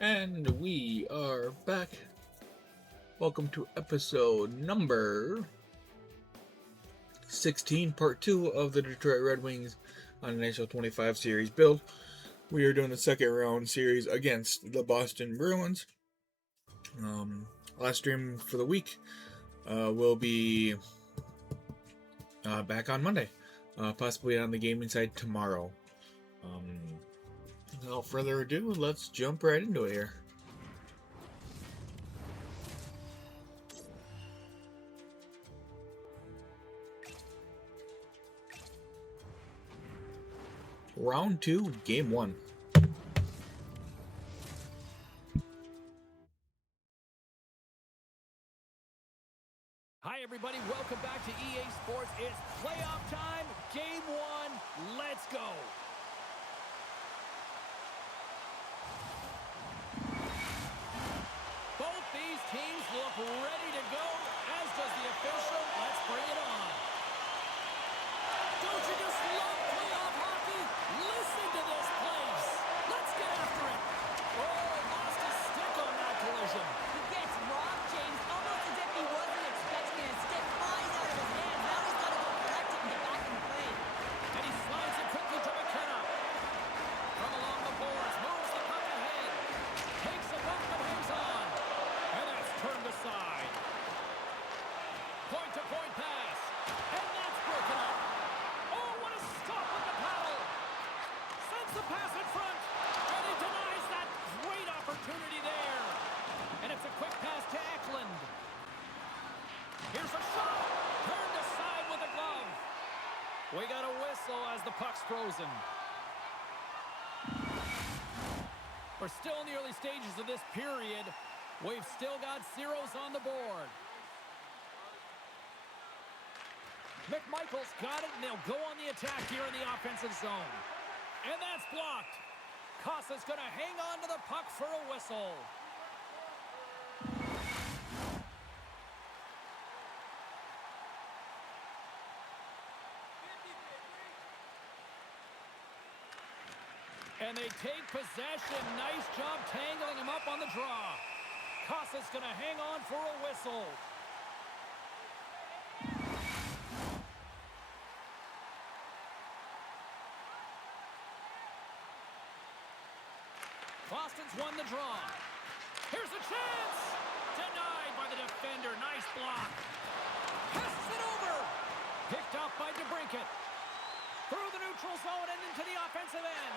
And we are back. Welcome to episode number 16, part 2 of the Detroit Red Wings on the NHL 25 series build. We are doing the second round series against the Boston Bruins. Last stream for the week will be back on Monday, possibly on the gaming side tomorrow. Without further ado, let's jump right into it here. Round 2, Game 1. Hi everybody, welcome back to EA Sports. It's playoff time, Game 1, let's go! Both these teams look ready to go, as does the official. Let's bring it on. Don't you just love playoff hockey? Listen to this place. Let's get after it. Oh, lost a stick on that collision. He gets robbed, James, almost as if he wasn't expecting it. A stick flies out of his hands. Now he's got to go correct it and get back in the play. And he slides it quickly to McKenna. From along the boards, moves the puck ahead. Takes a bump but hangs on. And that's turned aside. Point-to-point pass. And that's broken up. Oh, what a stop with the paddle. Sends the pass in front. And he denies that great opportunity there. And it's a quick pass to Eklund. Here's a shot. Turned aside with a glove. We got a whistle as the puck's frozen. We're still in the early stages of this period. We've still got zeros on the board. McMichael's got it, and they'll go on the attack here in the offensive zone. And that's blocked. Kasa's going to hang on to the puck for a whistle. And they take possession. Nice job tangling him up on the draw. Kasa's going to hang on for a whistle. Boston's won the draw. Here's a chance. Denied by the defender. Nice block. Passes it over. Picked up by DeBrincat. Through the neutral zone and into the offensive end.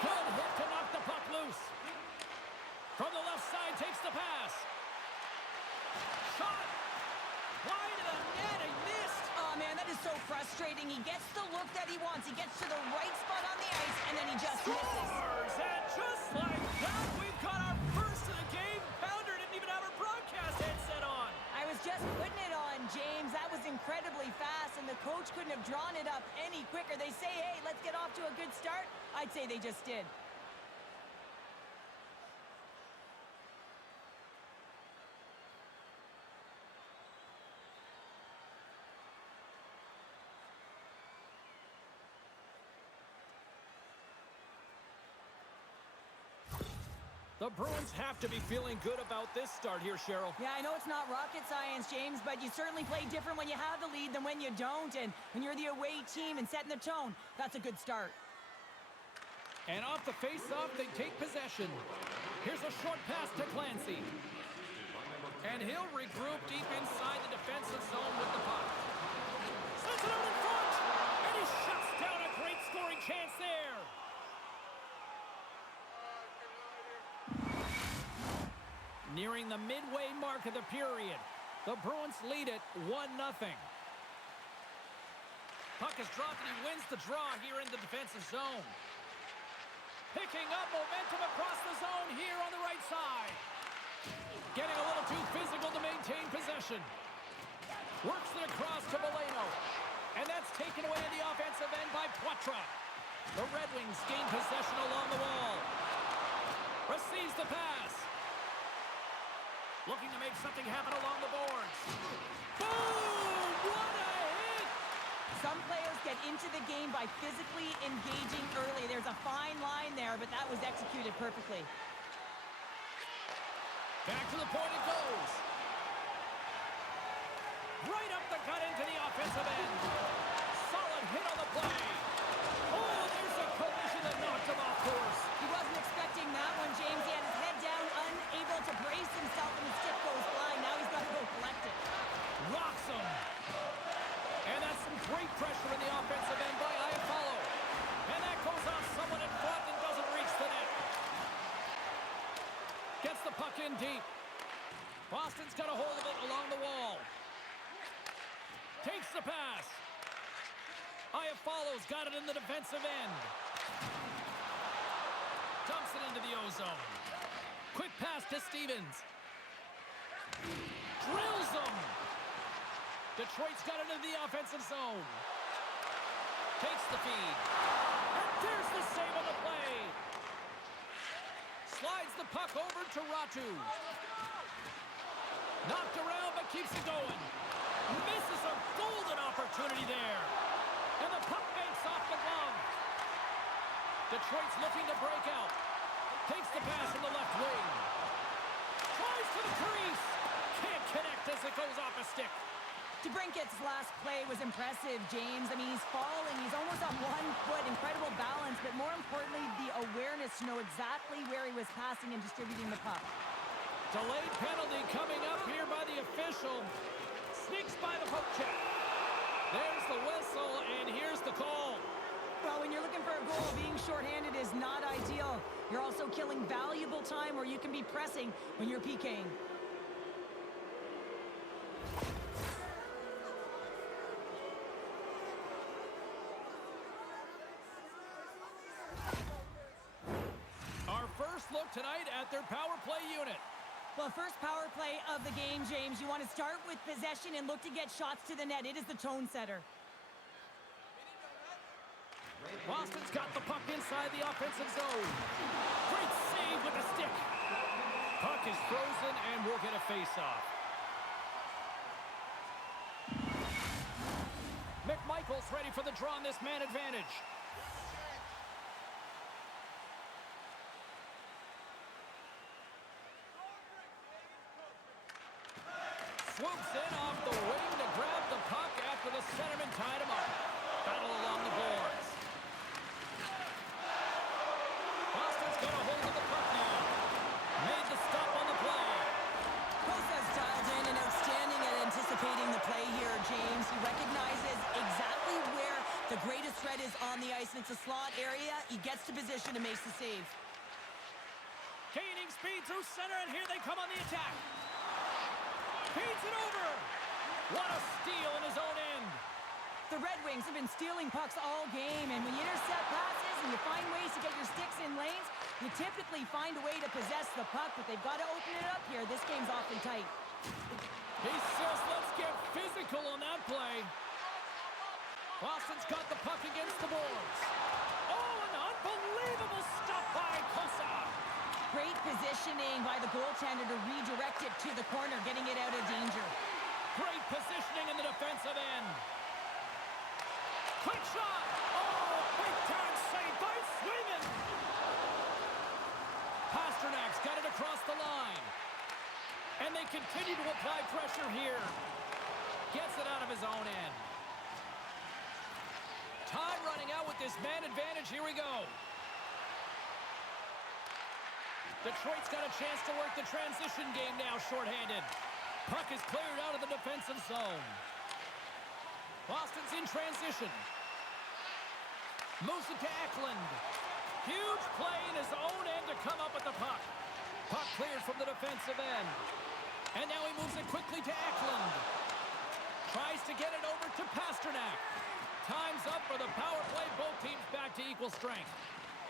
Good hit to knock the puck loose. From the left side, takes the pass. Shot. Wide of the net, he missed. Oh, man, that is so frustrating. He gets the look that he wants. He gets to the right spot on the ice, and then he just misses. Scores! And just like that, we've got our first of the game. Pounder didn't even have her broadcast headset on. I was just putting it on, James. That was incredibly fast, and the coach couldn't have drawn it up any quicker. They say, hey, let's get off to a good start. I'd say they just did. The Bruins have to be feeling good about this start here, Cheryl. Yeah, I know it's not rocket science, James, but you certainly play different when you have the lead than when you don't. And when you're the away team and setting the tone, that's a good start. And off the face-off, they take possession. Here's a short pass to Clancy. And he'll regroup deep inside the defensive zone with the puck. Sends it out in front. And he shuts down a great scoring chance there. Nearing the midway mark of the period. The Bruins lead it 1-0. Puck is dropped and he wins the draw here in the defensive zone. Picking up momentum across the zone here on the right side. Getting a little too physical to maintain possession. Works it across to Valeno. And that's taken away in the offensive end by Poitras. The Red Wings gain possession along the wall. Receives the pass. Looking to make something happen along the boards. Boom! What a hit! Some players get into the game by physically engaging early. There's a fine line there, but that was executed perfectly. Back to the point it goes. Right up the gut into the offensive end. Solid hit on the play. Oh, there's a collision that knocked him off course. He wasn't expecting that one, James. He had his head down, unable to brace himself, and the stick goes flying. Now he's got to go collect it. Rocks him. And that's some great pressure in the offensive end by Iafallo. And that goes off someone in front and doesn't reach the net. Gets the puck in deep. Boston's got a hold of it along the wall. Takes the pass. Iafallo's got it in the defensive end. Dumps it into the ozone. Quick pass to Stevens. Drills him. Detroit's got it into the offensive zone. Takes the feed. And there's the save on the play. Slides the puck over to Ratu. Knocked around but keeps it going. Misses a golden opportunity there. And the puck banks off the glove. Detroit's looking to break out. Takes the pass in the left wing. Tries to the crease. Can't connect as it goes off a stick. DeBrincat's last play was impressive, James. I mean, he's falling. He's almost on one foot. Incredible balance, but more importantly, the awareness to know exactly where he was passing and distributing the puck. Delayed penalty coming up here by the official. Sneaks by the poke check. There's the whistle, and here's the call. Well, when you're looking for a goal, being shorthanded is not ideal. You're also killing valuable time where you can be pressing when you're PKing. Our first look tonight at their power play unit. Well, first power play of the game, James. You want to start with possession and look to get shots to the net. It is the tone setter. Boston's got the puck inside the offensive zone. Great save with the stick. Puck is frozen and we'll get a face-off. McMichael's ready for the draw on this man advantage. Swoops in off the wing to grab the puck after the centerman tied him up. Battle along the boards. Boston's got a hold of the puck now. Made the stop on the play. Kosa's dialed in and outstanding at anticipating the play here, James. He recognizes exactly where the greatest threat is on the ice, and it's a slot area. He gets to position and makes the save. Gaining speed through center, and here they come on the attack. Feeds it over. What a steal in his own end. The Red Wings have been stealing pucks all game, and when you intercept passes and you find ways to get your sticks in lanes, you typically find a way to possess the puck, but they've got to open it up here. This game's awfully tight. He says, let's get physical on that play. Boston's got the puck against the boards. Oh, an unbelievable stop by Kosa. Great positioning by the goaltender to redirect it to the corner, getting it out of danger. Great positioning in the defensive end. Quick shot! Oh, big time save by Swayman! Pasternak's got it across the line. And they continue to apply pressure here. Gets it out of his own end. Time running out with this man advantage. Here we go. Detroit's got a chance to work the transition game now shorthanded. Puck is cleared out of the defensive zone. Boston's in transition. Moves it to Eklund. Huge play in his own end to come up with the puck. Puck cleared from the defensive end. And now he moves it quickly to Eklund. Tries to get it over to Pasternak. Time's up for the power play. Both teams back to equal strength.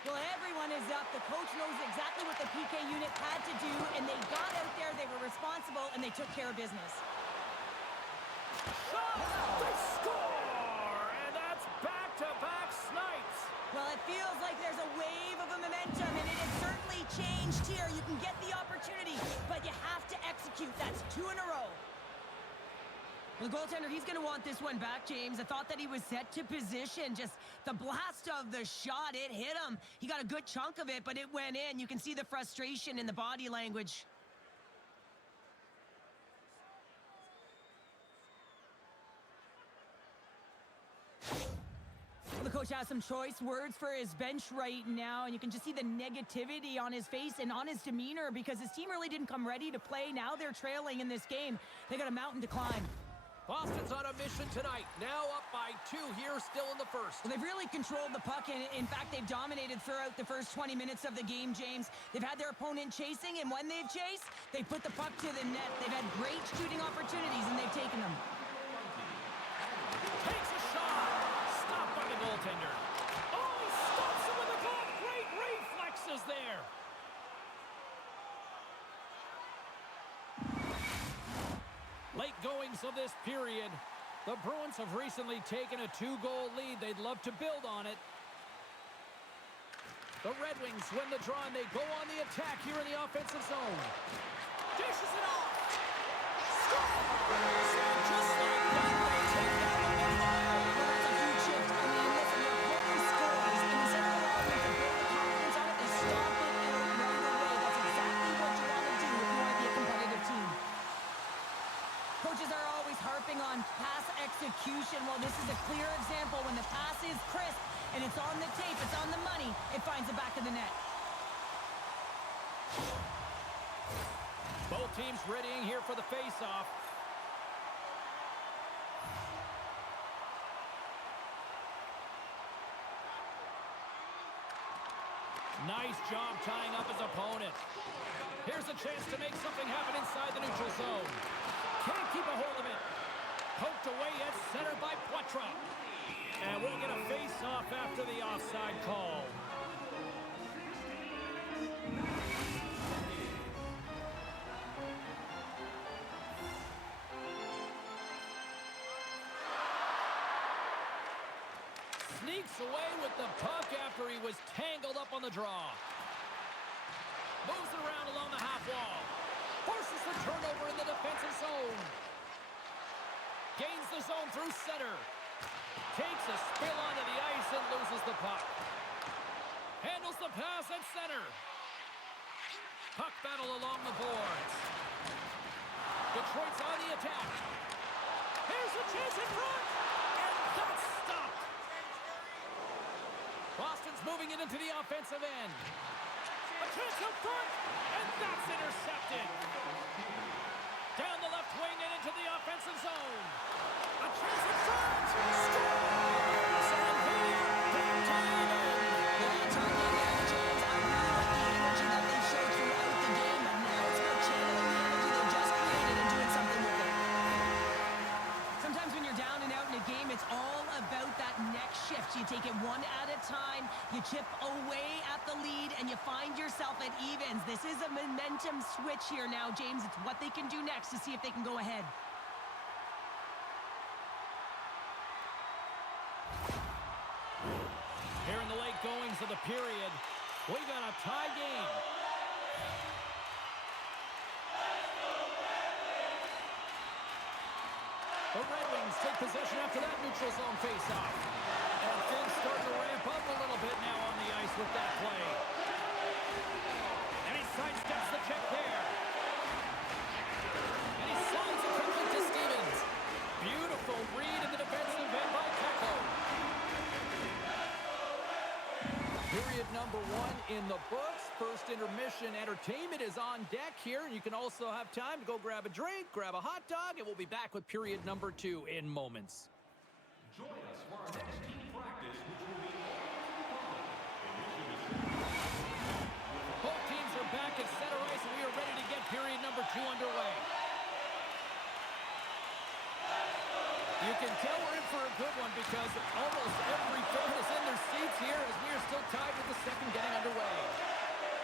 Well, everyone is up. The coach knows exactly what the PK unit had to do, and they got out there, they were responsible, and they took care of business. Shot! They score! And that's back-to-back snipes. Well, it feels like there's a wave of a momentum, and it has certainly changed here. You can get the opportunity, but you have to execute. That's 2 in a row. Well, the goaltender, he's going to want this one back, James. I thought that he was set to position. Just the blast of the shot, it hit him. He got a good chunk of it, but it went in. You can see the frustration in the body language. Well, the coach has some choice words for his bench right now, and you can just see the negativity on his face and on his demeanor because his team really didn't come ready to play. Now they're trailing in this game. They got a mountain to climb. Boston's on a mission tonight. Now up by 2 here, still in the first. Well, they've really controlled the puck, and in fact, they've dominated throughout the first 20 minutes of the game, James. They've had their opponent chasing, and when they've chased, they put the puck to the net. They've had great shooting opportunities, and they've taken them. Takes a shot. Stopped by the goaltender. Oh, he stops him with the glove. Great reflexes there. Late goings of this period. The Bruins have recently taken a 2-goal lead. They'd love to build on it. The Red Wings win the draw, and they go on the attack here in the offensive zone. Dishes it off. Score! Just like that, they take down the lead. That's a huge shift. I mean, listen, your opponent scores, and instead of allowing them to build the confidence on it, they stop it out right away. That's exactly what you want to do if you want to be a competitive team. Coaches are always harping on pass execution. Well, this is a clear example. When the pass is crisp and it's on the tape, it's on the money, it finds the back of the net. Both teams readying here for the face-off. Nice job tying up his opponent. Here's a chance to make something happen inside the neutral zone. Can't keep a hold of it. Poked away at center by Poitras. And we'll get a face-off after the offside call. Sneaks away with the puck after he was tangled up on the draw. Moves it around along the half wall. Forces the turnover in the defensive zone. Gains the zone through center. Takes a spill onto the ice and loses the puck. Handles the pass at center. Puck battle along the boards. Detroit's on the attack. Here's a chance in front. And that's stopped. Boston's moving it into the offensive end. A chance up front, and that's intercepted. Down the left wing and into the offensive zone. A chance in front. Scores! And here, back to even. Yeah, I'm telling you now, James, I really like the energy that they showed throughout the game, but now it's about channeling the energy they just created and doing something with it. Sometimes when you're down and out in a game, it's all about that next shift. You take it one at a time, you chip away at the lead, and you find yourself at evens. This is a momentum switch here now, James. It's what they can do next to see if they can go ahead. Here in the late goings of the period, we got a tie game. The Red Wings take possession after that neutral zone face-off. And things starting to ramp up a little bit now on the ice with that play. And he sidesteps the check there. And he slides it quickly to Stevens. Beautiful read in the defensive end by Keko. Period number 1 in the books. First intermission entertainment is on deck here. And you can also have time to go grab a drink, grab a hot dog, and we'll be back with period number 2 in moments. Join us for our next team practice, which will be Both teams are back at center ice, and we are ready to get period number 2 underway. You can tell we're in for a good one because almost every fan is in their seats here as we are still tied with the second getting underway.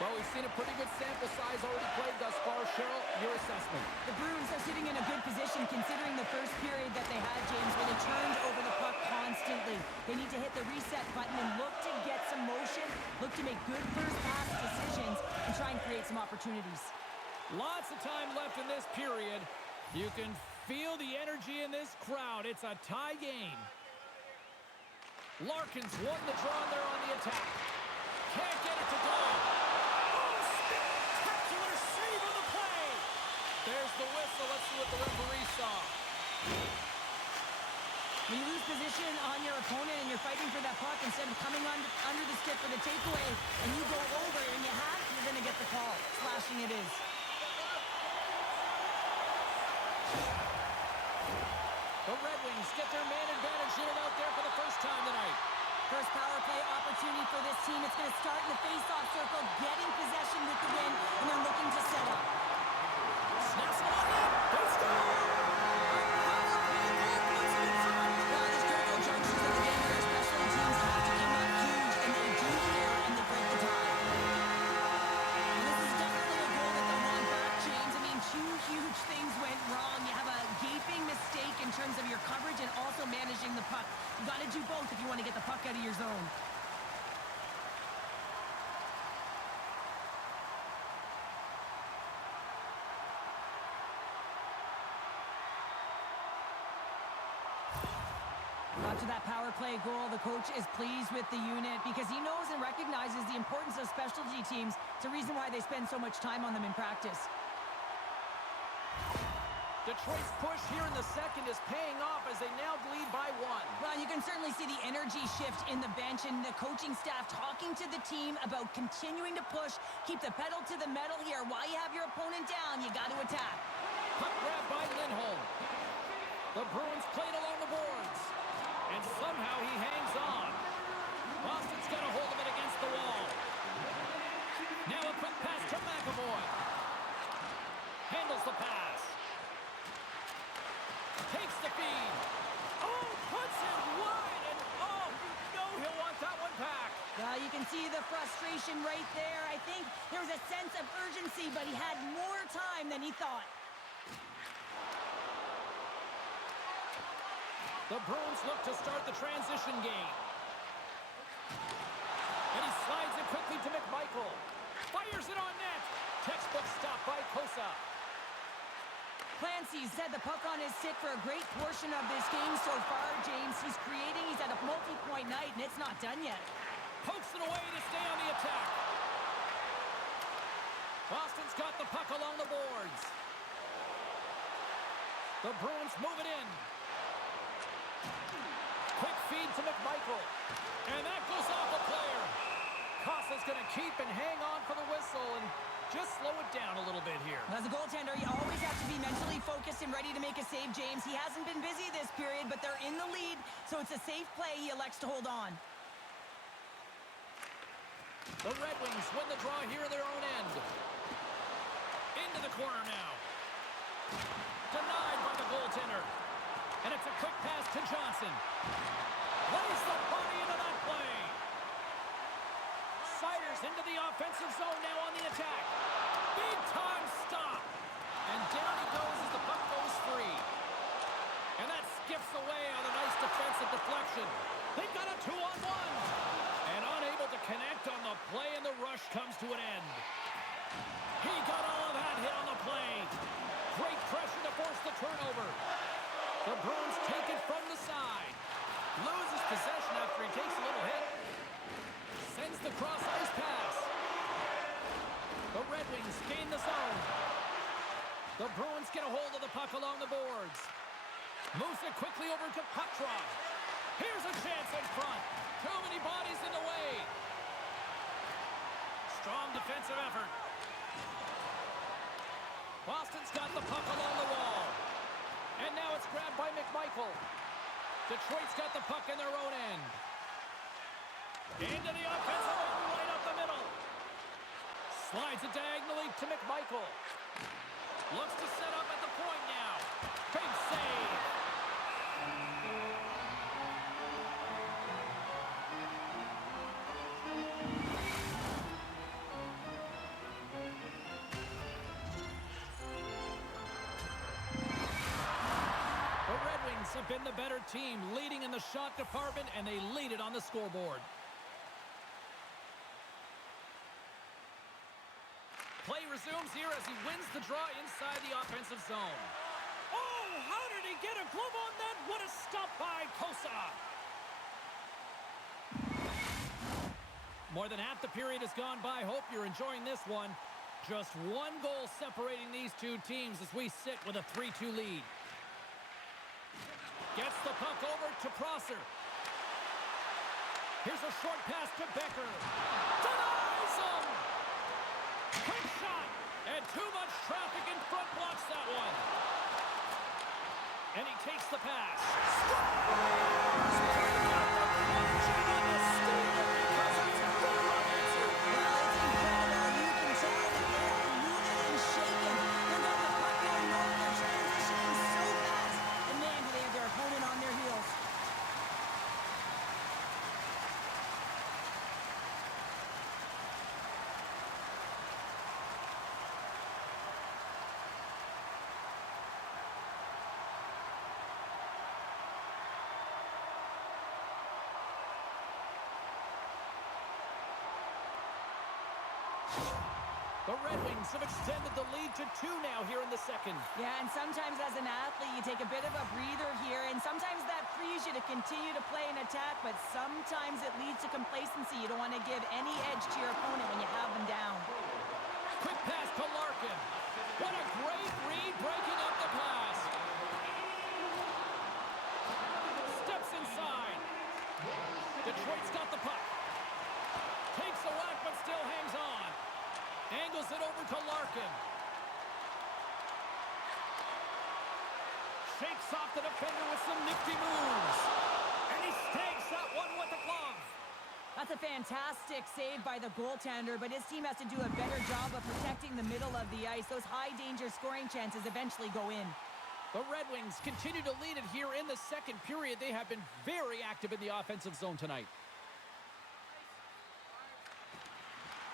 Well, we've seen a pretty good sample size already played thus far. Cheryl, your assessment. The Bruins are sitting in a good position considering the first period that they had, James, when they turned over the puck constantly. They need to hit the reset button and look to get some motion, look to make good first pass decisions, and try and create some opportunities. Lots of time left in this period. You can feel the energy in this crowd. It's a tie game. Larkin's won the draw there on the attack. Can't get it to go. Oh, spectacular save of the play. There's the whistle. Let's see what the referee saw. When you lose position on your opponent and you're fighting for that puck instead of coming under the stick for the takeaway and you go over and you have, you're going to get the call. Slashing it is. The Red Wings get their man advantage unit out there for the first time tonight. First power play opportunity for this team. It's going to start in the face-off circle, getting possession with the win, and they're looking to set up. Snaps it on net. They score! In terms of your coverage and also managing the puck. You got to do both if you want to get the puck out of your zone. After that power play goal, the coach is pleased with the unit because he knows and recognizes the importance of specialty teams. It's a reason why they spend so much time on them in practice. Detroit's push here in the second is paying off as they now lead by 1. Well, you can certainly see the energy shift in the bench and the coaching staff talking to the team about continuing to push, keep the pedal to the metal here. While you have your opponent down, you got to attack. Puck grab by Lindholm. The Bruins played along the boards, and somehow he hangs on. Boston's got a hold of it against the wall. Now a quick pass to McAvoy. Handles the pass. Takes the feed. Oh, puts it wide, and oh, you know he'll want that one back. Well, you can see the frustration right there. I think there was a sense of urgency, but he had more time than he thought. The Bruins look to start the transition game. And he slides it quickly to McMichael. Fires it on net. Textbook stop by Kosa. Clancy's had the puck on his stick for a great portion of this game so far, James. He's creating, he's at a multi-point night, and it's not done yet. Pokes it away to stay on the attack. Boston's got the puck along the boards. The Bruins move it in. Quick feed to McMichael. And that goes off a player. Kosa's going to keep and hang on for the whistle and just slow it down a little bit here. As a goaltender, you always have to be mentally focused and ready to make a save, James. He hasn't been busy this period, but they're in the lead, so it's a safe play. He elects to hold on. The Red Wings win the draw here in their own end. Into the corner now. Denied by the goaltender. And it's a quick pass to Johnson. Lays the body into that play. Siders into the offensive zone now on the attack. Big time stop. And down he goes as the puck goes free. And that skips away on a nice defensive deflection. They've got a 2-on-1. And unable to connect on the play, and the rush comes to an end. He got all of that hit on the play. Great pressure to force the turnover. The Bruins take it from the side. Loses possession after he takes a little hit. Sends the cross-ice pass. The Red Wings gain the zone. The Bruins get a hold of the puck along the boards. Moves it quickly over to Petrov. Here's a chance in front. Too many bodies in the way. Strong defensive effort. Boston's got the puck along the wall. And now it's grabbed by McMichael. Detroit's got the puck in their own end. Into the offensive end, right up the middle. Slides it diagonally to McMichael. Looks to set up at the point now. Big save. The Red Wings have been the better team, leading in the shot department, and they lead it on the scoreboard. Play resumes here as he wins the draw inside the offensive zone. Oh, how did he get a glove on that? What a stop by Kosa. More than half the period has gone by. Hope you're enjoying this one. Just one goal separating these two teams as we sit with a 3-2 lead. Gets the puck over to Prosser. Here's a short pass to Becker. Denies him! Quick shot! And too much traffic in front blocks that one. And he takes the pass. The Red Wings have extended the lead to 2 now here in the second. Yeah, and sometimes as an athlete, you take a bit of a breather here, and sometimes that frees you to continue to play an attack, but sometimes it leads to complacency. You don't want to give any edge to your opponent when you have them down. Quick pass to Larkin. What a great read, breaking up the pass. Steps inside. Detroit's got the puck. Takes a whack, but still hangs on. Angles it over to Larkin. Shakes off the defender with some nifty moves. And he snags that one with the glove. That's a fantastic save by the goaltender, but his team has to do a better job of protecting the middle of the ice. Those high-danger scoring chances eventually go in. The Red Wings continue to lead it here in the second period. They have been very active in the offensive zone tonight.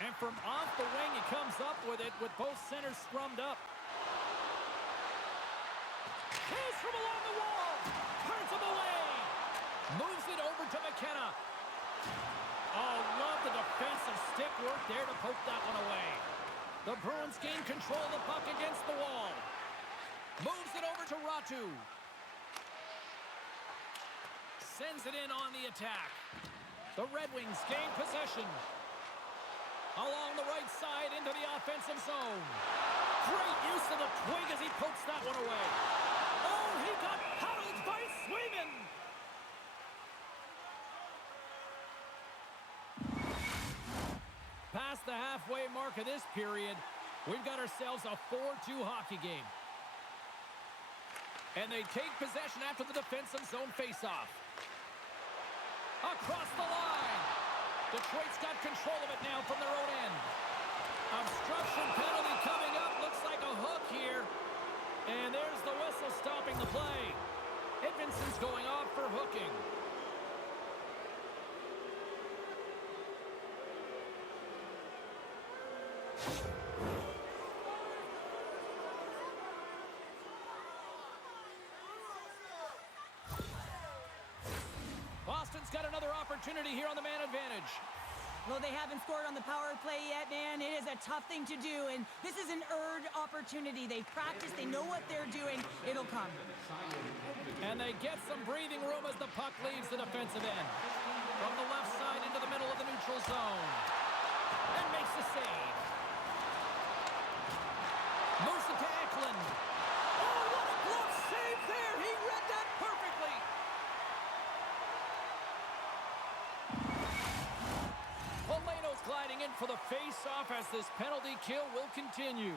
And from off the wing, he comes up with it with both centers scrummed up. Kills from along the wall. Turns him away. Moves it over to McKenna. Oh, love the defensive stick work there to poke that one away. The Bruins gain control of the puck against the wall. Moves it over to Ratu. Sends it in on the attack. The Red Wings gain possession. Along the right side into the offensive zone. Great use of the twig as he pokes that one away. Oh, he got paddled by Swayman. Past the halfway mark of this period, we've got ourselves a 4-2 hockey game. And they take possession after the defensive zone faceoff. Across the line. Detroit's got control of it now from their own end. Obstruction penalty coming up. Looks like a hook here. And there's the whistle stopping the play. Edmondson's going off for hooking. Boston's got another opportunity here on the man advantage. Well, they haven't scored on the power play yet, man. It is a tough thing to do, and this is an earned opportunity. They practice, they know what they're doing. It'll come. And they get some breathing room as the puck leaves the defensive end. From the left side into the middle of the neutral zone. And makes the save. Moves it to Eklund. Oh, what a glove save there! He read that perfectly! Polano's gliding in for the face-off as this penalty kill will continue.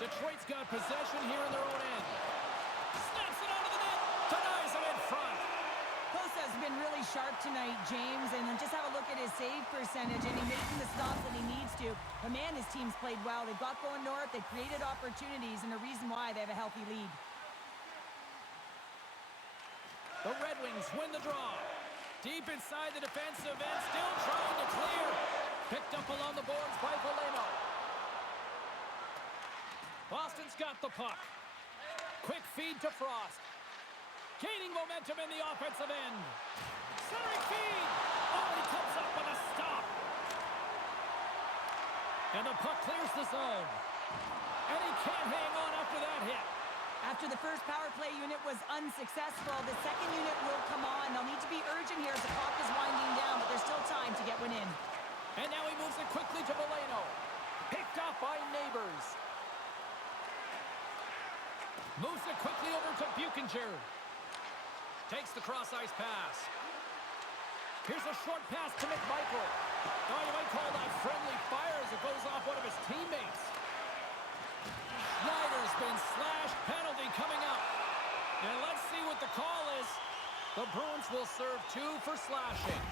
Detroit's got possession here in their own end. Snaps it onto the net. Denies him in front. Kosa's been really sharp tonight, James, and just have a look at his save percentage, and he's making the stops that he needs to. But man, his team's played well. They've got going north. They've created opportunities, and the reason why they have a healthy lead. The Red Wings win the draw. Deep inside the defensive end, still trying to clear. Picked up along the boards by Polano. Boston's got the puck. Quick feed to Frost. Gaining momentum in the offensive end. Centering feed. Oh, he comes up with a stop. And the puck clears the zone. And he can't hang on after that hit. After the first power play unit was unsuccessful, the second unit will come on. They'll need to be urgent here as the clock is winding down, but there's still time to get one in. And now he moves it quickly to Valeno. Picked off by Neighbors. Moves it quickly over to Buchinger. Takes the cross-ice pass. Here's a short pass to McMichael. Oh, you might call that friendly fire as it goes off one of his teammates. Schneider's been slashed. Penalty coming up. And let's see what the call is. The Bruins will serve 2 for slashing.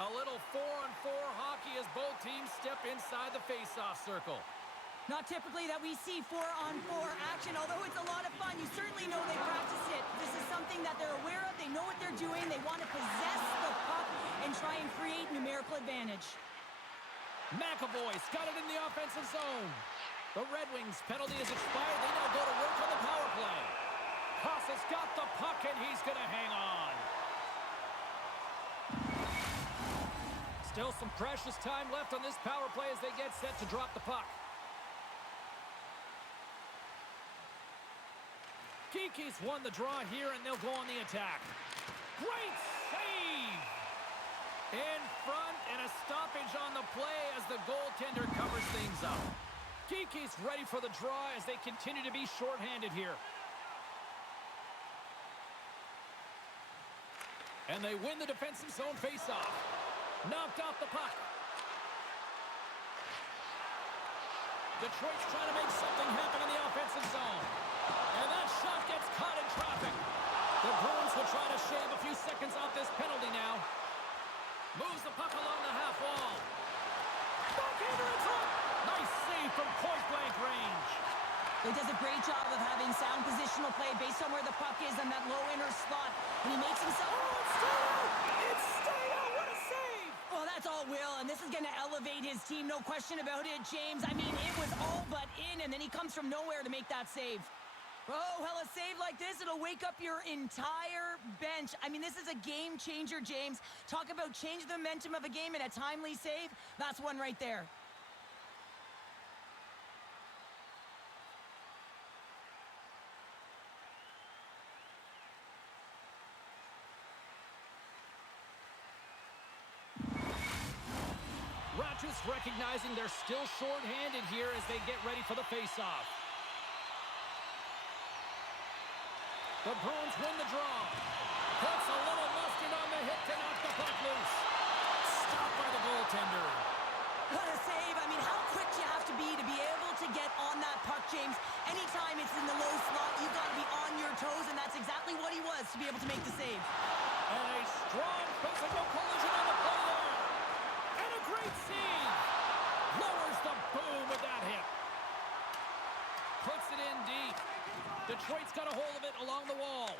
A little 4-on-4 hockey as both teams step inside the face-off circle. Not typically that we see 4-on-4 action, although it's a lot of fun. You certainly know they practice it. This is something that they're aware of. They know what they're doing. They want to possess the puck and try and create numerical advantage. McAvoy's got it in the offensive zone. The Red Wings penalty is expired. They now go to work on the power play. Haas has got the puck, and he's going to hang on. Still some precious time left on this power play as they get set to drop the puck. Geeky's won the draw here, and they'll go on the attack. Great save! In front, and a stoppage on the play as the goaltender covers things up. Geeky's ready for the draw as they continue to be shorthanded here. And they win the defensive zone faceoff. Knocked off the puck. Detroit's trying to make something happen in the offensive zone. And that shot gets caught in traffic. The Bruins will try to shave a few seconds off this penalty now. Moves the puck along the half wall. Backhander in front. Nice save from point-blank range. He does a great job of having sound positional play based on where the puck is in that low inner slot. And he makes himself... Oh, it's stayed out! It's stayed out! What a save! Oh, that's all Will, and this is going to elevate his team. No question about it, James. I mean, it was all but in, and then he comes from nowhere to make that save. Oh, hell, a save like this, it'll wake up your entire bench. I mean, this is a game changer, James. Talk about change the momentum of a game and a timely save. That's one right there. Ratchus recognizing they're still short-handed here as they get ready for the face-off. The Bruins win the draw. Puts a little mustard on the hit to knock the puck loose. Stopped by the goaltender. What a save. I mean, how quick you have to be able to get on that puck, James. Anytime it's in the low slot, you've got to be on your toes, and that's exactly what he was to be able to make the save. And a strong physical collision on the play there. And a great save. Lowers the boom with that hit. Puts it in deep. Detroit's got a hold of it along the wall.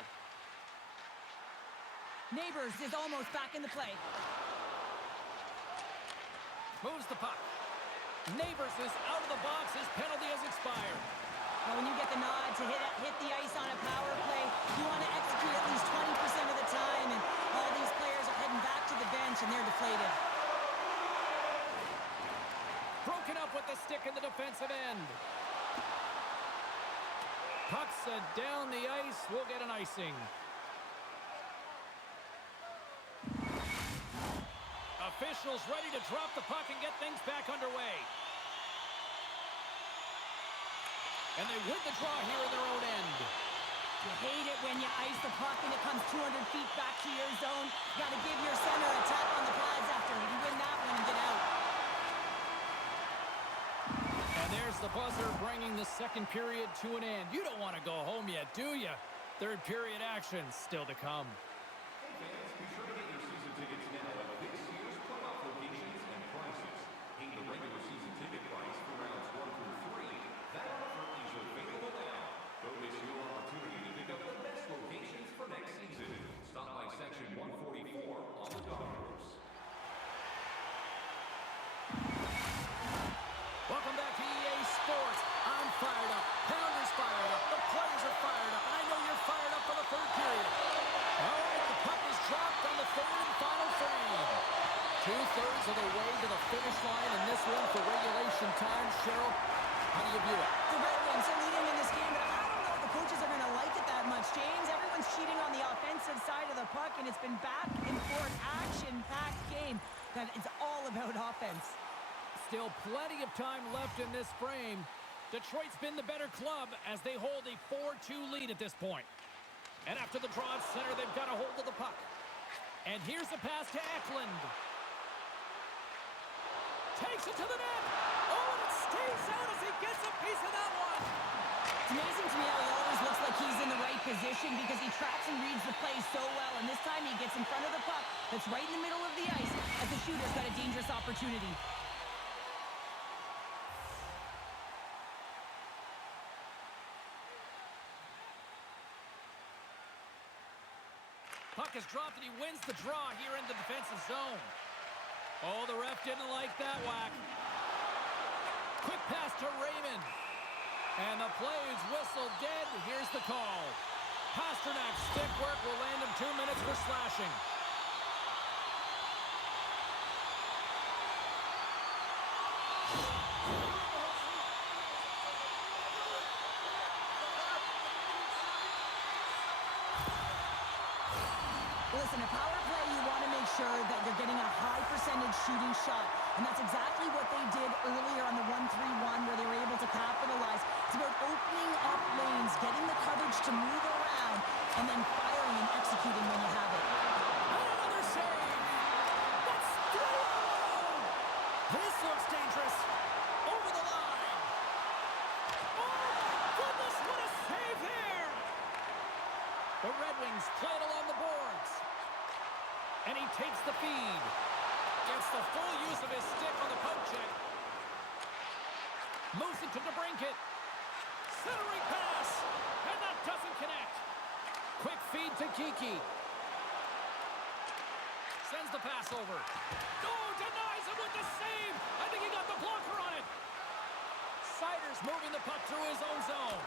Neighbors is almost back in the play. Moves the puck. Neighbors is out of the box. His penalty has expired. Now, when you get the nod to hit the ice on a power play, you want to execute at least 20% of the time, and all these players are heading back to the bench, and they're deflated. Broken up with the stick in the defensive end. Puck set down the ice. We'll get an icing. Officials ready to drop the puck and get things back underway. And they win the draw here in their own end. You hate it when you ice the puck and it comes 200 feet back to your zone. You got to give your center a tap on the pads after you win that one and get out. And there's the buzzer bringing the second period to an end. You don't want to go home yet, do you? Third period action still to come. Fans, be sure to get your season tickets now at this year's playoff locations and prices. Pay the regular season ticket price for rounds 1 through 3. That offer is available now. Don't miss your opportunity to pick up the best locations for next season. Stop by section 144 on the golf course. 2/3 of the way to the finish line in this one for regulation time. Cheryl, how do you view it? The Red Wings are leading in this game, but I don't know if the coaches are going to like it that much, James. Everyone's cheating on the offensive side of the puck, and it's been back and forth, action-packed game that it's all about offense. Still plenty of time left in this frame. Detroit's been the better club as they hold a 4-2 lead at this point. And after the draw at center, they've got a hold of the puck. And here's a pass to Eklund. Takes it to the net. Oh, and it stays out as he gets a piece of that one. It's amazing to me how he always looks like he's in the right position because he tracks and reads the play so well. And this time he gets in front of the puck that's right in the middle of the ice as the shooter's got a dangerous opportunity. Puck is dropped and he wins the draw here in the defensive zone. Oh, the ref didn't like that whack. Quick pass to Raymond. And the play is whistled dead. Here's the call. Pasternak's stick work will land him 2 minutes for slashing. Listen, a power play, you want to make sure that you're getting a high percentage shooting shot. And that's exactly what they did earlier on the 1-3-1 where they were able to capitalize. It's about opening up lanes, getting the coverage to move around, and then firing and executing when you have it. Another save. That's 3-0. This looks dangerous. Over the line. Oh, my goodness, what a save there. The Red Wings play it along the boards. And he takes the feed. Gets the full use of his stick on the poke check. Moves it to DeBrincat. Centering pass. And that doesn't connect. Quick feed to Kiki. Sends the pass over. Oh, denies him with the save. I think he got the blocker on it. Siders moving the puck through his own zone.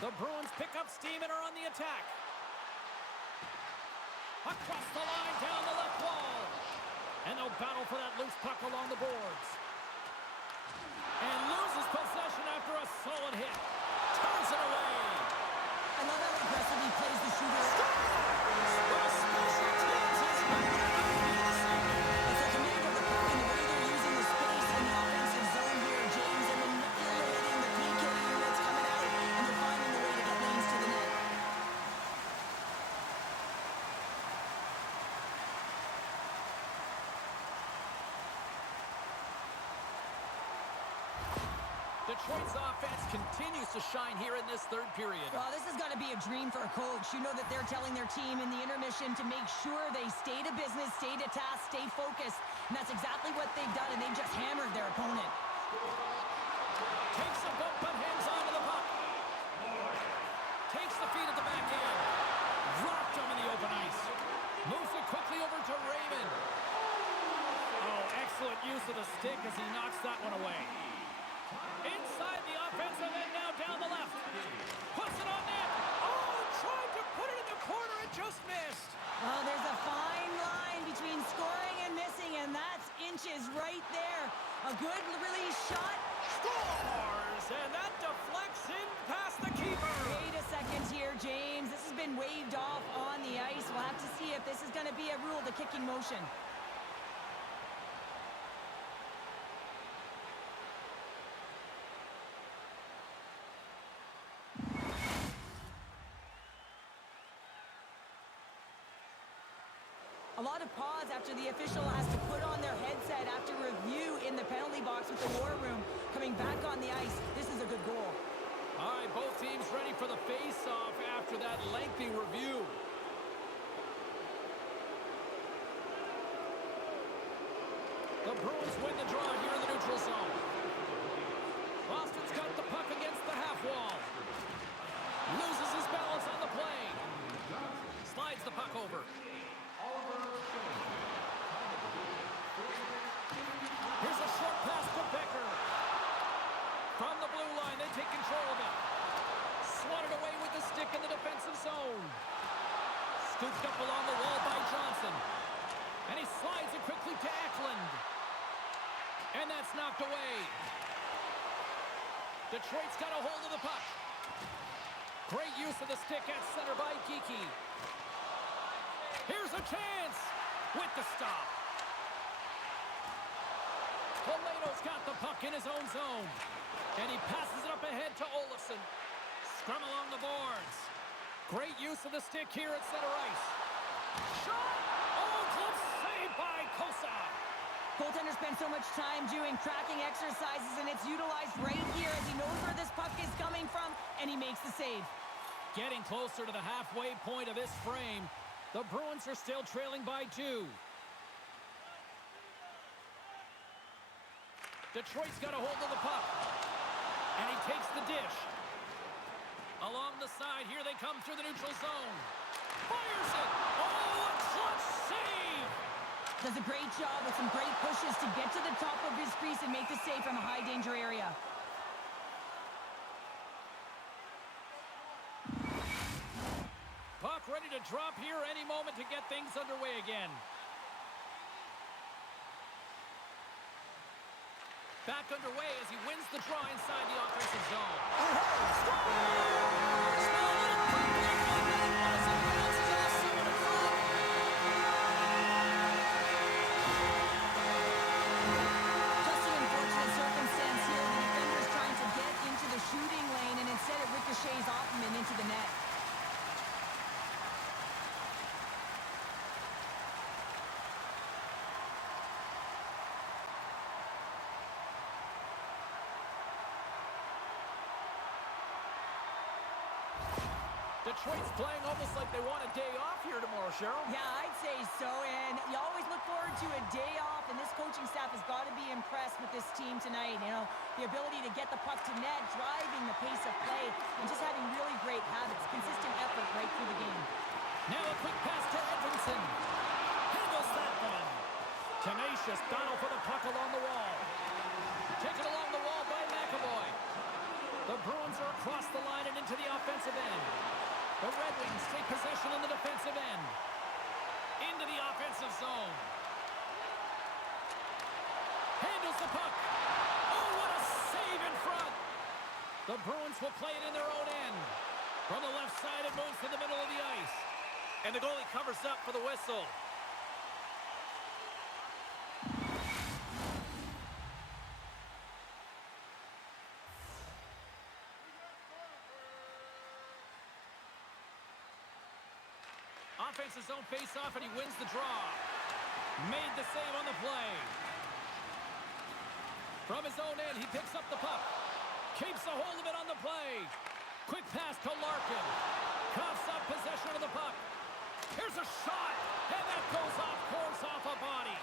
The Bruins pick up steam and are on the attack. Across the line, down the left wall. And they'll battle for that loose puck along the boards. And loses possession after a solid hit. Turns it away. I love how aggressive he plays the shooter. It's a command of the puck and the way they're using the space in the offensive zone here, James, and manipulating the PK units coming out, and they're finding the way to get lanes to the net. Detroit's offense continues to shine here in this third period. Well, this has got to be a dream for a coach. You know that they're telling their team in the intermission to make sure they stay to business, stay to task, stay focused. And that's exactly what they've done, and they've just hammered their opponent. Takes a bump, but hangs on to the puck. Takes the feed at the backhand. Dropped him in the open ice. Moves it quickly over to Raymond. Oh, excellent use of the stick as he knocks that one away. Inside the offensive end now down the left. Puts it on net. Oh, tried to put it in the corner and just missed. Well, there's a fine line between scoring and missing, and that's inches right there. A good release shot. Scores! And that deflects in past the keeper. Wait a second here, James. This has been waved off on the ice. We'll have to see if this is going to be a rule, the kicking motion. A lot of pause after the official has to put on their headset after review in the penalty box with the war room. Coming back on the ice, this is a good goal. All right, both teams ready for the face-off after that lengthy review. The Bruins win the draw here in the neutral zone. Boston's got the puck against the half wall. Loses his balance on the play. Slides the puck over. Here's a short pass to Becker. From the blue line, they take control of it. Swatted away with the stick in the defensive zone. Scooped up along the wall by Johnson. And he slides it quickly to Detroit's got a hold of the puck. Great use of the stick at center by Geekie. Here's a chance with the stop. Poleto's got the puck in his own zone. And he passes it up ahead to Olofsson. Scrum along the boards. Great use of the stick here at center ice. Shot! Oh, close save by Kosa. Goaltender spends so much time doing tracking exercises, and it's utilized right here as he knows where this puck is coming from, and he makes the save. Getting closer to the halfway point of this frame. The Bruins are still trailing by 2. Detroit's got a hold of the puck. And he takes the dish. Along the side, here they come through the neutral zone. Fires it! Oh, a clutch save! Does a great job with some great pushes to get to the top of his crease and make the save from a high-danger area. Puck ready to drop here any moment to get things underway again. Back underway as he wins the draw inside the offensive zone. Just an unfortunate circumstance here. The defender's trying to get into the shooting lane, and instead it ricochets off him and into the net. Detroit's playing almost like they want a day off here tomorrow, Cheryl. Yeah, I'd say so, and you always look forward to a day off, and this coaching staff has got to be impressed with this team tonight. You know, the ability to get the puck to net, driving the pace of play, and just having really great habits, consistent effort right through the game. Now a quick pass to Edmondson. Handles that one. Tenacious battle for the puck along the wall. Taken along the wall by McAvoy. The Bruins are across the line and into the offensive end. The Red Wings take possession in the defensive end. Into the offensive zone. Handles the puck. Oh, what a save in front. The Bruins will play it in their own end. From the left side, it moves to the middle of the ice. And the goalie covers up for the whistle. Offensive zone face-off, and he wins the draw. Made the save on the play. From his own end, he picks up the puck. Keeps a hold of it on the play. Quick pass to Larkin. Coughs up possession of the puck. Here's a shot, and that goes off course off a body.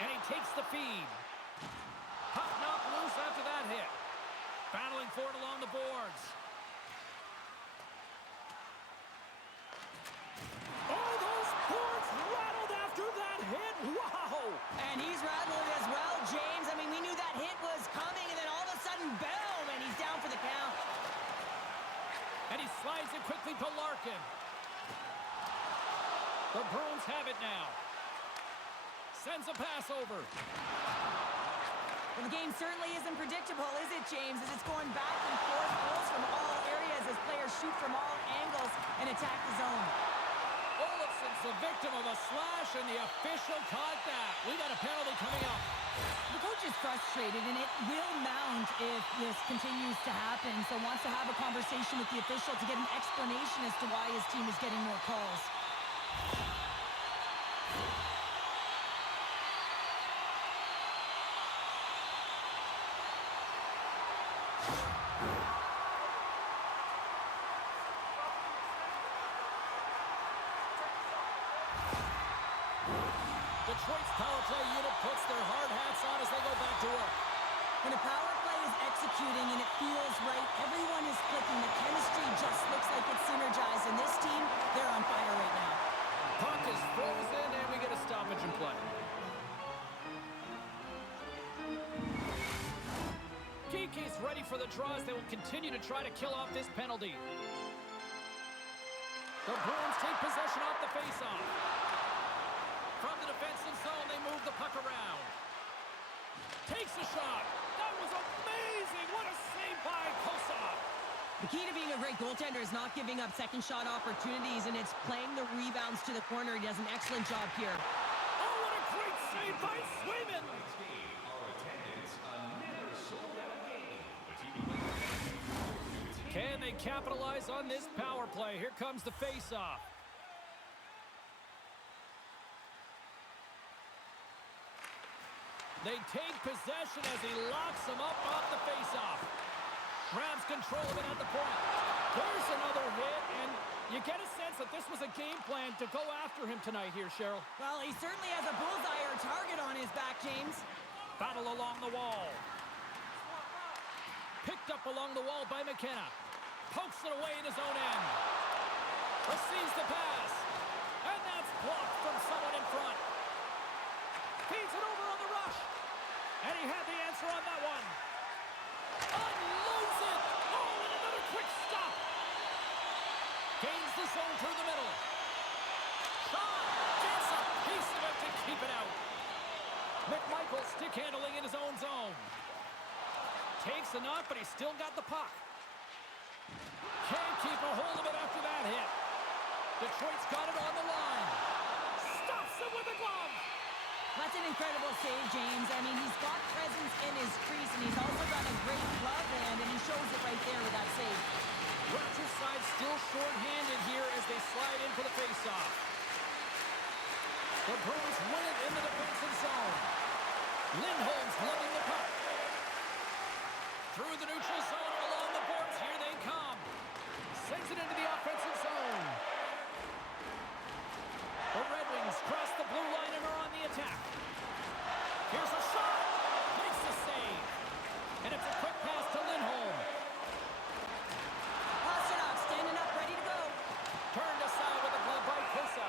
And he takes the feed. Puck knocked loose after that hit. Battling for it along the boards. Oh, those boards rattled after that hit. Wow! And he's rattled as well, James. I mean, we knew that hit was coming, and then all of a sudden, boom, and he's down for the count. And he slides it quickly to Larkin. The Bruins have it now. Sends a pass over. Well, the game certainly isn't predictable, is it, James? As it's going back and forth, goals from all areas as players shoot from all angles and attack the zone. Olofsson's the victim of a slash, and the official caught that. We got a penalty coming up. The coach is frustrated, and it will mount if this continues to happen. So wants to have a conversation with the official to get an explanation as to why his team is getting more calls. Detroit's power play unit puts their hard hats on as they go back to work. When a power play is executing and it feels right, everyone is clicking. The chemistry just looks like it's synergized. And this team, they're on fire right now. Puck is frozen, and we get a stoppage in play. Geekie's ready for the draws. They will continue to try to kill off this penalty. The Bruins take possession off the faceoff. From the defensive zone, they move the puck around. Takes a shot. That was amazing! What a save by Kosa! The key to being a great goaltender is not giving up second shot opportunities, and it's playing the rebounds to the corner. He does an excellent job here. Oh, what a great save by Swayman! Can they capitalize on this power play? Here comes the face-off. They take possession as he locks him up off the face-off. Grabs control of it at the point. There's another hit, and you get a sense that this was a game plan to go after him tonight here, Cheryl. Well, he certainly has a bullseye or a target on his back, James. Battle along the wall. Picked up along the wall by McKenna. Pokes it away in his own end. Receives the pass. And that's blocked from someone in front. Feeds it over on the rush. And he had the answer on that one. Unloads it. Oh, and another quick stop. Gains the zone through the middle. Shot. Gets a piece of it to keep it out. McMichael stick handling in his own zone. Takes a knock, but he's still got the puck. Can't keep a hold of it after that hit. Detroit's got it on the line. Stops him with a glove. That's an incredible save, James. I mean, he's got presence in his crease, and he's also got a great glove hand, and he shows it right there with that save. Rogers side still short-handed here as they slide in for the face-off. The Bruins win it in the defensive zone. Lindholm's lugging the puck. Through the neutral zone and along the boards, here they come. Sends it into the offensive zone. The Red Wings cross the blue line and are on the attack. Here's a shot. Makes the save. And it's a quick pass to Lindholm. Pasternak standing up, ready to go. Turned aside with a glove by Kosa.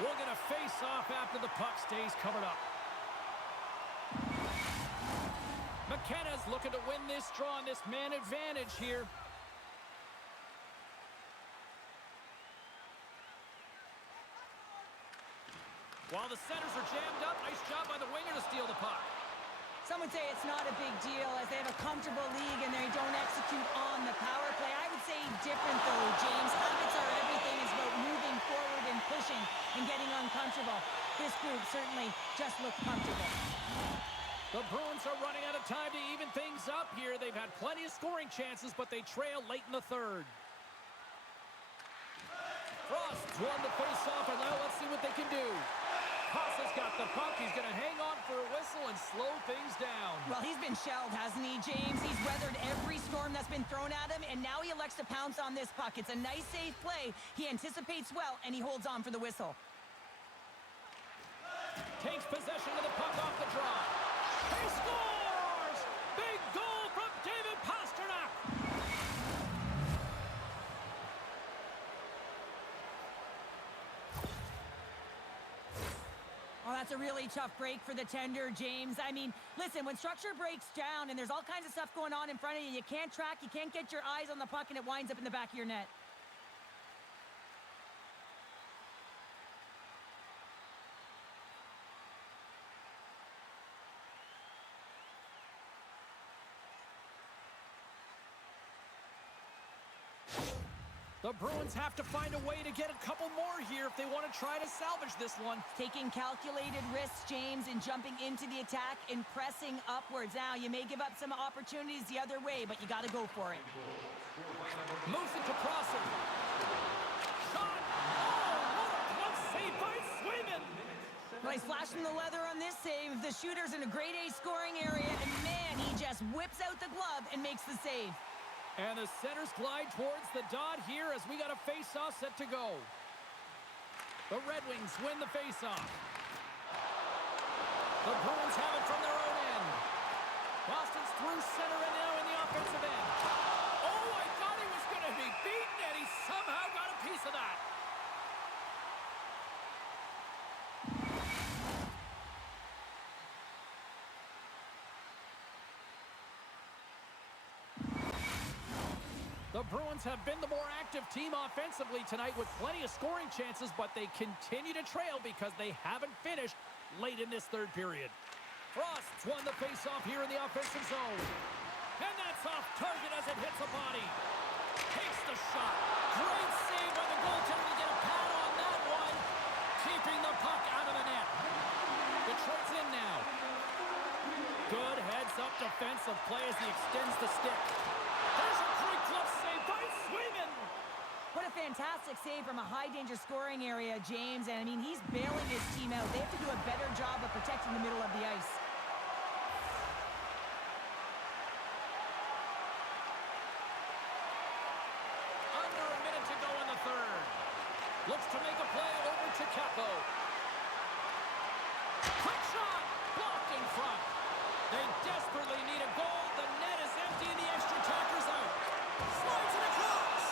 We'll get a face-off after the puck stays covered up. McKenna's looking to win this draw on this man advantage here. While the centers are jammed up, nice job by the winger to steal the puck. Some would say it's not a big deal as they have a comfortable league and they don't execute on the power play. I would say different though, James. Habits are everything. It's about moving forward and pushing and getting uncomfortable. This group certainly just looked comfortable. The Bruins are running out of time to even things up here. They've had plenty of scoring chances, but they trail late in the third. Frost's won the face-off, and now let's see what they can do. Kosa's got the puck. He's going to hang on for a whistle and slow things down. Well, he's been shelled, hasn't he, James? He's weathered every storm that's been thrown at him, and now he elects to pounce on this puck. It's a nice, safe play. He anticipates well, and he holds on for the whistle. Takes possession of the puck off the draw. He scores! Big goal from David Pasternak! Oh, that's a really tough break for the tender, James. I mean, listen, when structure breaks down and there's all kinds of stuff going on in front of you, you can't track, you can't get your eyes on the puck, and it winds up in the back of your net. The Bruins have to find a way to get a couple more here if they want to try to salvage this one. Taking calculated risks, James, and jumping into the attack and pressing upwards. Now, you may give up some opportunities the other way, but you got to go for it. Moves it to Prosser. Shot! Oh, what a close save by Swayman! Well, he's flashing the leather on this save. The shooter's in a grade A scoring area, and man, he just whips out the glove and makes the save. And the centers glide towards the dot here as we got a face-off set to go. The Red Wings win the face-off. The Bruins have it from their own end. Boston's through center and now in the offensive end. Oh, I thought he was going to be beaten, and he somehow got a piece of that. The Bruins have been the more active team offensively tonight with plenty of scoring chances, but they continue to trail because they haven't finished late in this third period. Frost's won the face-off here in the offensive zone. And that's off target as it hits a body. Takes the shot. Great save by the goaltender to get a pad on that one. Keeping the puck out of the net. Detroit's in now. Good heads-up defensive play as he extends the stick. There's a great glove save by Swayman. What a fantastic save from a high-danger scoring area, James. And, I mean, he's bailing his team out. They have to do a better job of protecting the middle of the ice. Under a minute to go in the third. Looks to make a play over to Capo. Quick shot! Blocked in front. They desperately need a goal. The net is empty and the extra attacker's out. Slides it across.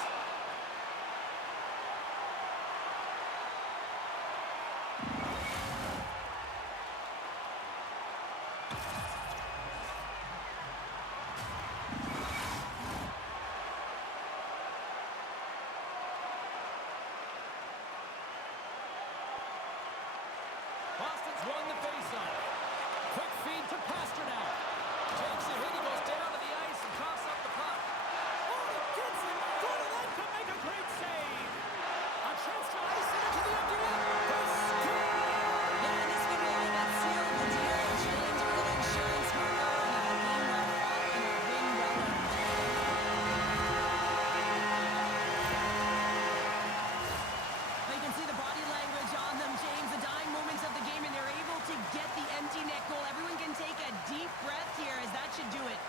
Boston's won the faceoff. Quick feed to Pasternak. Takes a hit. He goes down to the ice and coughs up the puck. Oh, he gets in front of that to make a great save. A chance to ice it into the empty net. They score! Yeah, this one really got sealed the deal. James, good insurance marker on a game well fought and a win well earned. You can see the body language on them, James. The dying moments of the game, and they're able to get the empty net goal. Everyone can take a deep breath here, as that should do it.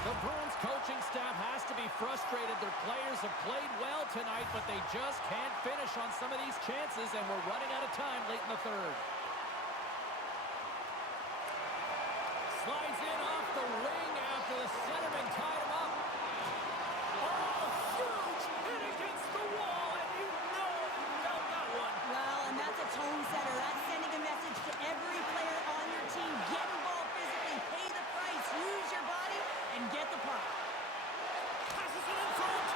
The Bruins coaching staff has to be frustrated. Their players have played well tonight, but they just can't finish on some of these chances, and we're running out of time late in the third. Slides in off the wing after the centerman tied him up. Oh, huge hit against the wall, and you know you felt that one. Well, and that's a tone setter. That's sending a message to every player on your team. Get involved physically, pay the price, use your body, and get the puck. Passes it in front,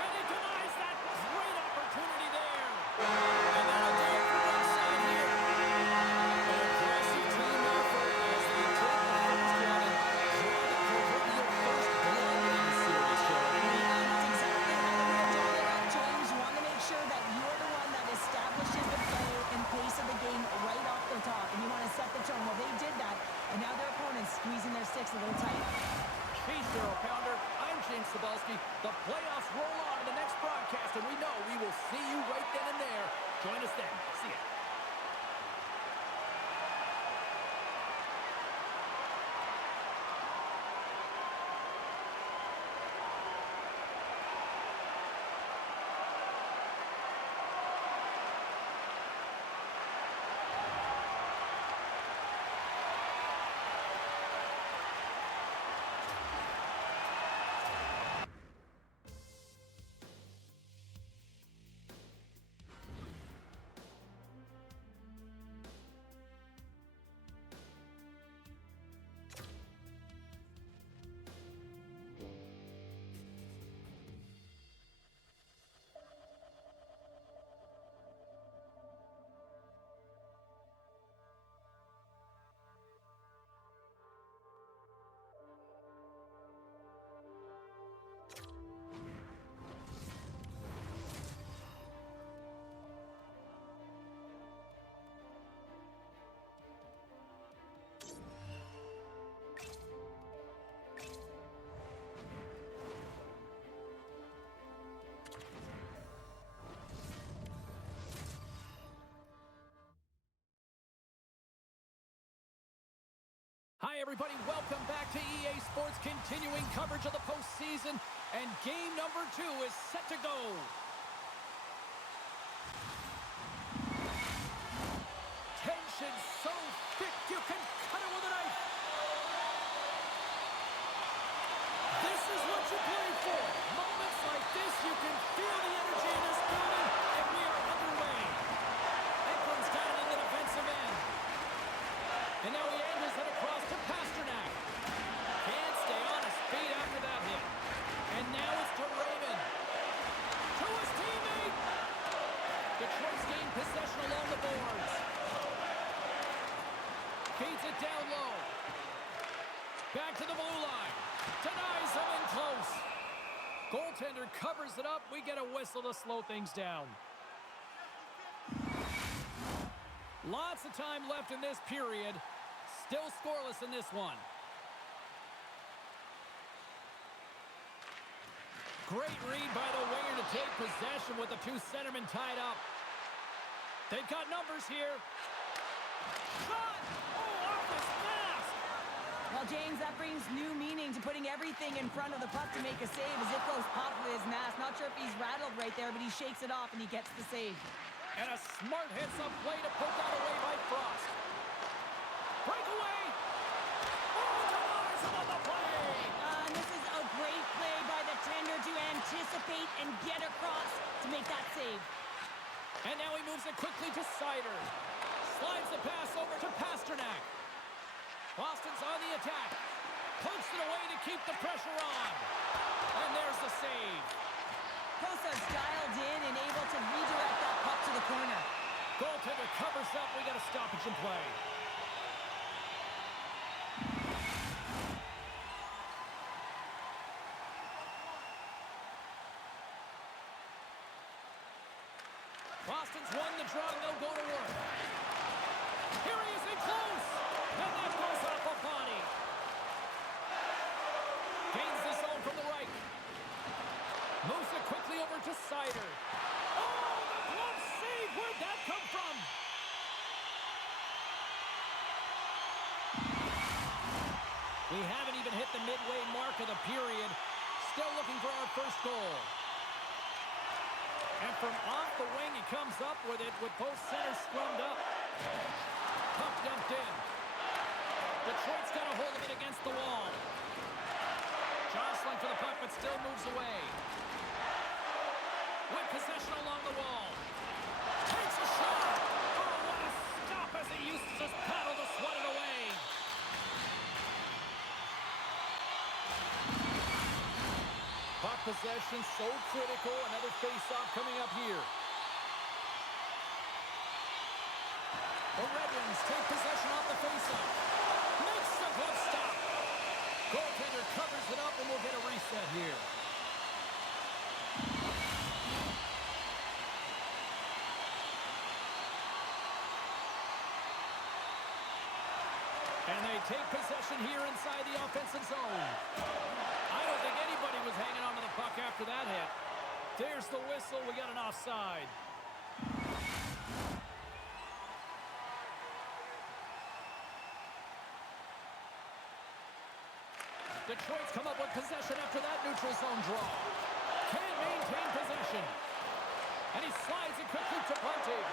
and he denies that great opportunity there. And that'll do it for one side here. An aggressive team effort as they take the first one and draw the proverbial first blood in the series, Joe. Yeah, that's exactly how they're going to draw it up, James. You want to make sure that you're the one that establishes the play and pace of the game right off the top, and you want to set the tone. Well, they did that, and now their opponent's squeezing their sticks a little tight. He's Zero Pounder. I'm James Cebulski. The playoffs roll on in the next broadcast, and we know we will see you right then and there. Join us then. See ya. Hi, everybody. Welcome back to EA Sports, continuing coverage of the postseason, and game number 2 is set to go. Tension so thick you can cut it with a knife. This is what you play for. Moments like this, you can feel the energy in this building, and we are underway. Ekland's down in the the boards. Feeds it down low. Back to the blue line. Denies him in close. Goaltender covers it up. We get a whistle to slow things down. Lots of time left in this period. Still scoreless in this one. Great read by the winger to take possession with the two centermen tied up. They've got numbers here. Shot! Oh, off his mask! Well, James, that brings new meaning to putting everything in front of the puck to make a save as it goes pop with his mask. Not sure if he's rattled right there, but he shakes it off and he gets the save. And a smart hits-up play to put that away by Frost. Breakaway! Oh, denies him on the play! And this is a great play by the tender to anticipate and get across to make that save. And now he moves it quickly to Sider. Slides the pass over to Pasternak. Boston's on the attack. Pokes it away to keep the pressure on. And there's the save. Kosa's dialed in and able to redirect that puck to the corner. Goaltender covers up. We got a stoppage in play. Boston's won the draw, and they'll go to work. Here he is in close, and that goes off a body. Gains the zone from the right. Moves it quickly over to Sider. Oh, the glove save! Where'd that come from? We haven't even hit the midway mark of the period. Still looking for our first goal. And from off the wing, he comes up with it with both centers scrummed up. Puck dumped in. Detroit's got a hold of it against the wall. Jostling for the puck, but still moves away. With possession along the wall. Takes a shot. Oh, what a stop as he uses his paddle to swat it away. Puck possession so critical. Another face-off coming up here. The Red Wings take possession off the face-off. Makes the glove stop. Goaltender covers it up, and we'll get a reset here. And they take possession here inside the offensive zone. I don't think anybody was hanging on to the puck after that hit. There's the whistle. We got an offside. Detroit's come up with possession after that neutral zone draw. Can't maintain possession. And he slides it quickly to Bunting.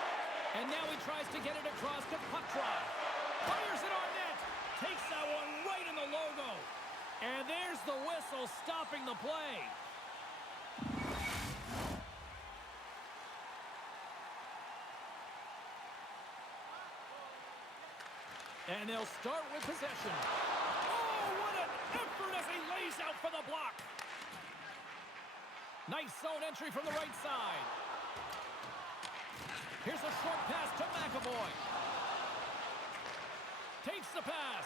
And now he tries to get it across to Puckdrop. Fires it on net. Takes that one right in the logo. And there's the whistle stopping the play. And they'll start with possession. Oh, what an effort as he lays out for the block. Nice zone entry from the right side. Here's a short pass to McAvoy. Takes the pass.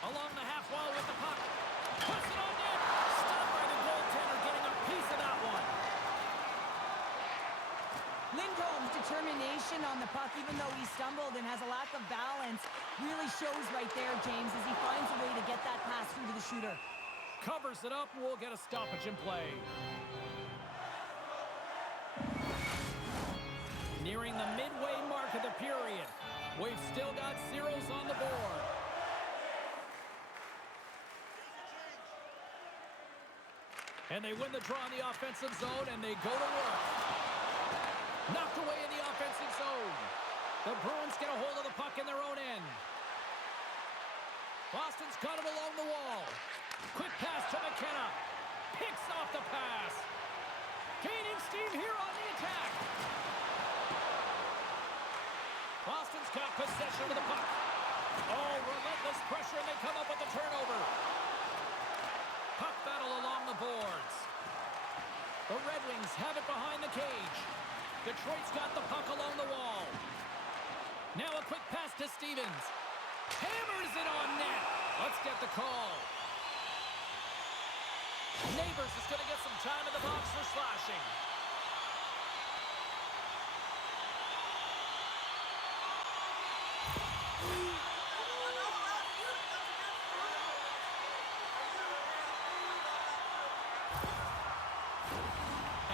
Along the half wall with the puck. Puts it on net. Stopped by the goaltender, getting a piece of that one. Lindholm's determination on the puck, even though he stumbled and has a lack of balance, really shows right there, James, as he finds a way to get that pass through to the shooter. Covers it up. We'll get a stoppage in play. Nearing the midway mark of the period. We've still got zeros on the board. And they win the draw in the offensive zone, and they go to work. Knocked away in the offensive zone. The Bruins get a hold of the puck in their own end. Boston's got it along the wall. Quick pass to McKenna. Picks off the pass. Gaining steam here on the attack. Boston's got possession of the puck. Oh, relentless pressure, and they come up with the turnover. Puck battle along the boards. The Red Wings have it behind the cage. Detroit's got the puck along the wall. Now a quick pass to Stevens. Hammers it on net. Let's get the call. Neighbors is going to get some time in the box for slashing.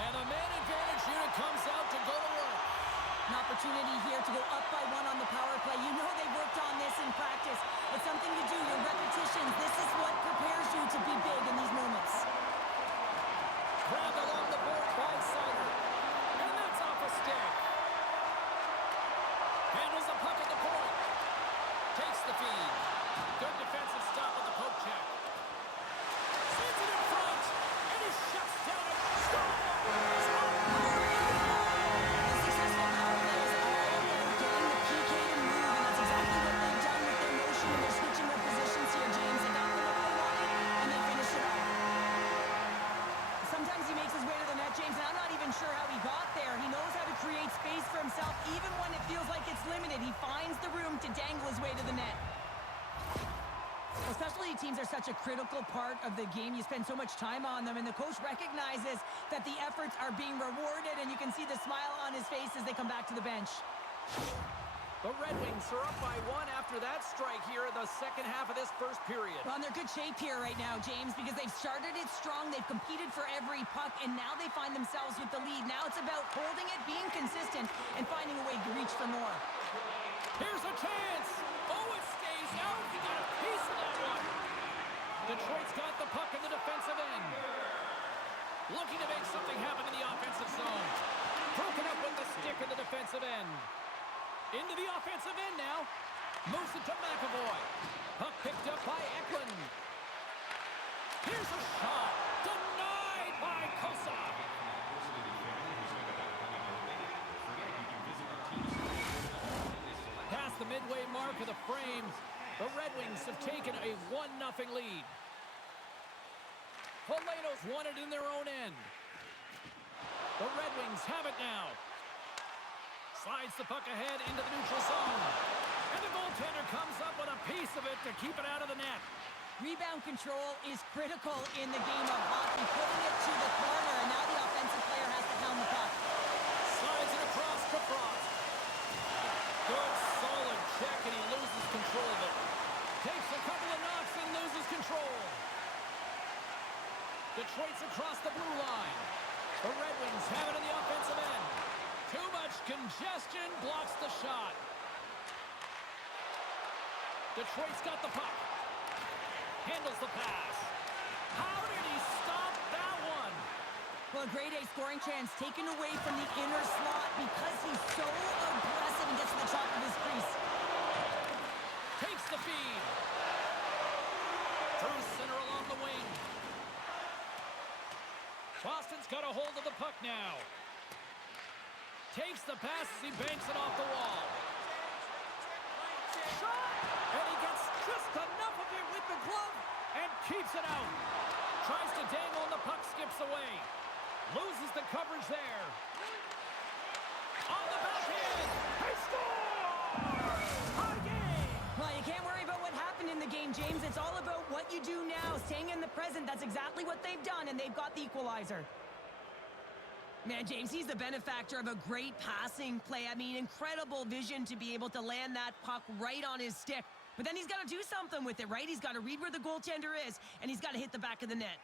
And the man advantage unit comes out to go to work. An opportunity here to go up by 1 on the power play. You know they've worked on this in practice. It's something you do, your repetitions. This is what prepares you to be big in these moments. Grabbed along the board by Sider. And that's off a stick. Handles the puck at the point. Takes the feed. Good defensive stop with the poke check. Sends it in front. And he shuts down a stop. Sure how he got there. He knows how to create space for himself even when it feels like it's limited. He finds the room to dangle his way to the net. Well, specialty teams are such a critical part of the game. You spend so much time on them, and the coach recognizes that the efforts are being rewarded, and you can see the smile on his face as they come back to the bench. The Red Wings are up by 1 after that strike here in the second half of this first period. Well, they're good shape here right now, James, because they've started it strong. They've competed for every puck, and now they find themselves with the lead. Now it's about holding it, being consistent, and finding a way to reach for more. Here's a chance. Oh, it stays out. He got a piece of that one. Detroit's got the puck in the defensive end. Looking to make something happen in the offensive zone. Broken up with the stick in the defensive end. Into the offensive end now. Moves it to McAvoy. Puck picked up by Eklund. Here's a shot. Denied by Kosa. Past the midway mark of the frame, the Red Wings have taken a 1-0 lead. Poleto's won it in their own end. The Red Wings have it now. Slides the puck ahead into the neutral zone. And the goaltender comes up with a piece of it to keep it out of the net. Rebound control is critical in the game of hockey. Putting it to the corner, and now the offensive player has to hound the puck. Slides it across to Frost. Good, solid check, and he loses control of it. Takes a couple of knocks and loses control. Detroit's across the blue line. The Red Wings have it in the offensive end. Too much congestion blocks the shot. Detroit's got the puck. Handles the pass. How did he stop that one? Well, a grade A scoring chance taken away from the inner slot because he's so aggressive and gets to the top of his crease. Takes the feed. Through center along the wing. Boston's got a hold of the puck now. Takes the pass as he banks it off the wall. Shot! And he gets just enough of it with the glove and keeps it out. Tries to dangle and the puck skips away. Loses the coverage there. On the backhand. He scores! Tie game! Well, you can't worry about what happened in the game, James. It's all about what you do now, staying in the present. That's exactly what they've done, and they've got the equalizer. Man, James, he's the benefactor of a great passing play. I mean, incredible vision to be able to land that puck right on his stick. But then he's got to do something with it, right? He's got to read where the goaltender is, and he's got to hit the back of the net.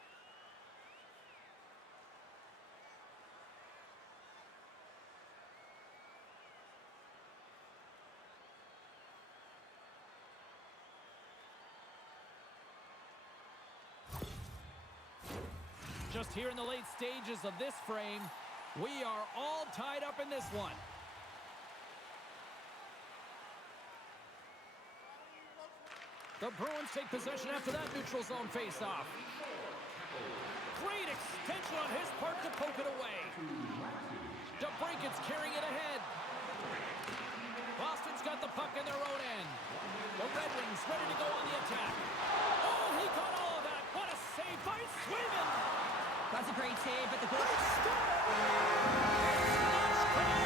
Just here in the late stages of this frame, we are all tied up in this one. The Bruins take possession after that neutral zone faceoff. Great extension on his part to poke it away. DeBrinket's carrying it ahead. Boston's got the puck in their own end. The Red Wings ready to go on the attack. Oh, he caught all of that. What a save by Swayman. That's a great save, but the goal... Scores!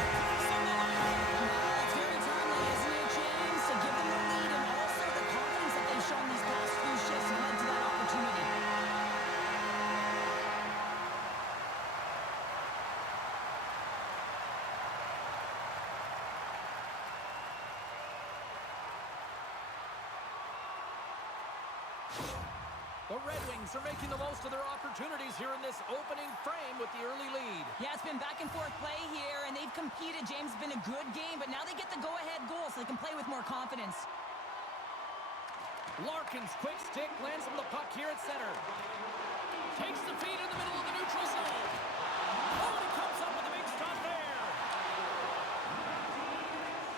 The Red Wings are making the most of their opportunities here in this opening frame with the early lead. Yeah, it's been back and forth play here, and they've competed. James, it's been a good game, but now they get the go-ahead goal so they can play with more confidence. Larkin's quick stick lands him the puck here at center. Takes the feed in the middle of the neutral zone. Oh, and he comes up with a big stop there.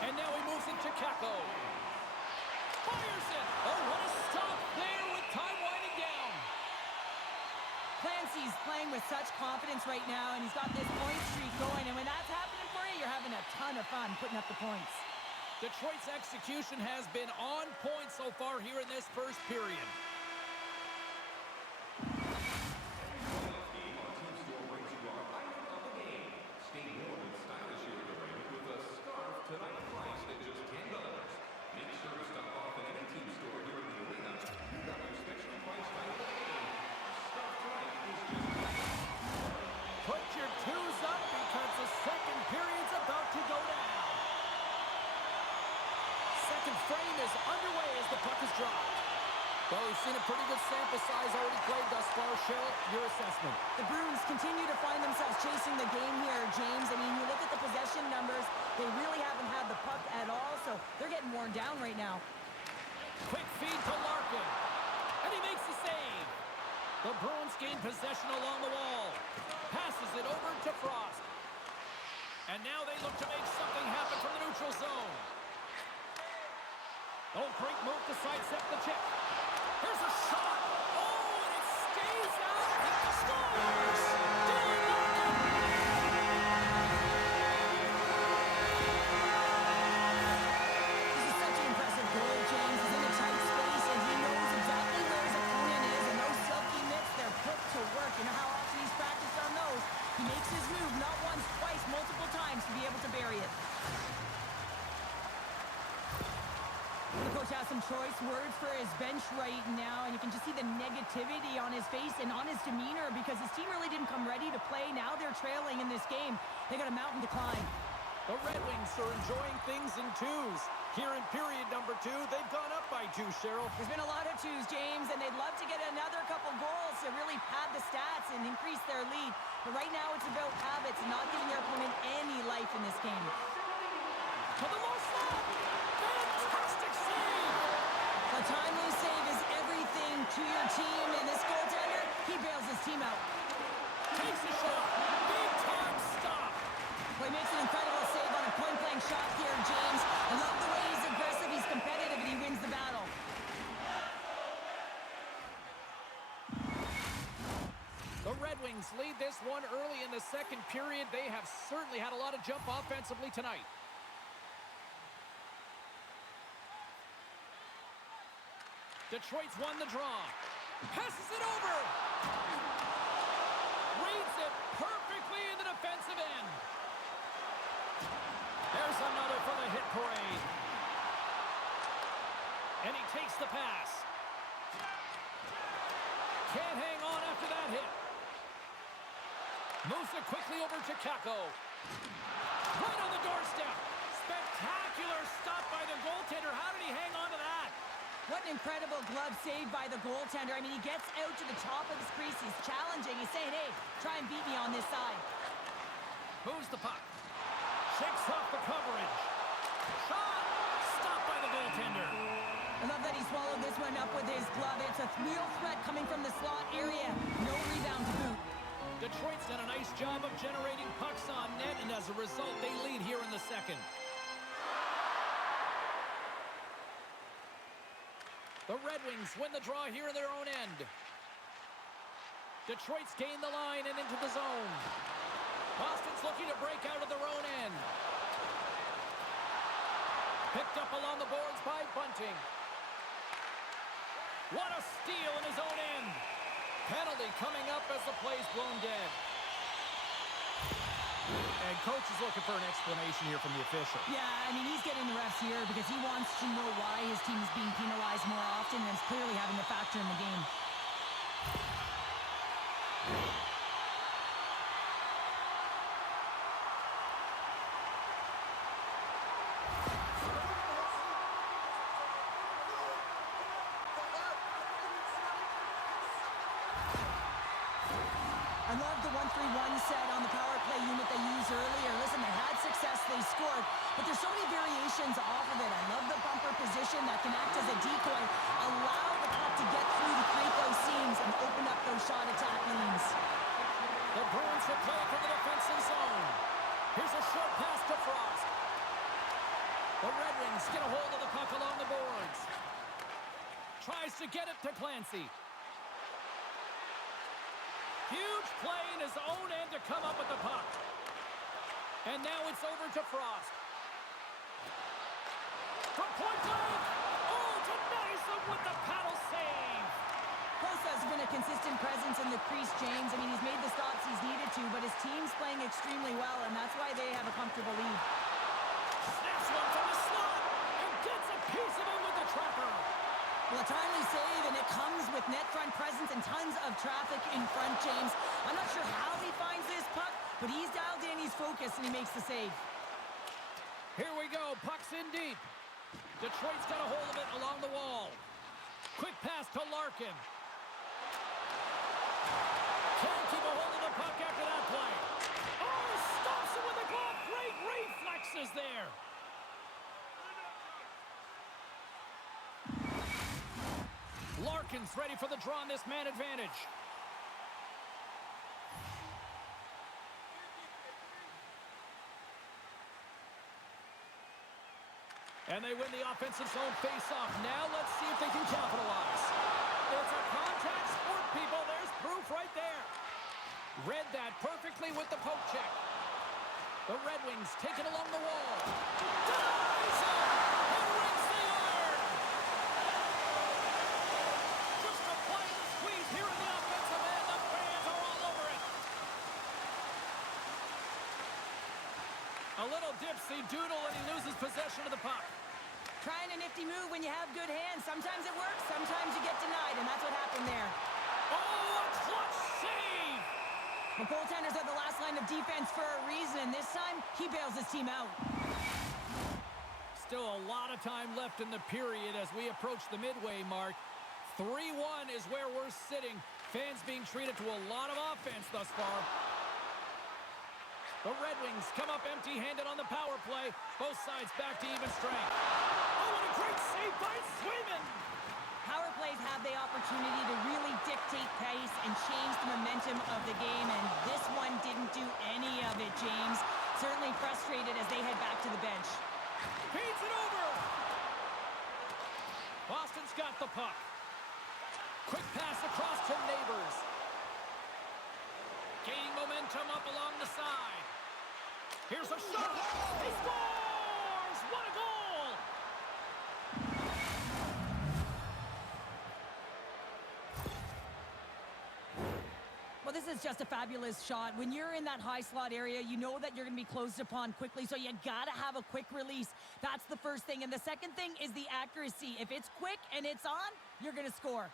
And now he moves it to Kako. Fires it. Oh, what a stop there with time winding down. Clancy's playing with such confidence right now, and he's got this point streak going. And when that's happening for you, you're having a ton of fun putting up the points. Detroit's execution has been on point so far here in this first period. Put your twos up because the second period's about to go down. Second frame is underway as the puck is dropped. Well, we've seen a pretty good sample size already played thus far. Cheryl, your assessment. The Bruins continue to find themselves chasing the game here, James. I mean, you look at the possession numbers, they really haven't had the puck at all, so they're getting worn down right now. Quick feed to Larkin. And he makes the save. The Bruins gain possession along the wall. Passes it over to Frost. And now they look to make something happen from the neutral zone. Oh, great move to sidestep the chip. Here's a shot. Oh, and it stays out. He scores! Dylan Larkin! This is such an impressive goal, James. He's in a tight space, and he knows exactly where his opponent is, and those silky mitts, they're put to work. You know how often he's practiced on those? He makes his move not once, twice, multiple times to be able to bury it. The coach has some choice words for his bench right now, and you can just see the negativity on his face and on his demeanor because his team really didn't come ready to play. Now they're trailing in this game. They got a mountain to climb. The Red Wings are enjoying things in twos. Here in period number 2, they've gone up by 2, Cheryl. There's been a lot of twos, James, and they'd love to get another couple goals to really pad the stats and increase their lead. But right now it's about habits, not giving their opponent any life in this game. To the low slot. Fantastic save. A timely save is everything to your team, and this goaltender, he bails his team out. Takes a shot. Big time stop. Well, he makes an incredible save on a point-blank shot here, James. I love the way he's aggressive, he's competitive, and he wins the battle. The Red Wings lead this one early in the second period. They have certainly had a lot of jump offensively tonight. Detroit's won the draw. Passes it over. Reads it perfectly in the defensive end. There's another for the hit parade. And he takes the pass. Can't hang on after that hit. Moves it quickly over to Kako. Right on the doorstep. Spectacular stop by the goaltender. How did he hang on to that? What an incredible glove save by the goaltender. I mean, he gets out to the top of his crease. He's challenging. He's saying, hey, try and beat me on this side. Moves the puck. Shakes off the coverage. Shot! Stopped by the goaltender. I love that he swallowed this one up with his glove. It's a real threat coming from the slot area. No rebound to boot. Detroit's done a nice job of generating pucks on net, and as a result, they lead here in the second. The Red Wings win the draw here in their own end. Detroit's gained the line and into the zone. Boston's looking to break out of their own end. Picked up along the boards by Bunting. What a steal in his own end. Penalty coming up as the play's blown dead. And coach is looking for an explanation here from the official. Yeah, I mean, he's getting the refs here because he wants to know why his team is being penalized more often, and it's clearly having a factor in the game. said on the power play unit they used earlier, listen, they had success, they scored, but there's so many variations off of it. I love the bumper position that can act as a decoy, allow the puck to get through to create those seams and open up those shot attack lanes. The Bruins will play from the defensive zone. Here's a short pass to Frost. The Red Wings get a hold of the puck along the boards. Tries to get it to Clancy. Huge play in his own end to come up with the puck. And now it's over to Frost. From point blank. Oh, denies him with the paddle save. Hosa's been a consistent presence in the crease, James. I mean, he's made the stops he's needed to, but his team's playing extremely well, and that's why they have a comfortable lead. Snaps one from the slot and gets a piece of him with the trapper. Well, a timely save, and it comes with net front presence and tons of traffic in front, James. I'm not sure how he finds this puck, but he's dialed in, he's focused, and he makes the save. Here we go, puck's in deep. Detroit's got a hold of it along the wall. Quick pass to Larkin. Can't keep a hold of the puck after that play. Oh, stops it with the glove. Great reflexes there. Larkin's ready for the draw on this man advantage. And they win the offensive zone face-off. Now let's see if they can capitalize. It's a contact sport, people. There's proof right there. Read that perfectly with the poke check. The Red Wings take it along the wall. Denies it! And rings the iron! Just applying the squeeze here in the offensive end. The fans are all over it. A little dipsy doodle and he loses possession of the puck. Trying a nifty move when you have good hands. Sometimes it works, sometimes you get denied, and that's what happened there. Oh, a clutch save! The goaltenders are the last line of defense for a reason. This time, he bails his team out. Still a lot of time left in the period as we approach the midway mark. 3-1 is where we're sitting. Fans being treated to a lot of offense thus far. The Red Wings come up empty-handed on the power play. Both sides back to even strength. Oh, what a great save by Swayman! Power plays have the opportunity to really dictate pace and change the momentum of the game, and this one didn't do any of it, James. Certainly frustrated as they head back to the bench. Feeds it over! Boston's got the puck. Quick pass across to Neighbors. Gaining momentum up along the side. Here's a shot. He scores! What a goal! Well, this is just a fabulous shot. When you're in that high slot area, you know that you're going to be closed upon quickly, so you got to have a quick release. That's the first thing. And the second thing is the accuracy. If it's quick and it's on, you're going to score.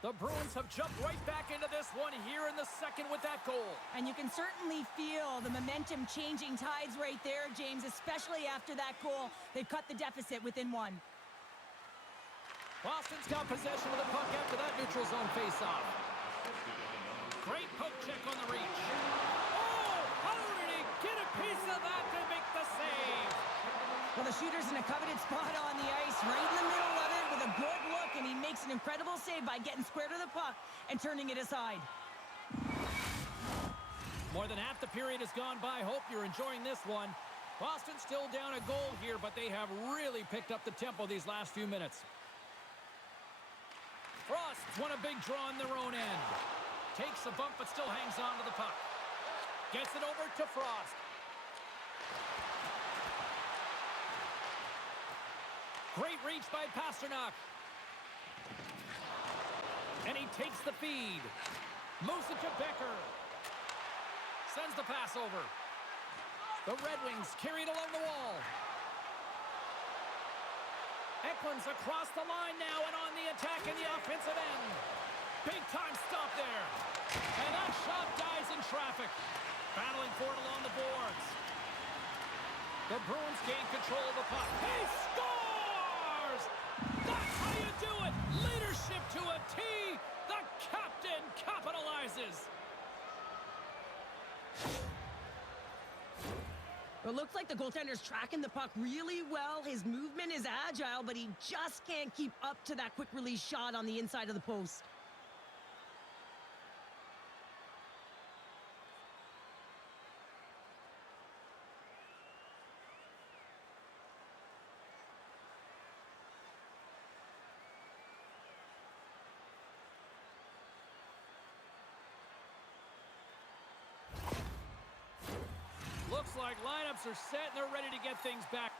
The Bruins have jumped right back into this one here in the second with that goal. And you can certainly feel the momentum changing tides right there, James, especially after that goal. They've cut the deficit within one. Boston's got possession of the puck after that neutral zone faceoff. Great poke check on the reach. Oh, how did he get a piece of that to make the save? Well, the shooter's in a coveted spot on the ice, right in the middle of it with a good look, and he makes an incredible save by getting square to the puck and turning it aside. More than half the period has gone by. Hope you're enjoying this one. Boston's still down a goal here, but they have really picked up the tempo these last few minutes. Frost's won a big draw on their own end. Takes a bump, but still hangs on to the puck. Gets it over to Frost. Great reach by Pasternak. And he takes the feed. Moves it to Becker. Sends the pass over. The Red Wings carried along the wall. Eklund's across the line now and on the attack in the offensive end. Big time stop there. And that shot dies in traffic. Battling for it along the boards. The Bruins gain control of the puck. He scores! That's how you do it! Leadership defensive to a T. The captain capitalizes. It looks like the goaltender's tracking the puck really well. His movement is agile, but he just can't keep up to that quick release shot on the inside of the post. Looks like lineups are set and they're ready to get things back.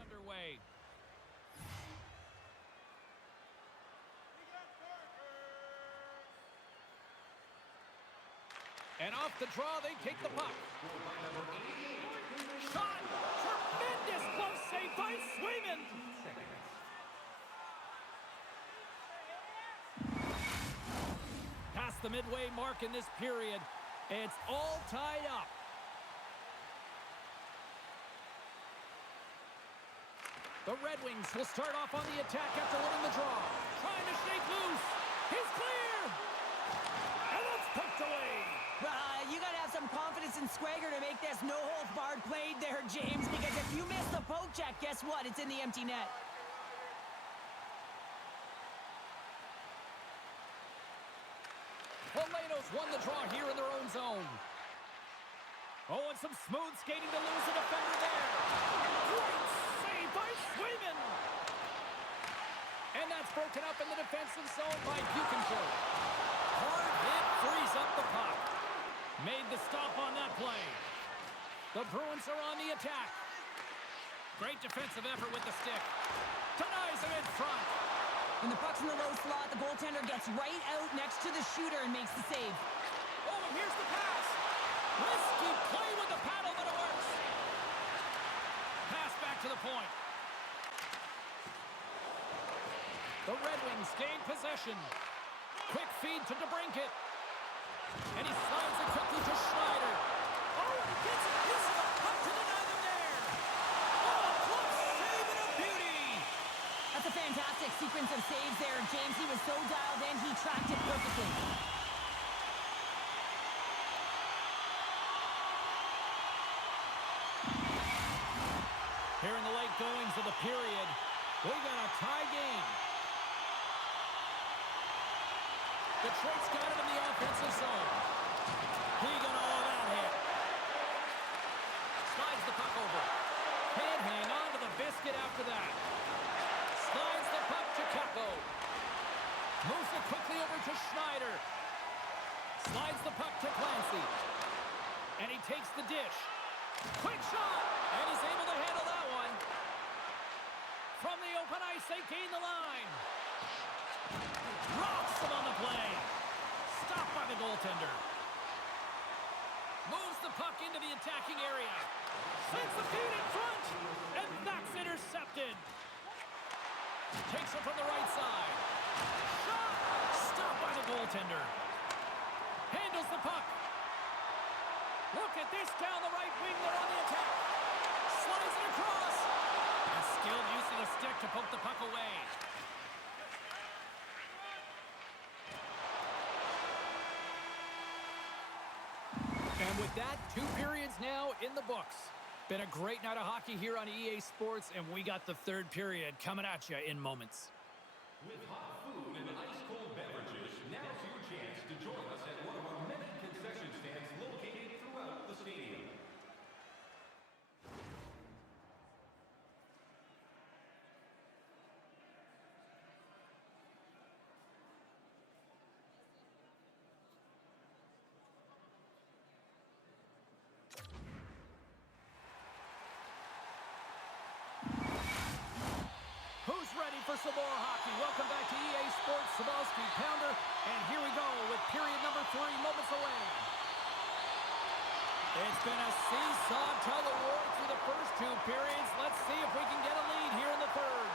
Underway. And off the draw, they take the puck. Shot! Tremendous close save by Swayman! Past the midway mark in this period, it's all tied up. The Red Wings will start off on the attack after winning the draw. Trying to shake loose. He's clear! And that's poked away. You got to have some confidence and swagger to make this no-holds-barred play there, James, because if you miss the poke check, guess what? It's in the empty net. Polanos won the draw here in their own zone. Oh, and some smooth skating to lose a defender there. Great save by Swayman. And that's broken up in the defensive zone by Buchenberg. Hard hit frees up the puck. Made the stop on that play. The Bruins are on the attack. Great defensive effort with the stick. Denies him in front. When the puck's in the low slot, the goaltender gets right out next to the shooter and makes the save. Oh, and here's the pass. Risky play with the paddle, but it works. Pass back to the point. The Red Wings gain possession. Quick feed to DeBrincat. And he slides it quickly to Schneider. Oh, he gets a piece of the puck to deny them there. Oh, close save and a beauty. That's a fantastic sequence of saves there, James. He was so dialed in, he tracked it perfectly. Here in the late goings of the period, we got a tie game. Detroit's got it in the offensive zone. He got all of that hit. Slides the puck over. Can't hang on to the biscuit after that. Slides the puck to Capo. Moves it quickly over to Schneider. Slides the puck to Clancy. And he takes the dish. Quick shot! And he's able to handle that one. From the open ice, they gain the line. Rocks him on the play. Stopped by the goaltender. Moves the puck into the attacking area. Sends the feed in front. And that's intercepted. Takes it from the right side. Shot! Stopped by the goaltender. Handles the puck. Look at this down the right wing. They're on the attack. Slides it across. And skilled use of the stick to poke the puck away. And with that, 2 periods now in the books. Been a great night of hockey here on EA Sports, and we got the 3rd period coming at you in moments. With hot food and ice-cold beverages, now's your chance to join us at one of our many concession stands located throughout the stadium. Who's ready for some more hockey? Welcome back to EA Sports, Sabalski Pounder, and here we go with period number 3, moments away. It's been a seesaw tug of war through the first two periods. Let's see if we can get a lead here in the third.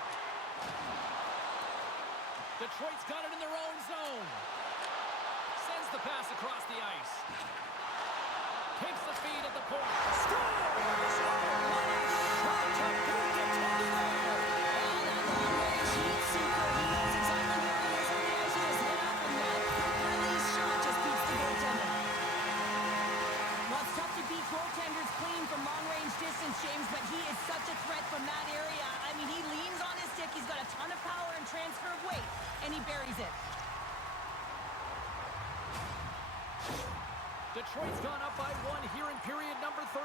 Detroit's got it in their own zone. Sends the pass across the ice. Takes the feed at the point. Scores! What a shot to beat the teddy bear! That long-range heat seeker, he knows exactly where he is on the edge of his head up, and that quick-release shot just beats the goaltender. Well, it's tough to beat goaltenders clean from long-range distance, James, but he is such a threat from that area. I mean, he leans on his stick, he's got a ton of power and transfer of weight, and he buries it. Detroit's gone up by 1 here in period number 3.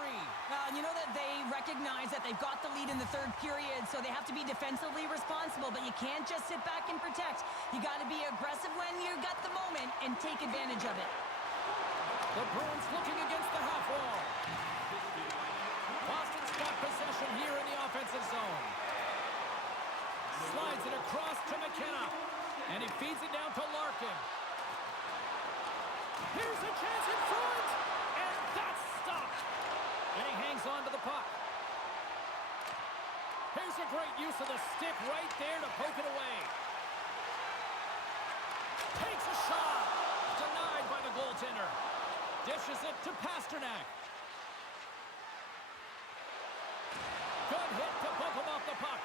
And you know that they recognize that they've got the lead in the third period, so they have to be defensively responsible, but you can't just sit back and protect. You got to be aggressive when you got the moment and take advantage of it. The Bruins looking against the half wall. Boston's got possession here in the offensive zone. Slides it across to McKenna, and he feeds it down to Larkin. Here's a chance in front, and that's stopped. And he hangs on to the puck. Here's a great use of the stick right there to poke it away. Takes a shot. Denied by the goaltender. Dishes it to Pasternak. Good hit to bump him off the puck.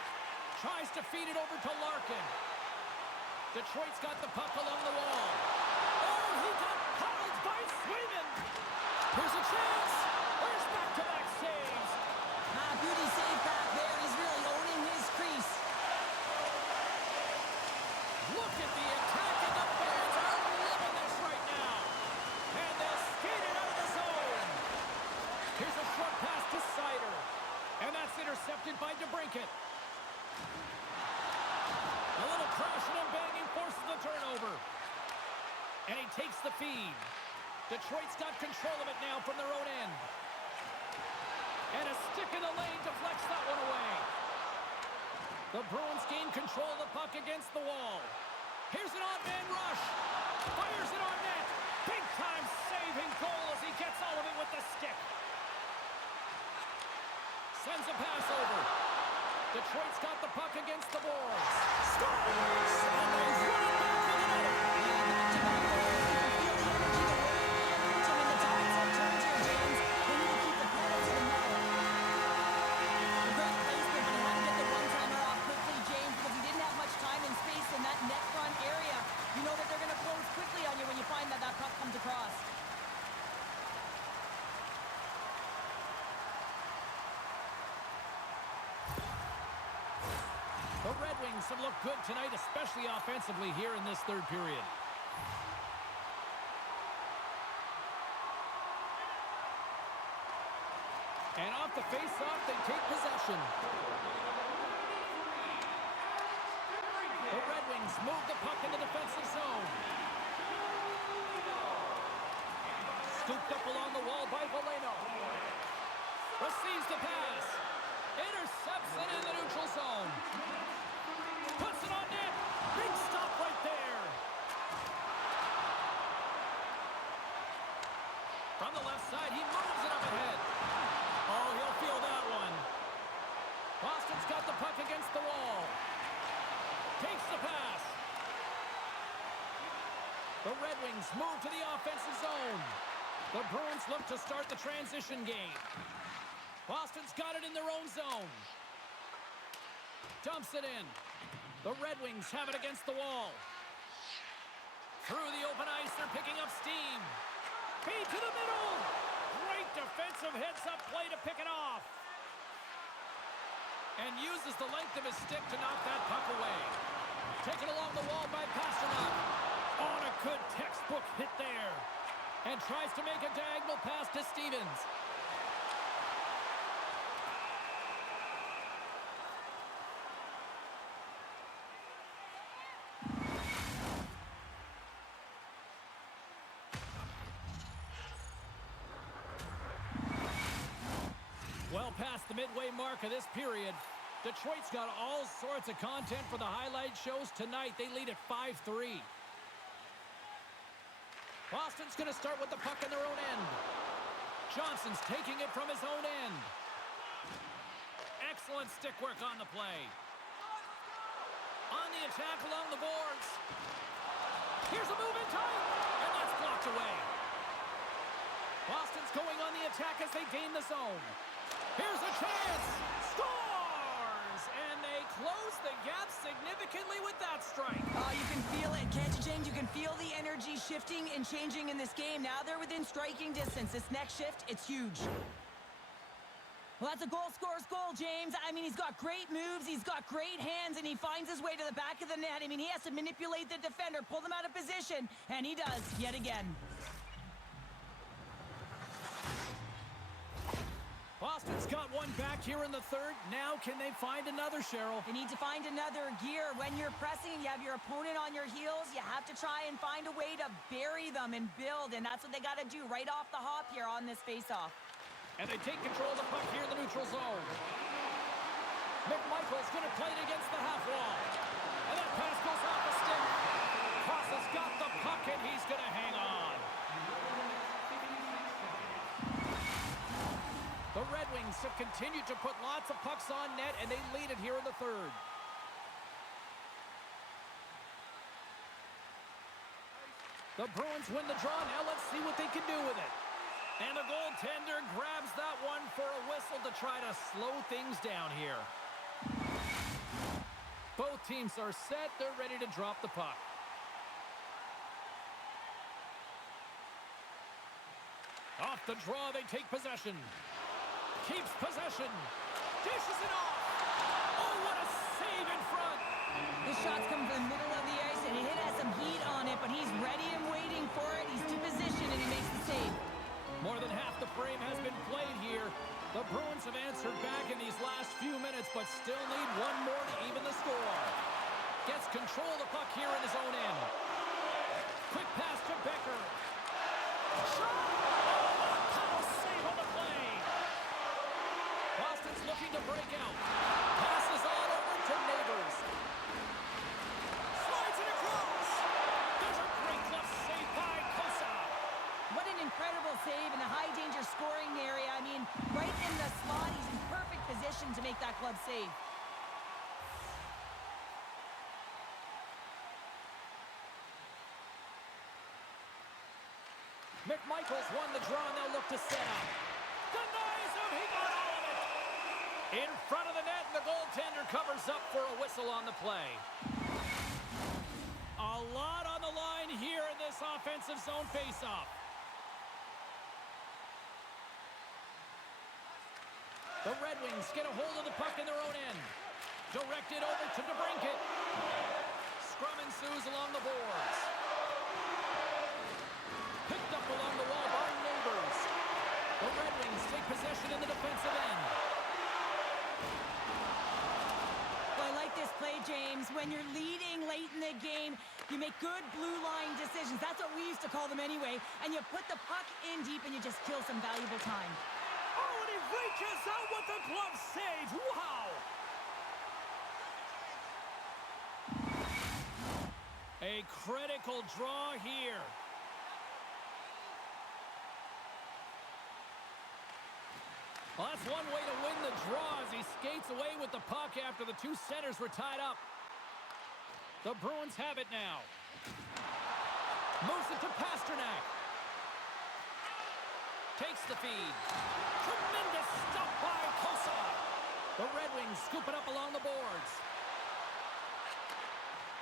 Tries to feed it over to Larkin. Detroit's got the puck along the wall. Oh, he got pummeled by Swayman. Here's a chance. There's back-to-back saves. Beauty save back there. He's really owning his crease. Look at the attack, and the Bruins are loving this right now. And they'll skate it out of the zone. Here's a short pass to Seider. And that's intercepted by DeBrincat. A little crashing and banging forces the turnover. And he takes the feed. Detroit's got control of it now from their own end. And a stick in the lane deflects that one away. The Bruins gain control of the puck against the wall. Here's an odd-man rush. Fires it on net. Big-time saving goal as he gets all of it with the stick. Sends a pass over. Detroit's got the puck against the boards. Scores! And they run it back with another. In that net front area, you know that they're going to close quickly on you when you find that puck comes across. The Red Wings have looked good tonight, especially offensively here in this third period. And off the face-off, they take possession. The Red Wings move the puck in the defensive zone. Scooped up along the wall by Valeno. Receives the pass. Intercepts it in the neutral zone. Puts it on net. Big stop right there. From the left side, he moves it up ahead. Oh, he'll feel that one. Boston's got the puck against the wall. Takes the pass. The Red Wings move to the offensive zone. The Bruins look to start the transition game. Boston's got it in their own zone. Dumps it in. The Red Wings have it against the wall. Through the open ice, they're picking up steam. Feed to the middle. Great defensive heads-up play to pick it off. And uses the length of his stick to knock that puck away. Taken along the wall by Pasternak. On a good textbook hit there. And tries to make a diagonal pass to Stevens. Well past the midway mark of this period, Detroit's got all sorts of content for the highlight shows tonight. They lead at 5-3. Boston's going to start with the puck in their own end. Johnson's taking it from his own end. Excellent stick work on the play. On the attack along the boards. Here's a move in tight, and that's blocked away. Boston's going on the attack as they gain the zone. Here's a chance. Scores! And they close the gap significantly with that strike. Oh, you can feel it, can't you, James? You can feel the energy shifting and changing in this game. Now they're within striking distance. This next shift, it's huge. Well, that's a goal scorer's goal, James. I mean, he's got great moves, he's got great hands, and he finds his way to the back of the net. I mean, he has to manipulate the defender, pull them out of position, and he does yet again. Boston's got one back here in the third. Now can they find another, Cheryl? They need to find another gear. When you're pressing and you have your opponent on your heels, you have to try and find a way to bury them and build, and that's what they got to do right off the hop here on this faceoff. And they take control of the puck here in the neutral zone. McMichael's going to play it against the half wall. And that pass goes off the stick. Cross has got the puck, and he's going to hang on. The Red Wings have continued to put lots of pucks on net, and they lead it here in the third. The Bruins win the draw. Now let's see what they can do with it. And the goaltender grabs that one for a whistle to try to slow things down here. Both teams are set. They're ready to drop the puck. Off the draw, they take possession. Keeps possession. Dishes it off. Oh, what a save in front. This shot's coming from the middle of the ice, and he has some heat on it, but he's ready and waiting for it. He's to position, and he makes the save. More than half the frame has been played here. The Bruins have answered back in these last few minutes, but still need one more to even the score. Gets control of the puck here in his own end. Quick pass to Becker. Shot! Oh, a power save on the play. Boston's looking to break out. Passes on over to Neighbors. Slides it across. There's a great glove save by Kosa. What an incredible save in a high-danger scoring area. I mean, right in the slot, he's in perfect position to make that glove save. McMichael's won the draw, and they'll look to set up. Denies him, he got all of it. In front of the net, and the goaltender covers up for a whistle on the play. A lot on the line here in this offensive zone faceoff. The Red Wings get a hold of the puck in their own end. Directed over to DeBrincat. Scrum ensues along the boards. Picked up along the wall by Neighbors. The Red Wings take possession in the defensive end. Well, I like this play, James. When you're leading late in the game, you make good blue line decisions. That's what we used to call them anyway. And you put the puck in deep and you just kill some valuable time. Oh, and he reaches out with the glove save. Wow! A critical draw here. Well, that's one way to win the draw as he skates away with the puck after the two centers were tied up. The Bruins have it now. Moves it to Pasternak. Takes the feed. Tremendous stuff by Kosa. The Red Wings scoop it up along the boards.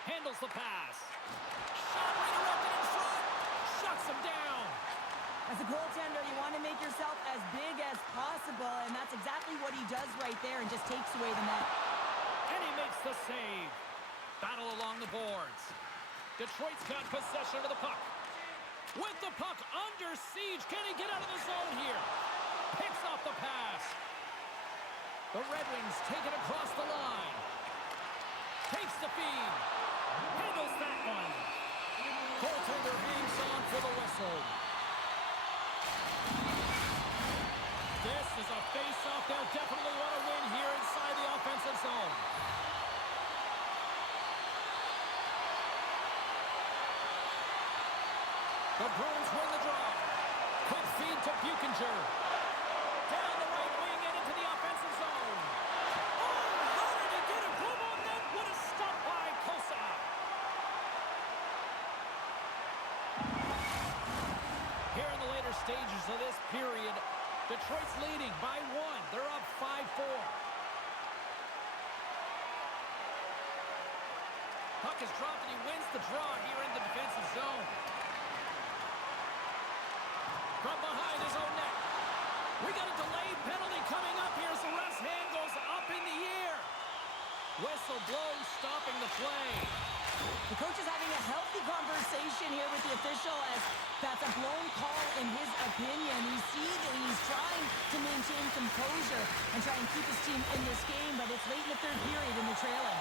Handles the pass. Shot redirected in front. Shuts him down. As a goaltender, you want to make yourself as big as possible, and that's exactly what he does right there and just takes away the net. And he makes the save. Battle along the boards. Detroit's got possession of the puck. With the puck under siege, can he get out of the zone here? Picks off the pass. The Red Wings take it across the line. Takes the feed. Handles that one. Goaltender hangs on for the whistle. This is a face-off they'll definitely want to win here inside the offensive zone. The Bruins win the draw. Quick feed to Buchinger. Down the right wing and into the offensive zone. Oh, how did he get a glove on that? What a stop by Kosa. Here in the later stages of this period, Detroit's leading by 1. They're up 5-4. Puck is dropped and he wins the draw here in the defensive zone. From behind his own net. We got a delayed penalty coming up here as the ref's hand goes up in the air. Whistle blows, stopping the play. The coach is having a healthy conversation here with the official as that's a blown call in his opinion. You see that he's trying to maintain composure and try and keep his team in this game, but it's late in the third period and they're trailing.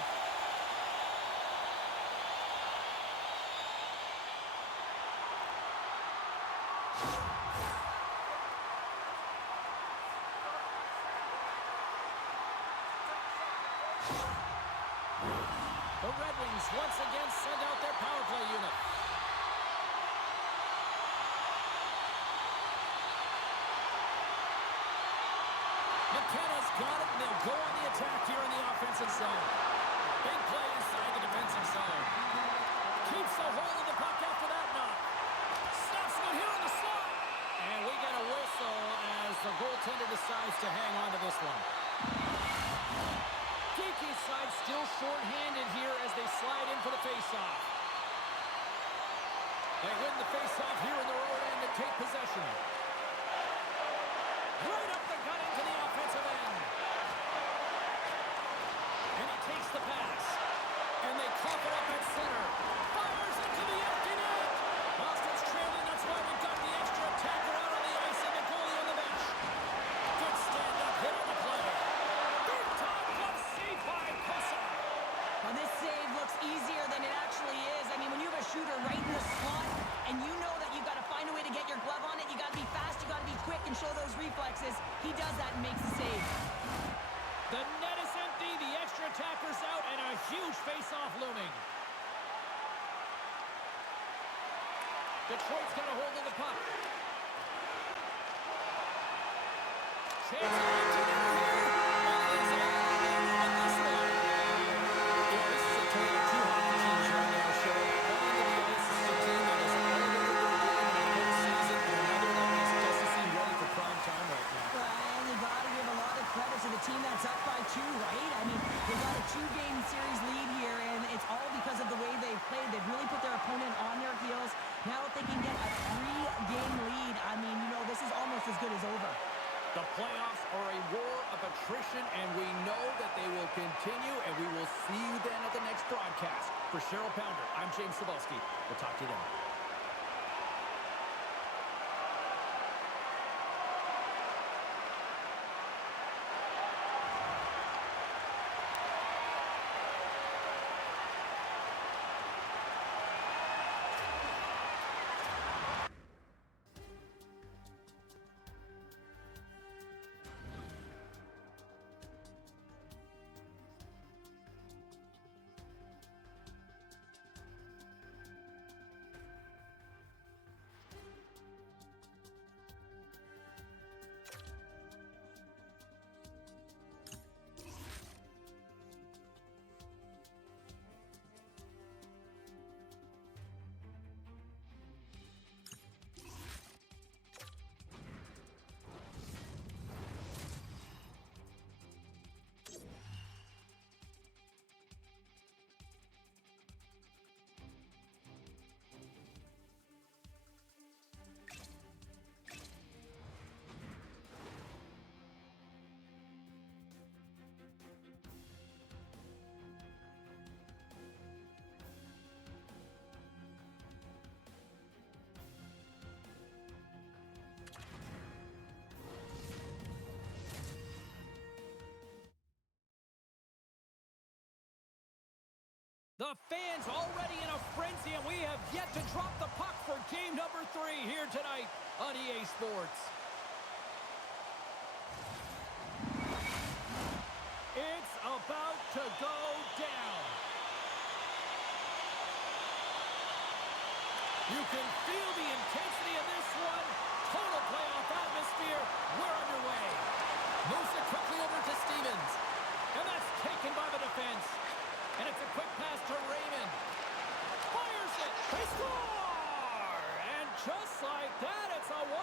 The Red Wings once again send out their power play unit. McKenna's got it, and they'll go on the attack here in the offensive zone. Big play inside the defensive zone. Keeps a hold of the puck after that knock. Stops it here in the slot. And we get a whistle as the goaltender decides to hang on to this one. DK's side still short-handed here as they slide in for the face-off. They win the face-off here in their own end to take possession. Right up the gut into the offensive end. And he takes the pass. And they cough it up at center. Fires into the empty net. Boston's trailing. That's why we've got the extra attacker out on the ice and the goalie on the bench. Good stand-up hit on the play. Big time glove save by Kosa. Well, this save looks easier than it actually is. I mean, when you have a shooter right in the slot and you know that you've got to find a way to get your glove on it, you got to be fast, you got to be quick and show those reflexes. He does that and makes the save. The net is empty, the extra attacker's out, and a huge face-off looming. Detroit's got a hold of the puck. Chance of empty net here. And it's all over with this one. Yeah, this is a tale of two hockey teams right now, showing on the ice. This is a team that is all over the board in the postseason, and another that doesn't seem ready for prime time right now. Well, you got to give a lot of credit to the team that's up by 2, right? I mean, they got a 2-game series lead here, and it's all because of the way they've played. They've really put their opponent on their heels. Now if they can get a 3-game lead, I mean, you know, this is almost as good as over. The playoffs are a war of attrition, and we know that they will continue, and we will see you then at the next broadcast. For Cheryl Pounder, I'm James Cebulski. We'll talk to you then. The fans already in a frenzy, and we have yet to drop the puck for game number 3 here tonight on EA Sports. It's about to go down. You can feel the intensity of this one Total playoff atmosphere. We're underway. Moves it quickly over to Stevens. And that's taken by the defense. And it's a quick pass to Raymond. Fires it. They score! And just like that, it's a 1-0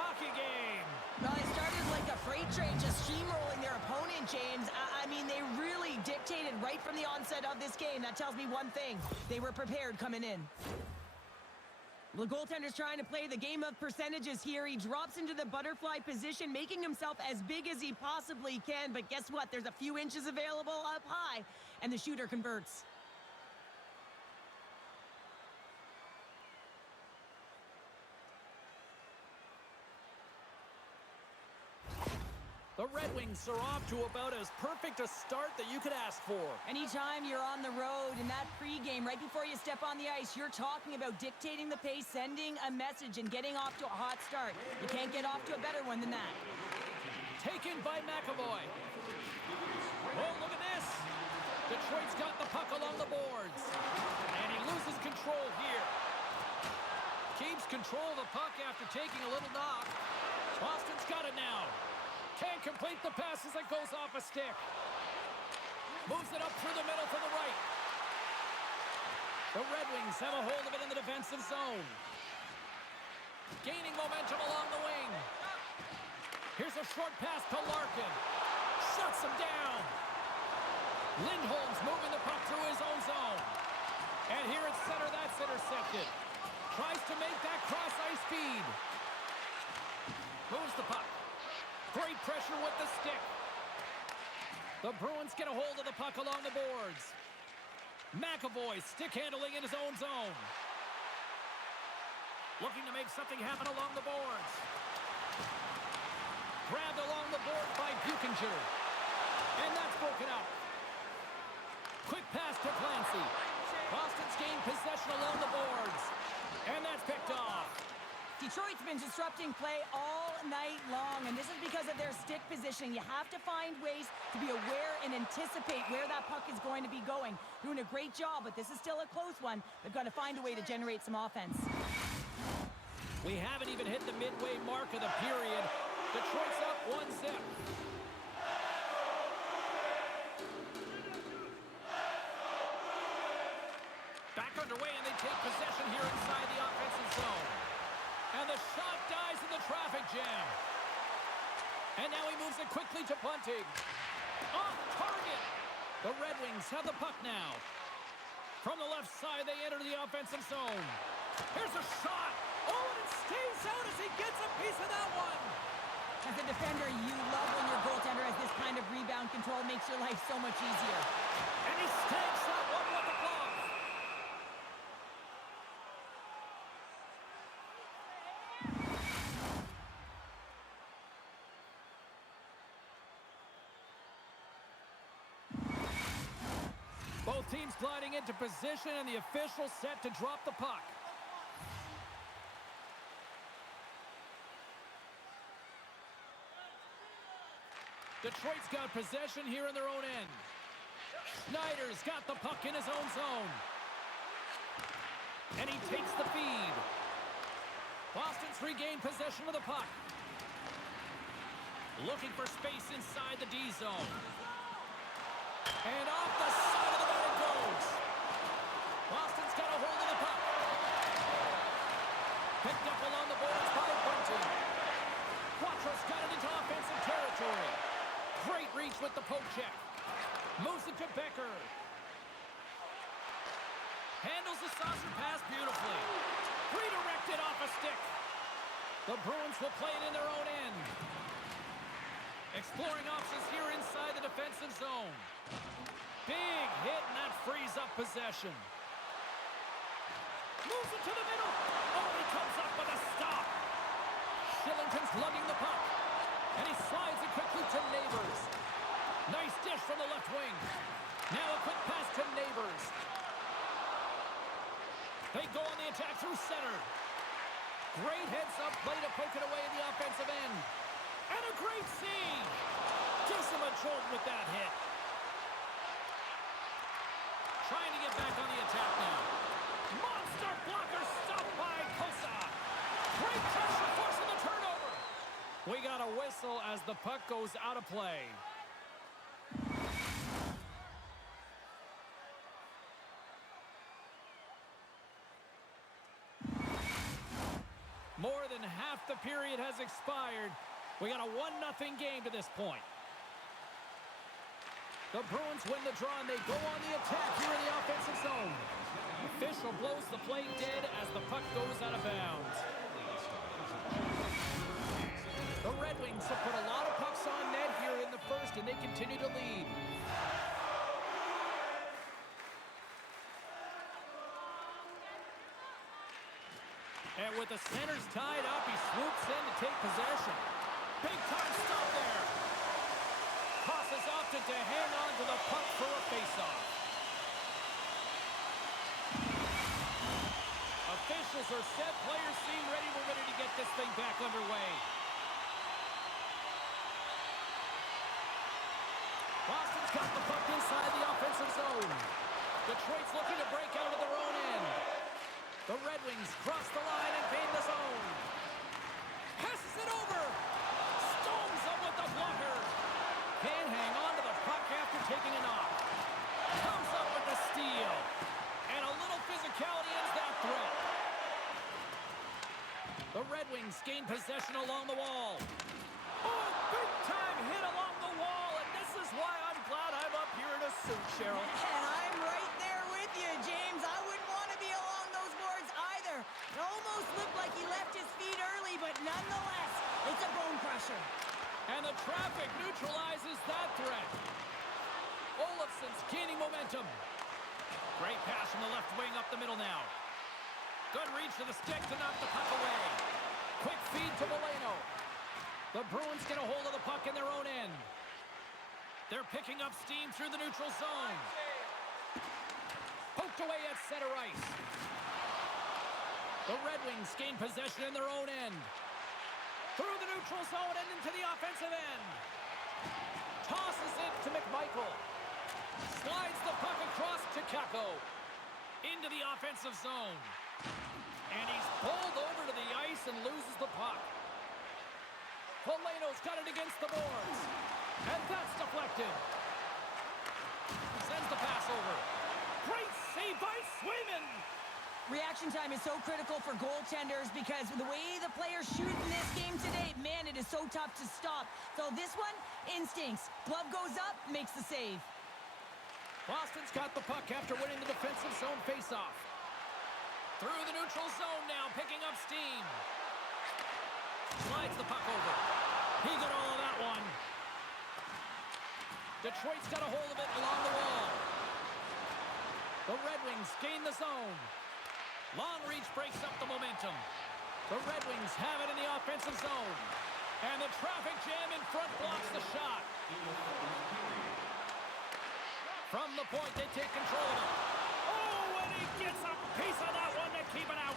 hockey game. Well, they started like a freight train just steamrolling their opponent, James. I mean, they really dictated right from the onset of this game. That tells me one thing. They were prepared coming in. The goaltender's trying to play the game of percentages here. He drops into the butterfly position, making himself as big as he possibly can. But guess what? There's a few inches available up high, and the shooter converts. The Red Wings are off to about as perfect a start that you could ask for. Anytime you're on the road in that pregame, right before you step on the ice, you're talking about dictating the pace, sending a message, and getting off to a hot start. You can't get off to a better one than that. Taken by McAvoy. Oh, look at this. Detroit's got the puck along the boards. And he loses control here. Keeps control of the puck after taking a little knock. Boston's got it now. Can't complete the pass as it goes off a stick. Moves it up through the middle to the right. The Red Wings have a hold of it in the defensive zone. Gaining momentum along the wing. Here's a short pass to Larkin. Shuts him down. Lindholm's moving the puck through his own zone. And here at center, that's intercepted. Tries to make that cross-ice feed. Moves the puck. Great pressure with the stick. The Bruins get a hold of the puck along the boards. McAvoy stick handling in his own zone. Looking to make something happen along the boards. Grabbed along the board by Buchinger. And that's broken up. Quick pass to Clancy. Boston's gained possession along the boards. And that's picked off. Detroit's been disrupting play all night long, and this is because of their stick positioning. You have to find ways to be aware and anticipate where that puck is going to be going. Doing a great job, but this is still a close one. They've got to find a way to generate some offense. We haven't even hit the midway mark of the period. Detroit's up 1-0. Back underway, and they take possession here inside the offensive zone. And the shot dies in the traffic jam. And now he moves it quickly to bunting. Off target. The Red Wings have the puck now. From the left side, they enter the offensive zone. Here's a shot. Oh, and it stays out as he gets a piece of that one. As a defender, you love when your goaltender has this kind of rebound control. Makes your life so much easier. And he snags that one with the glove. Both teams gliding into position, and the official set to drop the puck. Detroit's got possession here in their own end. Schneider's got the puck in his own zone. And he takes the feed. Boston's regained possession of the puck. Looking for space inside the D zone. And off the side of the net it goes. Boston's got a hold of the puck. Picked up along the boards by Bunting. Quattro's got it into offensive territory. Great reach with the poke check. Moves it to Becker. Handles the saucer pass beautifully. Redirected off a stick. The Bruins will play it in their own end. Exploring options here inside the defensive zone. Big hit, and that frees up possession. Moves it to the middle. Oh, he comes up with a stop. Shillington's lugging the puck. And he slides it quickly to Neighbors. Nice dish from the left wing. Now a quick pass to Neighbors. They go on the attack through center. Great heads-up play to poke it away in the offensive end. And a great save. Gives him a jolt with that hit. Trying to get back on the attack now. Monster blocker stopped by Kosa. Great pressure forcing the We got a whistle as the puck goes out of play. More than half the period has expired. We got a 1-0 game to this point. The Bruins win the draw and they go on the attack here in the offensive zone. Official blows the play dead as the puck goes out of bounds. The Red Wings have put a lot of pucks on net here in the first and they continue to lead. And with the centers tied up, he swoops in to take possession. Big time stop there. Tosses opted to hang on to the puck for a faceoff. Officials are set. Players seem ready. We're ready to get this thing back underway. Boston's got the puck inside the offensive zone. Detroit's looking to break out of their own end. The Red Wings cross the line and gain the zone. Passes it over. Stones up with the blocker. Can't hang on to the puck after taking a knock. Comes up with the steal. And a little physicality ends that threat. The Red Wings gain possession along the wall. Oh, big time hit along the wall. And this is why I'm glad I'm up here in a suit, Cheryl. And I'm right there with you, James. I wouldn't want to be along those boards either. It almost looked like he left his feet early, but nonetheless, it's a bone crusher. And the traffic neutralizes that threat. Olofsson's gaining momentum. Great pass from the left wing up the middle now. Good reach to the stick to knock the puck away. Quick feed to Valeno. The Bruins get a hold of the puck in their own end. They're picking up steam through the neutral zone. Poked away at center ice. The Red Wings gain possession in their own end. Through the neutral zone and into the offensive end. Tosses it to McMichael. Slides the puck across to Kakko. Into the offensive zone. And he's pulled over to the ice and loses the puck. Valeno's got it against the boards. And that's deflected. Sends the pass over. Great save by Swayman. Reaction time is so critical for goaltenders because the way the players shoot in this game today, man, it is so tough to stop. So this one, instincts. Glove goes up, makes the save. Boston's got the puck after winning the defensive zone faceoff. Through the neutral zone now, picking up steam. Slides the puck over. He got all of that one. Detroit's got a hold of it along the wall. The Red Wings gain the zone. Long reach breaks up the momentum. The Red Wings have it in the offensive zone. And the traffic jam in front blocks the shot. From the point, they take control of it. Oh, and he gets a piece of that one to keep it out.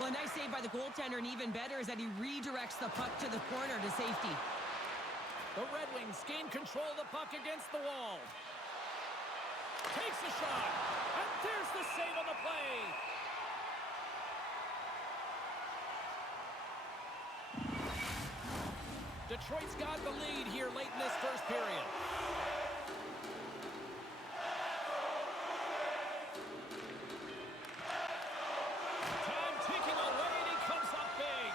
Well, a nice save by the goaltender, and even better is that he redirects the puck to the corner to safety. The Red Wings gain control of the puck against the wall. Takes a shot, and there's the save on the play. Detroit's got the lead here late in this first period. Time ticking away, and he comes up big.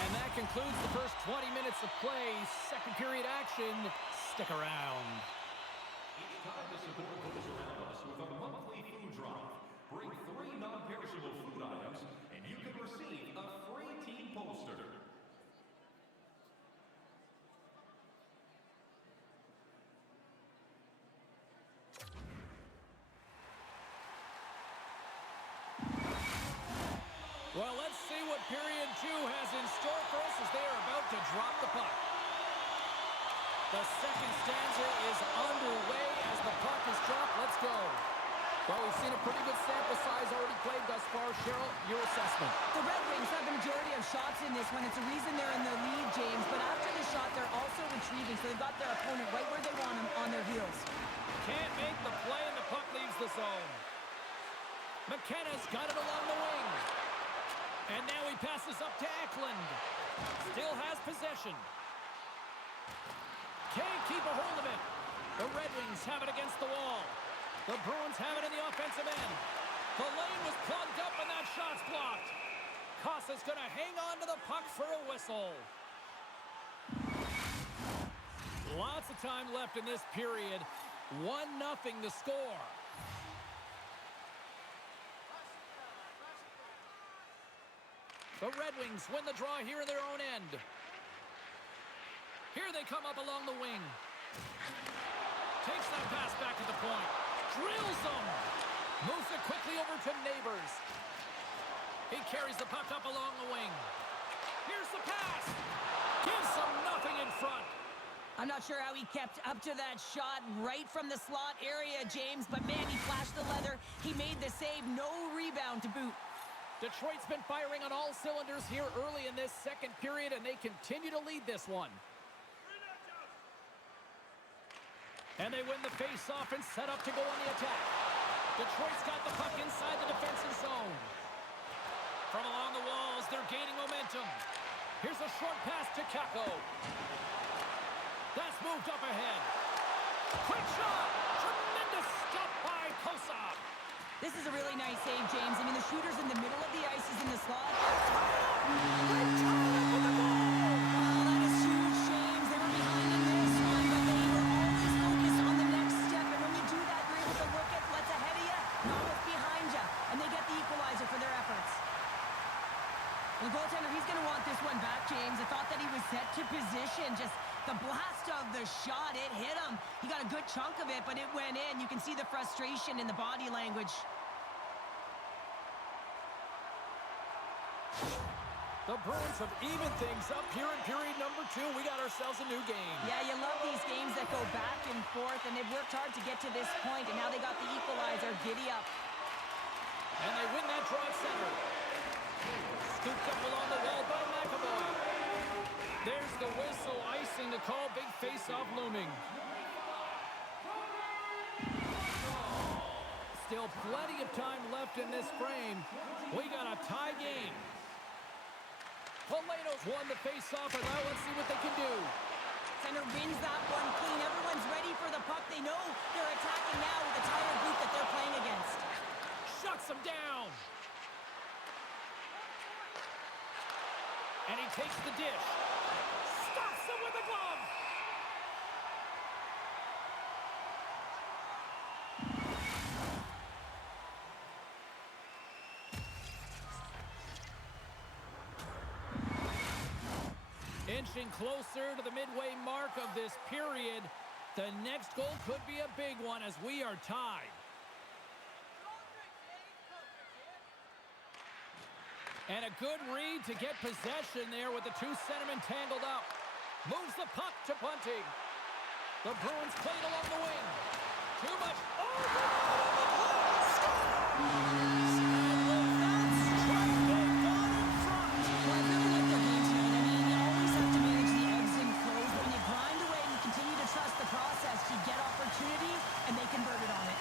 And that concludes the first 20 minutes of play. Second period action. Stick around. It's time to support those around us with a monthly food drive. Bring 3 non-perishable food items, and you can receive a free team poster. Well, let's see what period 2 has in store for us as they are about to drop the puck. The second stanza is underway as the puck is dropped. Let's go. Well, we've seen a pretty good sample size already played thus far. Cheryl, your assessment. The Red Wings have the majority of shots in this one. It's a reason they're in the lead, James. But after the shot, they're also retrieving, so they've got their opponent right where they want him, on their heels. Can't make the play, and the puck leaves the zone. McKenna's got it along the wing. And now he passes up to Eklund. Still has possession. Can't keep a hold of it. The Red Wings have it against the wall. The Bruins have it in the offensive end. The lane was plugged up and that shot's blocked. Kosa's going to hang on to the puck for a whistle. Lots of time left in this period. 1-0 the score. The Red Wings win the draw here in their own end. Here they come up along the wing. Takes that pass back at the point. Drills them. Moves it quickly over to Neighbors. He carries the puck up along the wing. Here's the pass. Gives them nothing in front. I'm not sure how he kept up to that shot right from the slot area, James, but man, he flashed the leather. He made the save. No rebound to boot. Detroit's been firing on all cylinders here early in this second period, and they continue to lead this one. And they win the face-off and set up to go on the attack. Detroit's got the puck inside the defensive zone. From along the walls, they're gaining momentum. Here's a short pass to Kakko. That's moved up ahead. Quick shot! Tremendous stop by Kosa. This is a really nice save, James. I mean, the shooter's in the middle of the ice, is in the slot. Good time with the goal! Oh, that is huge, James. They were behind in this one, but they were always focused on the next step. And when you do that, you're able to look at what's ahead of you, not what's behind you. And they get the equalizer for their efforts. The goaltender, he's going to want this one back, James. I thought that he was set to position. Just the blast of the shot, it hit him. He got a good chunk of it, but it went in. You can see the frustration in the body language. The Bruins have evened things up here in period number 2. We got ourselves a new game. Yeah, you love these games that go back and forth, and they've worked hard to get to this point, and now they got the equalizer. Giddy up. And they win that draw at center. Scooped up along the wall by McAvoy. There's the whistle, icing the call. Big face-off looming. Still plenty of time left in this frame. We got a tie game. Poleto's won the face-off, and now let's see what they can do. Center wins that one clean. Everyone's ready for the puck. They know they're attacking now with the tired group that they're playing against. Shuts them down. And he takes the dish. Stops him with a glove. Inching closer to the midway mark of this period. The next goal could be a big one as we are tied. And a good read to get possession there with the two centermen tangled up. Moves the puck to Bunting. The Bruins played along the wing. Too much. You get opportunity, and they converted on it.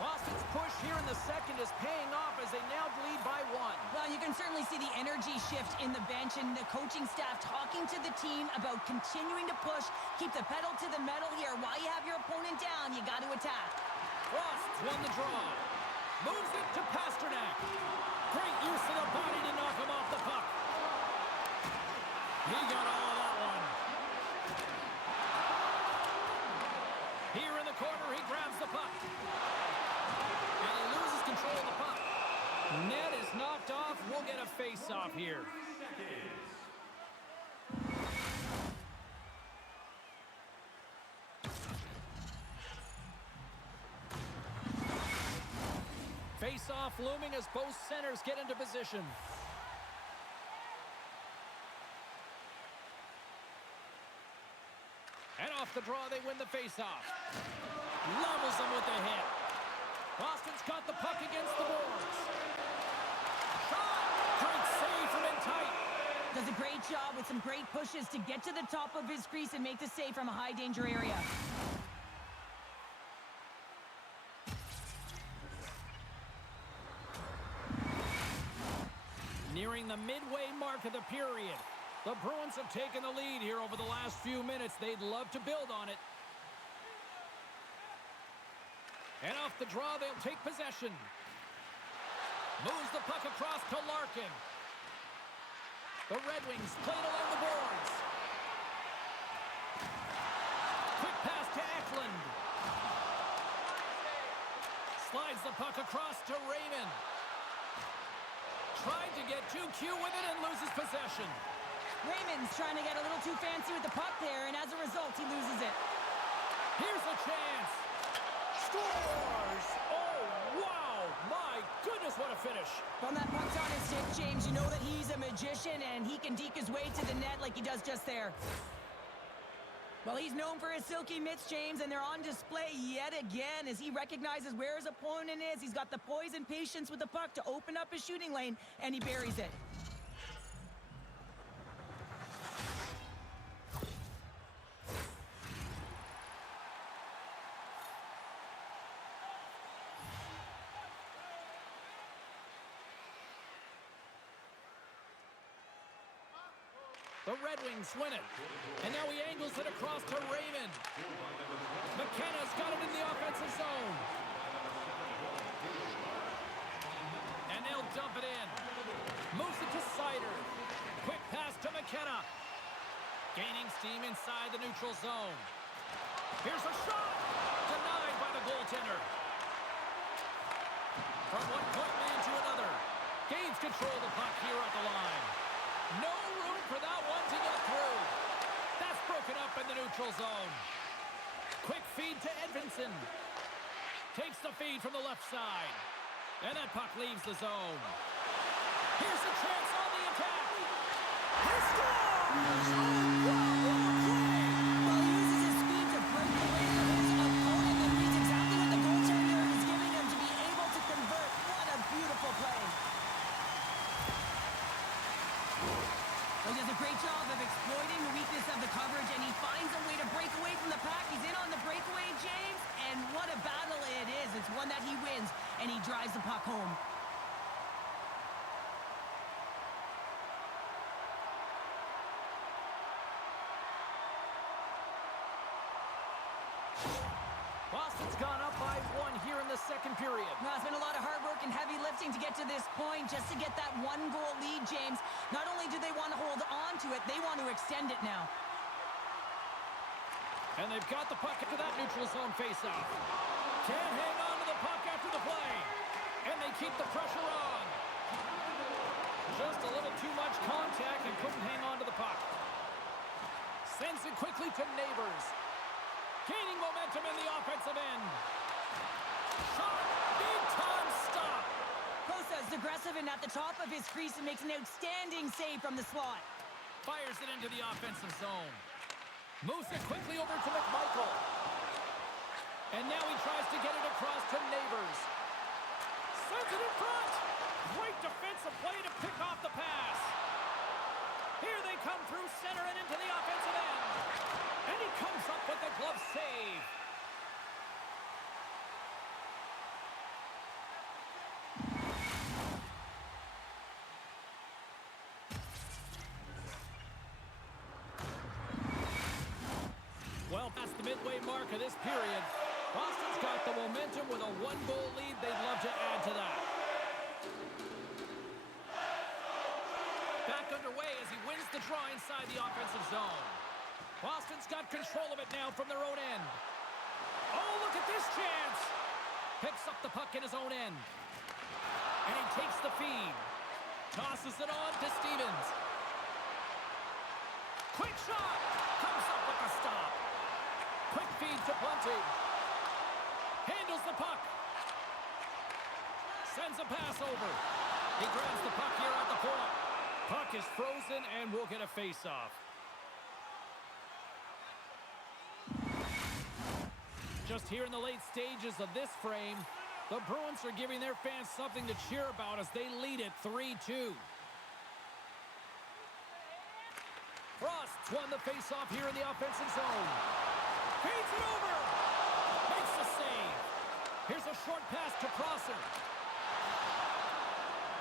Boston's push here in the second is paying off as they now lead by 1. Well, you can certainly see the energy shift in the bench and the coaching staff talking to the team about continuing to push, keep the pedal to the metal here. While you have your opponent down, you got to attack. Frost's won the draw. Moves it to Pasternak. Great use of the body to knock him off the puck. He got all of that one. Here in the corner, he grabs the puck. And he loses control of the puck. Net is knocked off. We'll get a face-off here. Face-off looming as both centers get into position. And off the draw, they win the face-off. Levels them with the hit. Boston's got the puck against the boards. Shot! Great save from in tight. Does a great made some great pushes to get to the top of his crease and make the save from a high danger area. Nearing the midway mark of the period. The Bruins have taken the lead here over the last few minutes. They'd love to build on it. And off the draw, they'll take possession. Moves the puck across to Larkin. The Red Wings played along the boards. Quick pass to Eklund. Slides the puck across to Raymond. Tried to get too cute with it and loses possession. Raymond's trying to get a little too fancy with the puck there, and as a result, he loses it. Here's a chance. Scores! Oh, wow! My goodness, what a finish. From that puck's on his stick, James, you know that he's a magician, and he can deke his way to the net like he does just there. Well, he's known for his silky mitts, James, and they're on display yet again as he recognizes where his opponent is. He's got the poise and patience with the puck to open up his shooting lane, and he buries it. The Red Wings win it. And now he angles it across to Raymond. McKenna's got it in the offensive zone. And they'll dump it in. Moves it to Sider. Quick pass to McKenna. Gaining steam inside the neutral zone. Here's a shot. Denied by the goaltender. From one point man to another. Gains control of the puck here at the line. No room for that one to get through. That's broken up in the neutral zone. Quick feed to Edvinsson. Takes the feed from the left side. And that puck leaves the zone. Here's a chance on the attack. He scores! Oh, wow, what a play! Well, he uses his speed to break away from his opponent and reads exactly what the goaltender is giving him to be able to convert. What a beautiful play. He does a great job of exploiting the weakness of the coverage, and he finds a way to break away from the pack. He's in on the breakaway, James, and what a battle it is. It's one that he wins, and he drives the puck home. Boston's gone up by one here in the second period. Well, it's been a lot of hard work and heavy lifting to get to this point, just to get that one-goal lead, James. Not only do they want to hold on to it, they want to extend it now. And they've got the puck into that neutral zone faceoff. Can't hang on to the puck after the play. And they keep the pressure on. Just a little too much contact and couldn't hang on to the puck. Sends it quickly to Neighbors. Gaining momentum in the offensive end. Shot! Big time stop! Kosa's aggressive and at the top of his crease and makes an outstanding save from the slot. Fires it into the offensive zone. Moves it quickly over to McMichael. And now he tries to get it across to Neighbors. Sends it in front! Great defensive play to pick off the pass. Here they come through center and into the offensive end. And he comes up with the glove save. Well past the midway mark of this period, Boston's got the momentum with a one-goal lead. They'd love to add to that. Back underway as he wins the draw inside the offensive zone. Boston's got control of it now from their own end. Oh, look at this chance! Picks up the puck in his own end. And he takes the feed. Tosses it on to Stevens. Quick shot! Comes up with the stop. Quick feed to Bunting. Handles the puck. Sends a pass over. He grabs the puck here at the point. Puck is frozen and we'll get a face-off. Just here in the late stages of this frame, the Bruins are giving their fans something to cheer about as they lead it 3-2. Bruins won the face-off here in the offensive zone. Feeds it over. Makes the save. Here's a short pass to Prosser.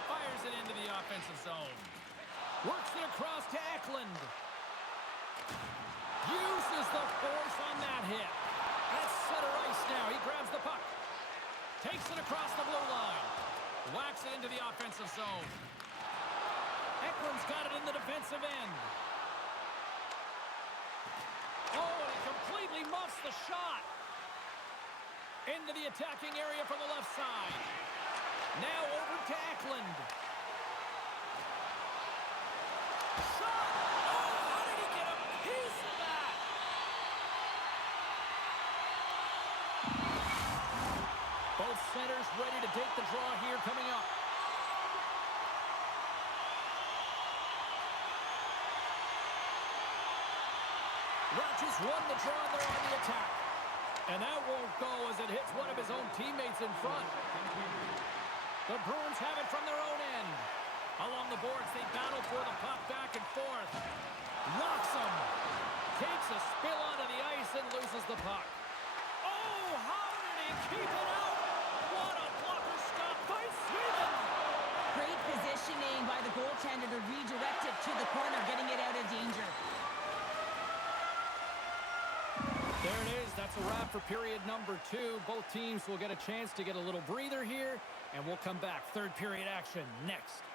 Fires it into the offensive zone. Works it across to Eklund. Uses the force on that hit. At center ice now. He grabs the puck. Takes it across the blue line. Whacks it into the offensive zone. Eklund's got it in the defensive end. Oh, and he completely muffs the shot. Into the attacking area from the left side. Now over to Eklund. Shot! Oh, how did he get a piece of that? Both centers ready to take the draw here coming up. Rogers won the draw and they're on the attack. And that won't go as it hits one of his own teammates in front. The Bruins have it from their own end. Along the boards, they battle for the puck back and forth. Knocks him. Takes a spill onto the ice and loses the puck. Oh, how did he keep it out? What a blocker stop by Sweden. Great positioning by the goaltender to redirect it to the corner, getting it out of danger. There it is. That's a wrap for period number 2. Both teams will get a chance to get a little breather here, and we'll come back. Third period action next.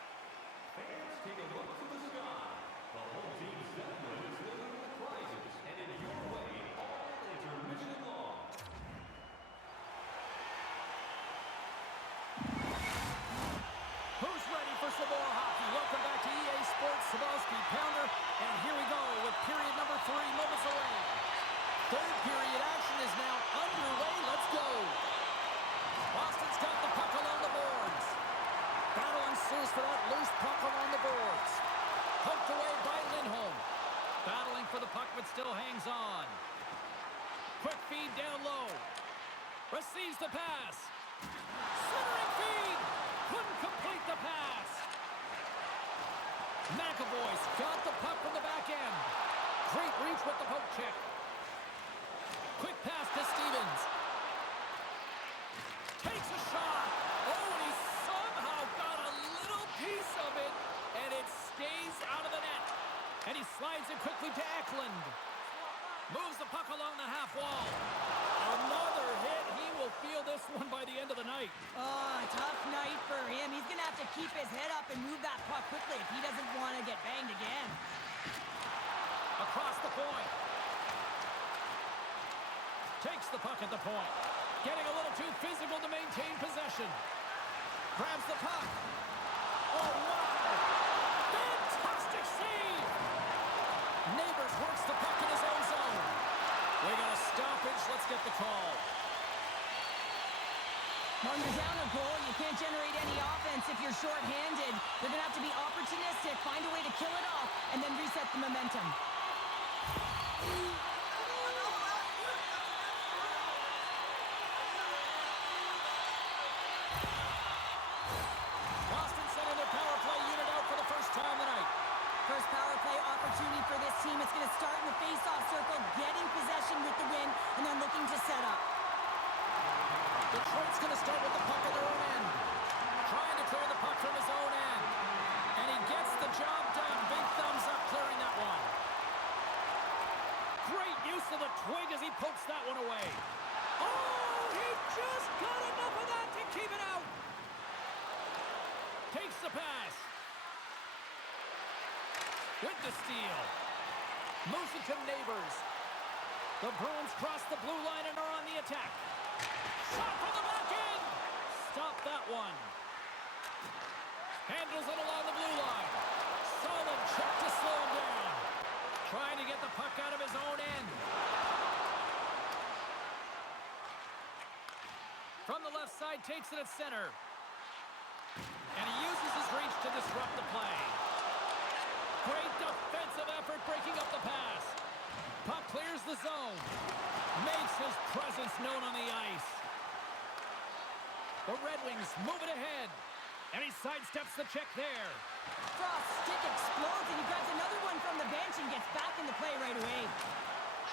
Fans, take a look to the sky. The home team's deathwood is loaded with prizes, headed your way all intermission long. Who's ready for some more hockey? Welcome back to EA Sports Sabowski Pounder, and here we go with period number 3 moments away. Third period action is now underway. Let's go. Boston's got the puck along the boards. Battle ensues for that loose puck along the boards. Poked away by Lindholm. Battling for the puck, but still hangs on. Quick feed down low. Receives the pass. Centering feed. Couldn't complete the pass. McAvoy's got the puck from the back end. Great reach with the poke check. Quick pass to Stevens. Takes a shot. Oh, and he somehow got a little piece of it, and it stays out of the net. And he slides it quickly to Eklund. Moves the puck along the half wall. Another hit. He will feel this one by the end of the night. Oh, tough night for him. He's going to have to keep his head up and move that puck quickly if he doesn't want to get banged again. Across the point. Takes the puck at the point. Getting a little too physical to maintain possession. Grabs the puck. Oh, wow. Fantastic save. Neighbors works the puck in his own zone. We got a stoppage. Let's get the call. When you're down a goal, you can't generate any offense if you're shorthanded. You're going to have to be opportunistic, find a way to kill it off, and then reset the momentum. Boston sending their power play unit out for the first time tonight. First power play opportunity for this team. It's going to start in the face-off circle, getting possession with the win, and then looking to set up. Detroit's going to start with the puck on their own end. Trying to clear the puck from his own end. And he gets the job done. Big thumbs up clearing that one. Great use of the twig as he pokes that one away. Oh, he just got enough of that to keep it out. Takes the pass. With the steal. Moves it to Neighbors. The Bruins cross the blue line and are on the attack. Shot from the back end. Stop that one. Handles it along the blue line. Solid check to slow him down. Trying to get the puck out of his own end. From the left side, takes it at center. And he uses his reach to disrupt the play. Great defensive effort breaking up the pass. Puck clears the zone. Makes his presence known on the ice. The Red Wings move it ahead. And he sidesteps the check there. Frost's stick explodes, and he grabs another one from the bench and gets back into play right away.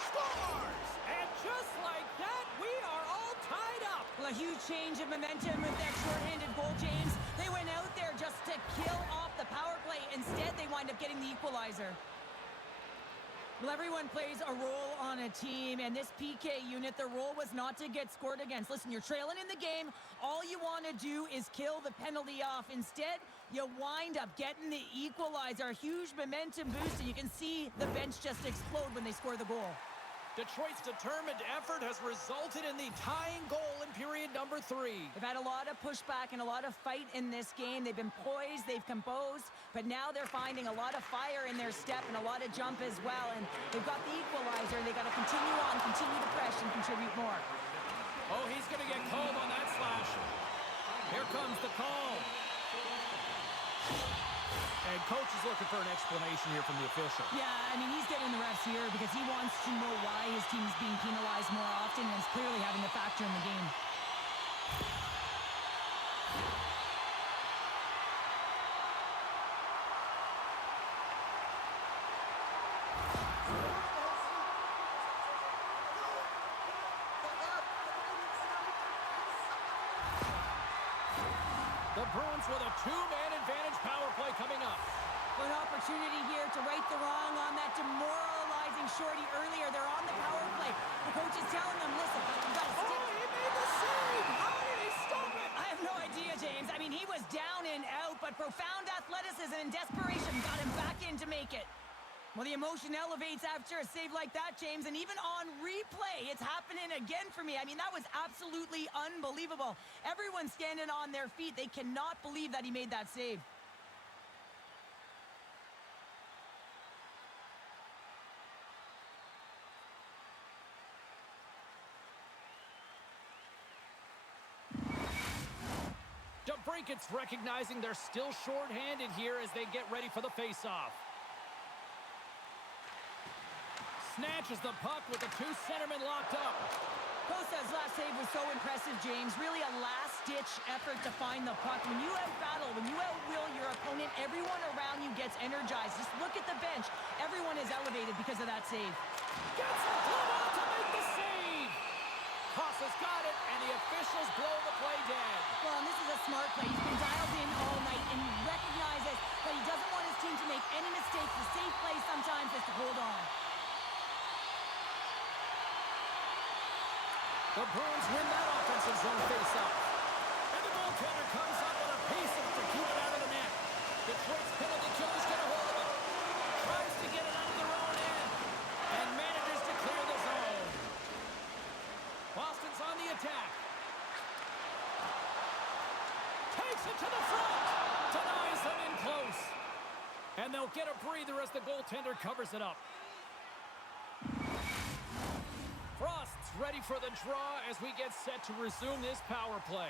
Scores! And just like that, we are all tied up. Well, a huge change of momentum with that shorthanded goal, James. They went out there just to kill off the power play. Instead, they wind up getting the equalizer. Well, everyone plays a role on a team, and this PK unit, their role was not to get scored against. Listen, you're trailing in the game. All you want to do is kill the penalty off. Instead, you wind up getting the equalizer. A huge momentum boost, and you can see the bench just explode when they score the goal. Detroit's determined effort has resulted in the tying goal in period number 3. They've had a lot of pushback and a lot of fight in this game. They've been poised, they've composed, but now they're finding a lot of fire in their step and a lot of jump as well. And they've got the equalizer. They've got to continue on, continue to press and contribute more. Oh, he's going to get called on that slash. Here comes the call. And coach is looking for an explanation here from the official. Yeah, I mean, he's getting the refs here because he wants to know why his team is being penalized more often, and it's clearly having a factor in the game. The Bruins with a two-man advantage power play coming up. An opportunity here to right the wrong on that demoralizing shorty earlier. They're on the power play. The coach is telling them, listen, you got to stick. Oh, he made the save! How did he stop it? I have no idea, James. I mean, he was down and out, but profound athleticism and desperation got him back in to make it. Well, the emotion elevates after a save like that, James, and even on replay, it's happening again for me. I mean, that was absolutely unbelievable. Everyone's standing on their feet. They cannot believe that he made that save. DeBrincat's recognizing they're still short-handed here as they get ready for the face-off. Snatches the puck with the two centermen locked up. Costa's last save was so impressive, James. Really a last-ditch effort to find the puck. When you out-battle, when you outwill your opponent, everyone around you gets energized. Just look at the bench. Everyone is elevated because of that save. Gets a glove on to make the save. Costa's got it, and the officials blow the play dead. Well, and this is a smart play. He's been dialed in all night, and he recognizes that he doesn't want his team to make any mistakes. The safe play sometimes is to hold on. The Bruins win that offensive zone face-off. And the goaltender comes up with a piece of it to keep it out of the net. Detroit's penalty killer's got a hold of it. Tries to get it out of their own end. And manages to clear the zone. Boston's on the attack. Takes it to the front. Denies them in close. And they'll get a breather as the goaltender covers it up. Frost's ready for the draw as we get set to resume this power play.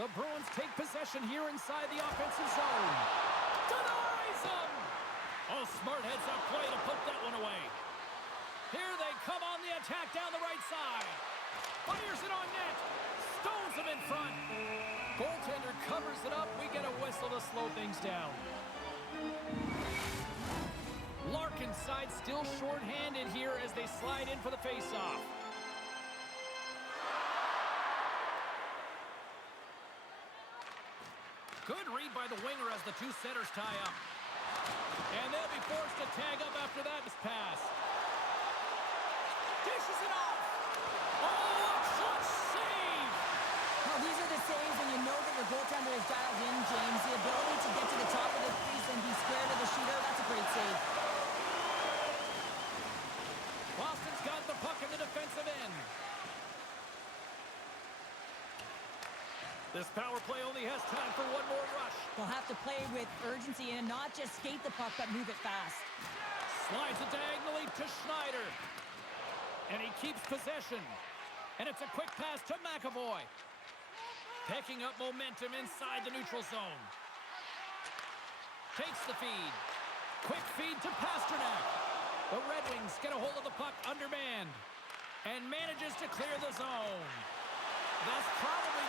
The Bruins take possession here inside the offensive zone. Denies them! Oh, smart heads-up play to put that one away. Here they come on the attack down the right side. Fires it on net. Stones him in front. Goaltender covers it up. We get a whistle to slow things down. Larkin's side still short-handed here as they slide in for the face-off. Good read by the winger as the two centers tie up. And they'll be forced to tag up after that pass. Dishes it off. Oh, clutch save! Well, these are the saves when you know that your goaltender is dialed in, James. The ability to get to the top of the crease and be square to the shooter, that's a great save. Boston's got the puck in the defensive end. This power play only has time for one more rush. They'll have to play with urgency and not just skate the puck, but move it fast. Slides it diagonally to Schneider. And he keeps possession. And it's a quick pass to McAvoy. Picking up momentum inside the neutral zone. Takes the feed. Quick feed to Pasternak. The Red Wings get a hold of the puck undermanned. And manages to clear the zone. That's probably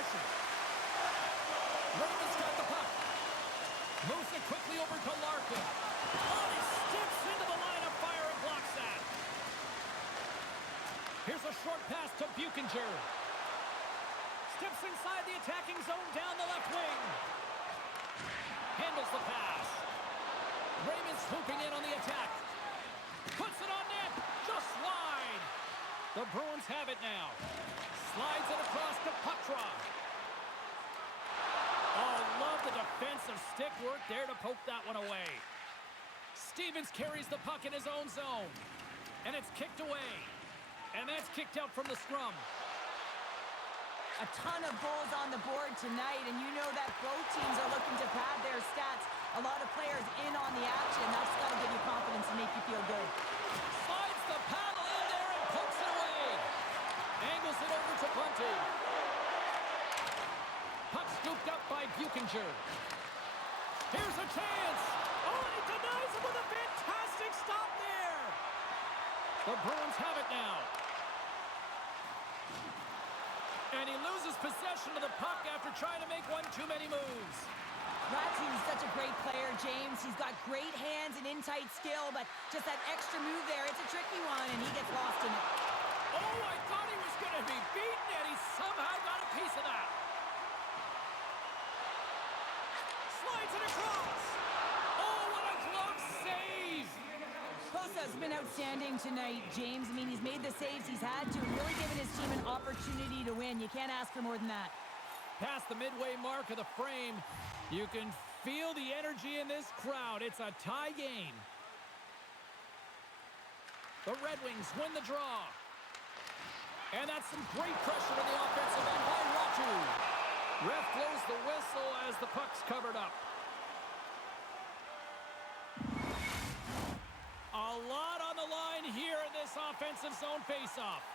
possession. Raymond's got the puck. Moves it quickly over to Larkin. Oh, he steps into the line of fire and blocks that. Here's a short pass to Buchinger. Steps inside the attacking zone down the left wing. Handles the pass. Raymond swooping in on the attack. Puts it on net. Just wide. The Bruins have it now. Slides it across to Putra. Oh, love the defensive stick work there to poke that one away. Stevens carries the puck in his own zone. And it's kicked away. And that's kicked out from the scrum. A ton of goals on the board tonight, and you know that both teams are looking to pad their stats. A lot of players in on the action. That's got to give you confidence and make you feel good. Slides the paddle in there and pokes it away. Angles it over to Bunty. Puck scooped up by Buchinger. Here's a chance. Oh, and he denies it with a fantastic stop there. The Bruins have it now. And he loses possession of the puck after trying to make one too many moves. Ratu's such a great player, James. He's got great hands and in-tight skill, but just that extra move there, it's a tricky one, and he gets lost in it. Oh, I thought he was going to be beaten, and he somehow got a piece of that. Slides it across. Oh, what a glove save. Kosa's been outstanding tonight, James. I mean, he's made the saves he's had to, and really given his team an opportunity to win. You can't ask for more than that. Past the midway mark of the frame, you can feel the energy in this crowd. It's a tie game. The Red Wings win the draw. And that's some great pressure to the offensive end by Ratu. Ref blows the whistle as the puck's covered up. A lot on the line here in this offensive zone faceoff.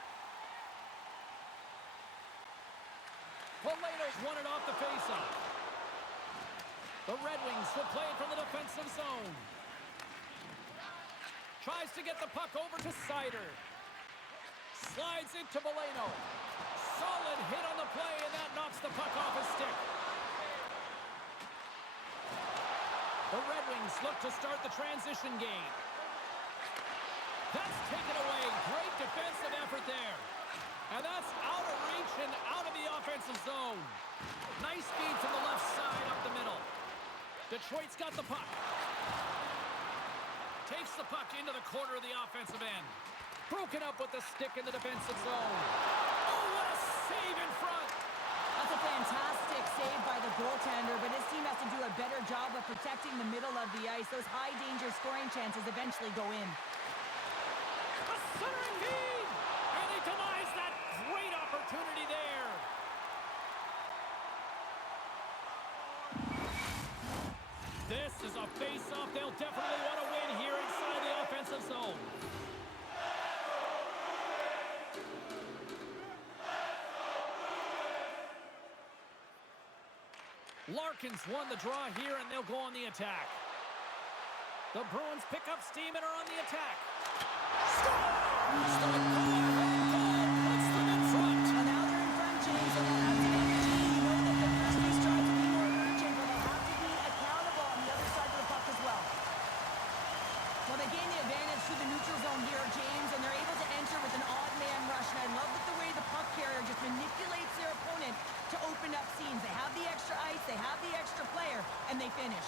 Poleto's won it off the faceoff. The Red Wings will play it from the defensive zone. Tries to get the puck over to Sider. Slides it to Polito. Solid hit on the play, and that knocks the puck off his stick. The Red Wings look to start the transition game. That's taken away. Great defensive effort there. And that's out of reach and out of the offensive zone. Nice feed from the left side up the middle. Detroit's got the puck. Takes the puck into the corner of the offensive end. Broken up with the stick in the defensive zone. Oh, what a save in front. That's a fantastic save by the goaltender, but his team has to do a better job of protecting the middle of the ice. Those high-danger scoring chances eventually go in. A centering feed! And he denies that great opportunity there. This is a face-off they'll definitely want to win here inside the offensive zone. Larkin's won the draw here, and they'll go on the attack. The Bruins pick up steam and are on the attack. Scores! The goal puts them in front. Well, now they're in front, James, and they'll have to make a change. You know that the pressures try to be more urgent, but they'll have to be accountable on the other side of the puck as well. Well, they gain the advantage through the neutral zone here, James, and they're able to enter with an odd man rush. And I love the way the puck carrier just manipulates their opponent to open up seams. They have the extra ice, they have the extra player, and they finish.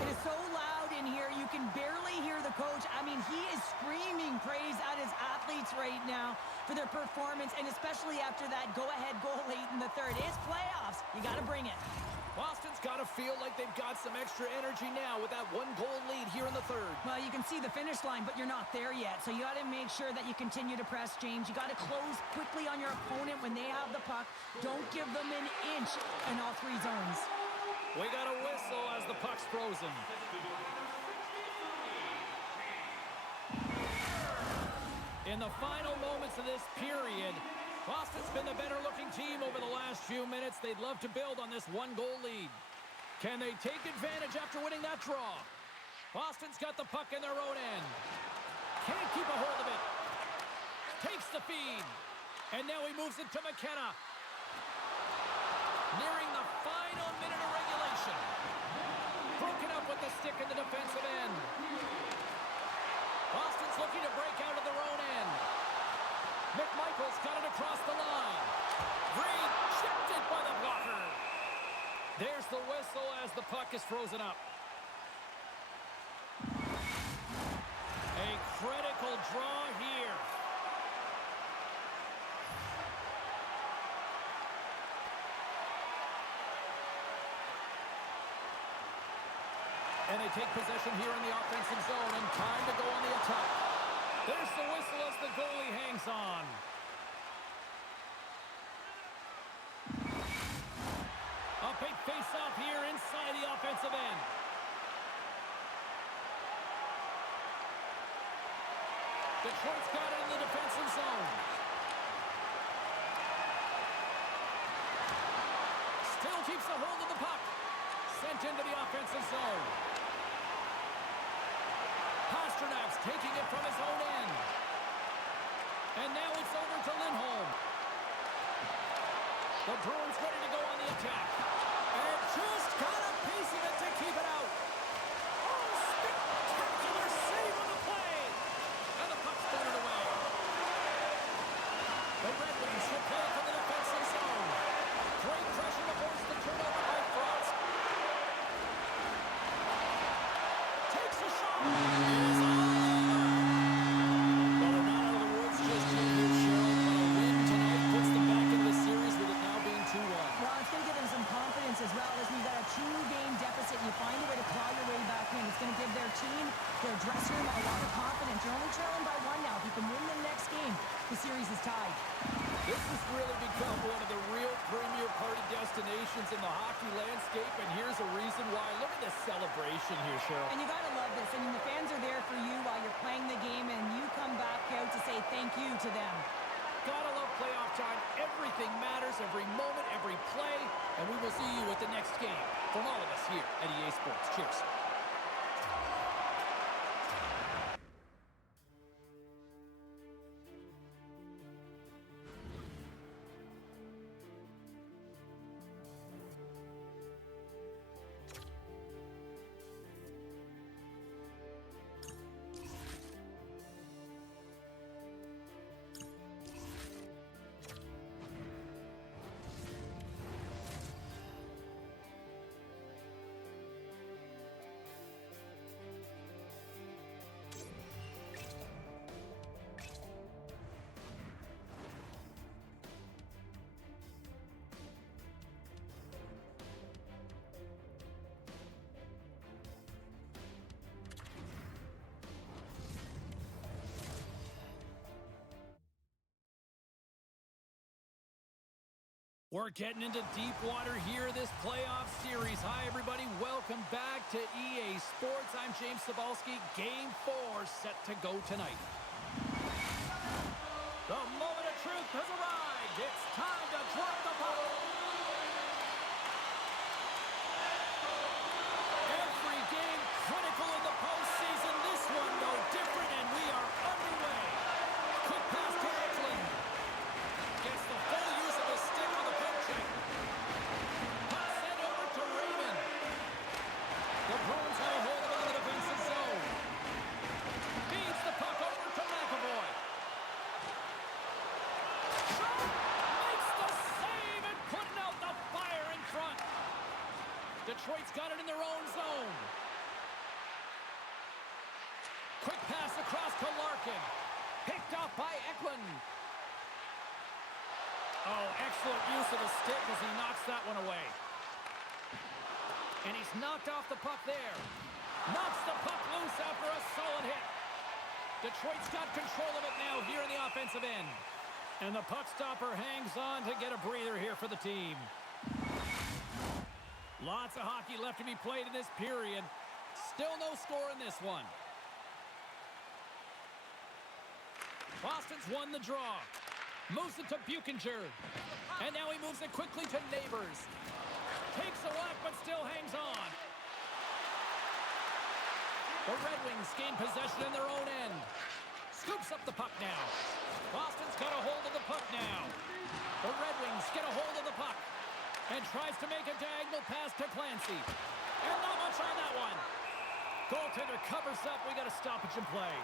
It is so loud in here, you can barely hear the coach. I mean, he is screaming praise at his athletes right now for their performance, and especially after that go-ahead goal late in the third. It's playoffs. You got to bring it. Boston's got to feel like they've got some extra energy now with that one-goal lead here in the third. Well, you can see the finish line, but you're not there yet. So you got to make sure that you continue to press, James. You got to close quickly on your opponent when they have the puck. Don't give them an inch in all three zones. We got a whistle as the puck's frozen. In the final moments of this period, Boston's been the better-looking team over the last few minutes. They'd love to build on this one-goal lead. Can they take advantage after winning that draw? Boston's got the puck in their own end. Can't keep a hold of it. Takes the feed. And now he moves it to McKenna. Nearing the final minute of regulation. Broken up with the stick in the defensive end. Boston's looking to break out of their own end. McMichael's got it across the line. Rejected by the blocker. There's the whistle as the puck is frozen up. A critical draw here. And they take possession here in the offensive zone, and time to go on the attack. There's the whistle as the goalie hangs on. A big face-off here inside the offensive end. Detroit's got it in the defensive zone. Still keeps a hold of the puck. Sent into the offensive zone. Pasternak's taking it from his own end. And now it's over to Lindholm. The Bruins ready to go on the attack. And just got a piece of it to keep it out. Oh, spectacular save on the play. And the puck's batted away. The Red Wings should play from the defensive zone. Great pressure to force the turnover by Frost. Takes a shot. Is on. Well, they're not out of the woods just yet here, Cheryl, but a win tonight puts them back in the series with it now being 2-1. Well, it's going to give them some confidence as well. Listen, you've got a 2-game deficit. You find a way to claw your way back in. It's going to give their team, their dressing room, a lot of confidence. You're only trailing by 1 now. If you can win the next game, the series is tied. This has really become one of the real premier party destinations in the hockey landscape, and here's a reason why. Look at this celebration here, Cheryl. And you got to love this. I mean, the fans are there for you while you're playing the game, and you come back out to say thank you to them. Gotta love playoff time. Everything matters, every moment, every play, and we will see you at the next game. From all of us here at EA Sports. Cheers. We're getting into deep water here this playoff series. Hi, everybody. Welcome back to EA Sports. I'm James Cebulski. Game 4 set to go tonight. The moment of truth has arrived. It's time to drop the puck. Every game critical in the postseason. This one no different, and we are underway. Quick pass to Eklund. Gets the full use of his stick on the poke check. Puck sent over to Raymond. The Bruins have a hold of it in the defensive zone. Feeds the puck over to McAvoy. Shot! Makes the save and putting out the fire in front. Detroit's got it in their own zone. Quick pass across to Larkin. Picked up by Eklund. Oh, excellent use of the stick as he knocks that one away. And he's knocked off the puck there. Knocks the puck loose after a solid hit. Detroit's got control of it now here in the offensive end. And the puck stopper hangs on to get a breather here for the team. Lots of hockey left to be played in this period. Still no score in this one. Boston's won the draw. Moves it to Buchinger. And now he moves it quickly to Neighbors. Takes a whack, but still hangs on. The Red Wings gain possession in their own end. scoops up the puck now. Boston's got a hold of the puck now. The Red Wings get a hold of the puck and tries to make a diagonal pass to Clancy. And not much on that one. Goaltender covers up. We got a stoppage in play.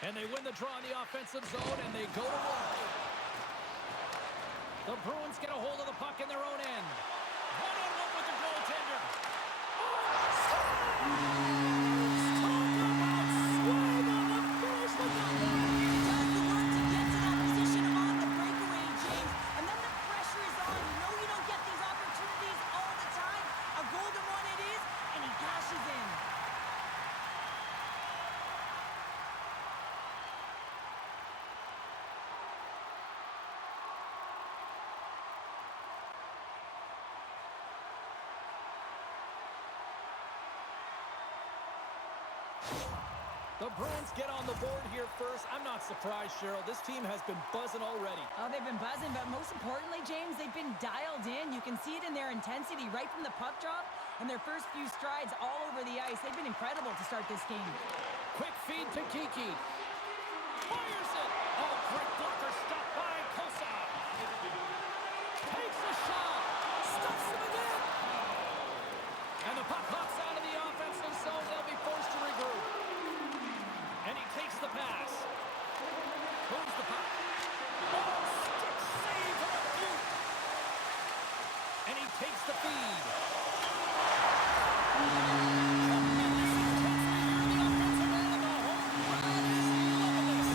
And they win the draw in the offensive zone, and they go to work. The Bruins get a hold of the puck in their own end. One-on-one with the goaltender. The Bruins get on the board here first. I'm not surprised, Cheryl. This team has been buzzing already. Oh, they've been buzzing, but most importantly, James, they've been dialed in. You can see it in their intensity right from the puck drop and their first few strides all over the ice. They've been incredible to start this game. Quick feed to Kiki. Fires it. Oh, great blocker stopped by Kosa. Takes a shot. Stuffs him again. And the puck hops out of the offensive zone. They'll be forced to regroup. And he takes the pass. Moves the puck. Oh, stick save from a few. And he takes the feed. Tremendous intensity here in the offensive end, and the home crowd is loving this.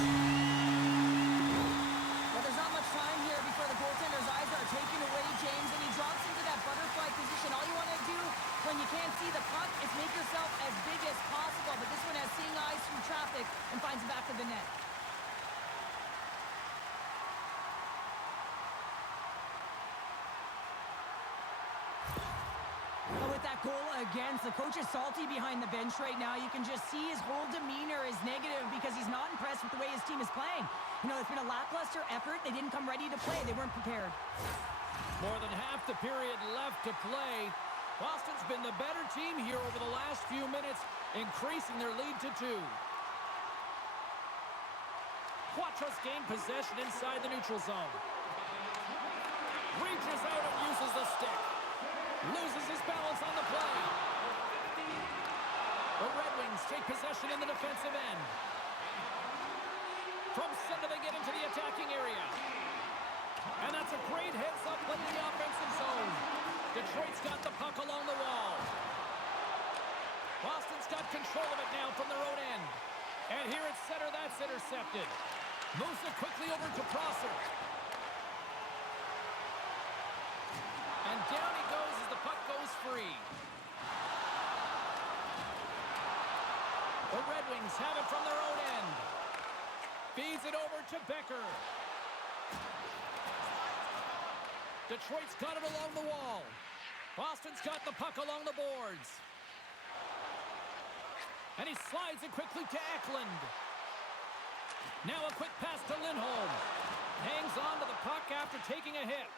Well, there's not much time here before the goaltender's eyes are taken away, James, and he drops into that butterfly position. All you want to do when you can't see the puck is make yourself as big as possible, but this one has seeing eyes through traffic and finds the back of the net. Well, with that goal against, the coach is salty behind the bench right now. You can just see his whole demeanor is negative because he's not impressed with the way his team is playing. You know, it's been a lackluster effort. They didn't come ready to play. They weren't prepared. More than half the period left to play. Boston's been the better team here over the last few minutes, increasing their lead to 2. Quatros gained possession inside the neutral zone. Reaches out and uses the stick. Loses his balance on the play. The Red Wings take possession in the defensive end. From center they get into the attacking area. And that's a great heads-up play in the offensive zone. Detroit's got the puck along the wall. Boston's got control of it now from their own end. And here at center, that's intercepted. Moves it quickly over to Prosser. And down he goes as the puck goes free. The Red Wings have it from their own end. Feeds it over to Becker. Detroit's got it along the wall. Boston's got the puck along the boards. And he slides it quickly to Eklund. Now a quick pass to Lindholm. Hangs on to the puck after taking a hit.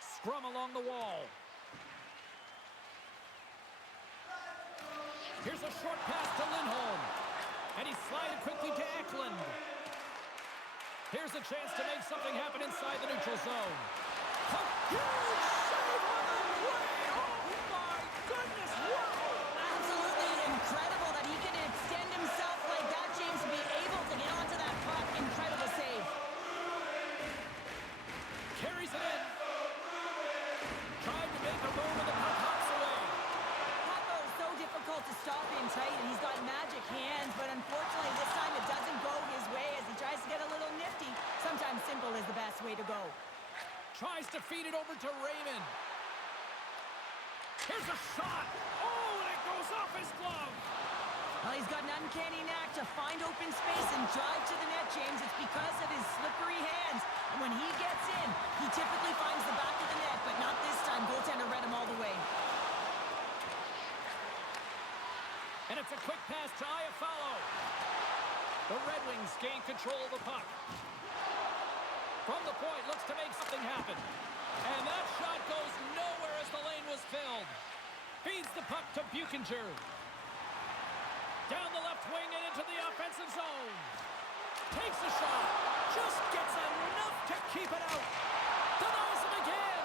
Scrum along the wall. Here's a short pass to Lindholm. And he slides it quickly to Eklund. Here's a chance to make something happen inside the neutral zone. A huge save on the play! Oh my goodness! Wow! Absolutely incredible that he can extend himself like that, James, to be able to get onto that puck. Incredible save. Carries it in. Trying to make a move and the puck hops away. Paco is so difficult to stop in tight, and he's got magic hands, but unfortunately this time it doesn't go his way as he tries to get a little nifty. Sometimes simple is the best way to go. Tries to feed it over to Raymond. Here's a shot. Oh, and it goes off his glove. Well, he's got an uncanny knack to find open space and drive to the net, James. It's because of his slippery hands. And when he gets in, he typically finds the back of the net, but not this time. Goaltender read him all the way. And it's a quick pass to Iafallo. The Red Wings gain control of the puck. From the point, looks to make something happen. And that shot goes nowhere as the lane was filled. Feeds the puck to Buchinger. Down the left wing and into the offensive zone. Takes a shot. Just gets enough to keep it out. Denies him again.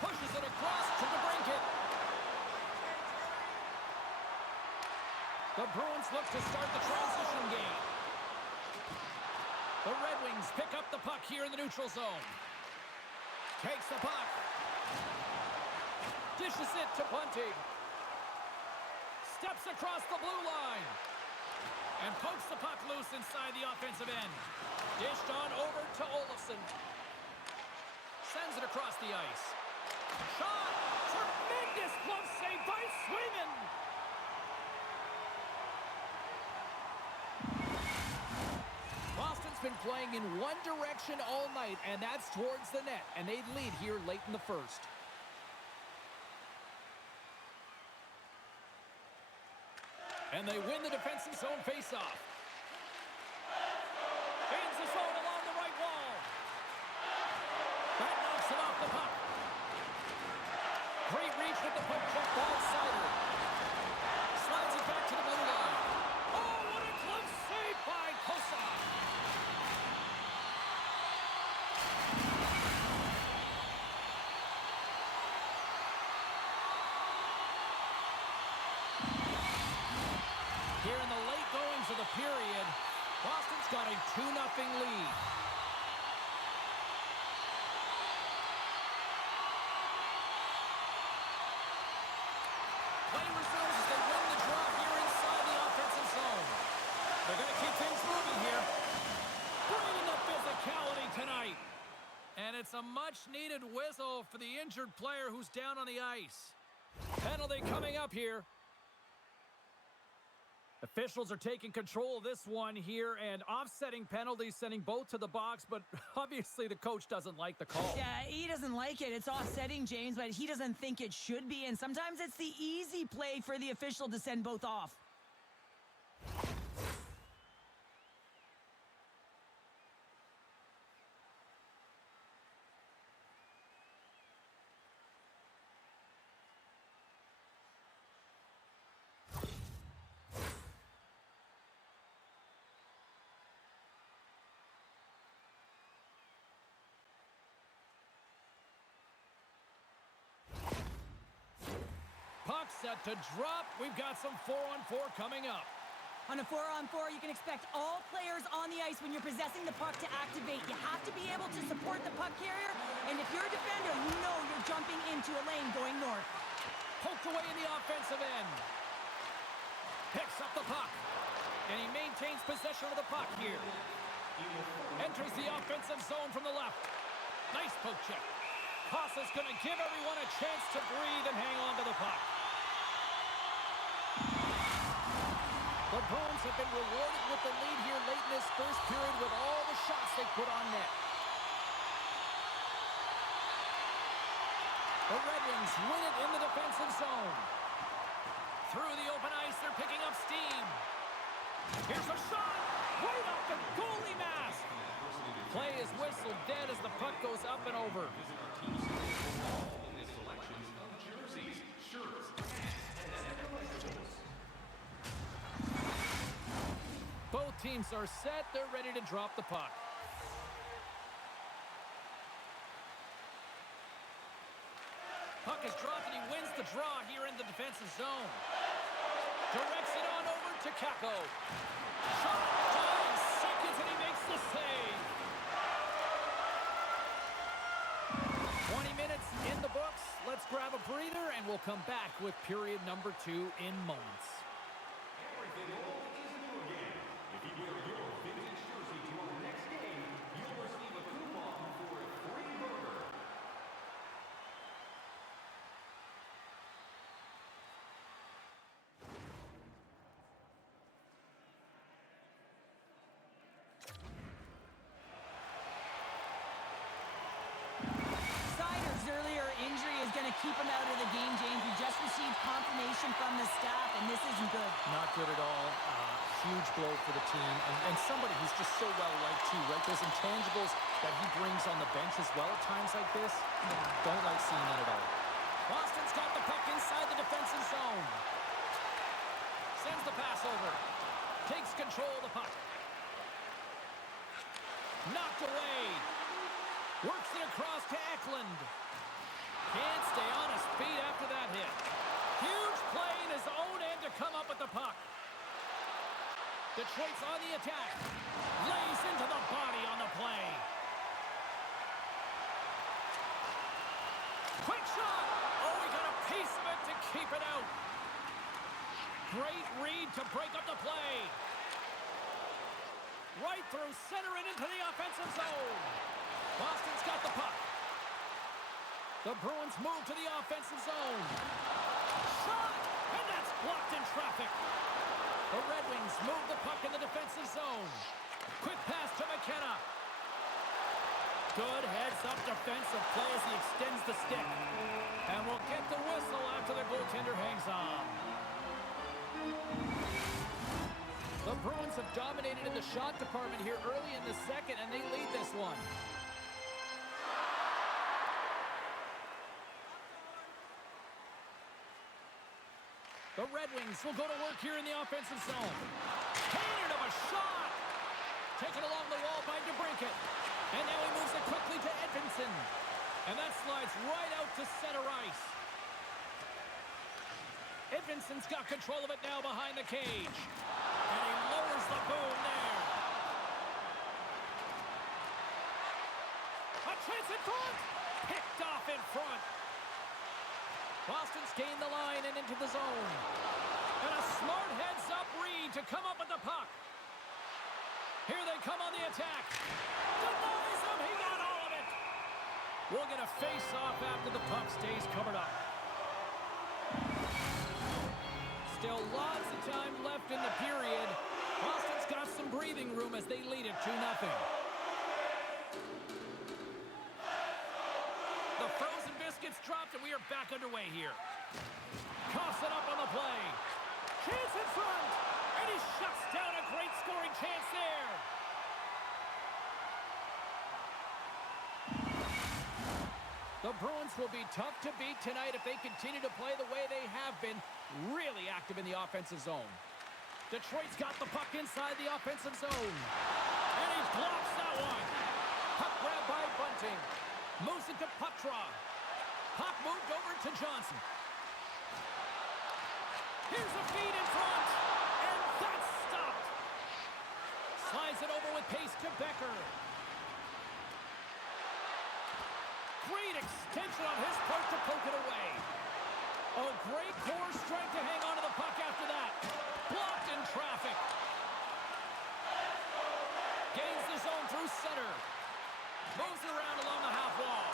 Pushes it across to the brinket. The Bruins look to start the transition game. The Red Wings pick up the puck here in the neutral zone. Takes the puck. Dishes it to Bunting. Steps across the blue line. And pokes the puck loose inside the offensive end. Dished on over to Olofsson. Sends it across the ice. Shot! Tremendous glove save by Swayman! Boston's been playing in one direction all night, and that's towards the net. And they lead here late in the first. And they win the defensive zone faceoff. Gains the zone along the right wall. That knocks him off the puck. Great reach with the puck check ball sider. Slides it back to the blue line. Oh, what a glove save by Kosar. Here in the late goings of the period, Boston's got a 2-0 lead. Play resumes as they win the draw here inside the offensive zone. They're going to keep things moving here. Bringing the physicality tonight. And it's a much-needed whistle for the injured player who's down on the ice. Penalty coming up here. Officials are taking control of this one here and offsetting penalties, sending both to the box, but obviously the coach doesn't like the call. Yeah, he doesn't like it. It's offsetting, James, but he doesn't think it should be, and sometimes it's the easy play for the official to send both off. Puck set to drop. We've got some 4-on-4 coming up. On a 4-on-4, you can expect all players on the ice when you're possessing the puck to activate. You have to be able to support the puck carrier, and if you're a defender, you know you're jumping into a lane going north. Poked away in the offensive end. Picks up the puck, and he maintains possession of the puck here. Enters the offensive zone from the left. Nice poke check. Costa's going to give everyone a chance to breathe and hang on to the puck. The Bruins have been rewarded with the lead here late in this first period with all the shots they put on net. The Red Wings win it in the defensive zone. Through the open ice, they're picking up steam. Here's a shot! Right off the goalie mask! Play is whistled dead as the puck goes up and over. Both teams are set. They're ready to drop the puck. Puck is dropped and he wins the draw here in the defensive zone. Directs it on over to Kako. Shot, 5 seconds, and he makes the save. 20 minutes in the books. Let's grab a breather, and we'll come back with period number 2 in moments. Everything old is new again. If you wear your vintage jersey to our next game, you'll receive a coupon for a free burger. Sider's earlier injury is going to keep him out of the game, James. We just received confirmation from the staff, and this isn't good. Not good at all. huge blow for the team, and somebody who's just so well-liked too, right? Those intangibles that he brings on the bench as well at times like this, don't like seeing that at all. Boston's got the puck inside the defensive zone. Sends the pass over. Takes control of the puck. Knocked away. Works it across to Eklund. Can't stay on his feet after that hit. Huge play in his own end to come up with the puck. Detroit's on the attack. Lays into the body on the play. Quick shot. Oh, he got a piece of it to keep it out. Great read to break up the play. Right through center and into the offensive zone. Boston's got the puck. The Bruins move to the offensive zone. Shot! And that's blocked in traffic. The Red Wings move the puck in the defensive zone. Quick pass to McKenna. Good heads-up defensive play as he extends the stick. And we'll get the whistle after the goaltender hangs on. The Bruins have dominated in the shot department here early in the second, and they lead this one. The Red Wings will go to work here in the offensive zone. Cannon of a shot! Taken along the wall by DeBrincat. And now he moves it quickly to Edvinsson. And that slides right out to center ice. Edvinsson's got control of it now behind the cage. And he lowers the boom there. A chance in front! Picked off in front. Boston's gained the line and into the zone. And a smart heads-up read to come up with the puck. Here they come on the attack. Denies him. He got all of it. We'll get a face-off after the puck stays covered up. Still lots of time left in the period. Boston's got some breathing room as they lead it 2-0. The frozen biscuits dropped, and we are back underway here. Coughs it up on the play. Chance in front, and he shuts down a great scoring chance there. The Bruins will be tough to beat tonight if they continue to play the way they have been, really active in the offensive zone. Detroit's got the puck inside the offensive zone. And he blocks that one. Puck grab by Bunting. Moves it to Putra. Puck moved over to Johnson. Here's a feed in front. And that's stopped. Slides it over with pace to Becker. Great extension on his part to poke it away. Oh, great core strength to hang on to the puck after that. Blocked in traffic. Gains the zone through center. Moves it around along the half wall.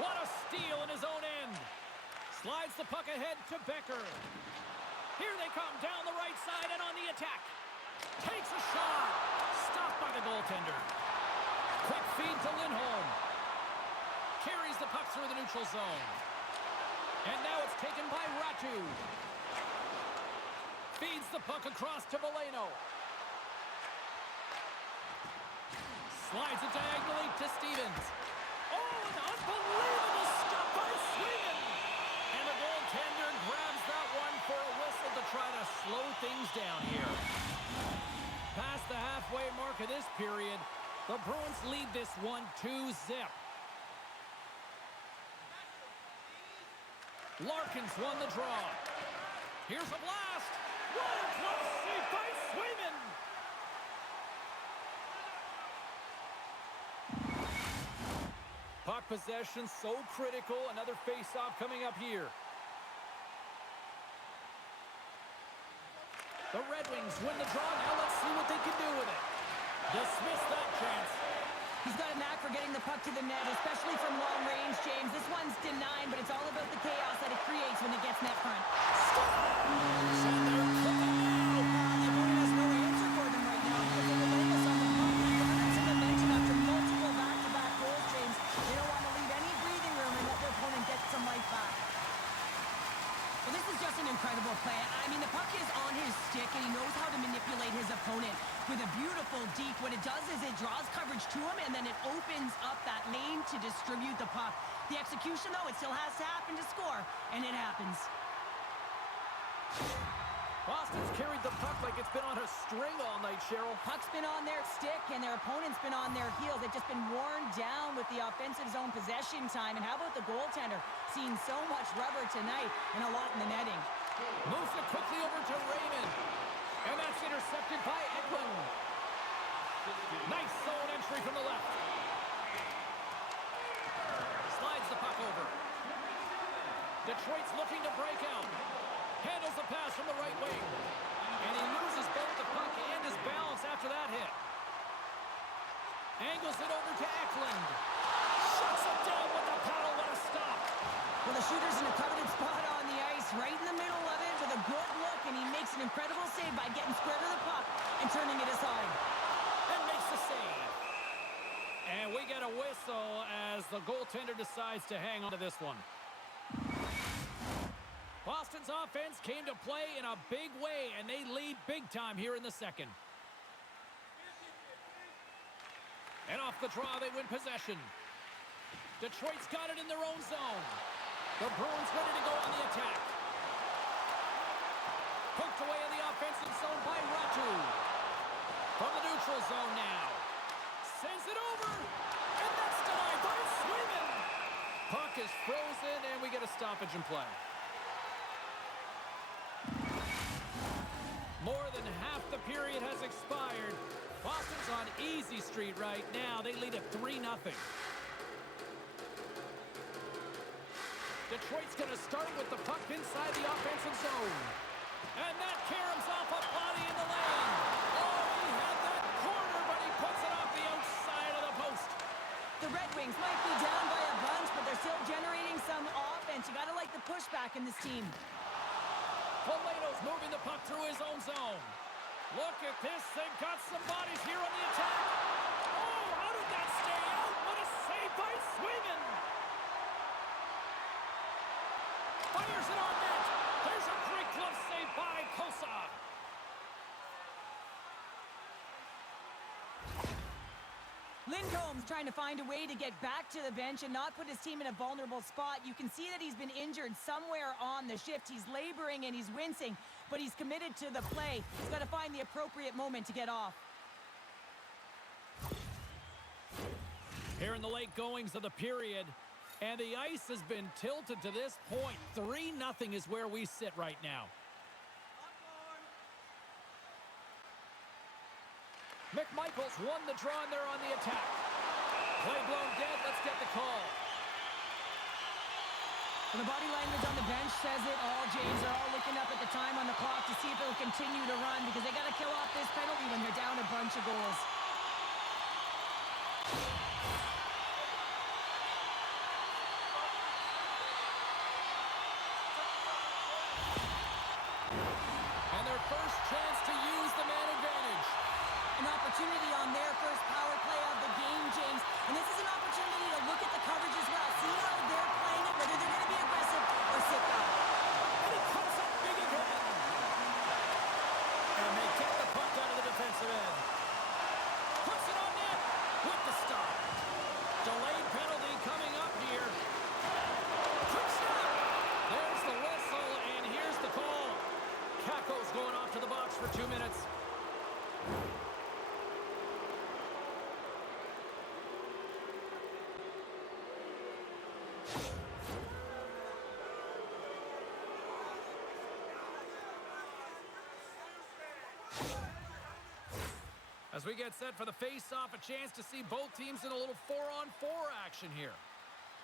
What a steal in his own end. Slides the puck ahead to Becker. Here they come down the right side and on the attack. Takes a shot. Stopped by the goaltender. Quick feed to Lindholm. Carries the puck through the neutral zone. And now it's taken by Ratu. Feeds the puck across to Veleno. Slides it diagonally to Stevens. Oh, an unbelievable stop by Sweden. And the goaltender grabs that one for a whistle to try to slow things down here. Past the halfway mark of this period, the Bruins lead this one 2-0. Larkins won the draw. Here's a blast. What a close save by Sweden. Puck possession so critical. Another face-off coming up here. The Red Wings win the draw. Now let's see what they can do with it. Dismiss that chance. He's got a knack for getting the puck to the net, especially from long range, James. This one's denied, but it's all about the chaos that it creates when it gets net front. The opponent has no answer for them right now because they're relentless on the puck. They've gathered some momentum after multiple back-to-back goals, James. They don't want to leave any breathing room and let their opponent get some life back. Well, this This is just an incredible play. I mean, the puck is on his stick, and he knows how to manipulate his opponent with a beautiful deke. What it does is it draws coverage to him, and then it opens up that lane to distribute the puck. The execution, though, it still has to happen to score, and it happens. Boston's carried the puck like it's been on a string all night, Cheryl. Puck's been on their stick, and their opponent's been on their heels. They've just been worn down with the offensive zone possession time. And how about the goaltender? Seeing so much rubber tonight and a lot in the netting. Moves it quickly over to Raymond. And that's intercepted by Eklund. Nice zone entry from the left. Slides the puck over. Detroit's looking to break out. Handles the pass from the right wing. And he loses both the puck and his balance after that hit. Angles it over to Eklund. Shuts it down with the paddle. What a stop. Well, the shooter's in a coveted spot on the ice, right in the middle of it with a good look, and he makes an incredible save by getting square to the puck and turning it aside. And makes the save. And we get a whistle as the goaltender decides to hang on to this one. Boston's offense came to play in a big way, and they lead big time here in the second. And off the draw, they win possession. Detroit's got it in their own zone. The Bruins ready to go on the attack. Poked away in the offensive zone by Ratu. From the neutral zone now. Sends it over. And that's denied by Sweden. Puck is frozen, and we get a stoppage in play. More than half the period has expired. Boston's on easy street right now. They lead at 3-0. Detroit's going to start with the puck inside the offensive zone. And that caroms off a body in the lane. Oh, he had that corner, but he puts it off the outside of the post. The Red Wings might be down by a bunch, but they're still generating some offense. You got to like the pushback in this team. Poleto's moving the puck through his own zone. Look at this. They've got some bodies here on the attack. Oh, how did that stay out? What a save by Sweden. Fires it on net. There's a great glove save by Kosa. Lindholm's trying to find a way to get back to the bench and not put his team in a vulnerable spot. You can see that he's been injured somewhere on the shift. He's laboring and he's wincing, but he's committed to the play. He's got to find the appropriate moment to get off. Here in the late goings of the period, and the ice has been tilted to this point. 3-0 is where we sit right now. McMichael's won the draw, and they're on the attack. Play blown dead. Let's get the call. And the body language on the bench says it all, James. They're all looking up at the time on the clock to see if it'll continue to run because they got to kill off this penalty when they're down a bunch of goals. And their first chance to use the man advantage. An opportunity on their first power play of the game, James. And this is an opportunity to look at the coverage as well. See how they're playing it, whether they're going to be aggressive or sit back. And it comes up big again. And they get the puck out of the defensive end. Puts it on net with the stop. Delayed penalty coming up here. Quick stop. There's the whistle, and here's the call. Kako's going off to the box for 2 minutes. As we get set for the face-off, a chance to see both teams in a little 4-on-4 action here.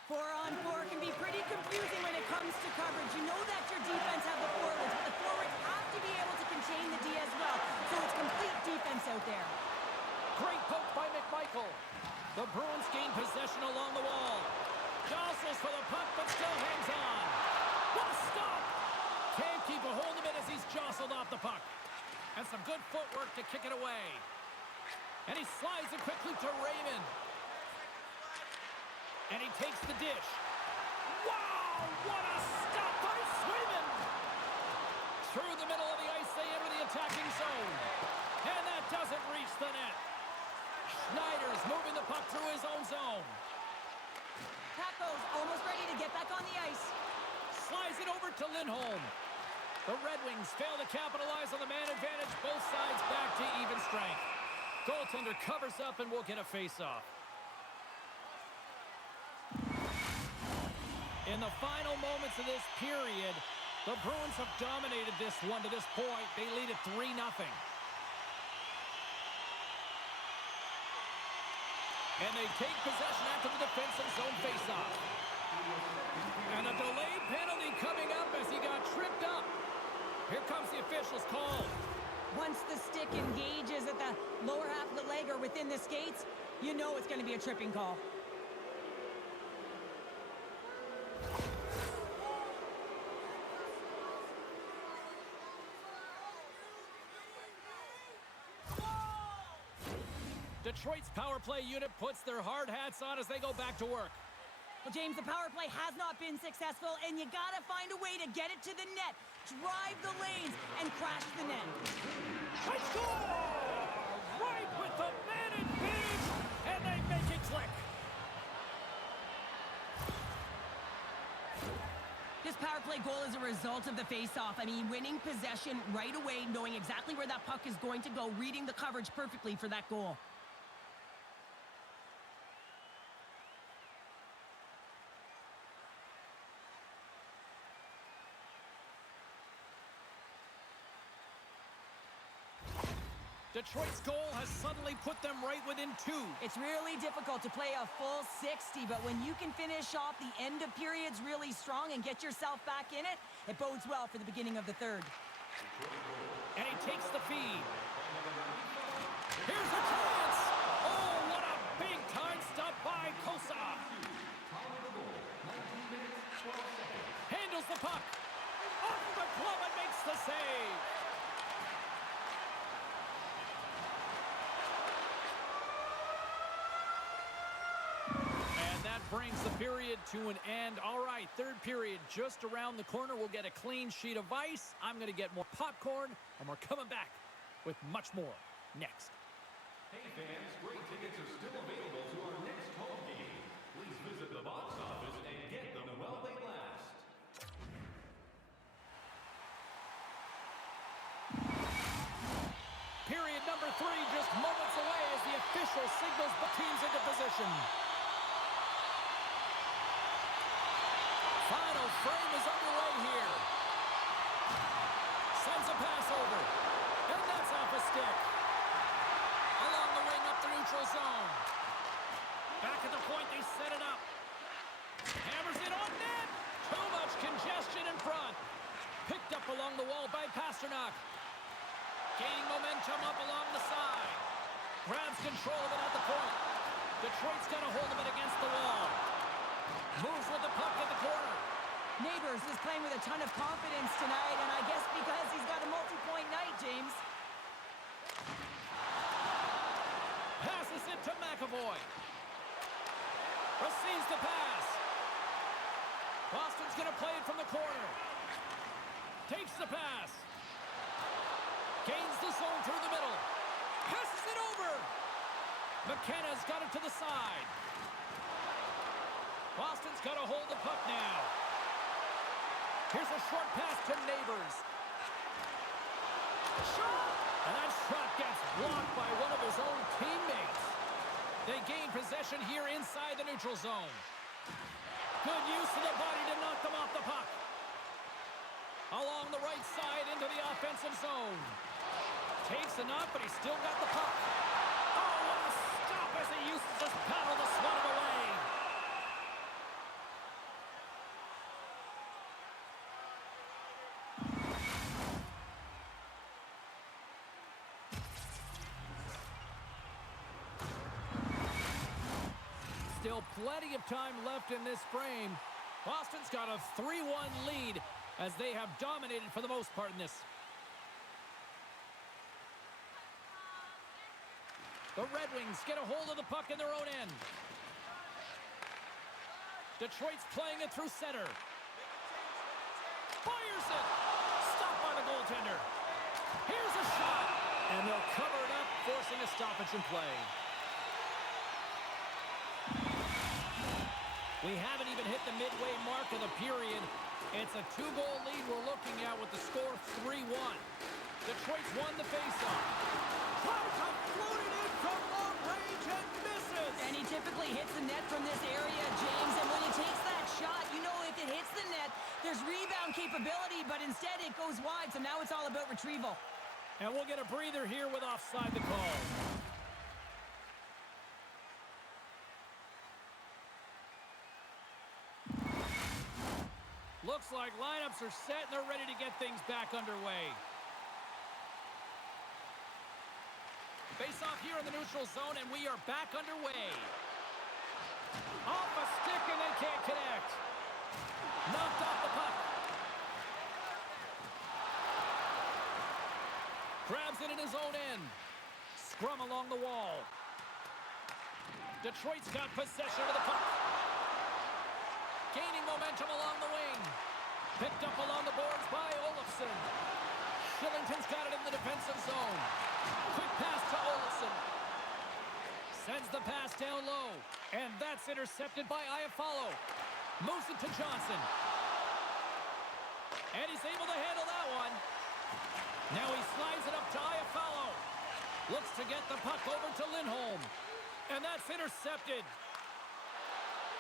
4-on-4 can be pretty confusing when it comes to coverage. You know that your defense have the forwards, but the forwards have to be able to contain the D as well. So it's complete defense out there. Great poke by McMichael. The Bruins gain possession along the wall. Jostles for the puck, but still hangs on. What a stop! Can't keep a hold of it as he's jostled off the puck. And some good footwork to kick it away. And he slides it quickly to Raymond. And he takes the dish. Wow! What a stop by Sweden! Through the middle of the ice, they enter the attacking zone. And that doesn't reach the net. Schneider's moving the puck through his own zone. Paco's almost ready to get back on the ice. Slides it over to Lindholm. The Red Wings fail to capitalize on the man advantage. Both sides back to even strength. Goaltender covers up and we'll get a face-off. In the final moments of this period, the Bruins have dominated this one to this point. They lead it 3-0. And they take possession after the defensive zone faceoff. And a delayed penalty coming up as he got tripped up. Here comes the official's call. Once the stick engages at the lower half of the leg or within the skates, you know it's going to be a tripping call. Detroit's power play unit puts their hard hats on as they go back to work. Well, James, the power play has not been successful, and you got to find a way to get it to the net, drive the lanes, and crash the net. They score! Right with the man advantage, and they make it click. This power play goal is a result of the face-off. I mean, winning possession right away, knowing exactly where that puck is going to go, reading the coverage perfectly for that goal. Detroit's goal has suddenly put them right within 2. It's really difficult to play a full 60, but when you can finish off the end of periods really strong and get yourself back in it, it bodes well for the beginning of the third. And he takes the feed. Here's a chance! Oh, what a big-time stop by Kosa! Handles the puck. Off the glove and makes the save. Brings the period to an end. All right, third period just around the corner. We'll get a clean sheet of ice. I'm going to get more popcorn, and we're coming back with much more next. Hey fans, great tickets are still available to our next home game. Please visit the box office and get them while they last. Period number 3 just moments away as the official signals both teams into position. Final frame is underway here. Sends a pass over. And that's off a stick. Along the wing up the neutral zone. Back at the point, they set it up. Hammers it on net. Too much congestion in front. Picked up along the wall by Pasternak. Gaining momentum up along the side. Grabs control of it at the point. Detroit's got a hold of it against the wall. Moves with the puck at the corner. Neighbors is playing with a ton of confidence tonight, and I guess because he's got a multi-point night, James. Passes it to McAvoy. Receives the pass. Boston's going to play it from the corner. Takes the pass. Gains the zone through the middle. Passes it over. McKenna's got it to the side. Boston's got to hold the puck now. Here's a short pass to Neighbors. Shot! And that shot gets blocked by one of his own teammates. They gain possession here inside the neutral zone. Good use of the body to knock them off the puck. Along the right side into the offensive zone. Takes a knock, but he's still got the puck. Oh, what a stop as he uses his paddle to swat it away. Still plenty of time left in this frame. Boston's got a 3-1 lead as they have dominated for the most part in this. The Red Wings get a hold of the puck in their own end. Detroit's playing it through center. Fires it! Stopped by the goaltender. a stoppage in play. We haven't even hit the midway mark of the period. It's a 2-goal lead we're looking at with the score 3-1. Detroit's won the faceoff. Tries to float it in from long range and misses. And he typically hits the net from this area, James. And when he takes that shot, you know if it hits the net, there's rebound capability, but instead it goes wide. So now it's all about retrieval. And we'll get a breather here with offside the call. Looks like lineups are set and they're ready to get things back underway. Face off here in the neutral zone and we are back underway. Off a stick and they can't connect. Knocked off the puck. Grabs it in his own end. Scrum along the wall. Detroit's got possession of the puck. Gaining momentum along the wing. Picked up along the boards by Olofsson. Shillington's got it in the defensive zone. Quick pass to Olofsson. Sends the pass down low. And that's intercepted by Iafallo. Moves it to Johnson. And he's able to handle that one. Now he slides it up to Iafallo. Looks to get the puck over to Lindholm. And that's intercepted.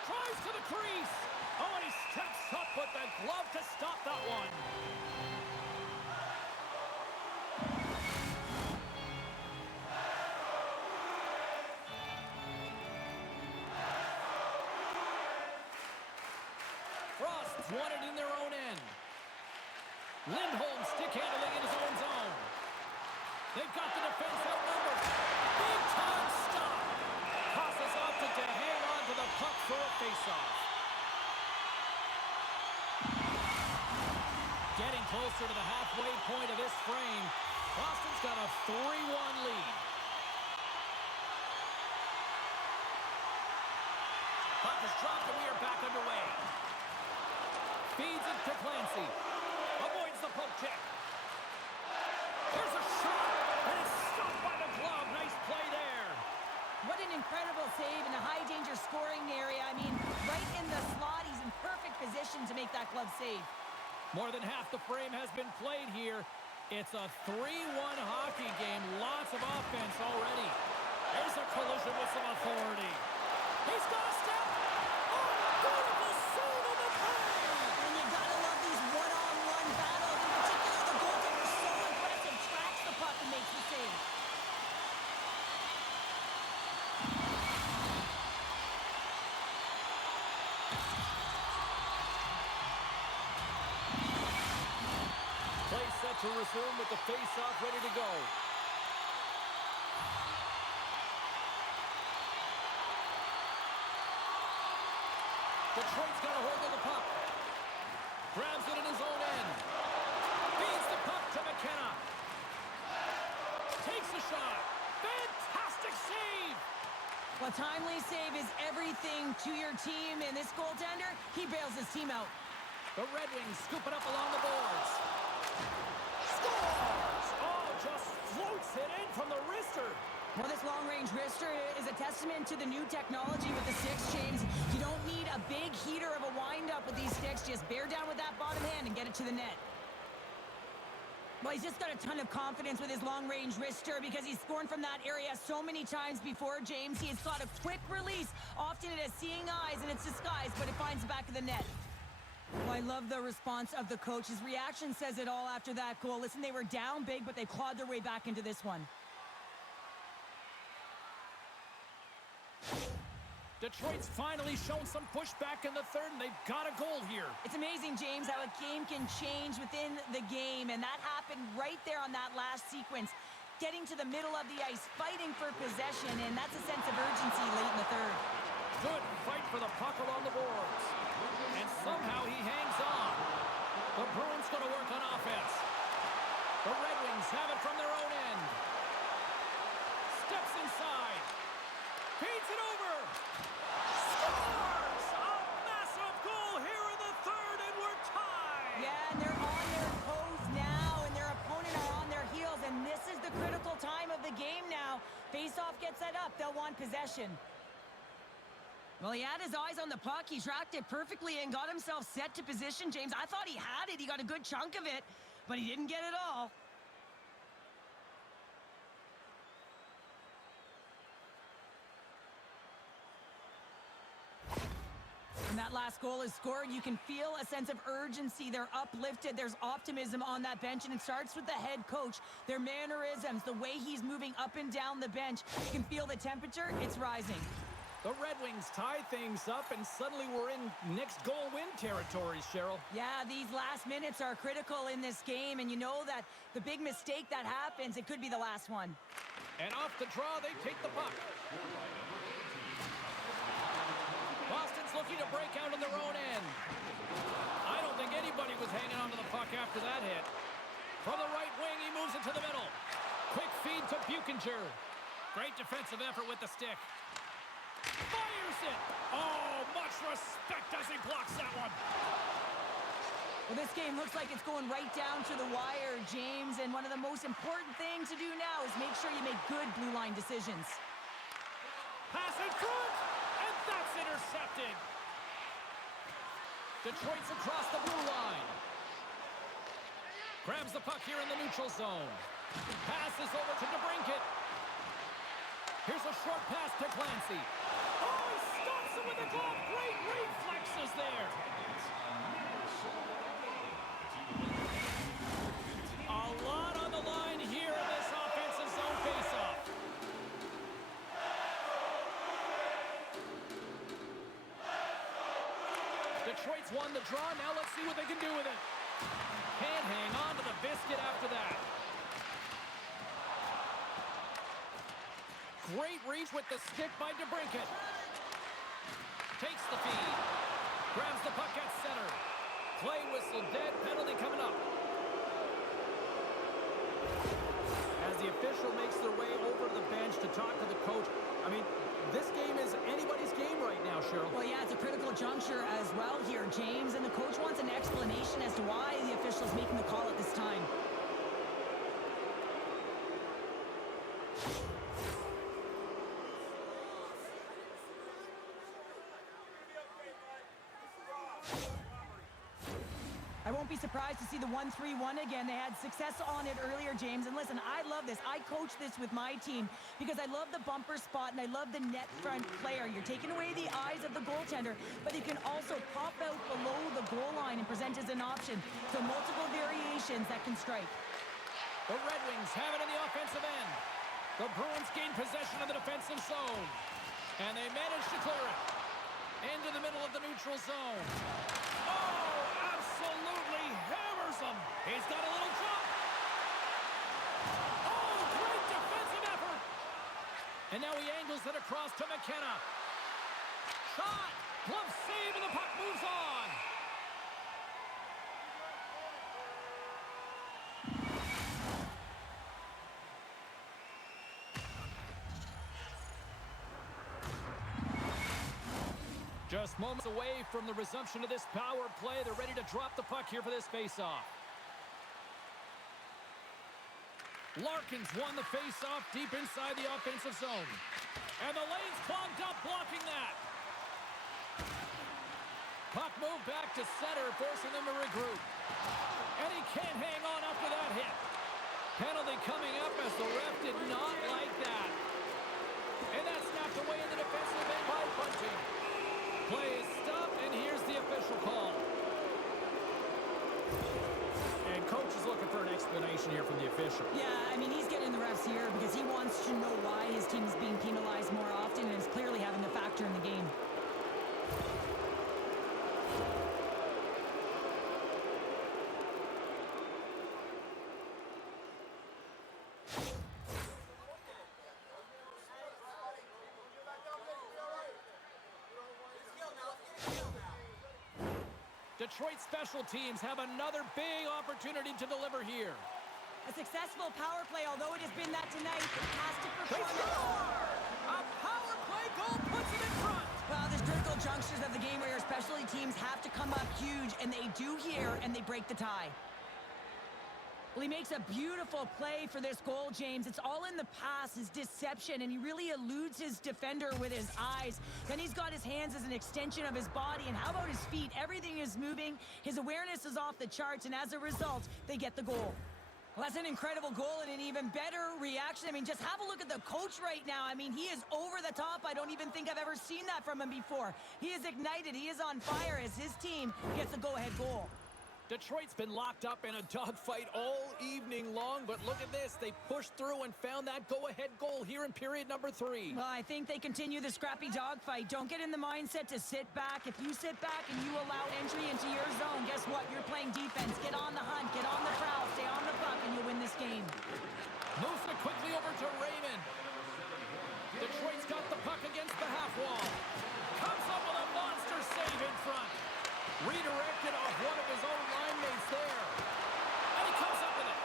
Tries to the crease. Oh, and he steps up with the glove to stop that one. Frost's won it in their own end. Lindholm stick handling in his own zone. They've got the defense outnumbered. Big time stop. Passes off to hang on to the puck for a faceoff. Getting closer to the halfway point of this frame. Boston's got a 3-1 lead. Puck is dropped and we are back underway. Feeds it to Clancy. Avoids the poke check. There's a shot, and it's stopped by the glove. Nice play there. What an incredible save in a high-danger scoring area. I mean, right in the slot, he's in perfect position to make that glove save. More than half the frame has been played here. It's a 3-1 hockey game. Lots of offense already. There's a collision with some authority. He's got a step. Oh, beautiful save on the play. And you gotta love these one-on-one battles. In particular, the goaltender is so impressive. Tracks the puck and makes the save. Play set to resume with the face-off ready to go. Detroit's got a hold of the puck. Grabs it in his own end. Feeds the puck to McKenna. Takes the shot. Fantastic save! Well, timely save is everything to your team, and this goaltender, he bails his team out. The Red Wings scoop it up along the boards. Scores! Oh, just floats it in from the wrister. Well, this long-range wrister is a testament to the new technology with the sticks, James. You don't need a big heater of a wind-up with these sticks. Just bear down with that bottom hand and get it to the net. Well, he's just got a ton of confidence with his long-range wrister because he's scored from that area so many times before, James. He has got a quick release. Often it has seeing eyes and it's disguised, but it finds the back of the net. Well, I love the response of the coach. His reaction says it all after that goal. Listen, they were down big, but they clawed their way back into this one. Detroit's finally shown some pushback in the third, and they've got a goal here. It's amazing, James, how a game can change within the game, and that happened right there on that last sequence. Getting to the middle of the ice, fighting for possession, and that's a sense of urgency late in the third. Good fight for the puck along the boards. And somehow he hangs on. The Bruins going to work on offense. The Red Wings have it from their own end. Steps inside. Feeds it over. Scores! A massive goal here in the third, and we're tied. Yeah, and they're on their toes now, and their opponent are on their heels, and this is the critical time of the game now. they'll want possession. Well, he had his eyes on the puck. He tracked it perfectly and got himself set to position, James. I thought he had it. He got a good chunk of it, but he didn't get it all. When that last goal is scored, you can feel a sense of urgency. They're uplifted. There's optimism on that bench, and it starts with the head coach. Their mannerisms, the way he's moving up and down the bench. You can feel the temperature. It's rising. The Red Wings tie things up, and suddenly we're in next goal win territory, Cheryl. Yeah, these last minutes are critical in this game, and you know that the big mistake that happens, it could be the last one. And off the draw, they take the puck. Boston's looking to break out on their own end. I don't think anybody was hanging on to the puck after that hit. From the right wing, he moves it to the middle. Quick feed to Buchinger. Great defensive effort with the stick. Fires it! Oh, much respect as he blocks that one. Well, this game looks like it's going right down to the wire, James, and one of the most important things to do now is make sure you make good blue line decisions. Pass in front, and that's intercepted. Detroit's across the blue line. Grabs the puck here in the neutral zone. Passes over to DeBrincat. Here's a short pass to Clancy. Oh, he stops it with the glove. Great reflexes there. A lot on the line here in this offensive zone faceoff. Detroit's won the draw. Now let's see what they can do with it. Can't hang on to the biscuit after that. Great reach with the stick by DeBrincat. Takes the feed. Grabs the puck at center. Play whistle dead. Penalty coming up. As the official makes their way over to the bench to talk to the coach. I mean, this game is anybody's game right now, Cheryl. Well, yeah, it's a critical juncture as well here, James. And the coach wants an explanation as to why the official's making the call at this time. I won't be surprised to see the 1-3-1 again. They had success on it earlier, James. And listen, I love this. I coach this with my team because I love the bumper spot and I love the net front player. You're taking away the eyes of the goaltender, but you can also pop out below the goal line and present as an option. So multiple variations that can strike. The Red Wings have it on the offensive end. The Bruins gain possession of the defensive zone. And they manage to clear it. Into the middle of the neutral zone. Oh, absolutely hammers him. He's got a little jump. Oh, great defensive effort. And now he angles it across to McKenna. Shot. Glove save, and the puck moves on. Just moments away from the resumption of this power play. They're ready to drop the puck here for this faceoff. Larkin's won the faceoff deep inside the offensive zone. And the lane's clogged up, blocking that. Puck moved back to center, forcing them to regroup. And he can't hang on after that hit. Penalty coming up as the ref did not like that. And that's snapped away in the defensive end by Bunting. Play is stopped, and here's the official call. And coach is looking for an explanation here from the official. Yeah, I mean, he's getting the refs here because he wants to know why his team is being penalized more often and is clearly having a factor in the game. Detroit special teams have another big opportunity to deliver here. A successful power play, although it has been that tonight, has to They perform. score! A power play goal puts it in front. Well, there's critical junctures of the game where your specialty teams have to come up huge, and they do here, and they break the tie. Well, he makes a beautiful play for this goal, James. It's all in the pass, his deception, and he really eludes his defender with his eyes. Then he's got his hands as an extension of his body, and how about his feet? Everything is moving. His awareness is off the charts, and as a result, they get the goal. Well, that's an incredible goal and an even better reaction. I mean, just have a look at the coach right now. I mean, he is over the top. I don't even think I've ever seen that from him before. He is ignited. He is on fire as his team gets the go-ahead goal. Detroit's been locked up in a dogfight all evening long, but look at this. They pushed through and found that go-ahead goal here in period number 3. Well, I think they continue the scrappy dogfight. Don't get in the mindset to sit back. If you sit back and you allow entry into your zone, guess what? You're playing defense. Get on the hunt, get on the prowl, stay on the puck, and you'll win this game. Moves it quickly over to Raymond. Detroit's got the puck against the half wall. Comes up with a monster save in front. Redirected off one of his own line mates there. And he comes up with it.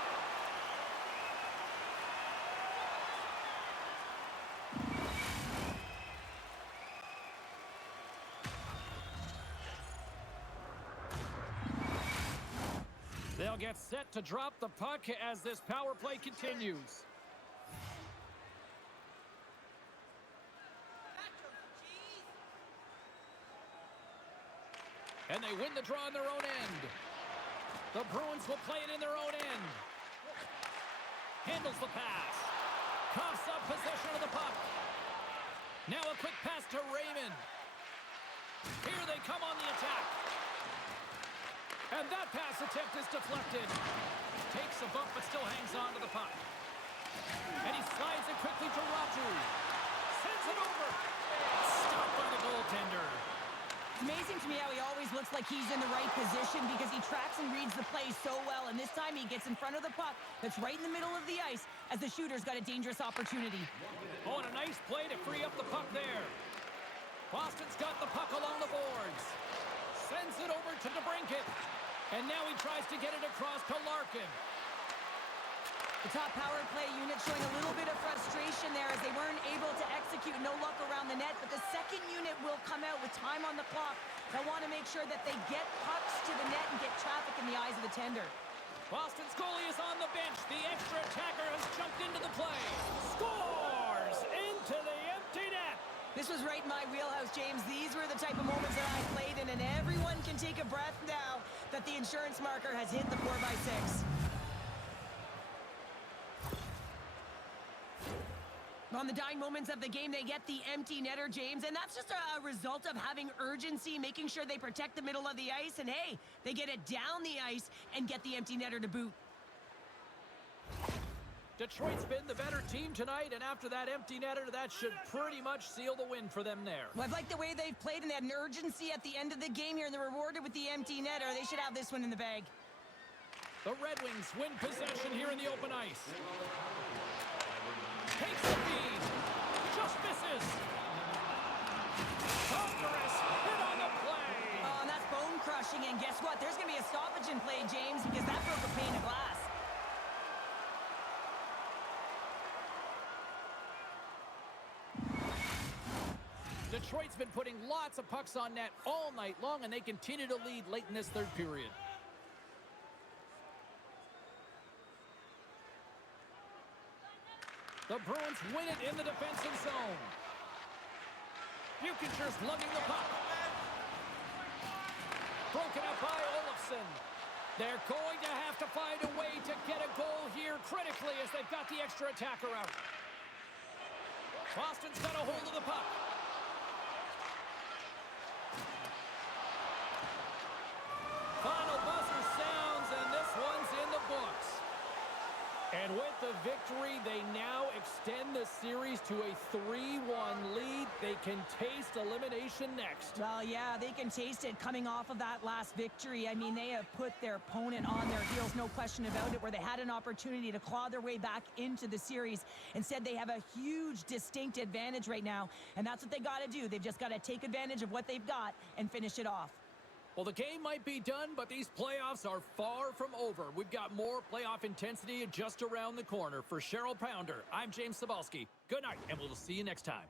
They'll get set to drop the puck as this power play continues. And they win the draw on their own end. The Bruins will play it in their own end. Handles the pass. Coughs up possession of the puck. Now a quick pass to Raymond. Here they come on the attack. And that pass attempt is deflected. Takes a bump but still hangs on to the puck. And he slides it quickly to Ratu. Sends it over. Stopped by the goaltender. It's amazing to me how he always looks like he's in the right position because he tracks and reads the play so well. And this time he gets in front of the puck that's right in the middle of the ice as the shooter's got a dangerous opportunity. Oh, and a nice play to free up the puck there. Boston's got the puck along the boards. Sends it over to DeBrincat. And now he tries to get it across to Larkin. The top power play unit showing a little bit of frustration there as they weren't able to execute. No luck around the net, but the second unit will come out with time on the clock. They'll want to make sure that they get pucks to the net and get traffic in the eyes of the tender. Boston's goalie is on the bench. The extra attacker has jumped into the play. Scores into the empty net. This was right in my wheelhouse, James. These were the type of moments that I played in, and everyone can take a breath now that the insurance marker has hit the 4x6. On the dying moments of the game, they get the empty netter, James, and that's just a result of having urgency, making sure they protect the middle of the ice, and hey, they get it down the ice and get the empty netter to boot. Detroit's been the better team tonight, and after that empty netter, that should pretty much seal the win for them there. Well, I've liked the way they've played, and they had an urgency at the end of the game here, and they're rewarded with the empty netter. They should have this one in the bag. The Red Wings win possession here in the open ice. Takes the feed. Just misses. Thunderous hit on the play. Oh, and that's bone crushing, and guess what? There's going to be a stoppage in play, James, because that broke a pane of glass. Detroit's been putting lots of pucks on net all night long, and they continue to lead late in this third period. The Bruins win it in the defensive zone. Buchencher's lugging the puck. Broken up by Olofsson. They're going to have to find a way to get a goal here critically as they've got the extra attacker out. Boston's got a hold of the puck. Final buzzer sounds, and this one's in the books. And with the victory, they now extend the series to a 3-1 lead. They can taste elimination next. Well, yeah, they can taste it coming off of that last victory. I mean, they have put their opponent on their heels, no question about it, where they had an opportunity to claw their way back into the series. Instead, they have a huge, distinct advantage right now, and that's what they got to do. They've just got to take advantage of what they've got and finish it off. Well, the game might be done, but these playoffs are far from over. We've got more playoff intensity just around the corner. For Cheryl Pounder, I'm James Cybulski. Good night, and we'll see you next time.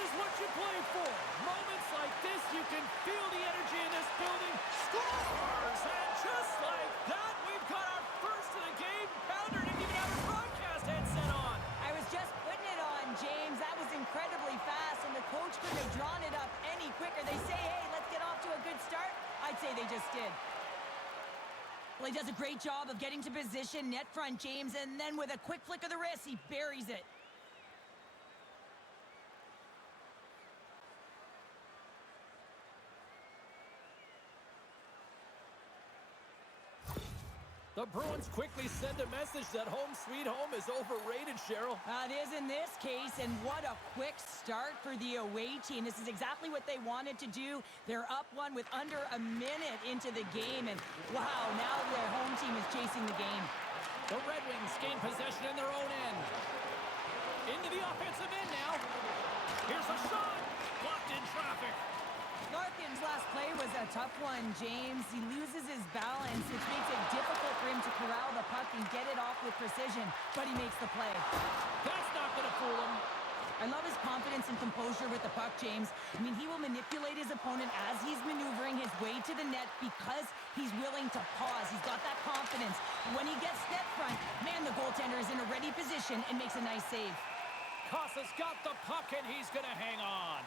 is what you play for. Moments like this, you can feel the energy in this building. Scores! And just like that, we've got our first of the game. Pounder didn't even have a broadcast headset on. I was just putting it on, James. That was incredibly fast, and the coach couldn't have drawn it up any quicker. They say, hey, let's get off to a good start. I'd say they just did. Well, he does a great job of getting to position, net front, James, and then with a quick flick of the wrist, he buries it. The Bruins quickly send a message that home sweet home is overrated, Cheryl. It is in this case, and what a quick start for the away team. This is exactly what they wanted to do. They're up one with under a minute into the game, and wow, now their home team is chasing the game. The Red Wings gain possession in their own end. Into the offensive end now. Here's a shot. Blocked in traffic. Larkin's last play was a tough one, James. He loses his balance, which makes it difficult for him to corral the puck and get it off with precision, but he makes the play. That's not going to fool him. I love his confidence and composure with the puck, James. I mean, he will manipulate his opponent as he's maneuvering his way to the net because he's willing to pause. He's got that confidence. When he gets net front, man, the goaltender is in a ready position and makes a nice save. Kosa's got the puck, and he's going to hang on.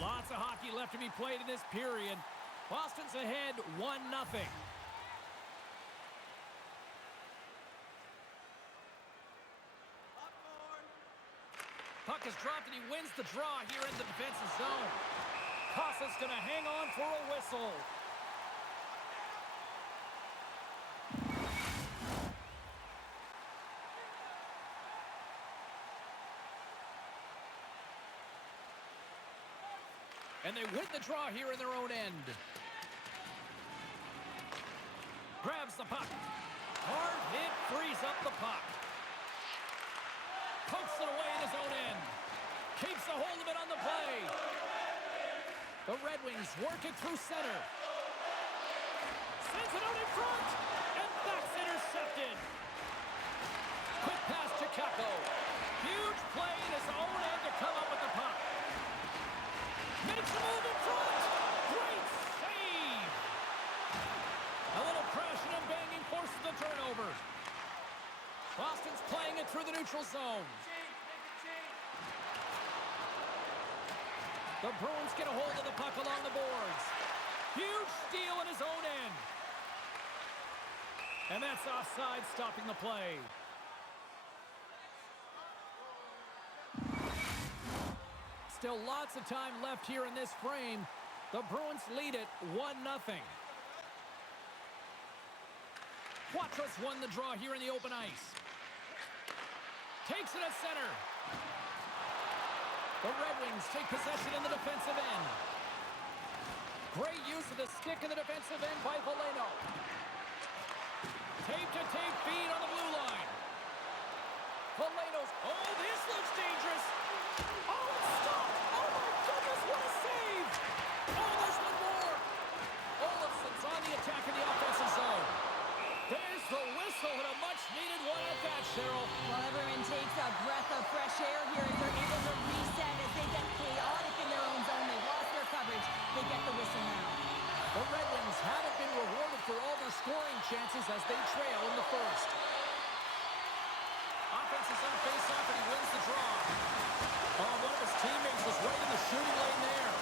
Lots of hockey left to be played in this period. Boston's ahead 1-0. Puck is dropped, and he wins the draw here in the defensive zone. Kosa's going to hang on for a whistle. And they win the draw here in their own end. Grabs the puck. Hard hit, frees up the puck. Pokes it away in his own end. Keeps a hold of it on the play. The Red Wings work it through center. Sends it out in front. And that's intercepted. Quick pass to Kako. Huge play in his own end to come up with the puck. Makes a move in front. Great save. A little crashing and banging forces the turnover. Boston's playing it through the neutral zone. The Bruins get a hold of the puck along the boards. Huge steal in his own end. And that's offside, stopping the play. Still lots of time left here in this frame. The Bruins lead it 1-0. Quatros won the draw here in the open ice. Takes it at center. The Red Wings take possession in the defensive end. Great use of the stick in the defensive end by Valeno. Tape-to-tape feed on the blue line. Valeno's, oh, this looks dangerous. Oh, it's stopped. Oh, my goodness, what a save. Oh, there's one more. Olofsson's on the attack in the offensive zone. There's the whistle and a much-needed one at that, Cheryl. Well, everyone takes a breath of fresh air here as they're able to reset as they get chaotic in their own zone. They lost their coverage. They get the whistle now. The Red Wings haven't been rewarded for all their scoring chances as they trail in the first. Offense is on face-off, and he wins the draw. Oh, one of his teammates was right in the shooting lane there.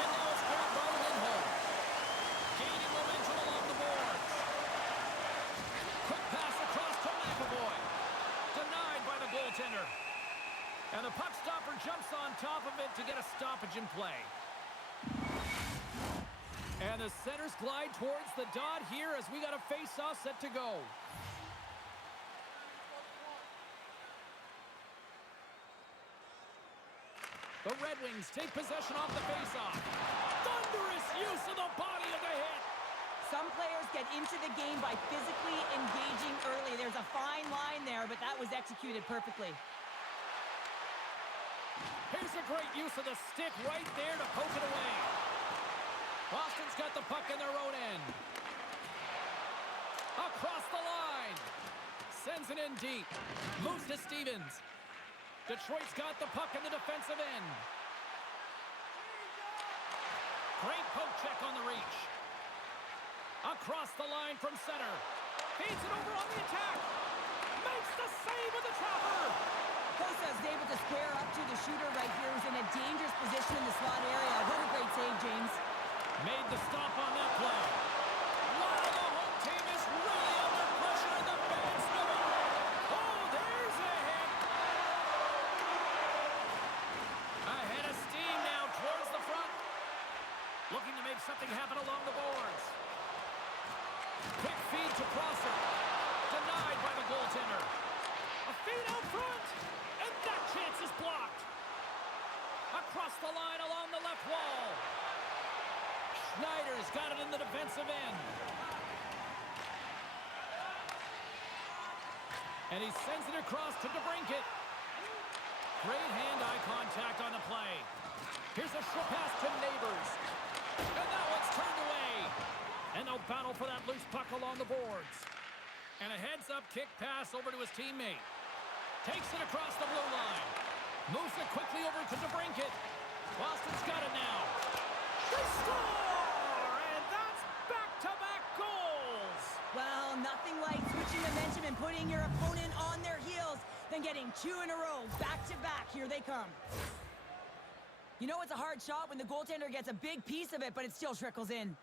And now it's grabbed by Lindholm. Gaining momentum along the boards. Quick pass across to McAvoy. Denied by the goaltender. And the puck stopper jumps on top of it to get a stoppage in play. And the centers glide towards the dot here as we got a face-off set to go. The Red Wings take possession off the face-off. Thunderous use of the body of the hit. Some players get into the game by physically engaging early. There's a fine line there, but that was executed perfectly. Here's a great use of the stick right there to poke it away. Boston's got the puck in their own end. Across the line. Sends it Broken in deep. Moves to Stevens. Detroit's got the puck in the defensive end. Great poke check on the reach. Across the line from center. Feeds it over on the attack. Makes the save with the chopper. Kosa's able to square up to the shooter right here, who's in a dangerous position in the slot area. What a great save, James. Made the stop on that play. Wow, the home team is really under pressure in the fans. Oh, there's a hit. Ahead of steam now towards the front. Looking to make something happen along the boards. Quick feed to Prosser. Denied by the goaltender. A feed out front. And that chance is blocked. Across the line along the left wall. Schneider's got it in the defensive end. And he sends it across to DeBrincat. Great hand-eye contact on the play. Here's a short pass to Neighbors. And that one's turned away. And they'll battle for that loose puck along the boards. And a heads-up kick pass over to his teammate. Takes it across the blue line. Moves it quickly over to DeBrincat. Boston's got it now. They score! And that's back-to-back goals! Well, nothing like switching momentum and putting your opponent on their heels than getting two in a row, back-to-back. Here they come. You know it's a hard shot when the goaltender gets a big piece of it, but it still trickles in.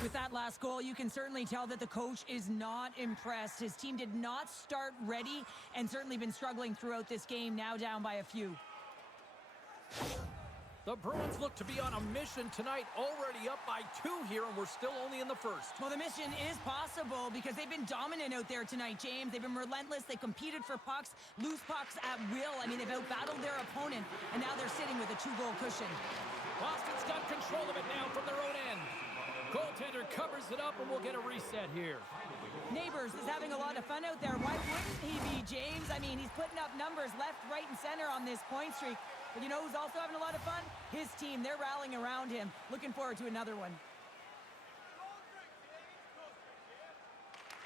With that last goal, you can certainly tell that the coach is not impressed. His team did not start ready and certainly been struggling throughout this game, now down by a few. The Bruins look to be on a mission tonight, already up by 2 here, and we're still only in the first. Well, the mission is possible because they've been dominant out there tonight, James. They've been relentless. They competed for pucks, loose pucks at will. I mean, they've outbattled their opponent, and now they're sitting with a 2-goal cushion. Boston's got control of it now from their own end. Goaltender covers it up, and we'll get a reset here. Neighbors is having a lot of fun out there. Why wouldn't he be, James? I mean, he's putting up numbers left, right, and center on this point streak. But you know who's also having a lot of fun? His team. They're rallying around him. Looking forward to another one.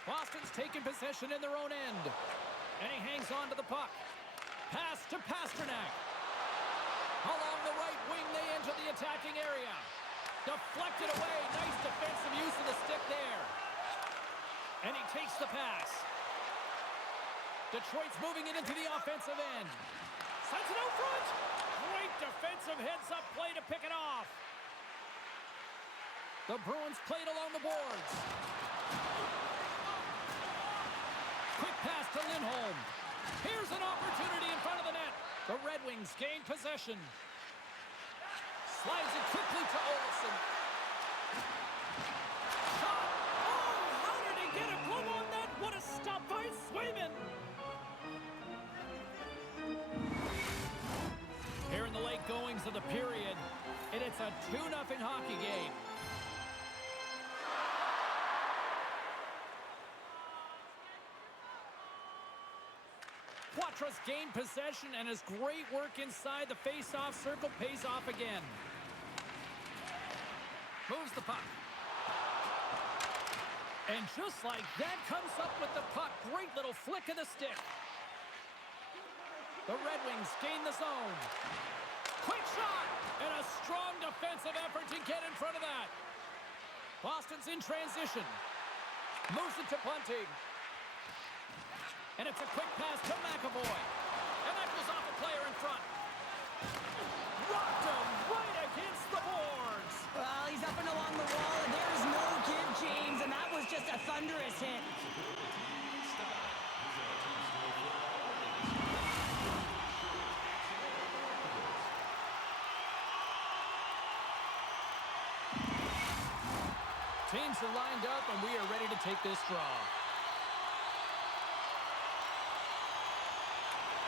Boston's taking possession in their own end. And he hangs on to the puck. Pass to Pasternak. Along the right wing, they enter the attacking area. Deflected away. Nice defensive use of the stick there. And he takes the pass. Detroit's moving it into the offensive end. Sends it out front. Great defensive heads-up play to pick it off. The Bruins played along the boards. Quick pass to Lindholm. Here's an opportunity in front of the net. The Red Wings gain possession. Slides it quickly to Olsen. Shot! Oh, how did he get a glove on that? What a stop by Swayman! Here in the late goings of the period, and it's a 2-0 hockey game. Quatros gained possession, and his great work inside the face-off circle pays off again. Moves the puck. And just like that, comes up with the puck. Great little flick of the stick. The Red Wings gain the zone. Quick shot! And a strong defensive effort to get in front of that. Boston's in transition. Moves it to Bunting. And it's a quick pass to McAvoy. And that goes off a player in front. Rocked him right against the boards. Well, he's up and along the wall, and there's no give, James, and that was just a thunderous hit. Teams are lined up, and we are ready to take this draw.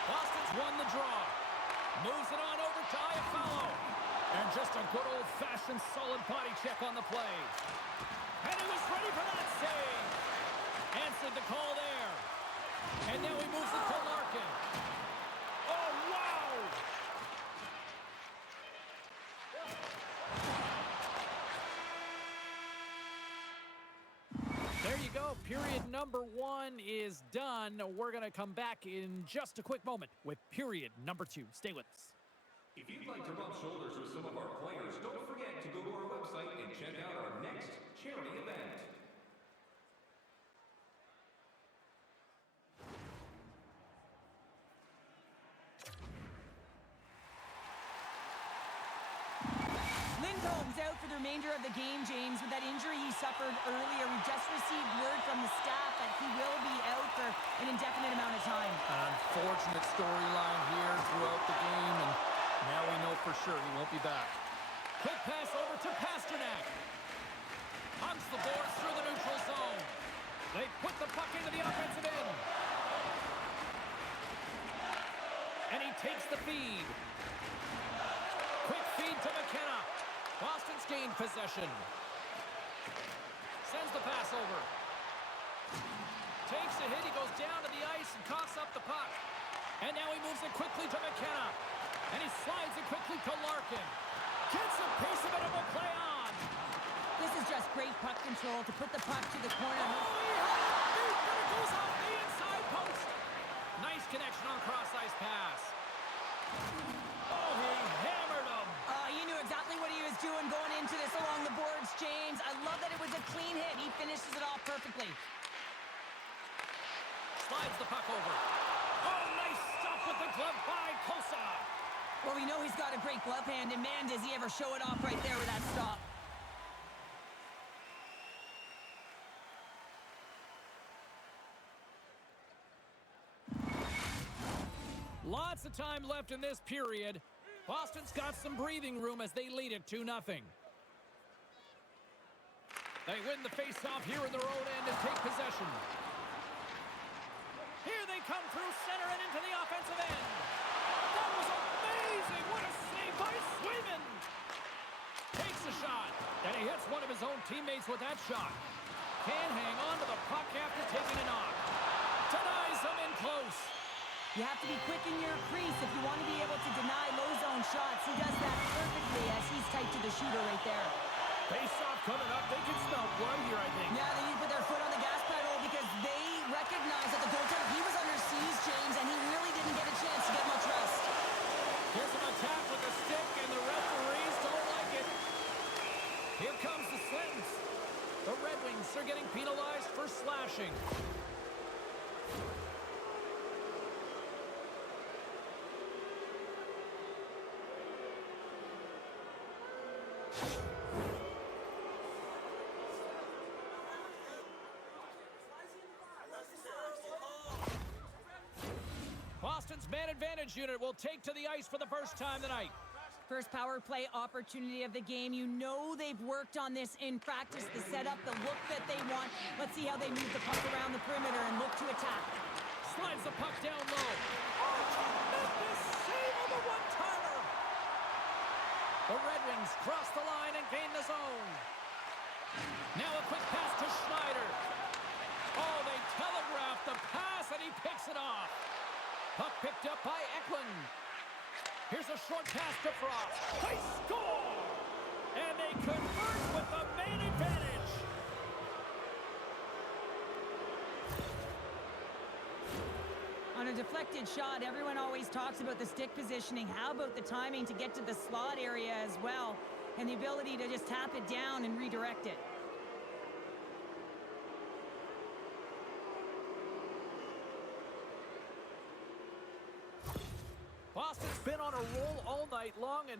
Boston's won the draw. Moves it on over to Iafallo. And just a good old-fashioned solid body check on the play. And he was ready for that save. Answered the call there. And now he moves it to Larkin. Oh, wow! There you go. Period number 1 is done. We're going to come back in just a quick moment with period number 2. Stay with us. If you'd like to rub shoulders with some of our players, don't forget to go to our website and check out our next charity event. Lindholm's out for the remainder of the game, James, with that injury he suffered earlier. We just received word from the staff that he will be out for an indefinite amount of time. An unfortunate storyline here throughout the game, and now we know for sure he won't be back. Quick pass over to Pasternak. Hunts the boards through the neutral zone. They put the puck into the offensive end. And he takes the feed. Quick feed to McKenna. Boston's gained possession. Sends the pass over. Takes a hit. He goes down to the ice and coughs up the puck. And now he moves it quickly to McKenna. And he slides it quickly to Larkin. Gets a piece of it and will play on. This is just great puck control to put the puck to the corner. Oh, he had it beat, but it goes off the inside post. Nice connection on cross-ice pass. Oh, he hammered him. He knew exactly what he was doing going into this along the boards, James. I love that it was a clean hit. He finishes it off perfectly. Slides the puck over. Oh, nice stop with the glove by Kosa. Well, we know he's got a great glove hand, and man, does he ever show it off right there with that stop. Lots of time left in this period. Boston's got some breathing room as they lead it 2-0. They win the face-off here in their own end and take possession. Here they come through center and into the offensive end. That was amazing! What a save by Swayman! Takes a shot, and he hits one of his own teammates with that shot. Can't hang on to the puck after taking a knock. Denies him in close. You have to be quick in your crease if you want to be able to deny low zone shots. He does that perfectly as he's tight to the shooter right there. Face-off coming up. They can smell blood here, I think. Yeah, they need to put their foot on the gas pedal because they recognize that the goaltender, he was under siege, James, and he really didn't get a chance to get much rest. Here's an attack with a stick, and the referees don't like it. Here comes the sentence. The Red Wings are getting penalized for slashing. Boston's man advantage unit will take to the ice for the first time tonight. First power play opportunity of the game. You know they've worked on this in practice, the setup, the look that they want. Let's see how they move the puck around the perimeter and look to attack. Slides the puck down low. Oh, tremendous save on the one-timer. The Red Wings cross the line and gain the zone. Now a quick pass to Schneider. Oh, they telegraphed the pass and he picks it off. Puck picked up by Eklund. Here's a short pass to Frost. They score! And they convert with the man advantage. On a deflected shot, everyone always talks about the stick positioning. How about the timing to get to the slot area as well? And the ability to just tap it down and redirect it. Boston's been on a roll all night long, and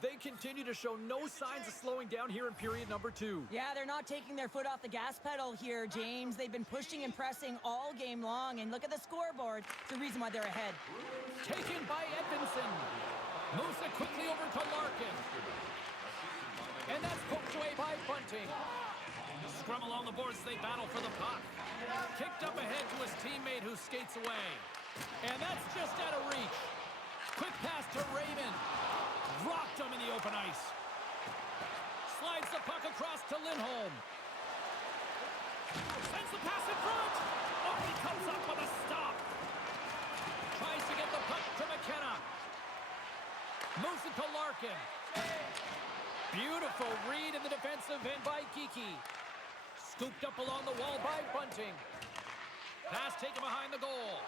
they continue to show no signs of slowing down here in period number 2. Yeah, they're not taking their foot off the gas pedal here, James. They've been pushing and pressing all game long, and look at the scoreboard. It's the reason why they're ahead. Taken by Edvinsson. Moves it quickly over to Larkin. And that's poked away by Bunting. Scrum along the boards as they battle for the puck. Kicked up ahead to his teammate who skates away. And that's just out of reach. Quick pass to Raymond. Rocked him in the open ice. Slides the puck across to Lindholm. Sends the pass in front. Moves it to Larkin. Beautiful read in the defensive end by Geekie. Scooped up along the wall by Bunting. Pass taken behind the goal.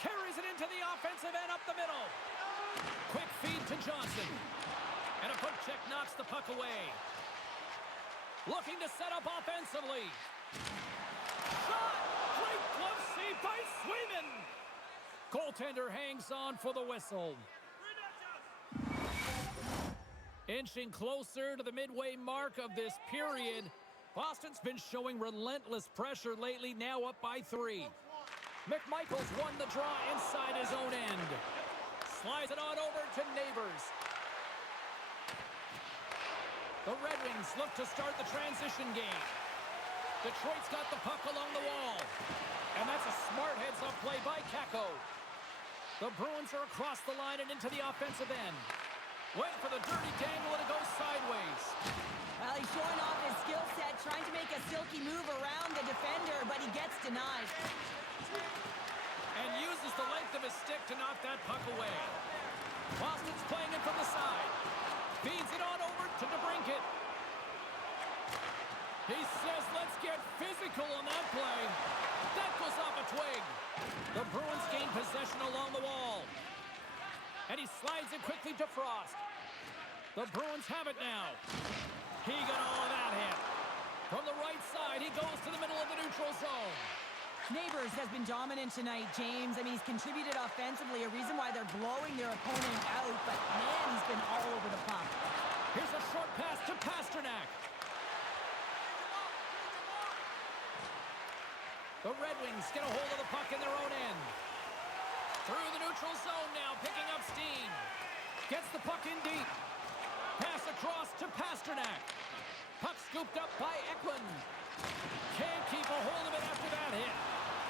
Carries it into the offensive end up the middle. Quick feed to Johnson. And a poke check knocks the puck away. Looking to set up offensively. Shot! Great glove save by Swayman. Goaltender hangs on for the whistle. Inching closer to the midway mark of this period. Boston's been showing relentless pressure lately, now up by 3. McMichael's won the draw inside his own end. Slides it on over to Neighbors. The Red Wings look to start the transition game. Detroit's got the puck along the wall. And that's a smart heads-up play by Kakko. The Bruins are across the line and into the offensive end. Went for the dirty dangle and it goes sideways. Well, he's showing off his skill set, trying to make a silky move around the defender, but he gets denied. And uses the length of his stick to knock that puck away. Boston's playing it from the side. Feeds it on over to DeBrincat. He says, let's get physical on that play. That goes off a twig. The Bruins gain possession along the wall. And he slides it quickly to Frost. The Bruins have it now. He got all of that hit. From the right side, he goes to the middle of the neutral zone. Neighbors has been dominant tonight, James. I mean, he's contributed offensively, a reason why they're blowing their opponent out, but man, he's been all over the puck. Here's a short pass to Pasternak. The Red Wings get a hold of the puck in their own end. Through the neutral zone now, picking up steam. Gets the puck in deep. Pass across to Pasternak. Puck scooped up by Ekman. Can't keep a hold of it after that hit.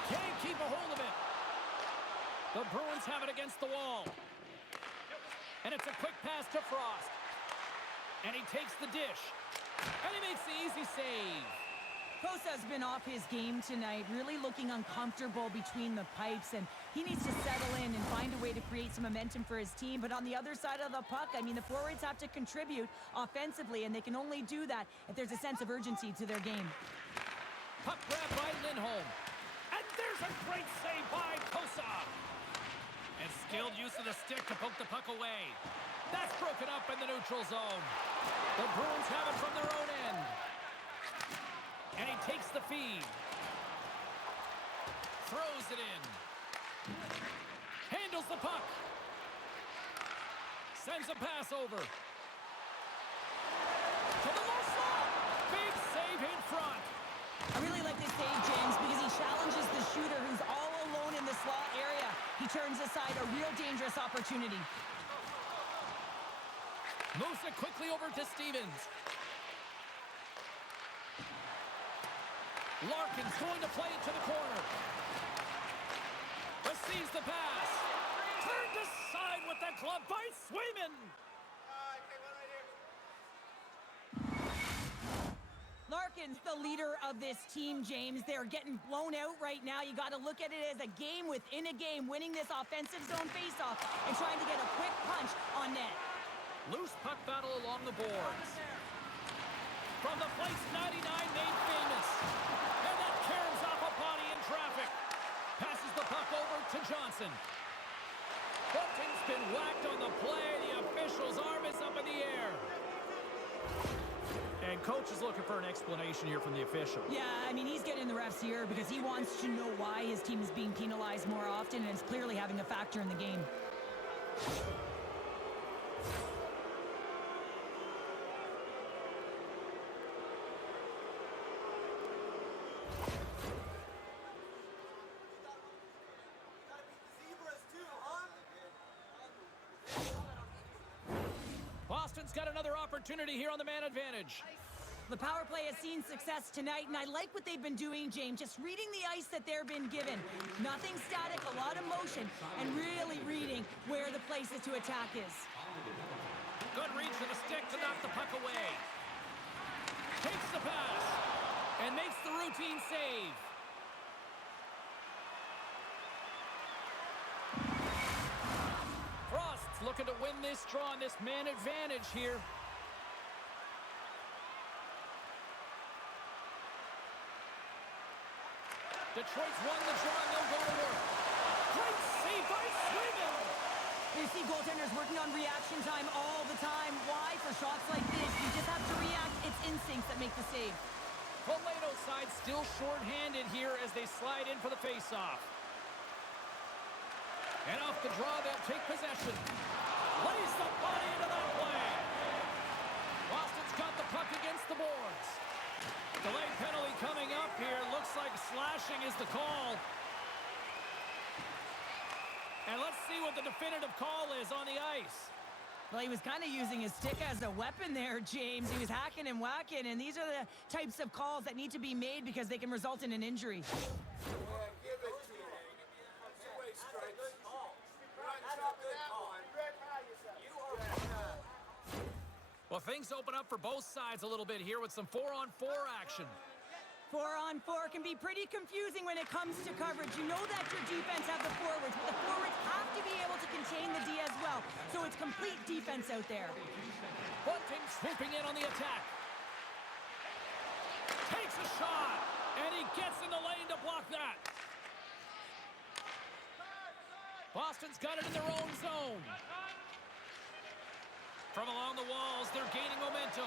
Can't keep a hold of it. The Bruins have it against the wall. And it's a quick pass to Frost. And he takes the dish. And he makes the easy save. Kosa's been off his game tonight, really looking uncomfortable between the pipes, and he needs to settle in and find a way to create some momentum for his team. But on the other side of the puck, I mean, the forwards have to contribute offensively, and they can only do that if there's a sense of urgency to their game. Puck grab by Lindholm. And there's a great save by Kosa. And skilled use of the stick to poke the puck away. That's broken up in the neutral zone. The Bruins have it from their own end. And he takes the feed. Throws it in. Handles the puck. Sends a pass over. To the low slot. Big save in front. I really like this save, James, because he challenges the shooter who's all alone in the slot area. He turns aside a real dangerous opportunity. Moves it quickly over to Stevens. Larkin's going to play it to the corner. Receives the pass. Turned aside with the glove by Swayman. Larkin's the leader of this team, James. They're getting blown out right now. You got to look at it as a game within a game, winning this offensive zone faceoff and trying to get a quick punch on net. Loose puck battle along the boards. From the place 99 made famous. And that caroms off a body in traffic. Passes the puck over to Johnson. Bunting's been whacked on the play. The official's arm is up in the air. And coach is looking for an explanation here from the official. Yeah, I mean, he's getting the refs here because he wants to know why his team is being penalized more often, and it's clearly having a factor in the game. Boston's got another opportunity here on the man advantage. The power play has seen success tonight, and I like what they've been doing, James. Just reading the ice that they're been given. Nothing static, a lot of motion, and really reading where the places to attack is. Good reach for the stick to knock the puck away. Takes the pass and makes the routine save. Frost's looking to win this draw on this man advantage here. Detroit's won the draw, and they'll go to work. Great save by Sweden! You see goaltenders working on reaction time all the time. Why? For shots like this, you just have to react. It's instincts that make the save. Toledo's side still short-handed here as they slide in for the face-off. And off the draw, they'll take possession. Plays the body into that play. Boston's got the puck against the boards. Delayed penalty coming up here. Looks like slashing is the call. And let's see what the definitive call is on the ice. Well, he was kind of using his stick as a weapon there, James. He was hacking and whacking, and these are the types of calls that need to be made because they can result in an injury. Well, things open up for both sides a little bit here with some 4-on-4 action. 4-on-4 can be pretty confusing when it comes to coverage. You know that your defense have the forwards, but the forwards have to be able to contain the D as well. So it's complete defense out there. Bunting swooping in on the attack. Takes a shot, and he gets in the lane to block that. Boston's got it in their own zone. From along the walls, they're gaining momentum.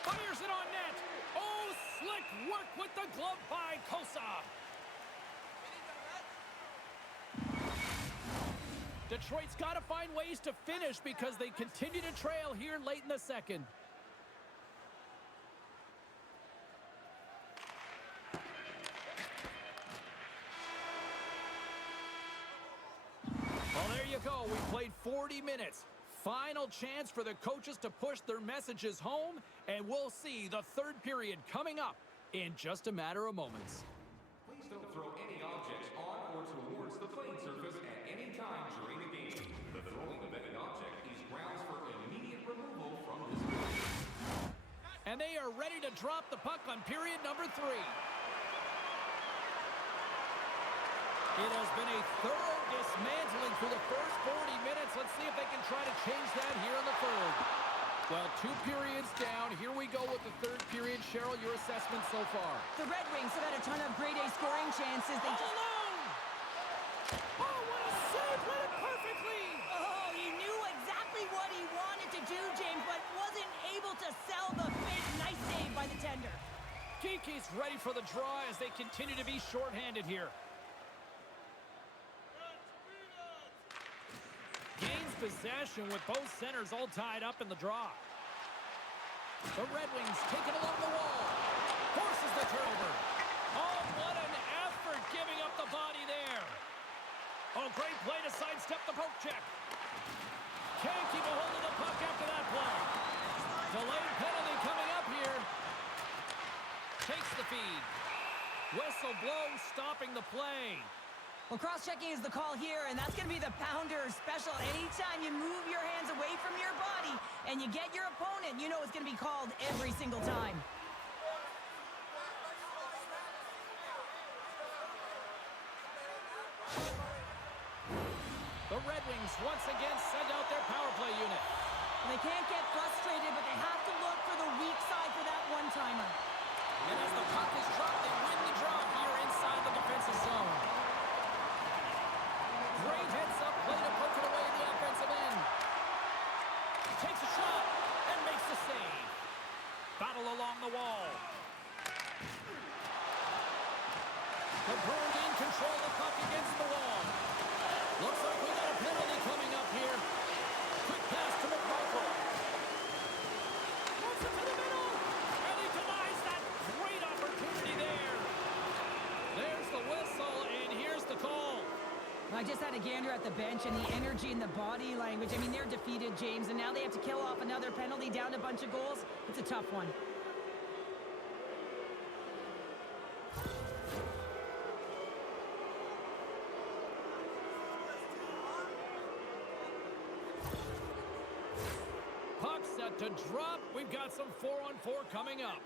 Fires it on net. Oh, slick work with the glove by Kosa. Detroit's got to find ways to finish because they continue to trail here late in the second. Well, there you go. We played 40 minutes. Final chance for the coaches to push their messages home, and we'll see the third period coming up in just a matter of moments. Please don't throw any objects on or towards the playing surface at any time during the game. The throwing of any object is grounds for immediate removal from this building. And they are ready to drop the puck on period number 3. It has been a thorough dismantling through the first 40 minutes. Let's see if they can try to change that here in the third. Well, 2 periods down. Here we go with the third period. Cheryl, your assessment so far? The Red Wings have had a ton of grade A scoring chances. They All just... alone! Oh, what a save! Read it perfectly! Oh, he knew exactly what he wanted to do, James, but wasn't able to sell the fake. Nice save by the tender. Geeky's ready for the draw as they continue to be shorthanded here. Gains possession with both centers all tied up in the draw. The Red Wings take it along the wall. Forces the turnover. Oh, what an effort giving up the body there. Oh, great play to sidestep the poke check. Can't keep a hold of the puck after that play. Delayed penalty coming up here. Takes the feed. Whistle blows, stopping the play. Well, cross-checking is the call here, and that's going to be the pounder special. Anytime you move your hands away from your body and you get your opponent, you know it's going to be called every single time. The Red Wings once again send out their power play unit. They can't get frustrated, but they have to look for the weak side for that one-timer. And as the puck is dropped, they win the draw here inside the defensive zone. Great heads-up play to poke it away at the offensive end. Takes a shot and makes the save. Battle along the wall. The Bruins in control of the puck against the wall. Looks like we got a penalty coming up here. Quick pass to McMichael. Moves it to the middle. And he denies that great opportunity there. There's the whistle, and here's the call. I just had a gander at the bench, and the energy and the body language. I mean, they're defeated, James, and now they have to kill off another penalty, down a bunch of goals. It's a tough one. Puck set to drop. We've got some 4-on-4 coming up.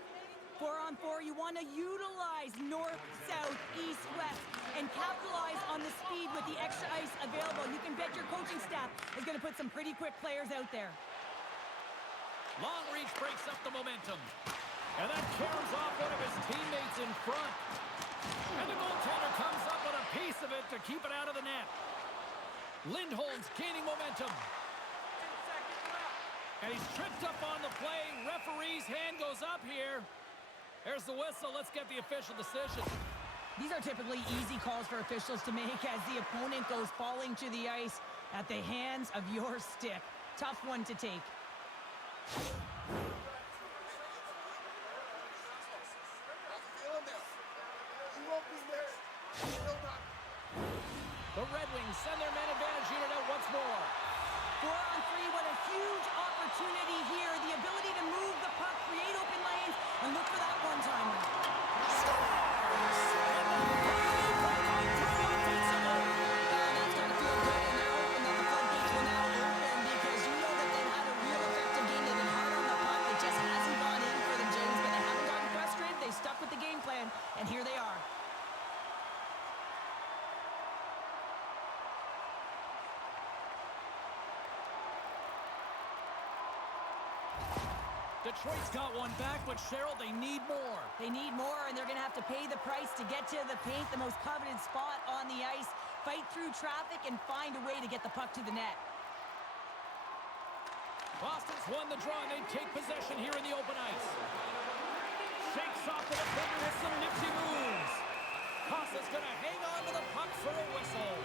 4-on-4, you want to utilize north, south, east, west, and capitalize on the speed with the extra ice available. You can bet your coaching staff is going to put some pretty quick players out there. Long reach breaks up the momentum. And that carries off one of his teammates in front. And the goaltender comes up with a piece of it to keep it out of the net. Lindholm's gaining momentum. And he's tripped up on the play. Referee's hand goes up here. There's the whistle. Let's get the official decision. These are typically easy calls for officials to make as the opponent goes falling to the ice at the hands of your stick. Tough one to take. The Red Wings send their man advantage unit out once more. 4-on-3, what a huge opportunity here. The ability to move the puck, create open lanes, and look for that one-timer. That's got to feel good, and they're hoping that the floodgates will now open because you know that they've had a real effective game. They've been hard on the puck. It just hasn't gone in for them, James, but they haven't gotten frustrated. They stuck with the game plan, and here they are. Detroit's got one back, but Cheryl, they need more. They need more, and they're going to have to pay the price to get to the paint, the most coveted spot on the ice, fight through traffic, and find a way to get the puck to the net. Boston's won the draw, and they take possession here in the open ice. Shakes off the defender with some nifty moves. Costa's going to hang on to the puck for a whistle.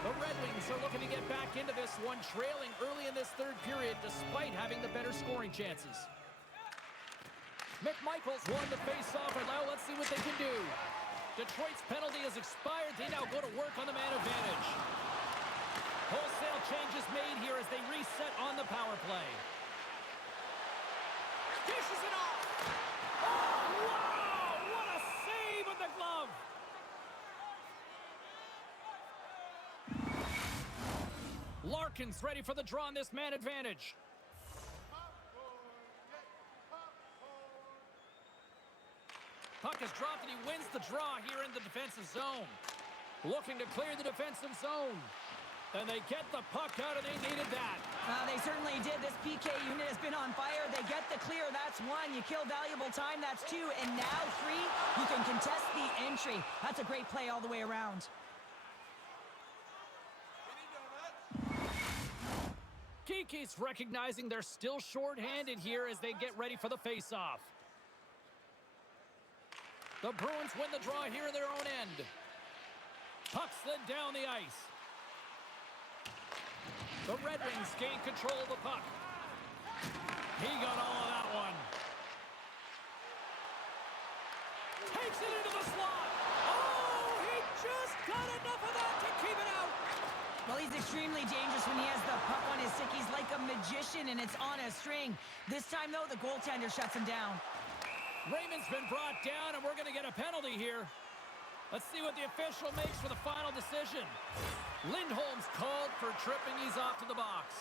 The Red Wings are looking to get back into this one, trailing early in this third period despite having the better scoring chances. McMichael's won the face-off, and now let's see what they can do. Detroit's penalty has expired. They now go to work on the man advantage. Wholesale changes made here as they reset on the power play. Dishes it off! Oh, wow! What a save with the glove! Larkin's ready for the draw on this man advantage. Puck is dropped and he wins the draw here in the defensive zone. Looking to clear the defensive zone. And they get the puck out, and they needed that. They certainly did. This PK unit has been on fire. They get the clear. That's one. You kill valuable time. That's two. And now three, you can contest the entry. That's a great play all the way around. Kiki's recognizing they're still short-handed here as they get ready for the face-off. The Bruins win the draw here in their own end. Puck slid down the ice. The Red Wings gain control of the puck. He got all of that one. Takes it into the slot. Oh, he just got enough of that to keep it out. Well, he's extremely dangerous when he has the puck on his stick. He's like a magician, and it's on a string. This time, though, the goaltender shuts him down. Raymond's been brought down, and we're going to get a penalty here. Let's see what the official makes for the final decision. Lindholm's called for tripping. He's off to the box.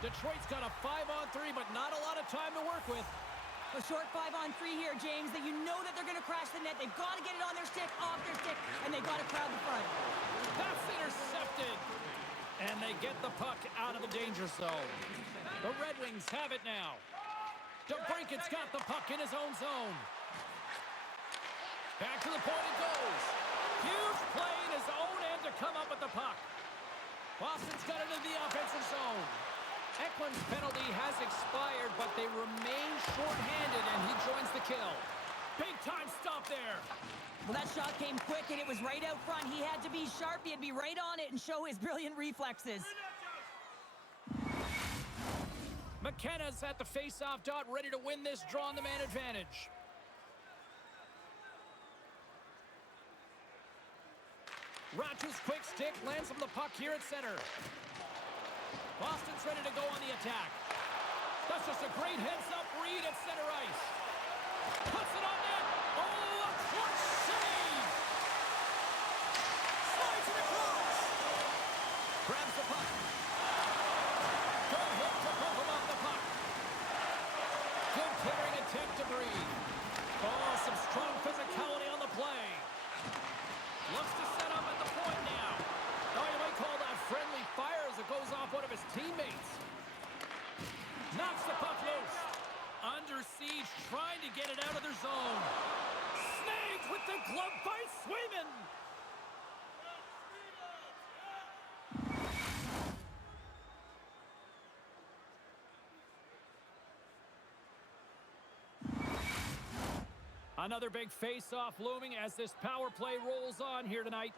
Detroit's got a 5-on-3, but not a lot of time to work with. A short 5-on-3 here, James, that you know that they're going to crash the net. They've got to get it on their stick, off their stick, and they've got to crowd the front. That's intercepted. And they get the puck out of the danger zone. The Red Wings have it now. DeBrinket's got the puck in his own zone. Back to the point it goes. Huge play in his own end to come up with the puck. Boston's got it in the offensive zone. Ekman's penalty has expired, but they remain short-handed, and he joins the kill. Big-time stop there. Well, that shot came quick, and it was right out front. He had to be sharp. He had to be right on it and show his brilliant reflexes. McKenna's at the face-off dot, ready to win this draw on the man advantage. Rachu's quick stick lands him the puck here at center. Boston's ready to go on the attack. That's just a great heads-up read at center ice. Puts it on net. Knocks the puck loose. Under siege, trying to get it out of their zone. Snagged with the glove by Swayman. Another big face-off looming as this power play rolls on here tonight.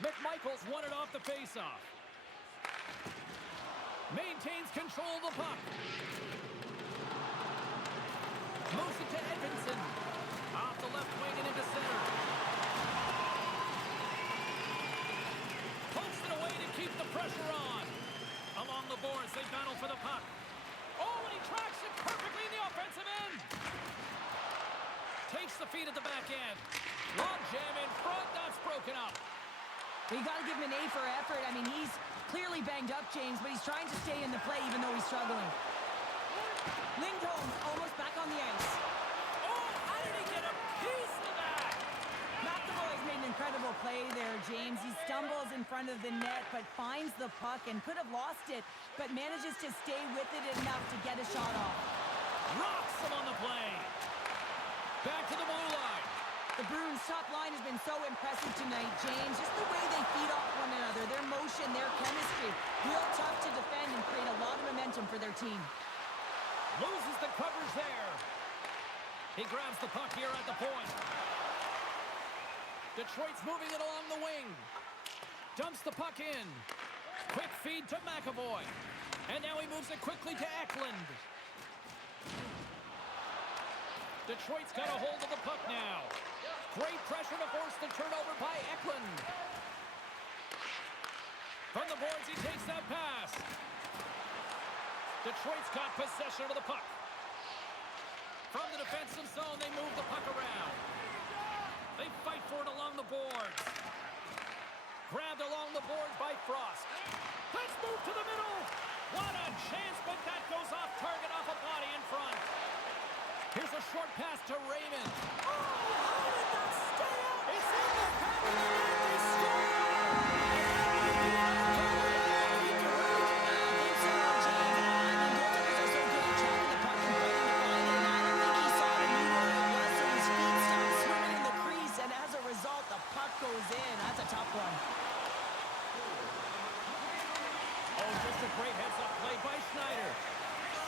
McMichael's won it off the face-off. Maintains control of the puck. Moves it to Edmondson. Off the left wing and into center. Pokes it away to keep the pressure on. Along the boards, they battle for the puck. Oh, and he tracks it perfectly in the offensive end. Takes the feed at the back end. Long jam in front, that's broken up. Well, you got to give him an A for effort. I mean, he's clearly banged up, James, but he's trying to stay in the play even though he's struggling. Lindholm's almost back on the ice. Oh, how did he get a piece of that? McAvoy's made an incredible play there, James. He stumbles in front of the net, but finds the puck and could have lost it, but manages to stay with it enough to get a shot off. Rocks him on the play. Back to the blue line. The Bruins' top line has been so impressive tonight, James. Just the way they feed off one another, their motion, their chemistry. Real tough to defend and create a lot of momentum for their team. Loses the coverage there. He grabs the puck here at the point. Detroit's moving it along the wing. Dumps the puck in. Quick feed to McAvoy. And now he moves it quickly to Eklund. Detroit's got a hold of the puck now. Great pressure to force the turnover by Eklund. From the boards, he takes that pass. Detroit's got possession of the puck. From the defensive zone, they move the puck around. They fight for it along the boards. Grabbed along the boards by Frost. Let's move to the middle. What a chance, but that goes off target, off a body in front. Here's a short pass to Raymond. Oh, how did that stay out? It's in the back of the net. They score! Goes in. That's a tough one. Oh, just a great heads-up play by Schneider.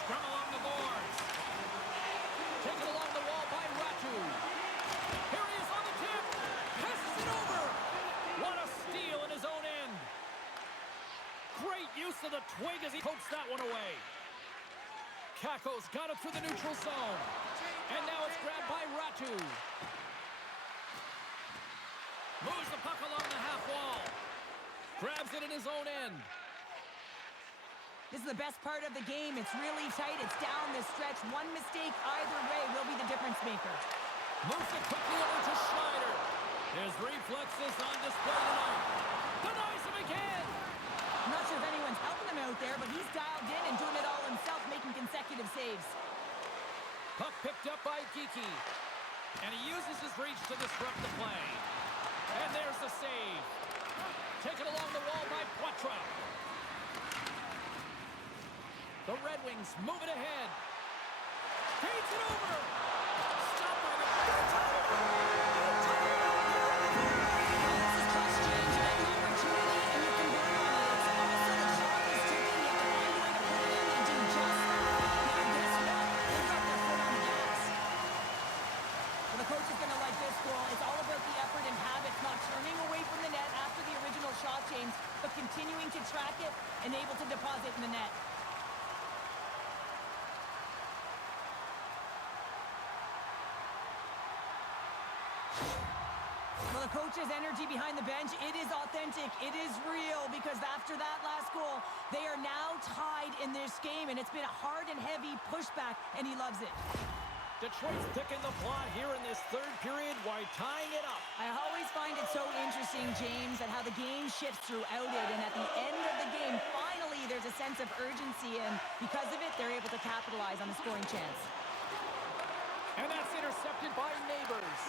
Scrum along the boards. Taken along the wall by Ratu. Here he is on the tip. Passes it over. What a steal in his own end. Great use of the twig as he pokes that one away. Kakko's got it through the neutral zone. And now it's grabbed by Ratu. Moves the puck along the half wall. Grabs it in his own end. This is the best part of the game. It's really tight. It's down the stretch. One mistake either way will be the difference maker. Moves it quickly over to Schneider. His reflexes on display tonight. Denies him again. I'm not sure if anyone's helping him out there, but he's dialed in and doing it all himself, making consecutive saves. Puck picked up by Geekie. And he uses his reach to disrupt the play. And there's the save. Taken along the wall by Poitras. The Red Wings move it ahead. Feeds it over. Stop by the... This is clutch change. You have an opportunity and you can work on it. It's also the clock is ticking. You have to find a way to put it in and do just that. Now guess what? They've got their foot on the gas. Well, the coach is going to like this goal. It's all about the effort and habits, not turning away from the net after the original shot, James, but continuing to track it and able to deposit in the net. Well, the coach's energy behind the bench, it is authentic, it is real, because after that last goal, they are now tied in this game, and it's been a hard and heavy pushback, and he loves it. Detroit's picking the plot here in this third period while tying it up. I always find it so interesting, James, at how the game shifts throughout it, and at the end of the game, finally, there's a sense of urgency, and because of it, they're able to capitalize on the scoring chance. And that's intercepted by Neighbors.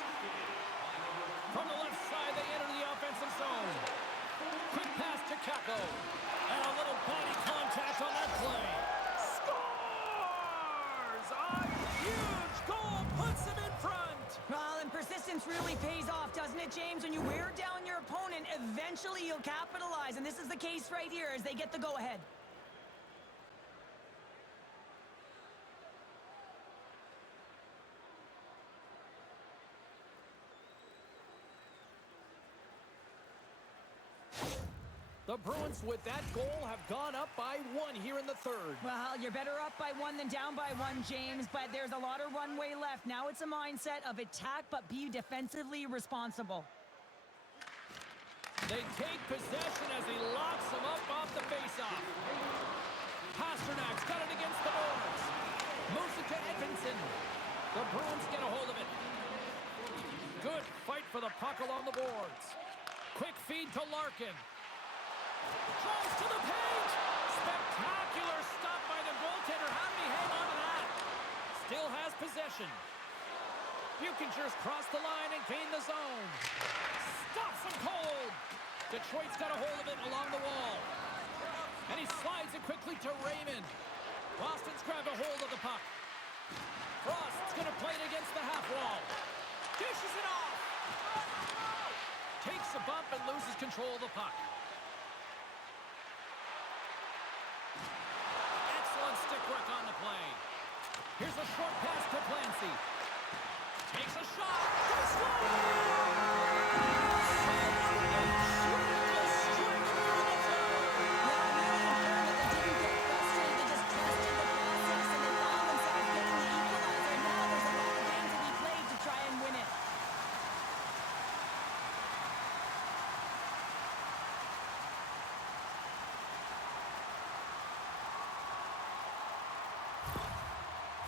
From the left side, they enter the offensive zone. Quick pass to Kako. And a little body contact on that play. Scores! A huge goal puts him in front. Well, and persistence really pays off, doesn't it, James? When you wear down your opponent, eventually you'll capitalize. And this is the case right here as they get the go-ahead. The Bruins, with that goal, have gone up by 1 here in the third. Well, you're better up by 1 than down by 1, James, but there's a lot of runway left. Now it's a mindset of attack, but be defensively responsible. They take possession as he locks him up off the faceoff. Pasternak's got it against the boards. Moves it to Edmondson. The Bruins get a hold of it. Good fight for the puck along the boards. Quick feed to Larkin. Tries to the paint. Spectacular stop by the goaltender. How did he hang on to that? Still has possession. Buchinger's crossed the line and gained the zone. Stops him cold. Detroit's got a hold of it along the wall. And he slides it quickly to Raymond. Boston's grabbed a hold of the puck. Frost's going to play it against the half wall. Dishes it off. Takes a bump and loses control of the puck. Excellent stick work on the play. Here's a short pass to Clancy. Takes a shot.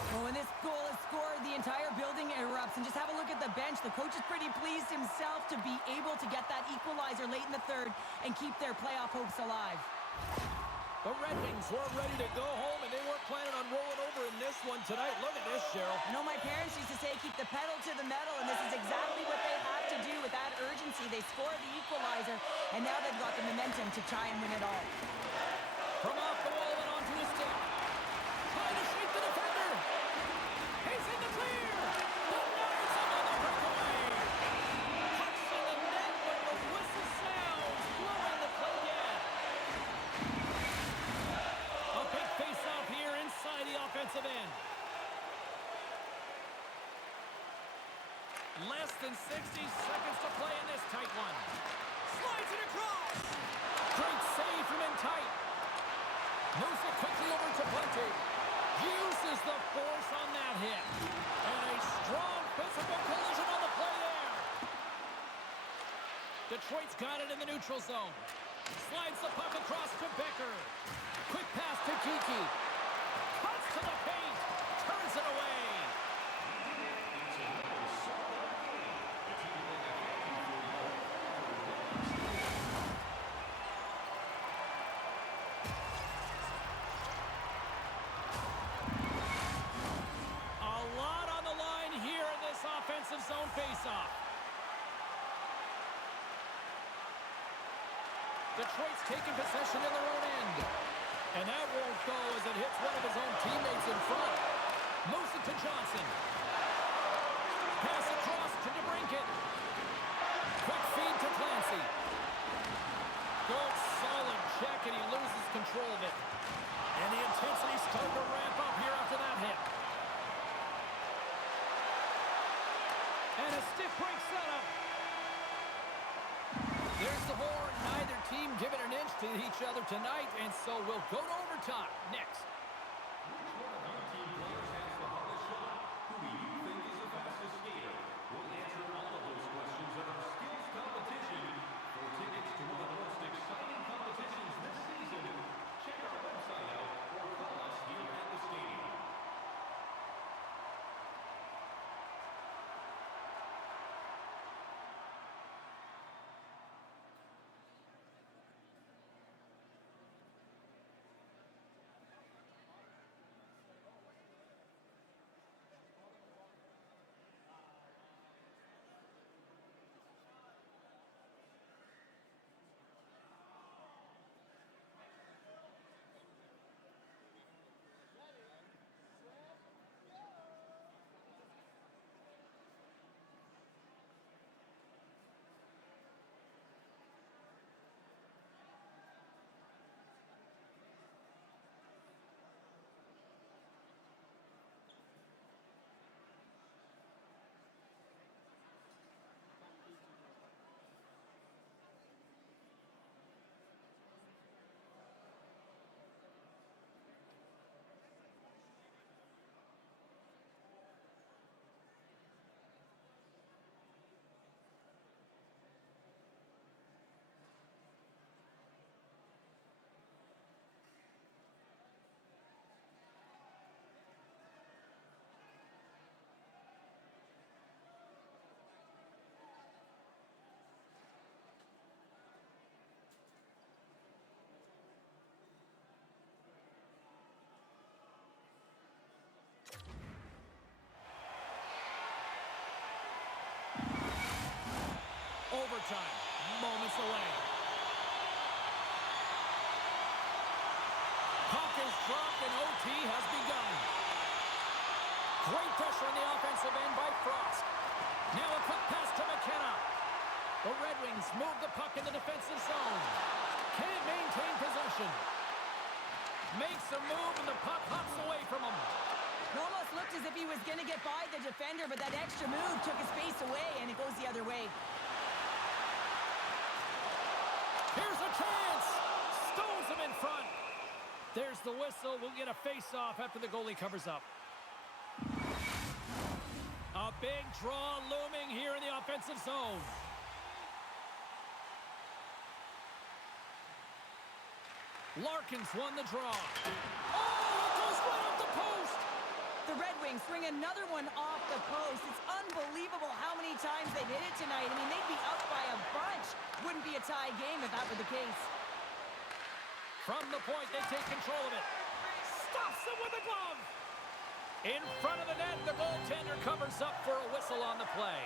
They when this goal is scored, the entire building erupts. And just have a look at the bench. The coach is pretty pleased himself to be able to get that equalizer late in the third and keep their playoff hopes alive. The Red Wings were ready to go home, and they weren't planning on rolling over in this one tonight. Look at this, Cheryl. I know my parents used to say keep the pedal to the metal, and this is exactly what they have to do with that urgency. They score the equalizer, and now they've got the momentum to try and win it all. From off the wall and onto his stick. Trying to shake the defender. He's in the clear. Denies him on the breakaway. Pucks in the net when the whistle sounds. Blowing the play dead. A big face-off here inside the offensive end. Less than 60 seconds to play in this tight one. Slides it across. Great save from in tight. Moves it quickly over to Bunty. Uses the force on that hit. And a strong physical collision on the play there. Detroit's got it in the neutral zone. Slides the puck across to Becker. Quick pass to Kiki. Cuts to the paint. Turns it away. Offensive zone faceoff. Detroit's taking possession in their own end. And that won't go as it hits one of his own teammates in front. Moves it to Johnson. Pass across to DeBrincat. Quick feed to Clancy. Good solid check and he loses control of it. And the intensity's starting to ramp up here after that hit. And a stiff break setup. There's the horn. Neither team giving an inch to each other tonight, and so we'll go to overtime next. Which one of your team players has the hardest shot? Who do you think is the fastest skater? We'll answer all of those questions at our skills competition. For tickets to one of the most exciting competitions this season, check our website out or call us here at the stadium. overtime. Moments away. Puck is dropped and OT has begun. Great pressure on the offensive end by Frost. Now a quick pass to McKenna. The Red Wings move the puck in the defensive zone. Can't maintain possession. Makes a move and the puck hops away from him. It almost looked as if he was going to get by the defender, but that extra move took his face away, and it goes the other way. Here's a chance. Stones him in front. There's the whistle. We'll get a face-off after the goalie covers up. A big draw looming here in the offensive zone. Larkin's won the draw. Oh, it goes right off the post. The Red Wings swing another one off the post. It's unbelievable how many times they've hit it tonight. I mean, they'd be up by a bunch. Wouldn't be a tie game if that were the case. From the point, they take control of it. Stops them with a glove. In front of the net, the goaltender covers up for a whistle on the play.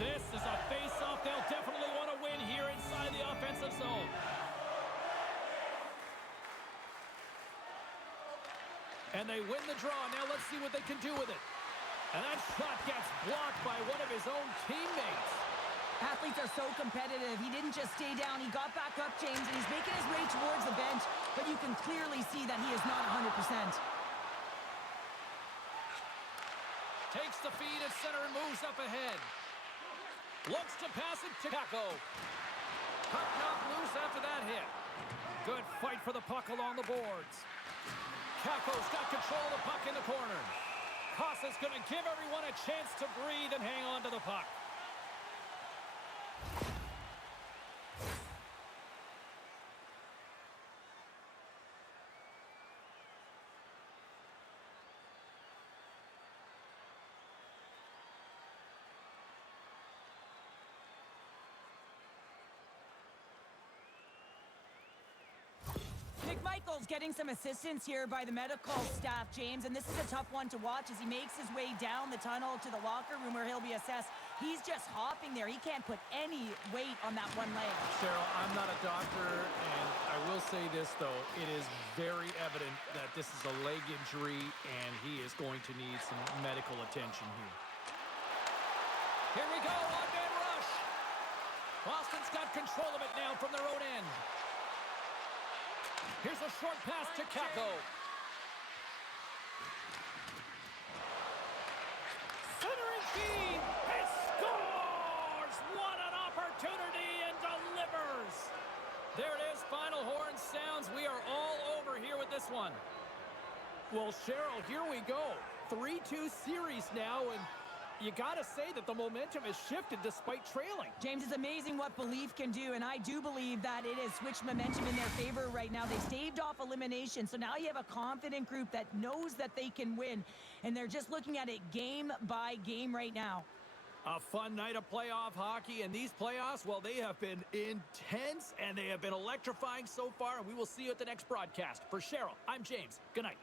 This is a face-off they'll definitely want to win here inside the offensive zone. And they win the draw. Now let's see what they can do with it. And that shot gets blocked by one of his own teammates. Athletes are so competitive. He didn't just stay down. He got back up, James, and he's making his way towards the bench, but you can clearly see that he is not 100%. Takes the feed at center and moves up ahead. Looks to pass it to Kako. Puck knocked loose after that hit. Good fight for the puck along the boards. Kako's got control of the puck in the corner. Kosa's going to give everyone a chance to breathe and hang on to the puck. Michael's getting some assistance here by the medical staff, James, and this is a tough one to watch as he makes his way down the tunnel to the locker room where he'll be assessed. He's just hopping there. He can't put any weight on that one leg. Cheryl, I'm not a doctor, and I will say this, though. It is very evident that this is a leg injury, and he is going to need some medical attention here. Here we go, one-man rush. Boston's got control of it now from their own end. Here's a short pass to Kako. Centering feed. He scores! What an opportunity and delivers. There it is. Final horn sounds. We are all over here with this one. Well, Cheryl, here we go. 3-2 series now, and you got to say that the momentum has shifted despite trailing. James, it's amazing what belief can do, and I do believe that it has switched momentum in their favor right now. They staved off elimination, so now you have a confident group that knows that they can win, and they're just looking at it game by game right now. A fun night of playoff hockey, and these playoffs, well, they have been intense, and they have been electrifying so far, and we will see you at the next broadcast. For Cheryl, I'm James. Good night.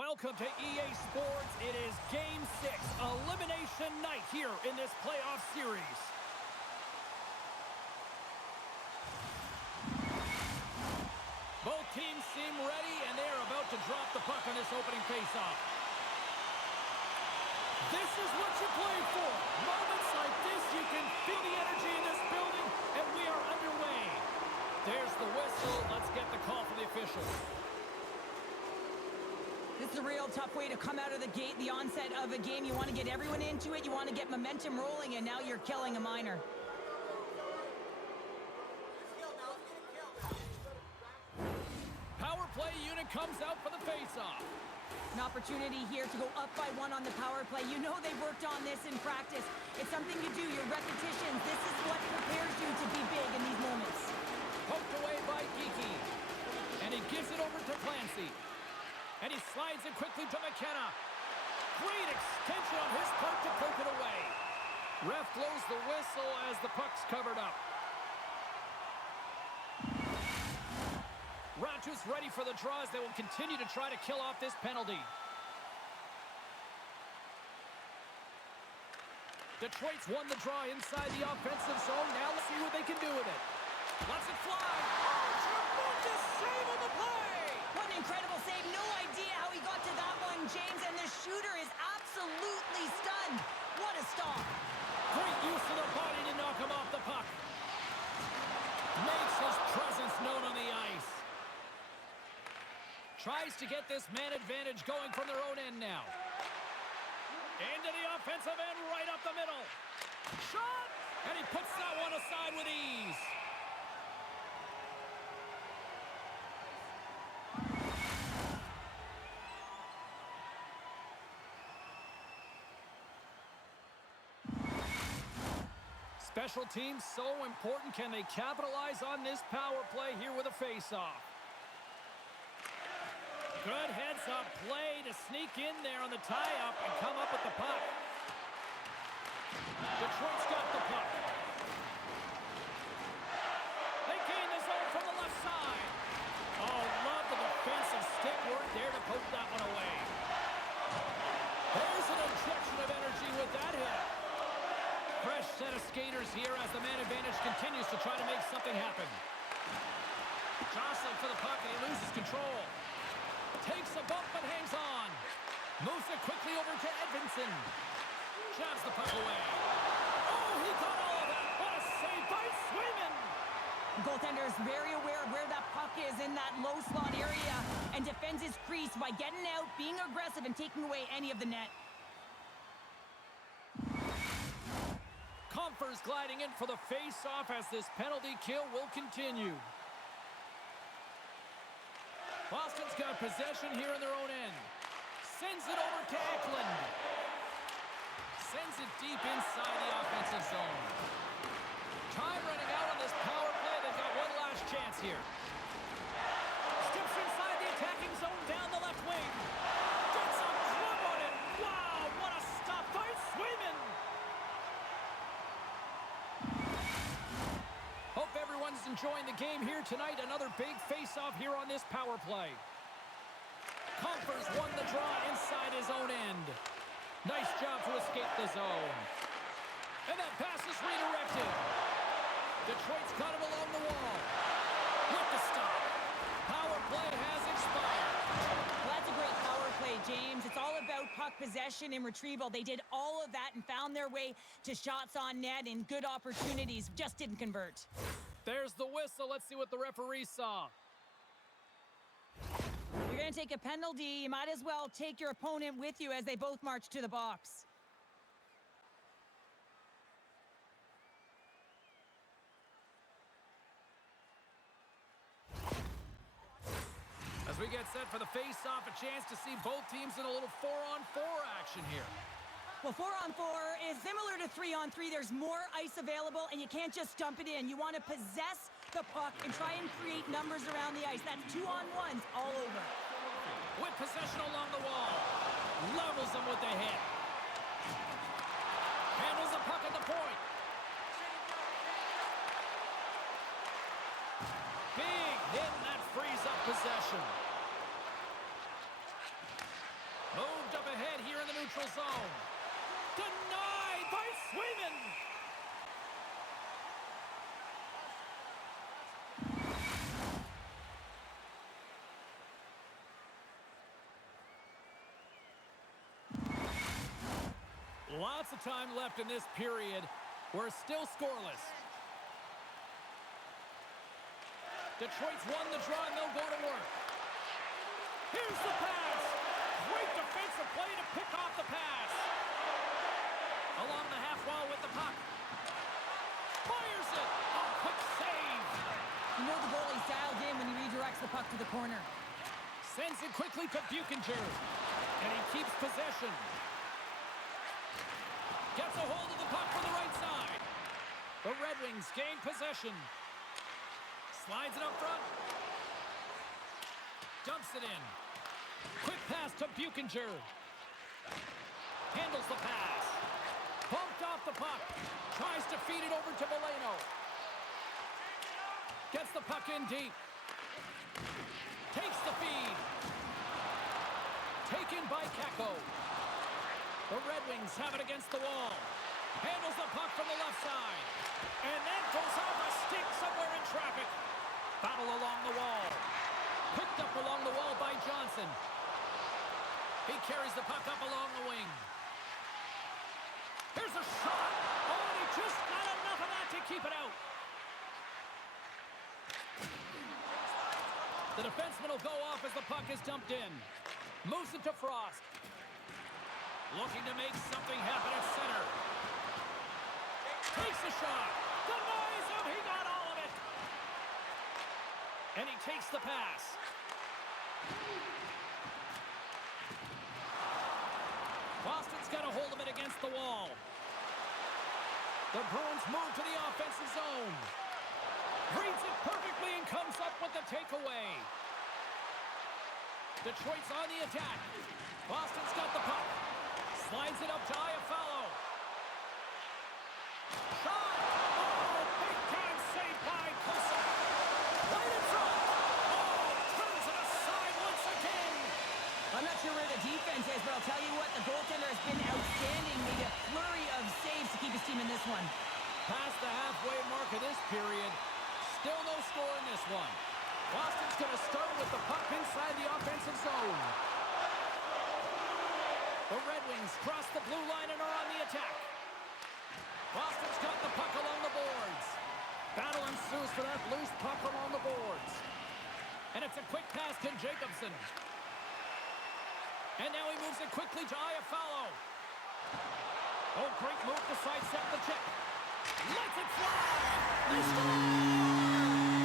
Welcome to EA Sports. It is Game 6, Elimination Night here in this playoff series. Both teams seem ready, and they are about to drop the puck on this opening faceoff. This is what you play for. Moments like this, you can feel the energy in this building, and we are underway. There's the whistle. Let's get the call from the officials. This is a real tough way to come out of the gate, the onset of a game. You want to get everyone into it. You want to get momentum rolling, and now you're killing a minor. Power play unit comes out for the faceoff. An opportunity here to go up by 1 on the power play. You know they've worked on this in practice. It's something you do, your repetitions. This is what prepares you to be big in these moments. Poked away by Geeky. And he gives it over to Clancy. And he slides it quickly to McKenna. Great extension on his part to poke it away. Ref blows the whistle as the puck's covered up. Ranchu's ready for the draw as they will continue to try to kill off this penalty. Detroit's won the draw inside the offensive zone. Now let's see what they can do with it. Lets it fly. Oh, tremendous save on the play! What an incredible save. No idea how he got to that one, James, and the shooter is absolutely stunned. What a stop. Great use of the body to knock him off the puck. Makes his presence known on the ice. Tries to get this man advantage going from their own end now. Into the offensive end, right up the middle. Shot! And he puts that one aside with ease. Special teams so important. Can they capitalize on this power play here with a face-off? Good heads-up play to sneak in there on the tie-up and come up with the puck. Detroit's got the puck. They gain the zone from the left side. Oh, love the defensive stick work there to poke that one away. There's an injection of energy with that hit. Fresh set of skaters here as the man advantage continues to try to make something happen. Jostling for the puck and he loses control. Takes a bump but hangs on. Moves it quickly over to Edvinsson. Jabs the puck away. Oh, he got all of that. What a save by Swayman. Goaltender is very aware of where that puck is in that low slot area and defends his crease by getting out, being aggressive, and taking away any of the net. Comfers gliding in for the face-off as this penalty kill will continue. Boston's got possession here in their own end. Sends it over to Eklund. Sends it deep inside the offensive zone. Time running out on this power play. They've got one last chance here. Steps inside the attacking zone down the left wing. Gets a club on it. Wow, what a stop by Swayman. Hope everyone's enjoying the game here tonight. Another big face-off here on this power play. Comfers won the draw inside his own end. Nice job to escape the zone. And that pass is redirected. Detroit's got him along the wall. With the stop. Power play has expired. Well, that's a great power play, James. It's all about puck possession and retrieval. They did all of that and found their way to shots on net and good opportunities. Just didn't convert. There's the whistle. Let's see what the referee saw. You're going to take a penalty. You might as well take your opponent with you as they both march to the box. As we get set for the face-off, a chance to see both teams in a little 4-on-4 action here. Well, 4-on-4 is similar to 3-on-3. There's more ice available, and you can't just dump it in. You want to possess the puck and try and create numbers around the ice. That's 2-on-1s all over. With possession along the wall. Levels them with the hit. Handles the puck at the point. Big hit, and that frees up possession. Moved up ahead here in the neutral zone. Denied by Swayman. Lots of time left in this period. We're still scoreless. Detroit's won the draw and they'll go to work. Here's the pass. Great defensive play to pick off the pass. Along the half wall with the puck. Fires it. A quick save. You know the goalie's dialed in when he redirects the puck to the corner. Sends it quickly to Buchinger. And he keeps possession. Gets a hold of the puck from the right side. The Red Wings gain possession. Slides it up front. Dumps it in. Quick pass to Buchinger. Handles the pass. Bumped off the puck. Tries to feed it over to Veleno. Gets the puck in deep. Takes the feed. Taken by Kakko. The Red Wings have it against the wall. Handles the puck from the left side. And that goes off a stick somewhere in traffic. Battle along the wall. Picked up along the wall by Johnson. He carries the puck up along the wing. Here's a shot. Oh, and he just got enough of that to keep it out. The defenseman will go off as the puck is dumped in. Moves it to Frost. Looking to make something happen at center. Takes the shot. Denies him. He got all of it. And he takes the pass. Boston's got a hold of it against the wall. The Bruins move to the offensive zone. Reads it perfectly and comes up with the takeaway. Detroit's on the attack. Boston's got the puck. Slides it up to Iafallo. Shot! Oh, big time save by Kosa. Right in front. Oh, turns it aside once again. I'm not sure where the defense is, but I'll tell you what, the goaltender has been outstanding. Made a flurry of saves to keep his team in this one. Past the halfway mark of this period. Still no score in this one. Boston's going to start with the puck inside the offensive zone. The Red Wings cross the blue line and are on the attack. Boston's got the puck along the boards. Battle ensues for that loose puck along the boards. And it's a quick pass to Jacobson. And now he moves it quickly to Iafallo. Oh, great move to sidestep the check. Lets it fly! They score!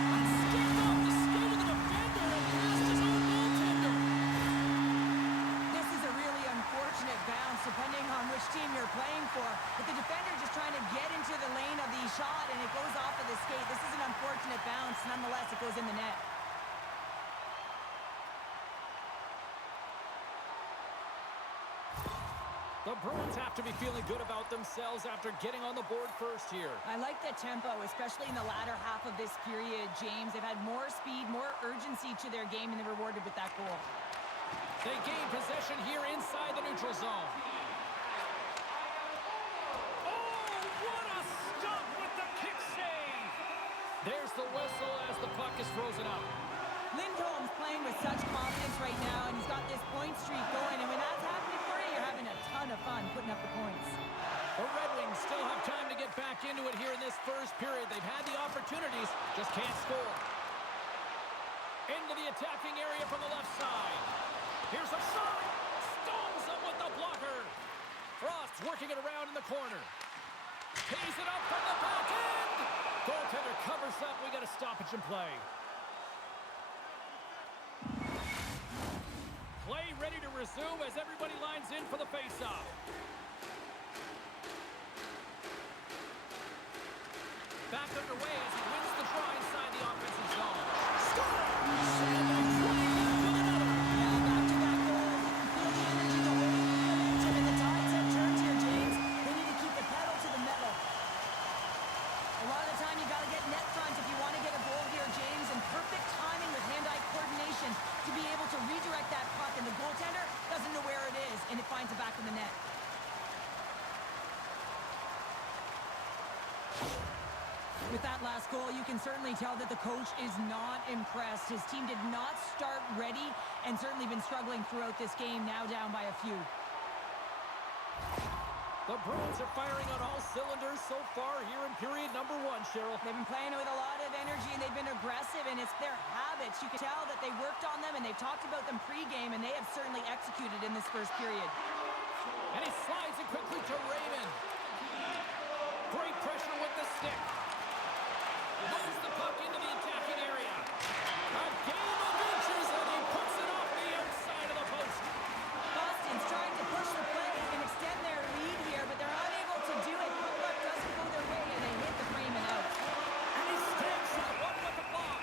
And skipped off the skate of the defender and past his own goaltender. This is a really unfortunate bounce, depending on which team you're playing for. But the defender just trying to get into the lane of the shot, and it goes off of the skate. This is an unfortunate bounce. Nonetheless, it goes in the net. The Bruins have to be feeling good about themselves after getting on the board first here. I like the tempo, especially in the latter half of this period, James. They've had more speed, more urgency to their game, and they're rewarded with that goal. They gain possession here inside the neutral zone. Oh, what a stop with the kick save! There's the whistle as the puck is frozen up. Lindholm's playing with such confidence right now, and he's got this point streak going, and when that's happening for you, you're having a ton of fun putting up the points. The Red Wings still have time to get back into it here in this first period. They've had the opportunities, just can't score. Into the attacking area from the left side. Here's a shot. Stones him with the blocker. Frost's working it around in the corner. Tees it up from the back end. Goaltender covers up. We got a stoppage in play. Play ready to resume as everybody lines in for the face-off. Back underway as he wins the draw inside the offensive zone. Score! Sandback running back with another. Yeah, back-to-back goals. You can feel the energy, the wave, the momentum, and the tides have turned here, James. They need to keep the pedal to the metal. A lot of the time, you got to get net front if you want to get a goal here, James, and perfect timing with hand-eye coordination to be able to redirect that puck, and the goaltender doesn't know where it With that last goal, you can certainly tell that the coach is not impressed. His team did not start ready and certainly been struggling throughout this game, now down by a few. The Bruins are firing on all cylinders so far here in period number 1, Cheryl. They've been playing with a lot of energy, and they've been aggressive, and it's their habits. You can tell that they worked on them, and they've talked about them pregame, and they have certainly executed in this first period. And he slides it quickly to Raymond. Great pressure with the stick. Moves the puck into the attacking area. A game of inches, and he puts it off the outside of the post. Boston's trying to push the play and extend their lead here, but they're unable to do it. Puck doesn't go their way, and they hit the frame and out. And he stakes that one with the block.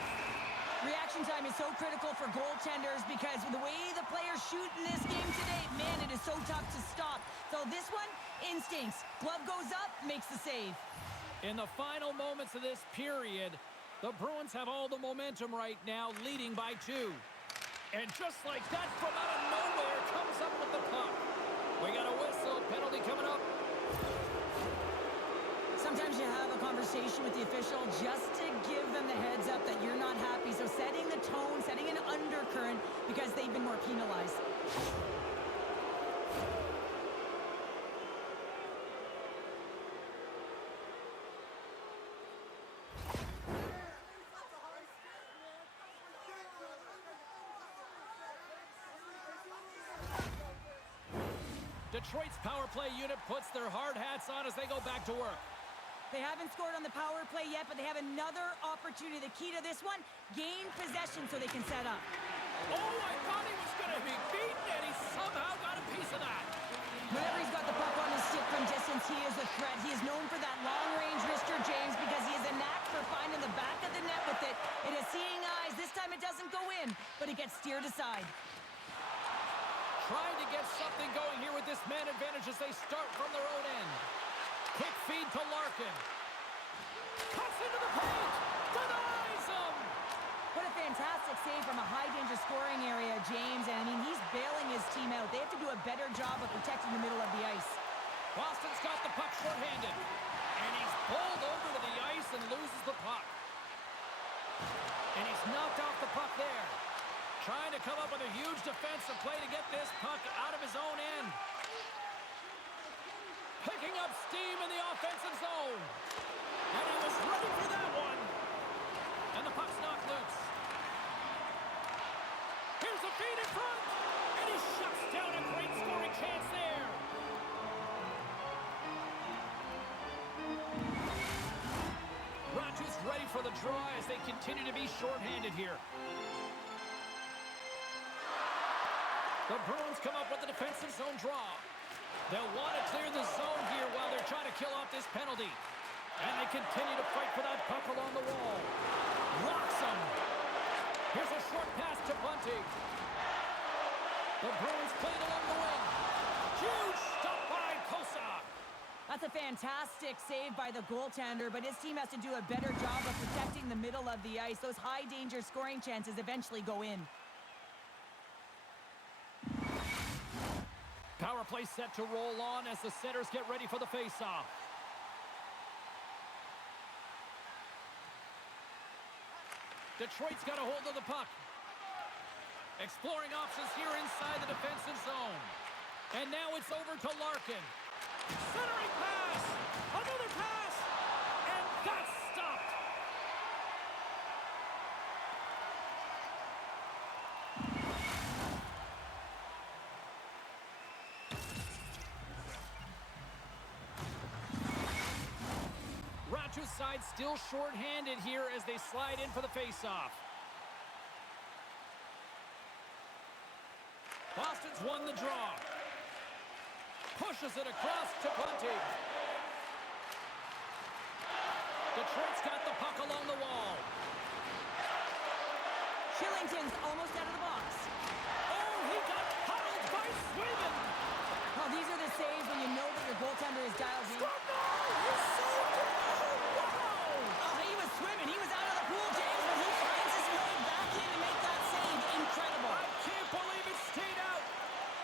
Reaction time is so critical for goaltenders because the way the players shoot in this game today, man, it is so tough to stop. So this one, instincts. Glove goes up, makes the save. In the final moments of this period, the Bruins have all the momentum right now, leading by 2. And just like that, from out of nowhere, comes up with the puck. We got a whistle, penalty coming up. Sometimes you have a conversation with the official just to give them the heads up that you're not happy. So setting the tone, setting an undercurrent because they've been more penalized. Detroit's power play unit puts their hard hats on as they go back to work. They haven't scored on the power play yet, but they have another opportunity. The key to this one, gain possession so they can set up. Oh, I thought he was going to be beaten, and he somehow got a piece of that. Whenever he's got the puck on his stick from distance, he is a threat. He is known for that long-range Mr. James because he has a knack for finding the back of the net with it. It is seeing eyes. This time it doesn't go in, but it gets steered aside. Trying to get something going here with this man advantage as they start from their own end. Quick feed to Larkin. Cuts into the paint. Denies him. What a fantastic save from a high-danger scoring area, James. And, I mean, he's bailing his team out. They have to do a better job of protecting the middle of the ice. Boston's got the puck shorthanded. And he's pulled over to the ice and loses the puck. And he's knocked off the puck there. Trying to come up with a huge defensive play to get this puck out of his own end. Picking up steam in the offensive zone. And he was ready for that one. And the puck's knocked loose. Here's the feed in front. And he shuts down a great scoring chance there. Rogers ready for the draw as they continue to be shorthanded here. The Bruins come up with the defensive zone draw. They'll want to clear the zone here while they're trying to kill off this penalty. And they continue to fight for that puck along the wall. Locks him. Here's a short pass to Bunting. The Bruins played along the wing. Huge stop by Kosa. That's a fantastic save by the goaltender, but his team has to do a better job of protecting the middle of the ice. Those high-danger scoring chances eventually go in. Power play set to roll on as the setters get ready for the face-off. Detroit's got a hold of the puck. Exploring options here inside the defensive zone. And now it's over to Larkin. Centering pass! Another pass! And that's stopped! Rancho's side still short-handed here as they slide in for the face-off. Boston's won the draw. Pushes it across to Bunting. Detroit's got the puck along the wall. Shillington's almost out of the box. Oh, he got huddled by Sweden. Oh, these are the saves when you know that your goaltender is dialed in. He saved it. Wow! Oh, he was swimming. He was out of the pool, James, but he finds his way back in to make that save. Incredible. I can't believe it stayed out.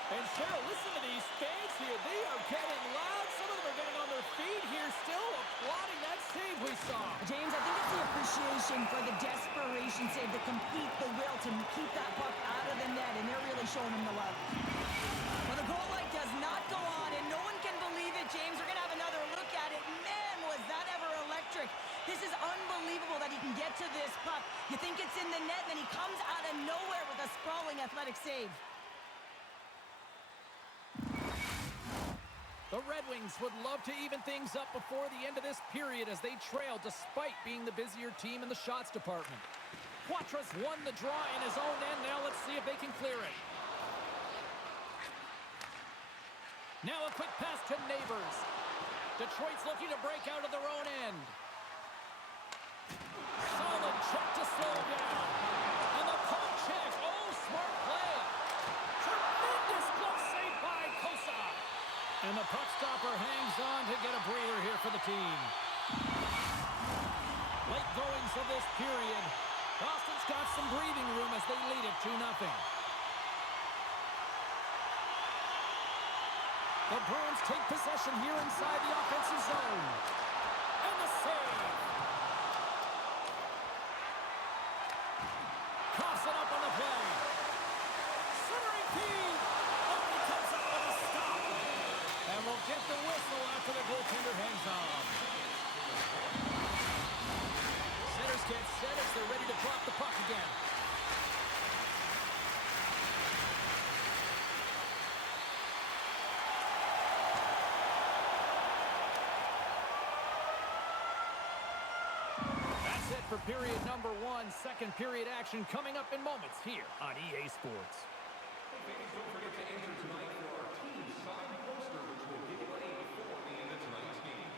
And Cheryl, listen to these fans here. They are getting loud. Some of them are getting on their feet here still, applauding that save we saw. James, I think the desperation save, the compete, the will to keep that puck out of the net, and they're really showing him the love. Well, the goal light does not go on, and no one can believe it, James. We're going to have another look at it. Man, was that ever electric. This is unbelievable that he can get to this puck. You think it's in the net, and then he comes out of nowhere with a sprawling athletic save. The Red Wings would love to even things up before the end of this period as they trail despite being the busier team in the shots department. Quatras won the draw in his own end. Now let's see if they can clear it. Now a quick pass to Neighbors. Detroit's looking to break out of their own end. Solid check to slow down. And the puck check. Oh, smart play. Tremendous glove save by Kosa. And the puck stopper hangs on to get a breather here for the team. Late goings of this period. Boston's got some breathing room as they lead it 2-0. The Bruins take possession here inside the offensive zone. And the save. Coughs it up on the play. Centering feed. Oh, he comes up with a stop. And we'll get the whistle after the goaltender hangs on. Centers get set as they're ready to drop the puck again. That's it for period number 1. Second period action coming up in moments here on EA Sports. Fans, don't forget to enter tonight for our team signed poster, which will give away before the end of tonight's game.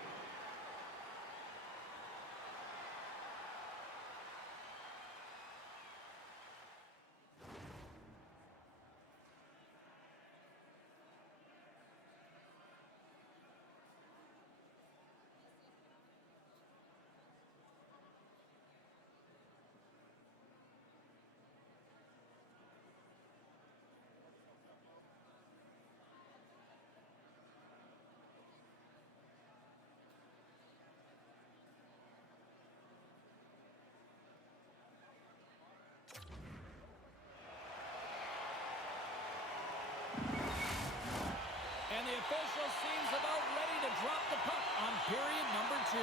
And the official seems about ready to drop the puck on period number 2.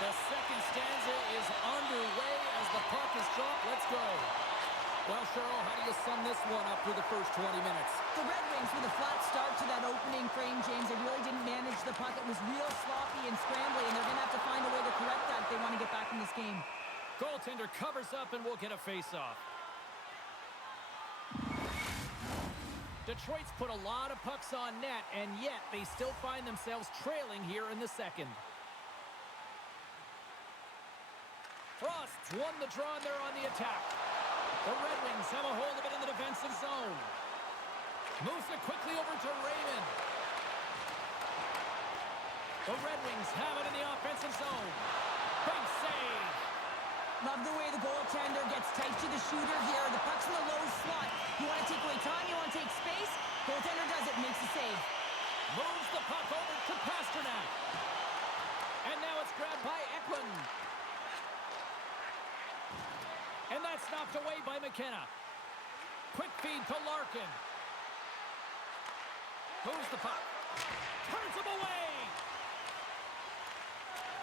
The second stanza is underway as the puck is dropped. Let's go. Well, Cheryl, how do you sum this one up through the first 20 minutes? The Red Wings with a flat start to that opening frame, James. They really didn't manage the puck. It was real sloppy and scrambly, and they're going to have to find a way to correct that if they want to get back in this game. Goaltender covers up, and we'll get a face-off. Detroit's put a lot of pucks on net, and yet they still find themselves trailing here in the second. Frost's won the draw, and they're on the attack. The Red Wings have a hold of it in the defensive zone. Moves it quickly over to Raymond. The Red Wings have it in the offensive zone. Big save. Love the way the goaltender gets tight to the shooter here. The puck's in the low slot. You want to take away time, you want to take space. Goaltender does it, makes the save. Moves the puck over to Pasternak. And now it's grabbed by Eklund. And that's knocked away by McKenna. Quick feed to Larkin. Moves the puck. Turns him away.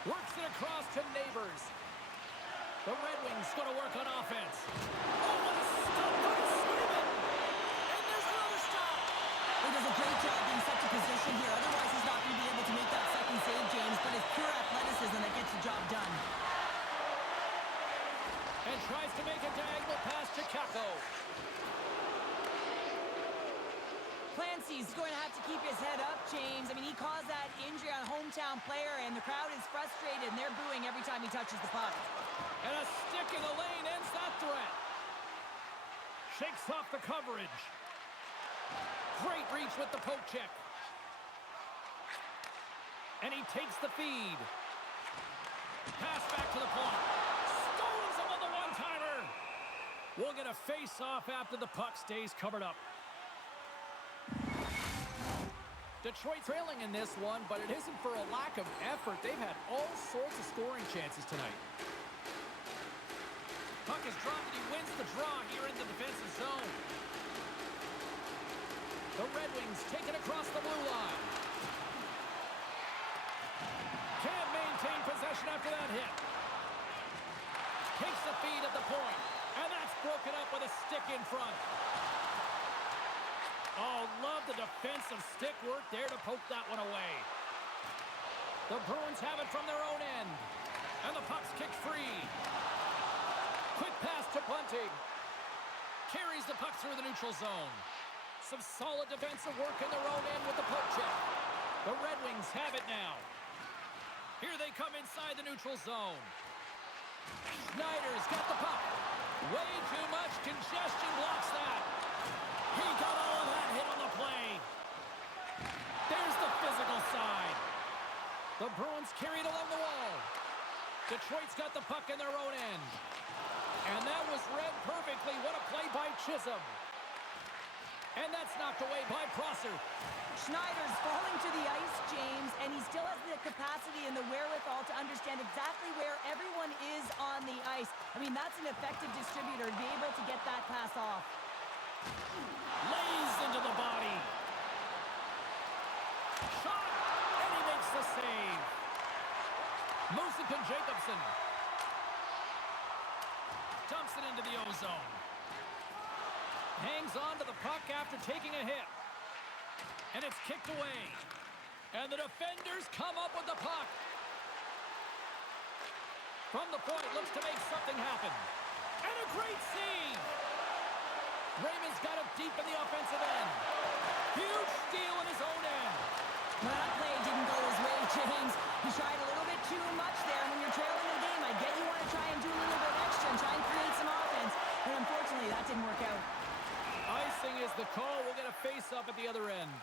Works it across to Neighbors. The Red Wings going to work on offense. Oh, what a stop by Swayman. And there's another stop. He does a great job being such a position here. Otherwise, he's not going to be able to make that second save, James. But it's pure athleticism that gets the job done. And tries to make a diagonal pass to Kako. Clancy's going to have to keep his head up, James. I mean, he caused that injury on a hometown player, and the crowd is frustrated, and they're booing every time he touches the puck. And a stick in the lane ends that threat. Shakes off the coverage. Great reach with the poke check. And he takes the feed. Pass back to the point. Stones him on the one-timer. We'll get a face-off after the puck stays covered up. Detroit trailing in this one, but it isn't for a lack of effort. They've had all sorts of scoring chances tonight. Puck is dropped and he wins the draw here in the defensive zone. The Red Wings take it across the blue line. Can't maintain possession after that hit. Takes the feed at the point, and that's broken up with a stick in front. Oh, love the defensive stick work there to poke that one away. The Bruins have it from their own end, and the puck's kicked free. Quick pass to Bunting. Carries the puck through the neutral zone. Some solid defensive work in their own end with the poke check. The Red Wings have it now. Here they come inside the neutral zone. Schneider's got the puck. Way too much congestion blocks that. He got all of that hit on the play. There's the physical side. The Bruins carried along the wall. Detroit's got the puck in their own end. And that was read perfectly. What a play by Chisholm. And that's knocked away by Prosser. Schneider's falling to the ice, James, and he still has the capacity and the wherewithal to understand exactly where everyone is on the ice. I mean, that's an effective distributor to be able to get that pass off. Lays into the body. Shot, and he makes the save. Music and Jacobson. Dumps it into the ozone. Hangs on to the puck after taking a hit. And it's kicked away. And the defenders come up with the puck. From the point, looks to make something happen. And a great save. Raymond's got it deep in the offensive end. Huge steal in his own end. Well, that play didn't go his way, James. He tried a little bit too much there. When you're trailing the game, I get you want to try and do a little bit extra and try and create some offense. But unfortunately, that didn't work out. Icing is the call. We'll get a face-up at the other end.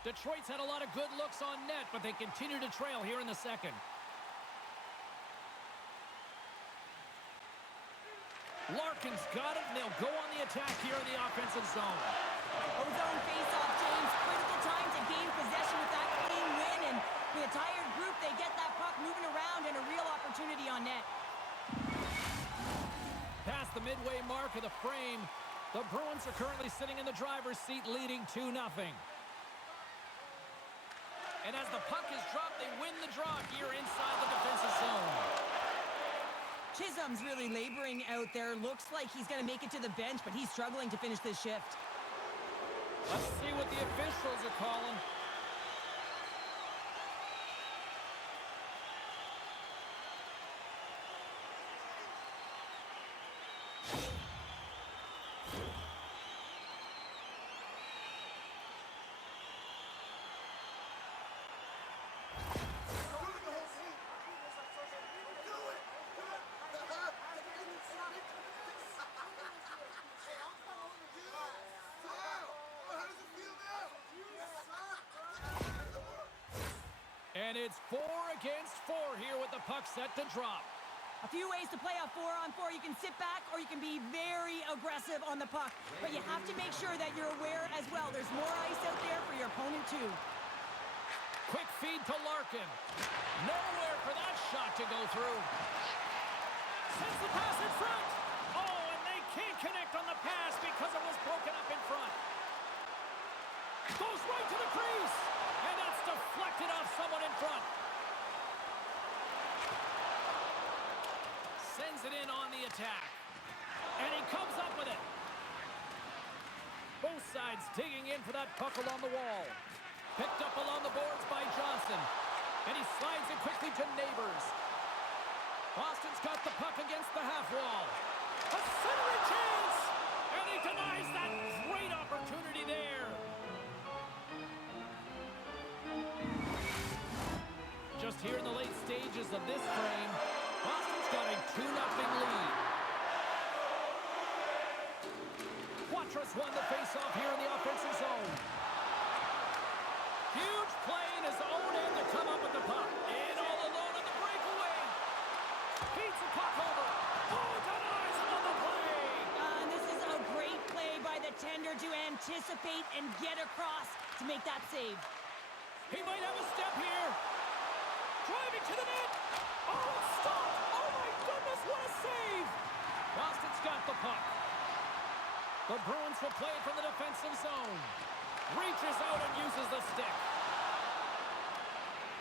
Detroit's had a lot of good looks on net, but they continue to trail here in the second. Larkin's got it, and they'll go on the attack here in the offensive zone. Ozone face-off, James. Critical time to gain possession with that clean win. And with a tired group, they get that puck moving around and a real opportunity on net. Past the midway mark of the frame, the Bruins are currently sitting in the driver's seat, leading 2-0. And as the puck is dropped, they win the draw here inside the defensive zone. Chisholm's really laboring out there. Looks like he's going to make it to the bench, but he's struggling to finish this shift. Let's see what the officials are calling. And it's 4 against 4 here with the puck set to drop. A few ways to play a 4-on-4. You can sit back or you can be very aggressive on the puck. But you have to make sure that you're aware as well. There's more ice out there for your opponent too. Quick feed to Larkin. Nowhere for that shot to go through. Sends the pass in front. Oh, and they can't connect on the pass because it was broken up in front. Goes right to the crease. And that's deflected off someone in front. Sends it in on the attack. And he comes up with it. Both sides digging in for that puck along the wall. Picked up along the boards by Johnson. And he slides it quickly to Neighbors. Boston's got the puck against the half wall. A centering chance! And he denies that great opportunity there. Just here in the late stages of this frame, Boston's got a 2-0 lead. Quatros won the faceoff here in the offensive zone. Huge play in his own end to come up with the puck. In all alone on the breakaway. Feeds the puck over. Oh, denies him on the play. And this is a great play by the tender skate and get across to make that save. He might have a step here. Driving to the net. Oh, it's stopped. Oh, my goodness, what a save. Boston's got the puck. The Bruins will play it from the defensive zone. Reaches out and uses the stick.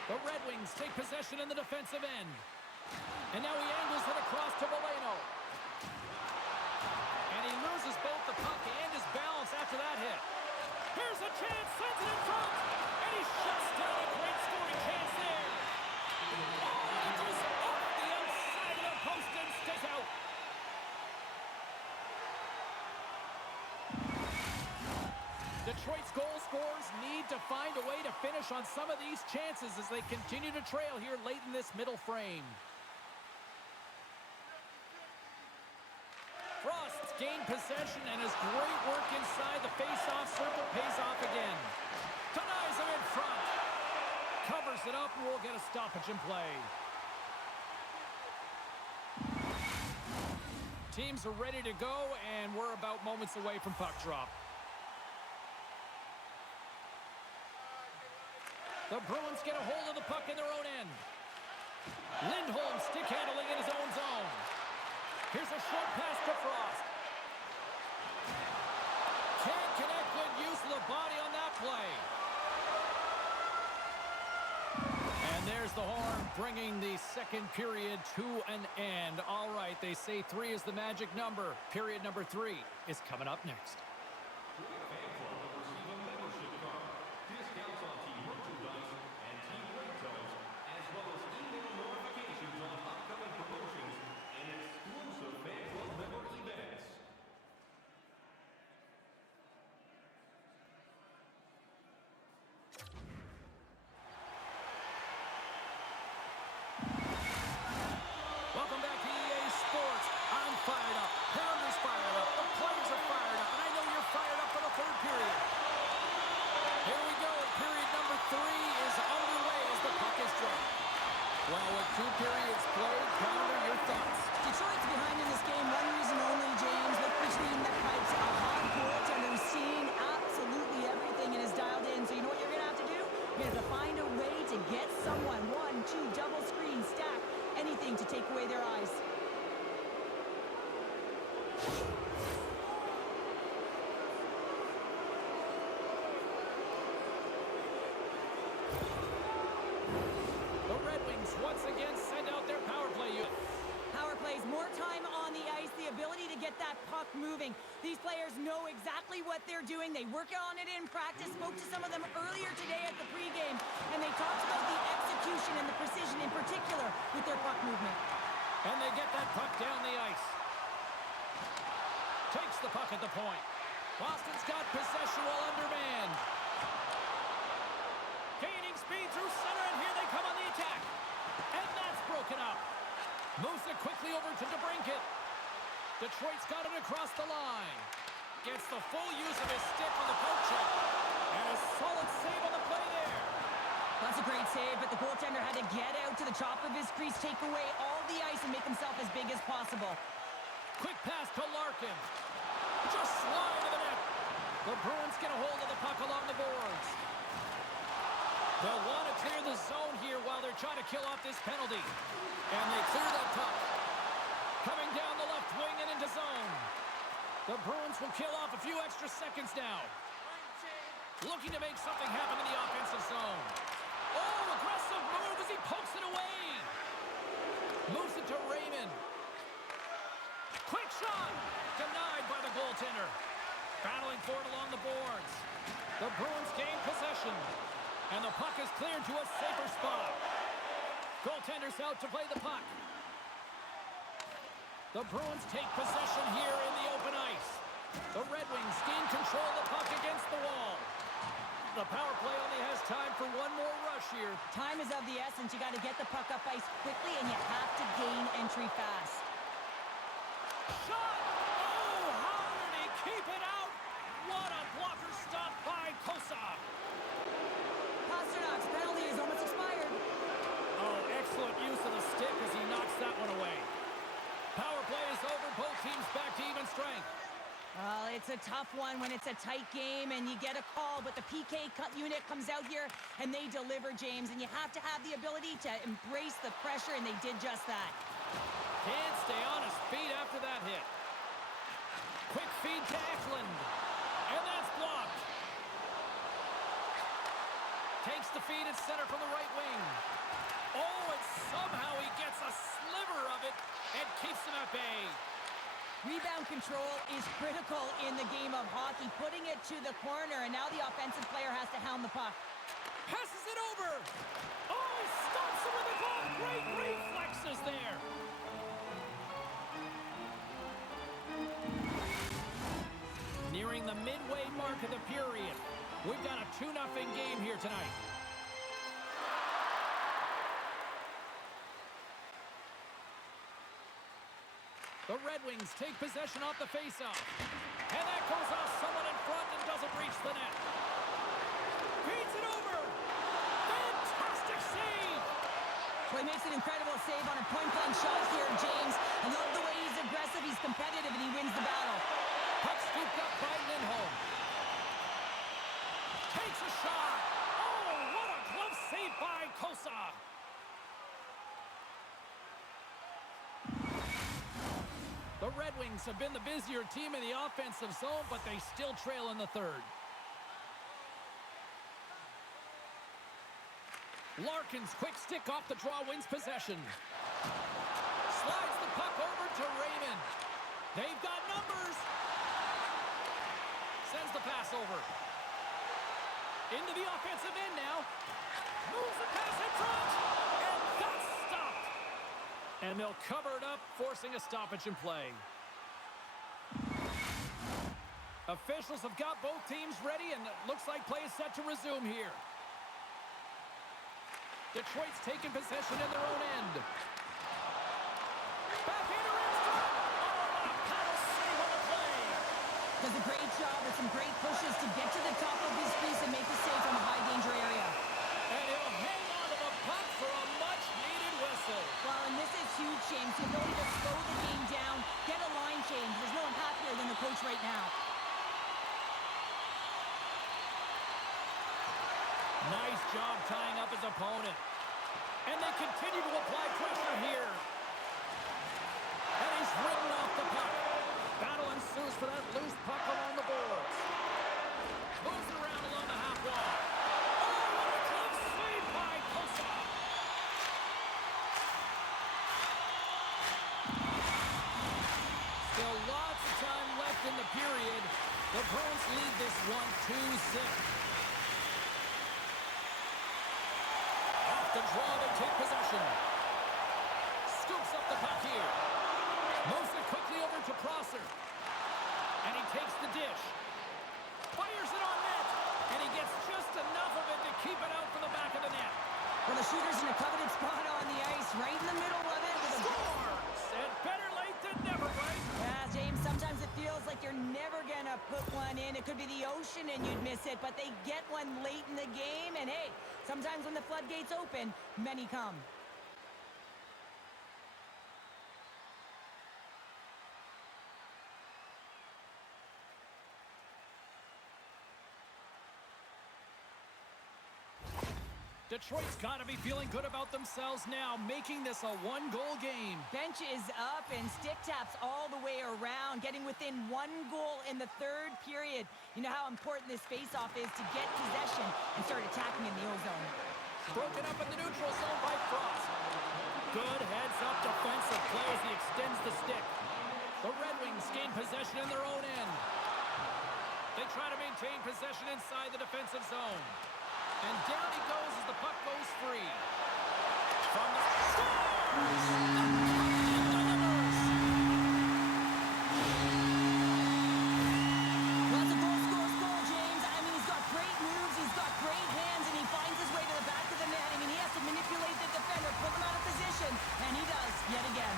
The Red Wings take possession in the defensive end. And now he angles it across to Valeno. And he loses both the puck and his balance after that hit. Here's a chance, sends it in front. And he shuts down a great scoring chance there. Oh, it goes off the outside of the post and stays out. Detroit's goal scorers need to find a way to finish on some of these chances as they continue to trail here late in this middle frame. Frost's gained possession and his great work inside the face-off circle pays off again. Denies him in front. Covers it up and we'll get a stoppage in play. Teams are ready to go and we're about moments away from puck drop. The Bruins get a hold of the puck in their own end. Lindholm stick handling in his own zone. Here's a short pass to Frost. Can't connect, good use of the body on that play. And there's the horn, bringing the second period to an end. All right, they say 3 is the magic number. Period number 3 is coming up next. Welcome back to EA Sports. I'm fired up. Pounder's fired up. The players are fired up. And I know you're fired up for the third period. Here we go. Period number 3 is underway as the puck is dropped. Well, with 2 periods played, Pounder, your thoughts? Detroit's behind in this game. One reason only, James. Look between the pipes. A hot goaltender who's seeing absolutely everything and is dialed in. So you know what you're going to have to do? You're going to have to find a way to get someone. 1, 2, double screen, stack. Anything to take away their eyes. The Red Wings once again send out their power play unit. Power plays, more time on the ice, the ability to get that puck moving. These players know exactly what they're doing. They work on it in practice. Spoke to some of them earlier today at the pregame, and they talked about the execution and the precision in particular with their puck movement. And they get that puck down the ice. Takes the puck at the point. Boston's got possession while undermanned. Gaining speed through center, and here they come on the attack. And that's broken up. Moves it quickly over to DeBrincat. Detroit's got it across the line. Gets the full use of his stick on the poke check. And a solid save on the play there. That's a great save, but the goaltender had to get out to the top of his crease, take away all the ice, and make himself as big as possible. Quick pass to Larkin. Just slide to the net. The Bruins get a hold of the puck along the boards. They'll want to clear the zone here while they're trying to kill off this penalty. And they clear that puck. Coming down the left wing and into zone. The Bruins will kill off a few extra seconds now. Looking to make something happen in the offensive zone. Oh, aggressive move as he pokes it away. Moves it to Raymond. Quick shot. Denied by the goaltender. Battling for it along the boards. The Bruins gain possession. And the puck is cleared to a safer spot. Goaltender's out to play the puck. The Bruins take possession here in the open ice. The Red Wings gain control of the puck against the wall. The power play only has time for one more rush here. Time is of the essence. You got to get the puck up ice quickly, and you have to gain entry fast. Shot! Oh, how did he keep it out? What a blocker stop by Kosa. Pasternak's penalty is almost expired. Oh, excellent use of the stick as he knocks that one away. Power play is over. Both teams back to even strength. Well, it's a a tough one when it's a tight game and you get a call, but the PK unit comes out here and they deliver, James, and you have to have the ability to embrace the pressure, and they did just that. Can't stay on his feet after that hit. Quick feed to Eklund, and that's blocked. Takes the feed at center from the right wing. Oh, and somehow he gets a sliver of it and keeps him at bay. Rebound control is critical in the game of hockey, putting it to the corner, and now the offensive player has to hound the puck. Passes it over. Oh, he stops it with a glove. Great reflexes there. Nearing the midway mark of the period. We've got a 2-0 game here tonight. The Red Wings take possession off the faceoff. And that goes off someone in front and doesn't reach the net. Feeds it over. Fantastic save. Well, he makes an incredible save on a point-blank shot here, James. I love the way he's aggressive, he's competitive, and he wins the battle. Puck scooped up by Lindholm. Takes a shot. Oh, what a glove save by Kosa. The Red Wings have been the busier team in the offensive zone, but they still trail in the third. Larkin's quick stick off the draw wins possession. Slides the puck over to Raymond. They've got numbers. Sends the pass over. Into the offensive end now. Moves the pass in front. And that's stopped. And they'll cover it up, forcing a stoppage in play. Officials have got both teams ready, and it looks like play is set to resume here. Detroit's taking possession in their own end. Backhander in front. Oh, a paddle save on the play. Does a great job with some great pushes to get to the top of his crease and make the save from a high-danger area. And he'll hang on to the puck for a much-needed whistle. Well, and this is huge, James. The ability to slow the game down, get a line change. There's no one happier than the coach right now. Nice job tying up his opponent. And they continue to apply pressure here. And he's ridden off the puck. Battle ensues for that loose puck along the boards. Moves it around along the half wall. Oh, what a glove save by Kosa. Still lots of time left in the period. The Bruins lead this one 2-6. The draw, they take possession. Scoops up the puck here. Moves it quickly over to Prosser. And he takes the dish. Fires it on net. And he gets just enough of it to keep it out from the back of the net. Well, the shooter's in a coveted spot on the ice, right in the middle of it. Scores! And better late than never, right? Yeah, James, sometimes it feels like you're never going to put one in. It could be the ocean and you'd miss it, but they get one late in the game. And hey, sometimes when the floodgates open, many come. Detroit's got to be feeling good about themselves now, making this a one-goal game. Bench is up and stick taps all the way around, getting within 1 goal in the third period. You know how important this face-off is to get possession and start attacking in the O-zone. Broken up in the neutral zone by Frost. Good heads-up defensive play as he extends the stick. The Red Wings gain possession in their own end. They try to maintain possession inside the defensive zone. And down he goes as the puck goes free. From the scores! Lots of goal, James. I mean, he's got great moves, he's got great hands, and he finds his way to the back of the net. I mean, he has to manipulate the defender, pull him out of position, and he does yet again.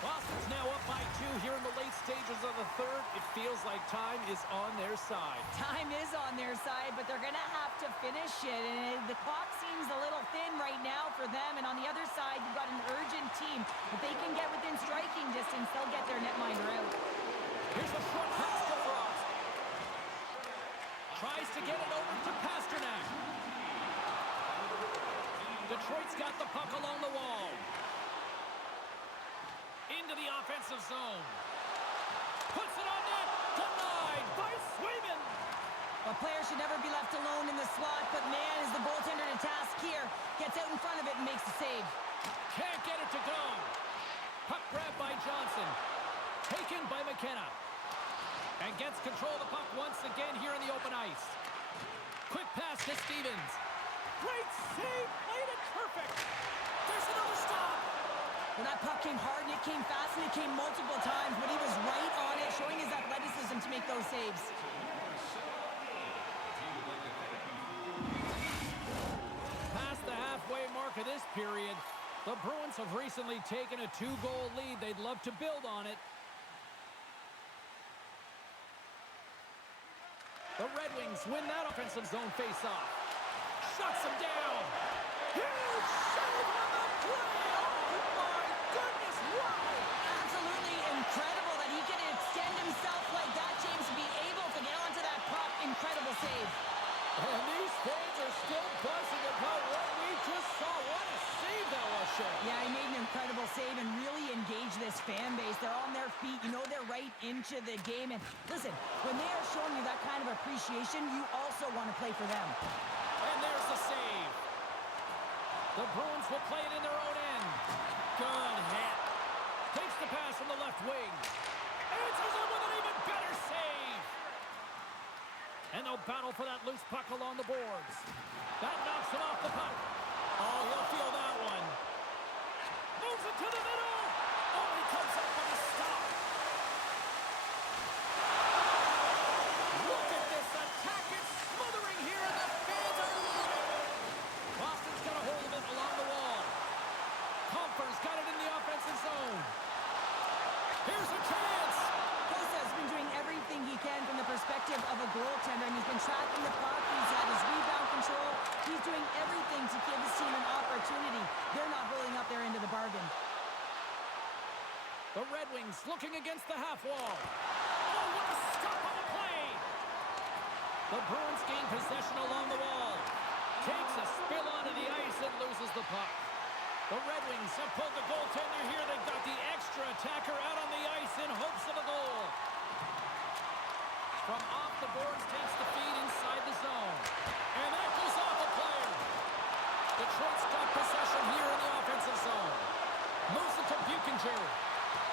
Boston's now up by 2 here in the late stages of the third. It feels like time is on their side. Time is on their side, finish it. And the clock seems a little thin right now for them. And on the other side, you've got an urgent team. If they can get within striking distance, they'll get their netminder out. Here's a short pass to Frost. Tries to get it over to Pasternak. Detroit's got the puck along the wall. Into the offensive zone. Puts it on net. Denied by Swayman. A player should never be left alone in the slot, but man, is the goaltender to task here. Gets out in front of it and makes the save. Can't get it to go. Puck grabbed by Johnson. Taken by McKenna. And gets control of the puck once again here in the open ice. Quick pass to Stevens. Great save. Played it perfect. There's another stop. Well, that puck came hard and it came fast and it came multiple times, but he was right on it, showing his athleticism to make those saves. Past the halfway mark of this period, the Bruins have recently taken a 2-goal lead. They'd love to build on it. The Red Wings win that offensive zone face-off. Shuts him down. Huge save on the play. Oh, my goodness. Wow. Absolutely incredible that he can extend himself like that, James, to be able to get onto that puck. Incredible save. And these fans are still buzzing about what we just saw. What a save that was, Shea. Yeah, he made an incredible save and really engaged this fan base. They're on their feet. You know they're right into the game. And listen, when they are showing you that kind of appreciation, you also want to play for them. And there's the save. The Bruins will play it in their own end. Good hit. Takes the pass from the left wing. Answers it with an even better save. And they'll battle for that loose puck along the boards. That knocks him off the puck. Oh, he'll feel that one. Moves it to the middle. Oh, he comes up with a stop. Look at this attack. It's smothering here, and the fans are loving it. Boston's got a hold of it along the wall. Comfer's got it in the offensive zone. Here's a chance. Kosa's been doing everything he can from the perspective of a goaltender, and he's been tracking the puck. He's had his rebound control. He's doing everything to give his team an opportunity. They're not holding up their end of the bargain. The Red Wings looking against the half wall. Oh, what a stop on the play. The Bruins gain possession along the wall. Takes a spill onto the ice and loses the puck. The Red Wings have pulled the goaltender here. They've got the extra attacker out on the ice in hopes of a goal. From off the boards, takes the feed inside the zone. And that goes off a player. Detroit's got possession here in the offensive zone. Moves it to Buchinger.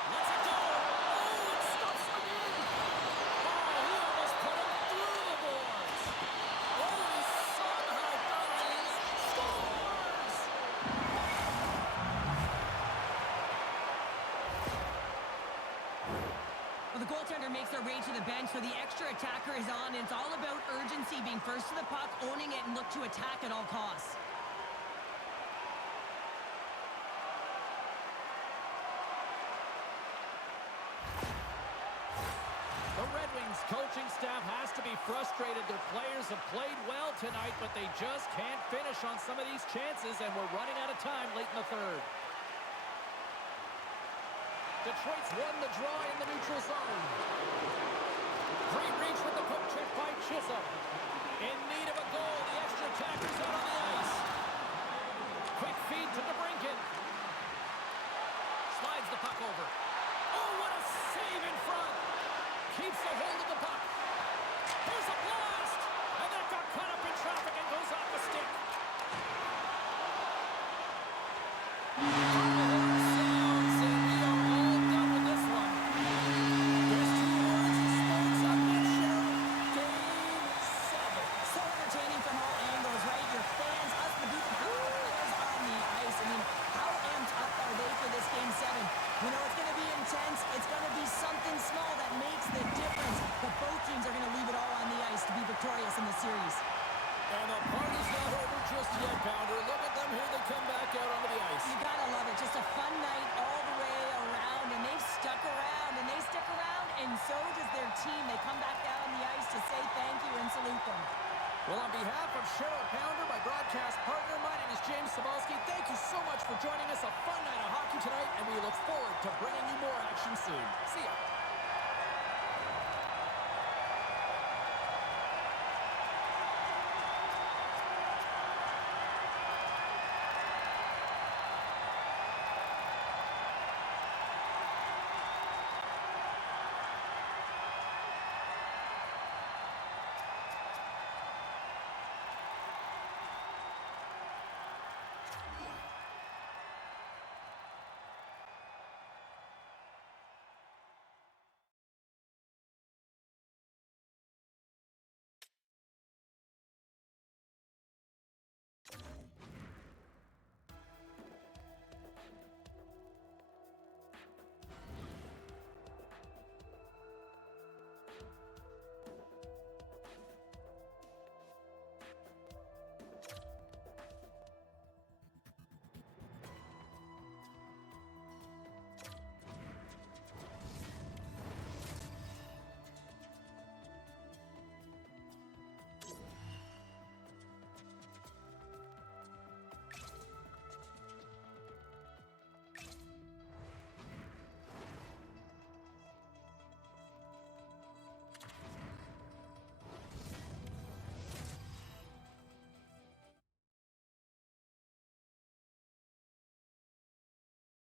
Lets it go. Oh, it stops again. Oh, he almost put him through the boards. Oh, he somehow got it. Scores! Well, the goaltender makes their way to the bench, so the extra attacker is on. And it's all about urgency, being first to the puck, owning it, and look to attack at all costs. The Red Wings coaching staff has to be frustrated. Their players have played well tonight, but they just can't finish on some of these chances, and we're running out of time late in the third. Detroit's won the draw in the neutral zone. Great reach with the poke check by Chisholm. In need of a goal, the extra attacker's out on the ice. Quick feed to DeBrincat. Slides the puck over. Oh, what a save in front. Keeps a hold of the puck. Here's a blast! And that got caught up in traffic and goes off the stick. Sounds, and we are all done with this one. There's 2 words in sports on this show. Game 7. So entertaining from all angles, right? Your fans, us, the booth, and the players on the ice. I mean, how amped up are they for this Game 7? You know, it's going to be intense. It's going to be something small that makes the difference. But both teams are going to leave it all on the ice to be victorious in this series. And the party's not over just yet, Pounder. Look at them here. They come back out onto the ice. You got to love it. Just a fun night all the way around. And they've stuck around. And they stick around. And so does their team. They come back out on the ice to say thank you and salute them. Well, on behalf of Cheryl Pounder, my broadcast partner, my name is James Cebulski. Thank you so much for joining us. A fun night of hockey tonight, and we look forward to bringing you more action soon. See ya.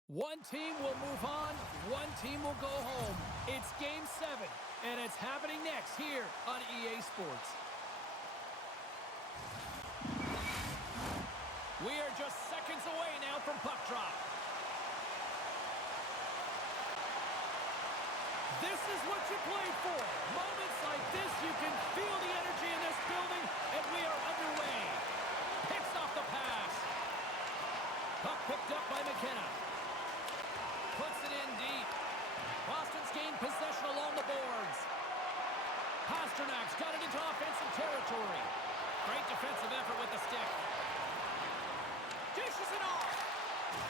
One team will move on, one team will go home. It's Game 7, and it's happening next here on EA Sports. We are just seconds away now from puck drop. This is what you played for. Moments like this, you can feel the energy in this building, and we are underway. Picks off the pass. Puck picked up by McKenna. Puts it in deep. Boston's gained possession along the boards. Pasternak's got it into offensive territory. Great defensive effort with the stick. Dishes it off.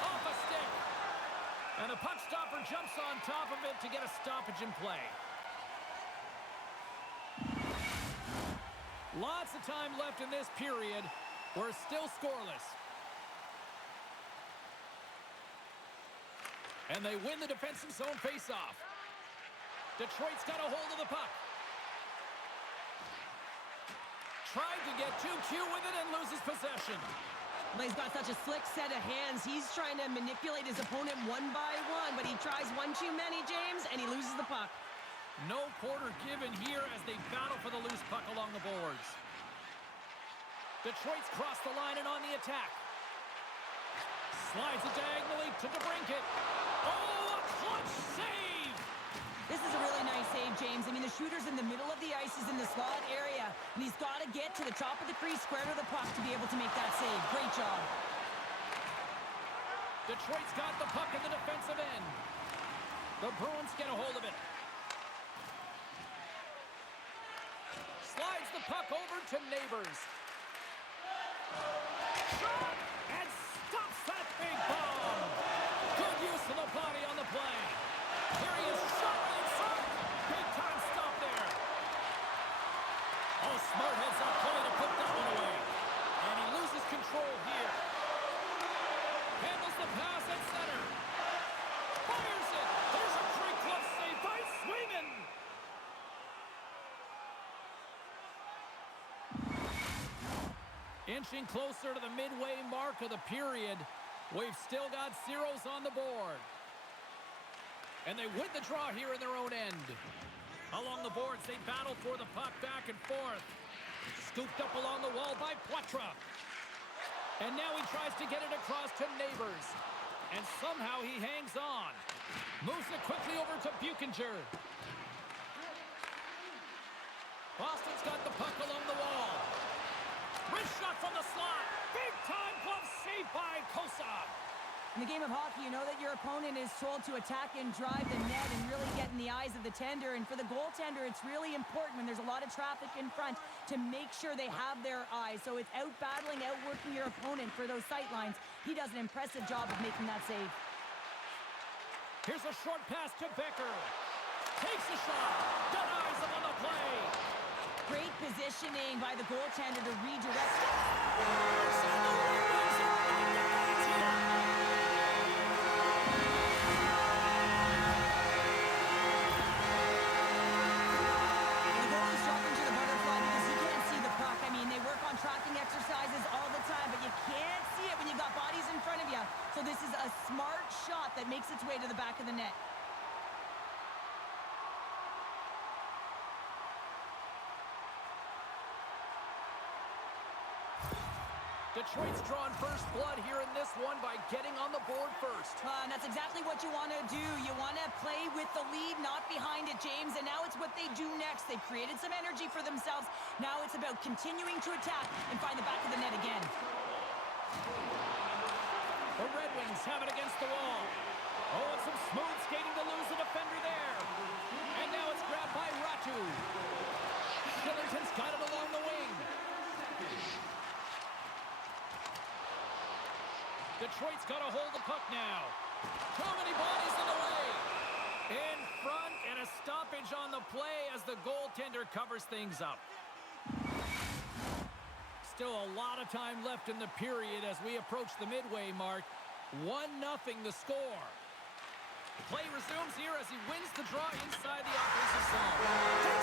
Off a stick. And the puck stopper jumps on top of it to get a stoppage in play. Lots of time left in this period. We're still scoreless. And they win the defensive zone faceoff. Detroit's got a hold of the puck. Tried to get too cute with it and loses possession. Well, he's got such a slick set of hands. He's trying to manipulate his opponent one by one, but he tries one too many, James, and he loses the puck. No quarter given here as they battle for the loose puck along the boards. Detroit's crossed the line and on the attack. Slides it diagonally to DeBrincat. Oh, a clutch save! This is a really nice save, James. I mean, the shooter's in the middle of the ice. He's in the slot area, and he's got to get to the top of the crease, square to the puck to be able to make that save. Great job. Detroit's got the puck in the defensive end. The Bruins get a hold of it. Slides the puck over to Neighbors. Shot! And stops that big bomb. Good use of the body on the play. Here he is, shot right inside. Big time stop there. Oh, smart heads up play to put that one away. And he loses control here. Handles the pass at center. Fires it. There's a great glove save by Swayman. Inching closer to the midway mark of the period. We've still got zeros on the board. And they win the draw here in their own end. Along the boards, they battle for the puck back and forth. Scooped up along the wall by Poitras. And now he tries to get it across to Neighbors. And somehow he hangs on. Moves it quickly over to Buchinger. Boston's got the puck along the wall. Wrist shot from the slot. Big time glove save by Kosa. In the game of hockey, you know that your opponent is told to attack and drive the net and really get in the eyes of the tender. And for the goaltender, it's really important when there's a lot of traffic in front to make sure they have their eyes. So it's out-battling, outworking your opponent for those sight lines. He does an impressive job of making that save. Here's a short pass to Becker. Takes a shot. Denies him on the play. Great positioning by the goaltender to redirect. Tracking exercises all the time, but you can't see it when you got bodies in front of you. So this is a smart shot that makes its way to the back of the net. Detroit's drawn first blood here in this one by getting on the board first. And that's exactly what you want to do. You want to play with the lead, not behind it, James. And now it's what they do next. They've created some energy for themselves. Now it's about continuing to attack and find the back of the net again. The Red Wings have it against the wall. Oh, and some smooth skating to lose the defender there. And now it's grabbed by Ratu. Skillington's got it along the wing. Detroit's got a hold of the puck now. Too many bodies in the way. In front, and a stoppage on the play as the goaltender covers things up. Still a lot of time left in the period as we approach the midway mark. 1-0 the score. Play resumes here as he wins the draw inside the offensive zone. They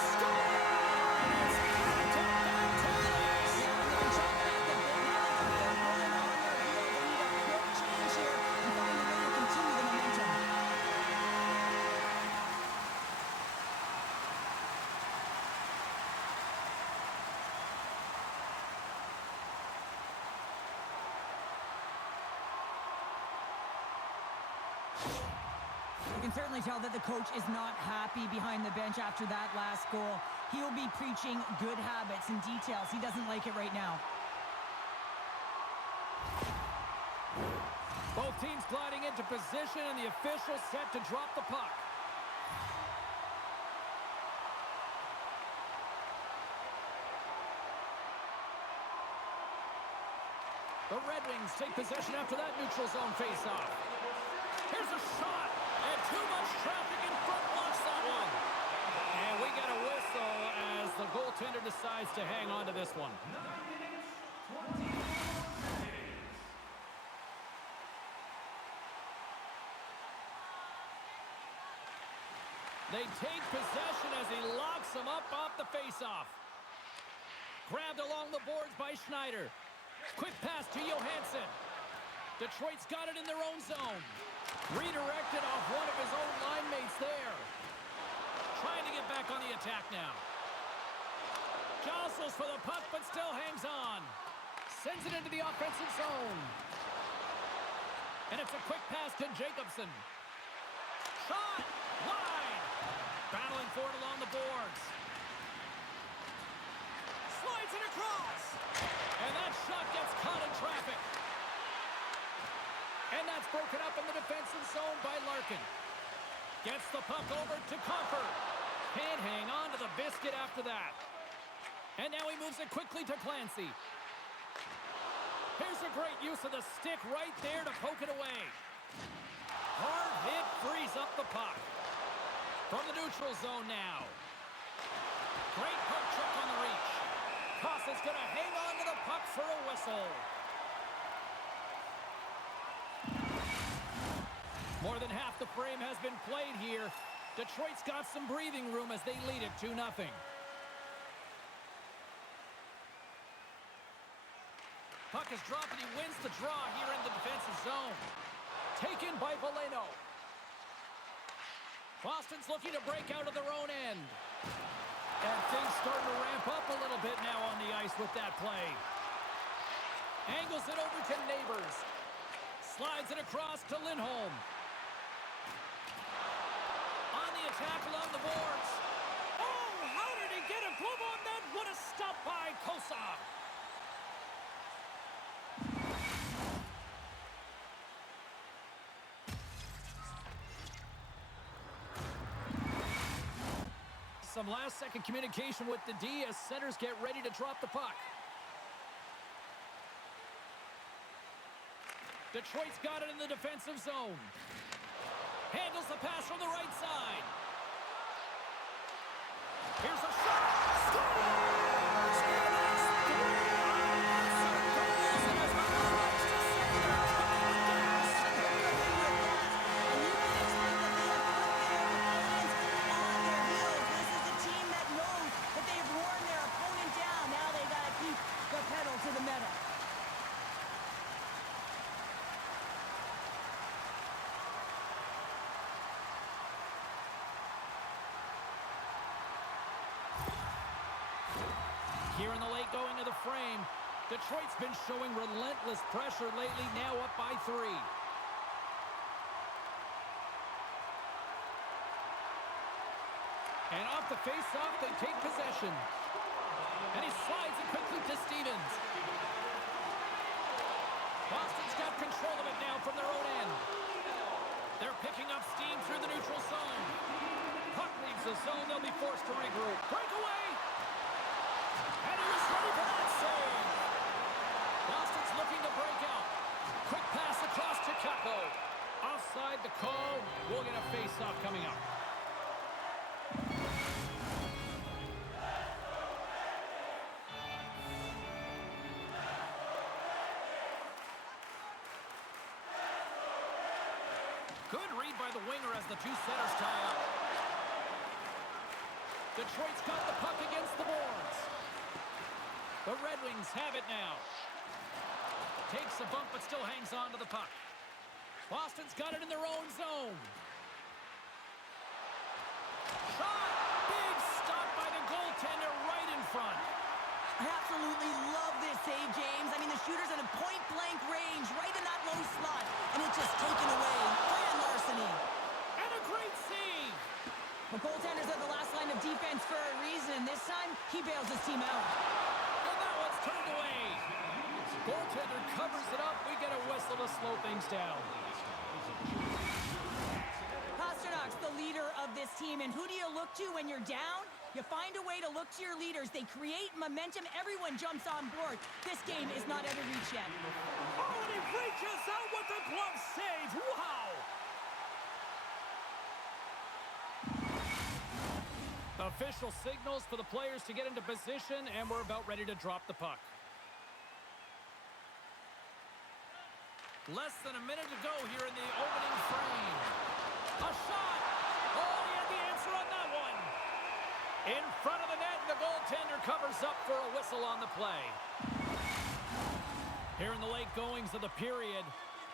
You can certainly tell that the coach is not happy behind the bench after that last goal. He will be preaching good habits and details. He doesn't like it right now. Both teams gliding into position, and the official set to drop the puck. The Red Wings take possession after that neutral zone faceoff. Here's a shot, and too much traffic in front blocks that one. And we got a whistle as the goaltender decides to hang on to this one. They take possession as he locks them up off the faceoff. Grabbed along the boards by Schneider. Quick pass to Johansson. Detroit's got it in their own zone. Redirected off one of his own line mates there. Trying to get back on the attack now. Jostles for the puck, but still hangs on. Sends it into the offensive zone. And it's a quick pass to Jacobson. Shot! Wide! Battling for it along the boards. Slides it across. And that shot gets caught in traffic. And that's broken up in the defensive zone by Larkin. Gets the puck over to Comfort. Can't hang on to the biscuit after that. And now he moves it quickly to Clancy. Here's a great use of the stick right there to poke it away. Hard hit frees up the puck. From the neutral zone now. Great poke check on the reach. Cossa's going to hang on to the puck for a whistle. More than half the frame has been played here. Detroit's got some breathing room as they lead it 2-0. Puck is dropped and he wins the draw here in the defensive zone. Taken by Valeno. Boston's looking to break out of their own end. And things starting to ramp up a little bit now on the ice with that play. Angles it over to Neighbors. Slides it across to Lindholm. On the attack along the boards. Oh, how did he get a glove on that? What a stop by Kosa. Some last-second communication with the D as centers get ready to drop the puck. Detroit's got it in the defensive zone. Handles the pass from the right side. Here's a shot. Score! Here in the late going of the frame. Detroit's been showing relentless pressure lately, now up by 3. And off the face-off, they take possession. And he slides it quickly to Stevens. Boston's got control of it now from their own end. They're picking up steam through the neutral zone. Puck leaves the zone. They'll be forced to regroup. Breakaway! And he was ready for that save. Boston's looking to break out. Quick pass across to Kakko. Offside the call. We'll get a face-off coming up. Good read by the winger as the two centers tie up. Detroit's got the puck against the boards. The Red Wings have it now. Takes a bump but still hangs on to the puck. Boston's got it in their own zone. Shot! Big stop by the goaltender right in front. I absolutely love this save, James. I mean, the shooter's in a point-blank range right in that low slot, and it's just taken away. Grand larceny. And a great save. The goaltender's at the last line of defense for a reason. This time, he bails his team out. And that one's turned away. Goaltender covers it up. We get a whistle to slow things down. Pasternak's the leader of this team, and who do you look to when you're down? You find a way to look to your leaders. They create momentum. Everyone jumps on board. This game is not out of reach yet. Oh, and he reaches out with the glove save. Wow! Official signals for the players to get into position, and we're about ready to drop the puck. Less than a minute to go here in the opening frame. A shot! Oh, he had the answer on that one. In front of the net, and the goaltender covers up for a whistle on the play. Here in the late goings of the period,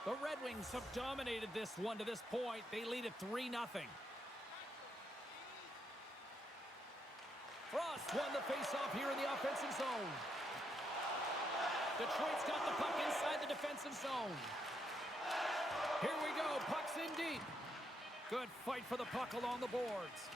the Red Wings have dominated this one to this point. They lead at 3-0. Frost won the faceoff here in the offensive zone. Detroit's got the puck inside the defensive zone. Here we go, puck's in deep. Good fight for the puck along the boards.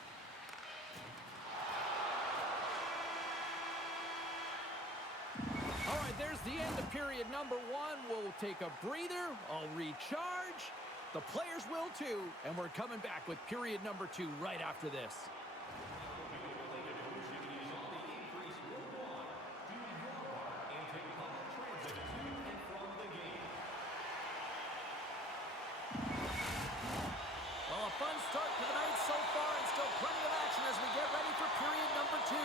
All right, there's the end of period number 1. We'll take a breather. I'll recharge. The players will too. And we're coming back with period number 2 right after this. Well, a fun start to the night so far and still plenty of action as we get ready for period number 2.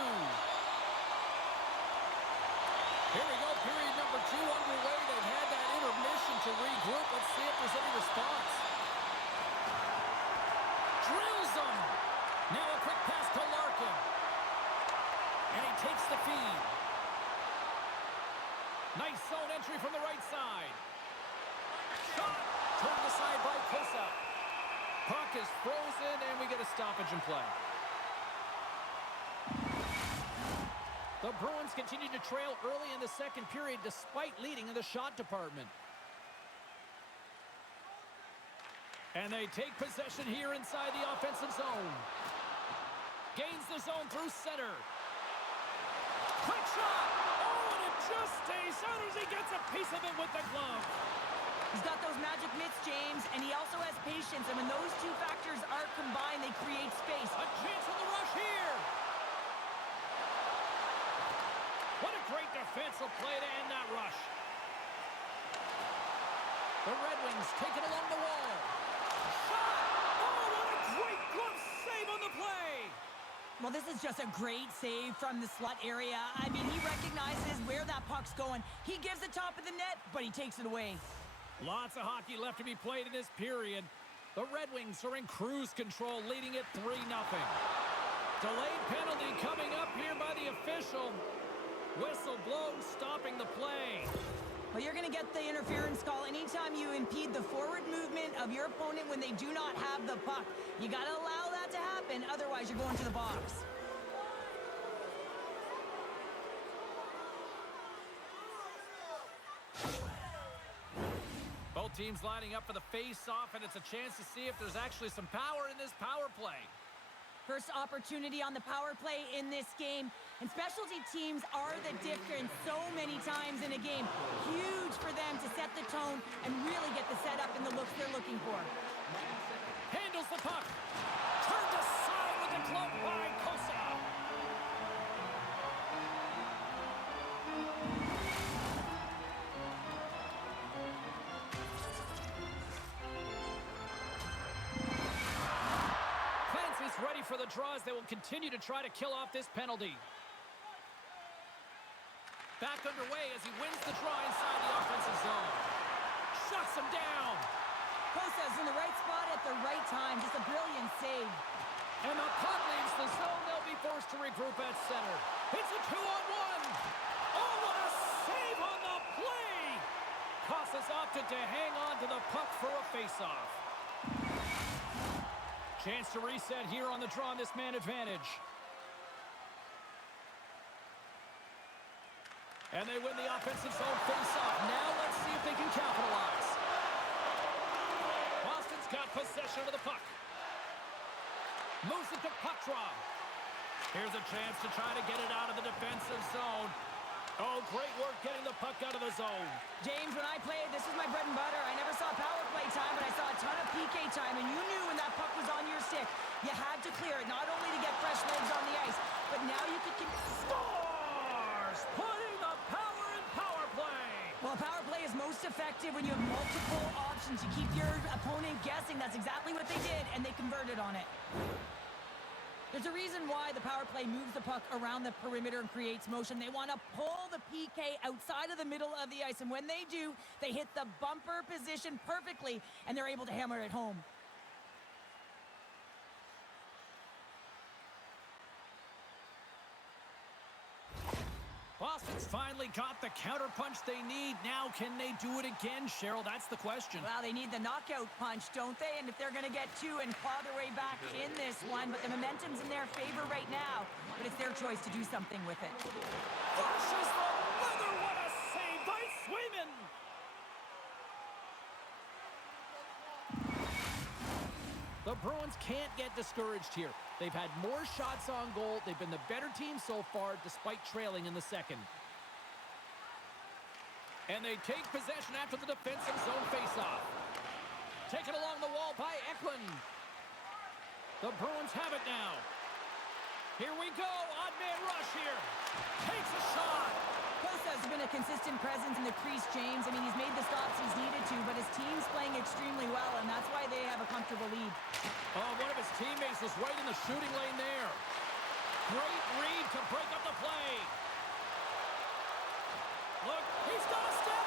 Here we go, period number 2 underway. They've had that intermission to regroup. Let's see if there's any response. Drills them. Now a quick pass to Larkin. And he takes the feed. Nice zone entry from the right side. Shot. Turned aside by Kosa. Puck is frozen, and we get a stoppage in play. The Bruins continue to trail early in the second period despite leading in the shot department. And they take possession here inside the offensive zone. Gains the zone through center. Quick shot! Oh, and it just stays out as he gets a piece of it with the glove. He's got those magic mitts, James, and he also has patience. And when those two factors are combined, they create space. A chance on the rush here. What a great defensive play to end that rush. The Red Wings take it along the wall. Shot! Oh, what a great glove save on the play. Well, this is just a great save from the slot area. I mean, he recognizes where that puck's going. He gives the top of the net, but he takes it away. Lots of hockey left to be played in this period. The Red Wings are in cruise control, leading it 3-0. Delayed penalty coming up here by the official. Whistle blown, stopping the play. Well, you're going to get the interference call anytime you impede the forward movement of your opponent when they do not have the puck. You got to allow that to happen, otherwise you're going to the box. Both teams lining up for the face-off, and it's a chance to see if there's actually some power in this power play. First opportunity on the power play in this game. And specialty teams are the difference so many times in a game. Huge for them to set the tone and really get the setup and the looks they're looking for. Handles the puck. Turned aside with the glove by Kosa. Clancy's ready for the draws. They will continue to try to kill off this penalty. Back underway as he wins the draw inside the offensive zone. Shuts him down. Kosa's in the right spot at the right time. Just a brilliant save. And the puck leaves the zone. They'll be forced to regroup at center. It's a 2-on-1. Oh, what a save on the play. Kosa's opted to hang on to the puck for a faceoff. Chance to reset here on the draw on this man advantage. And they win the offensive zone face-off. Now let's see if they can capitalize. Boston's got possession of the puck. Moves it to puck draw. Here's a chance to try to get it out of the defensive zone. Oh, great work getting the puck out of the zone. James, when I played, this was my bread and butter. I never saw power play time, but I saw a ton of PK time, and you knew when that puck was on your stick, you had to clear it, not only to get fresh legs on the ice, but now you could... Scores! Putting the power in power play! Well, power play is most effective when you have multiple options. You keep your opponent guessing. That's exactly what they did, and they converted on it. There's a reason why the power play moves the puck around the perimeter and creates motion. They want to pull the PK outside of the middle of the ice, and when they do, they hit the bumper position perfectly, and they're able to hammer it home. Boston's finally got the counterpunch they need. Now, can they do it again, Cheryl? That's the question. Well, they need the knockout punch, don't they? And if they're going to get two and claw their way back in this one, but the momentum's in their favor right now. But it's their choice to do something with it. Flushes the leather. What a save by Swayman. The Bruins can't get discouraged here. They've had more shots on goal. They've been the better team so far, despite trailing in the second. And they take possession after the defensive zone faceoff. Taken along the wall by Eklund. The Bruins have it now. Here we go. Odd man rush here. Takes a shot. Kosa's been a consistent presence in the crease, James. I mean, he's made the stops he's needed to, but his team's playing extremely well, and that's why they have a comfortable lead. Oh, one of his teammates was right in the shooting lane there. Great read to break up the play. Look, he's got a step.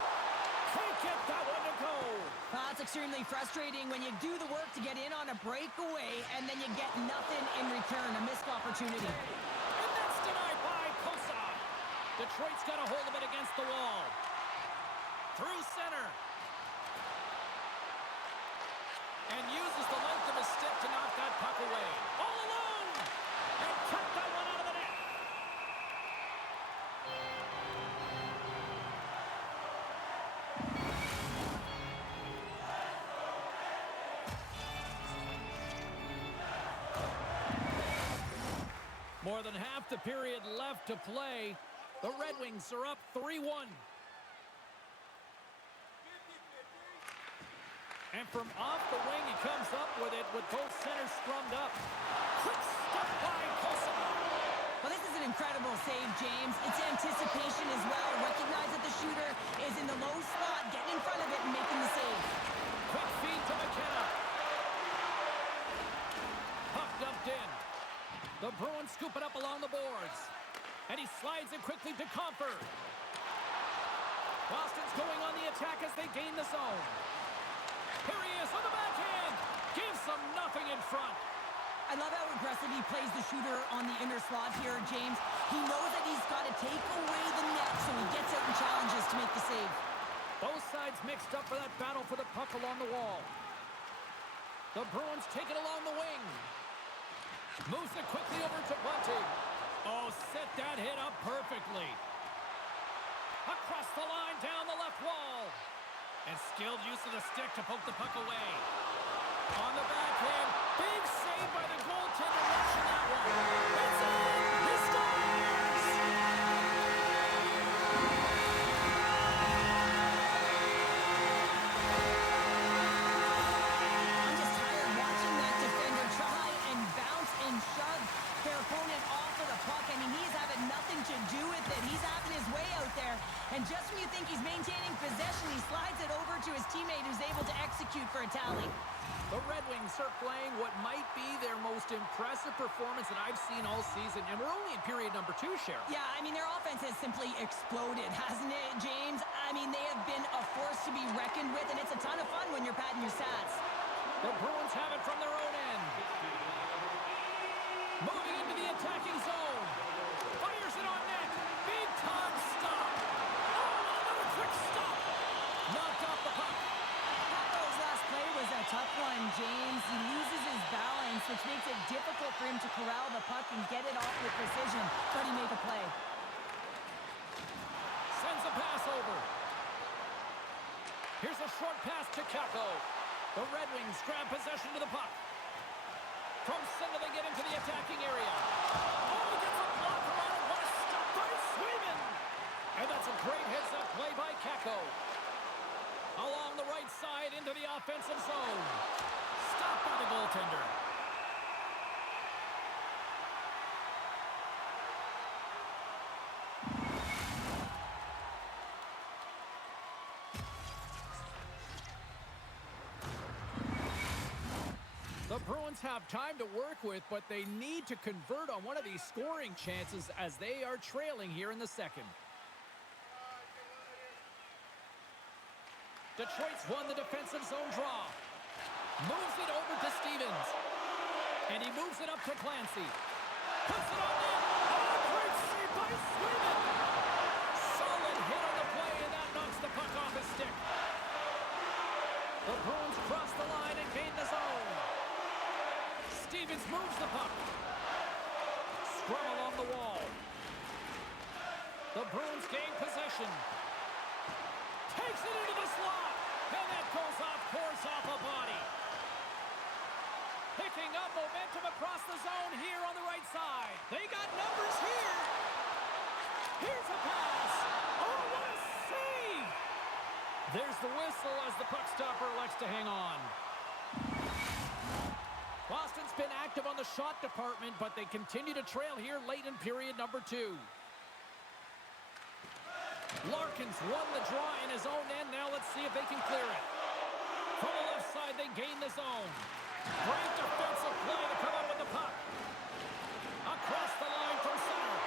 Can't get that one to go. That's extremely frustrating when you do the work to get in on a breakaway, and then you get nothing in return, a missed opportunity. And that's denied by Kosa. Detroit's got a hold of it against the wall. Through center. And uses the length of his stick to knock that puck away. All alone! And cut that one out of the net. More than half the period left to play. The Red Wings are up 3-1. And from off the wing, he comes up with it with both centers scrummed up. Quick step by Kosa. Well, this is an incredible save, James. It's anticipation as well. Recognize that the shooter is in the low slot, getting in front of it and making the save. Quick feed to McKenna. Puck dumped in. The Bruins scoop it up along the boards. And he slides it quickly to Comfort. Boston's going on the attack as they gain the zone. Here he is on the backhand. Gives them nothing in front. I love how aggressive he plays the shooter on the inner slot here, James. He knows that he's got to take away the net, so he gets out and challenges to make the save. Both sides mixed up for that battle for the puck along the wall. The Bruins take it along the wing. Moves it quickly over to Bunting. Oh, set that hit up perfectly. Across the line, down the left wall. And skilled use of the stick to poke the puck away. On the backhand, big save by the goaltender watching that one. It's in! He scores! I'm just tired watching that defender try and bounce and shove their opponent off of the puck. I mean, he's having nothing to do with it. He's having his way out there. And just when you think he's maintaining possession, he slides it over to his teammate who's able to execute for a tally. The Red Wings are playing what might be their most impressive performance that I've seen all season, and we're only in period number 2, Cheryl. Yeah, I mean, their offense has simply exploded, hasn't it, James? I mean, they have been a force to be reckoned with, and it's a ton of fun when you're padding your stats. The Bruins have it from their own end. Moving into the attacking zone. Fires it on net. Big time stop. Oh, another quick stop. Knocked off the puck. Paco's last play was a tough one, James. He loses his balance, which makes it difficult for him to corral the puck and get it off with precision, but he made the play. Sends a pass over. Here's a short pass to Kako. The Red Wings grab possession to the puck. From center, they get into the attacking area. Oh, he gets a blocker on it. What a stop by Sweden! And that's a great heads-up play by Kako. Along the right side into the offensive zone. Stopped by the goaltender. The Bruins have time to work with, but they need to convert on one of these scoring chances as they are trailing here in the second. Detroit's won the defensive zone draw. Moves it over to Stevens. And he moves it up to Clancy. Puts it on net. Oh, great save by Sweden. Solid hit on the play, and that knocks the puck off his stick. The Bruins cross the line and gain the zone. Stevens moves the puck. Scrum along the wall. The Bruins gain possession. Takes it into the slot. And that goes off course off a body. Picking up momentum across the zone here on the right side. They got numbers here. Here's a pass. Oh, what a save. There's the whistle as the puck stopper elects to hang on. Boston's been active on the shot department, but they continue to trail here late in period number 2. Larkin's won the draw in his own end. Now let's see if they can clear it. From the left side, they gain the zone. Great defensive play to come up with the puck. Across the line from center.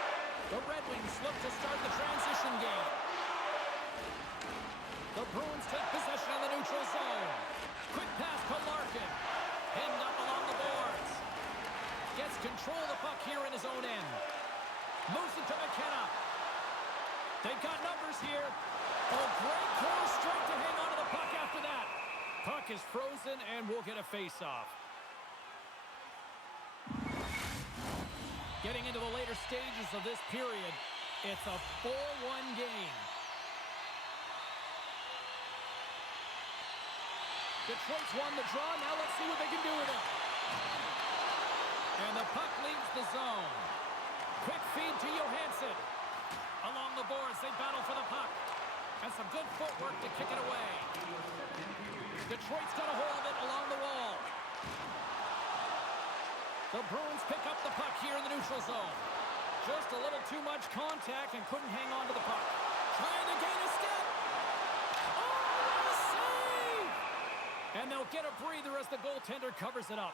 The Red Wings look to start the transition game. The Bruins take possession of the neutral zone. Quick pass to Larkin. Pinned up along the boards. Gets control of the puck here in his own end. Moves it to McKenna. They've got numbers here. Oh, great core strength to hang on to the puck after that. Puck is frozen, and we'll get a face-off. Getting into the later stages of this period, it's a 4-1 game. Detroit's won the draw. Now let's see what they can do with it. And the puck leaves the zone. Quick feed to Johansson. Along the boards, they battle for the puck. And some good footwork to kick it away. Detroit's got a hold of it along the wall. The Bruins pick up the puck here in the neutral zone. Just a little too much contact and couldn't hang on to the puck. Trying to gain a step. Oh, what a save! And they'll get a breather as the goaltender covers it up.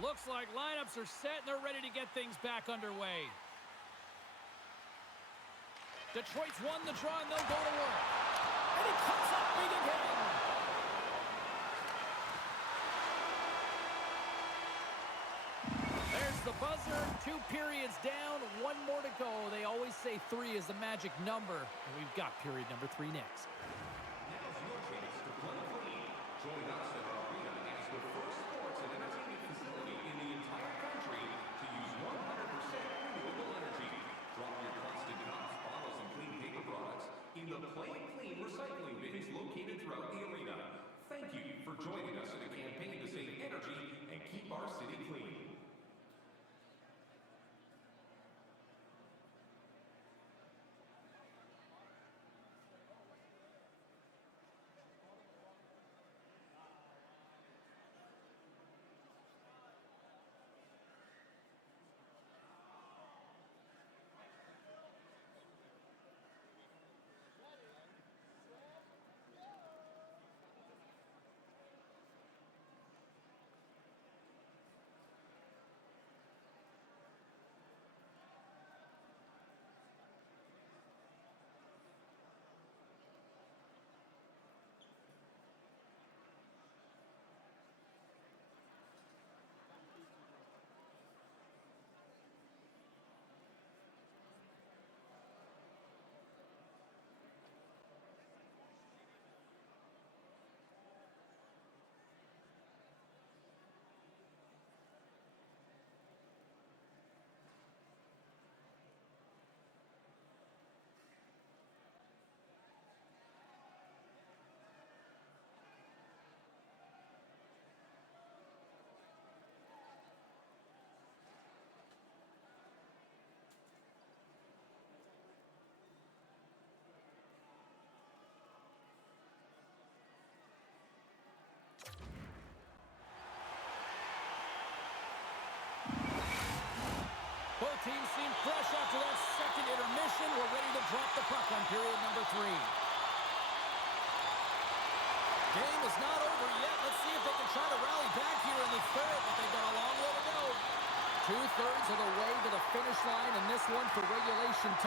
Looks like lineups are set and they're ready to get things back underway. Detroit's won the draw and they'll go to work. And he comes up big again. There's the buzzer. 2 periods down, 1 more to go. They always say 3 is the magic number. And we've got period number 3 next. Now's your chance to play clean. Join us at our arena as the first sports and entertainment facility in the entire country to use 100% renewable energy. Drop your plastic cups, bottles, and clean paper products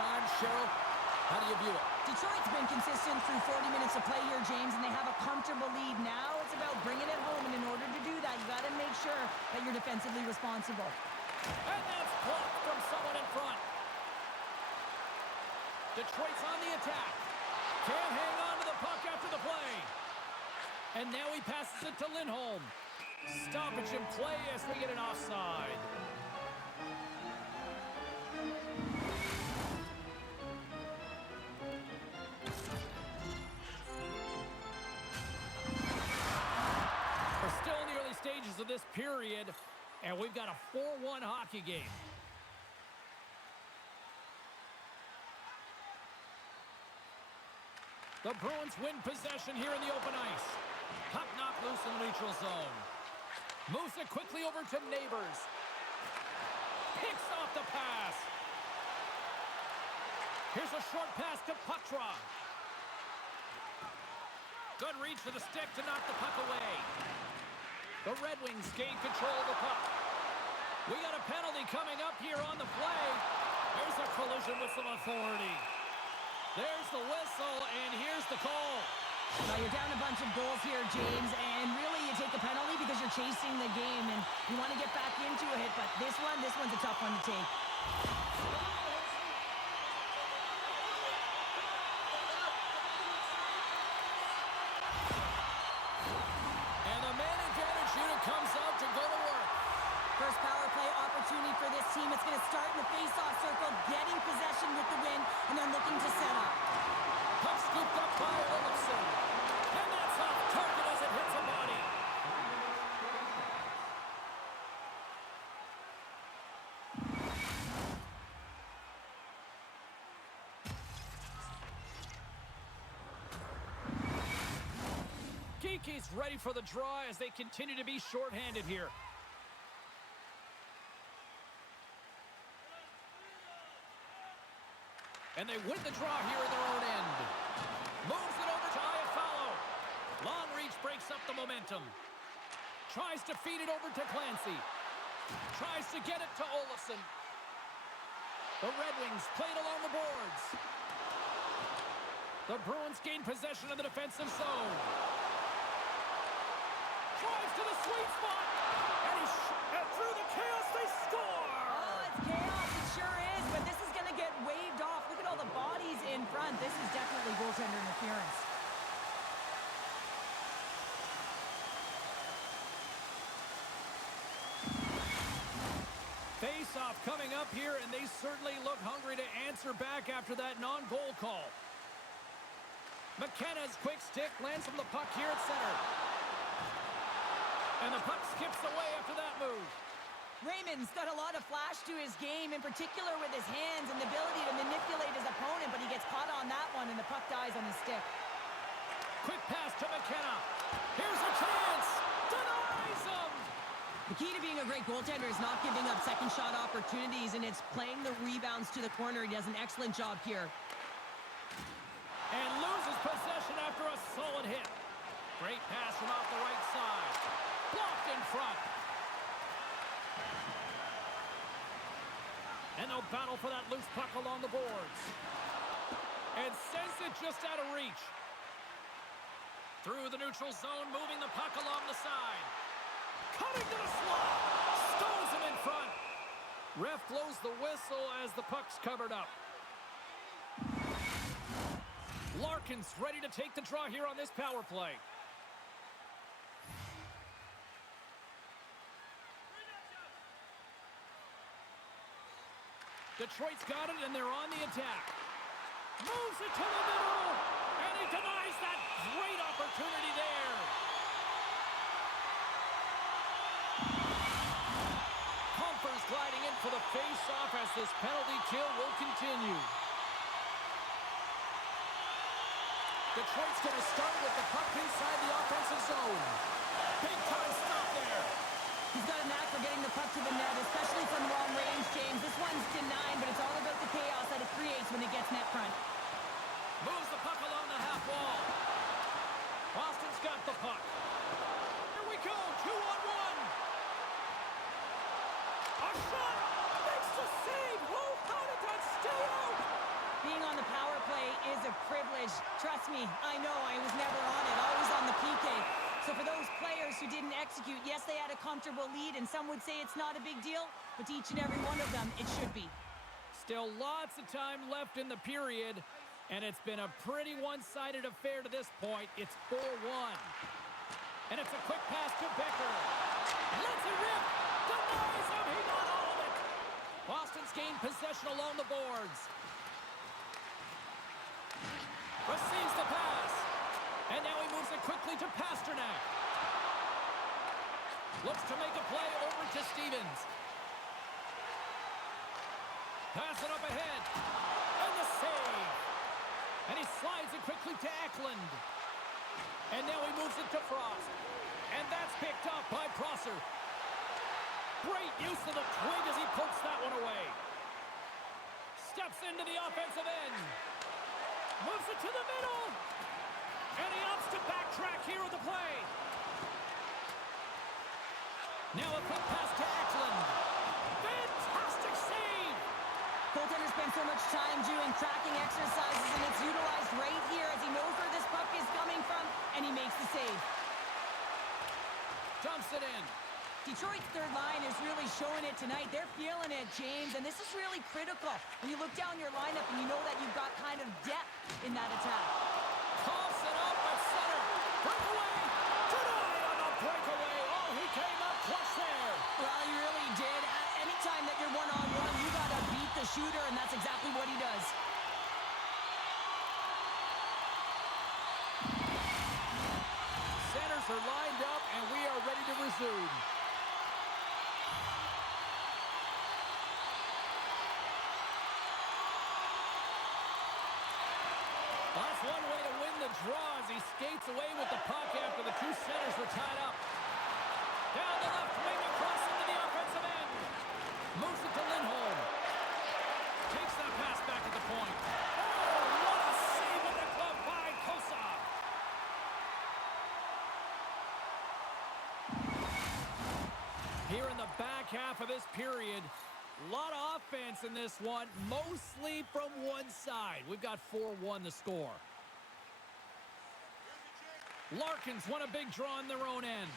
time. Cheryl, how do you view it? Detroit's been consistent through 40 minutes of play here, James, and they have a comfortable lead. Now it's about bringing it home, and in order to do that, you got to make sure that you're defensively responsible. And that's blocked from someone in front. Detroit's on the attack. Can't hang on to the puck after the play. And now he passes it to Lindholm. Stoppage in play as we get an offside. We're still in the early stages of this period, and we've got a 4-1 hockey game. The Bruins win possession here in the open ice. Puck knocked loose in the neutral zone. Moves it quickly over to Neighbors. Picks off the pass. Here's a short pass to Putra. Good reach for the stick to knock the puck away. The Red Wings gain control of the puck. We got a penalty coming up here on the play. There's a collision with some authority. There's the whistle, and here's the call. Now you're down a bunch of goals here, James, and really you take the penalty because you're chasing the game, and you want to get back into it, but this one's a tough one to take. And the man advantage unit comes out to go to work. First power play opportunity for this team. It's going to start in the face-off circle, getting possession with the win, and then looking to set up. Puck scooped up by Olofsson. And that's off target as it hits a body. Geeky's ready for the draw as they continue to be shorthanded here. And they win the draw here in their own end. Moves it over to Iafallo. Long reach breaks up the momentum. Tries to feed it over to Clancy. Tries to get it to Olofsson. The Red Wings played along the boards. The Bruins gain possession of the defensive zone. Drives to the sweet spot. And through the chaos, they score! Oh, it's chaos. It sure is, but this is going to get waved off. Look at all the bodies in front. This is definitely goaltender interference. Face-off coming up here, and they certainly look hungry to answer back after that non-goal call. McKenna's quick stick lands from the puck here at center. And the puck skips away after that move. Raymond's got a lot of flash to his game, in particular with his hands and the ability to manipulate his opponent, but he gets caught on that one, and the puck dies on the stick. Quick pass to McKenna. Here's a chance. Denies him. The key to being a great goaltender is not giving up second shot opportunities, and it's playing the rebounds to the corner. He does an excellent job here. And loses possession after a solid hit. Great pass from off the right side. Blocked in front. And they'll battle for that loose puck along the boards. And sends it just out of reach. Through the neutral zone, moving the puck along the side. Cutting to the slot. Stones him in front. Ref blows the whistle as the puck's covered up. Larkin's ready to take the draw here on this power play. Detroit's got it, and they're on the attack. Moves it to the middle, and he denies that great opportunity there. Comfer's gliding in for the face-off as this penalty kill will continue. Detroit's going to start with the puck inside the offensive zone. Big time stop there. He's got a knack for getting the puck to the net, especially from long range, James. This one's denied, but it's all about the chaos that it creates when it gets net front. Moves the puck along the half wall. Boston's got the puck. Here we go, 2-on-1. A shot! Makes the save! Oh, how did that stay out? is a privilege. Trust me, I know I was never on it, always on the PK. So for those players who didn't execute, yes, they had a comfortable lead, and some would say it's not a big deal, but to each and every one of them, it should be. Still lots of time left in the period, and it's been a pretty one-sided affair to this point. It's 4-1. And it's a quick pass to Becker. Lets it rip. Denies him. He got all of it. Boston's gained possession along the boards. Receives the pass. And now he moves it quickly to Pasternak. Looks to make a play over to Stevens. Pass it up ahead. And the save. And he slides it quickly to Eklund. And now he moves it to Frost. And that's picked up by Prosser. Great use of the twig as he pokes that one away. Steps into the offensive end. Moves it to the middle. And he opts to backtrack here on the play. Now a quick pass to Eklund. Fantastic save. Goaltender spends so much time doing tracking exercises, and it's utilized right here as he knows where this puck is coming from, and he makes the save. Dumps it in. Detroit's third line is really showing it tonight. They're feeling it, James, and this is really critical. When you look down your lineup and you know that you've got kind of depth in that attack. Toss it up at center. Breakaway. Denied on the breakaway. Oh, he came up clutch there. Well, he really did. Anytime that you're one-on-one, you got to beat the shooter, and that's exactly what he does. Centers are lined up, and we are ready to resume. That's one way to win the draw as he skates away with the puck after the two centers were tied up. Down the left wing across into the offensive end. Moves it to Lindholm. Takes that pass back at the point. Oh, what a save with the glove by Kosov. Here in the back half of this period, a lot of offense in this one, mostly from one side. We've got 4-1 the score. Larkins won a big draw on their own end.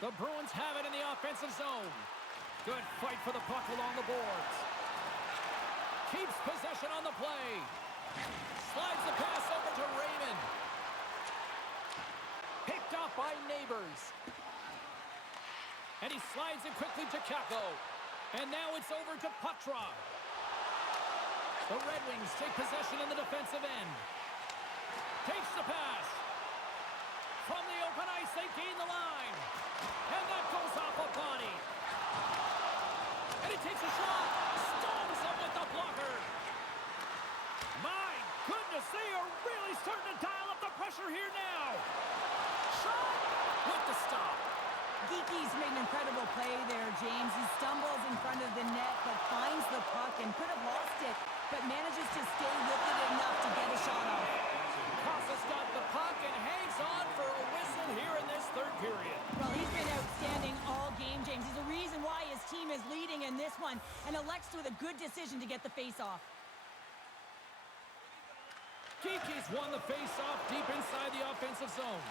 The Bruins have it in the offensive zone. Good fight for the puck along the boards. Keeps possession on the play. Slides the pass over to Raymond. Picked off by Neighbors. And he slides it quickly to Kako. And now it's over to Patra. The Red Wings take possession in the defensive end. Takes the pass. From the open ice, they gain the line. And that goes off a body. And he takes a shot. Stalls him with the blocker. My goodness, they are really starting to dial up the pressure here now. Shot with the stop. Geeky's made an incredible play there, James. He stumbles in front of the net, but finds the puck and could have lost it, but manages to stay with it enough to get a shot off. Cossa's got the puck and hangs on for a whistle here in this third period. Well, he's been outstanding all game, James. He's the reason why his team is leading in this one, and elects with a good decision to get the face-off. Geeky's won the face-off deep inside the offensive zone.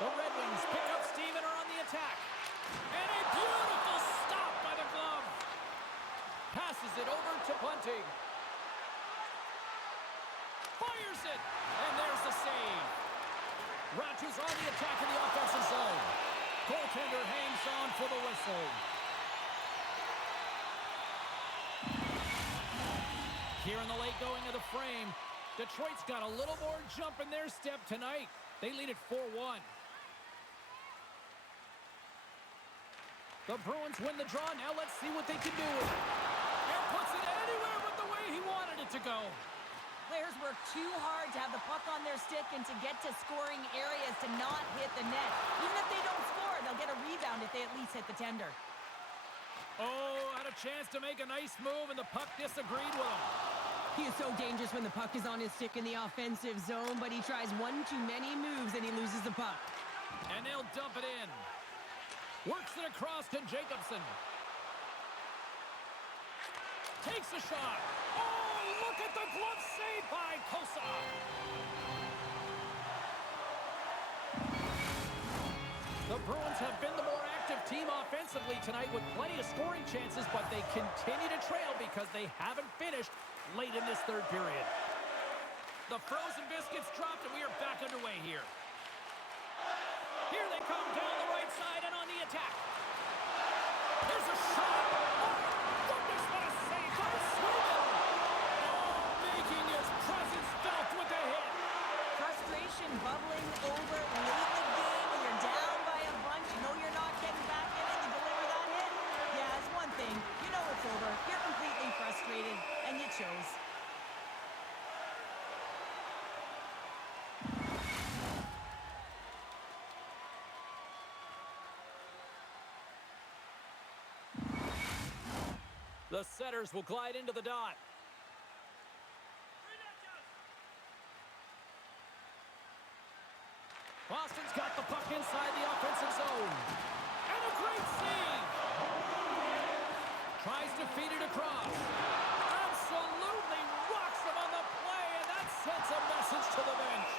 The Red Wings pick up steam and are on the attack. And a beautiful stop by the glove. Passes it over to Bunting. Fires it. And there's the save. Rogers on the attack in the offensive zone. Goaltender hangs on for the whistle. Here in the late going of the frame, Detroit's got a little more jump in their step tonight. They lead at 4-1. The Bruins win the draw. Now let's see what they can do with it. And puts it anywhere but the way he wanted it to go. Players work too hard to have the puck on their stick and to get to scoring areas to not hit the net. Even if they don't score, they'll get a rebound if they at least hit the tender. Oh, had a chance to make a nice move, and the puck disagreed with him. He is so dangerous when the puck is on his stick in the offensive zone, but he tries one too many moves and he loses the puck. And they'll dump it in. Works it across to Jacobson. Takes a shot. Oh, look at the glove save by Kosa. The Bruins have been the more active team offensively tonight with plenty of scoring chances, but they continue to trail because they haven't finished late in this third period. The frozen biscuits dropped, and we are back underway here. Here they come down the right side and on the attack. Here's a shot. Oh, goodness, what a save by Sweden. Oh, making his presence felt with the hit. Frustration bubbling over late in the game when you're down by a bunch. You know you're not getting back in and you deliver that hit. Yeah, it's one thing. You know it's over. You're completely frustrated, and you chose. The setters will glide into the dot. Boston's got the puck inside the offensive zone. And a great save. Tries to feed it across. Absolutely rocks him on the play, and that sends a message to the bench.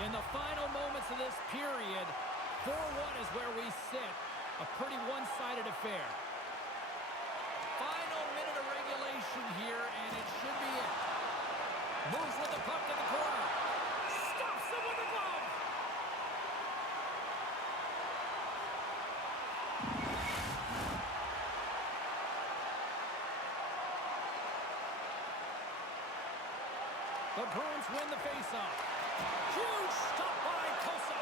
In the final moments of this period, 4-1 is where we sit. A pretty one-sided affair. Final minute of regulation here, and it should be it. Moves with the puck to the corner. Stops him with the glove. The Bruins win the faceoff. Huge stop by Kosa.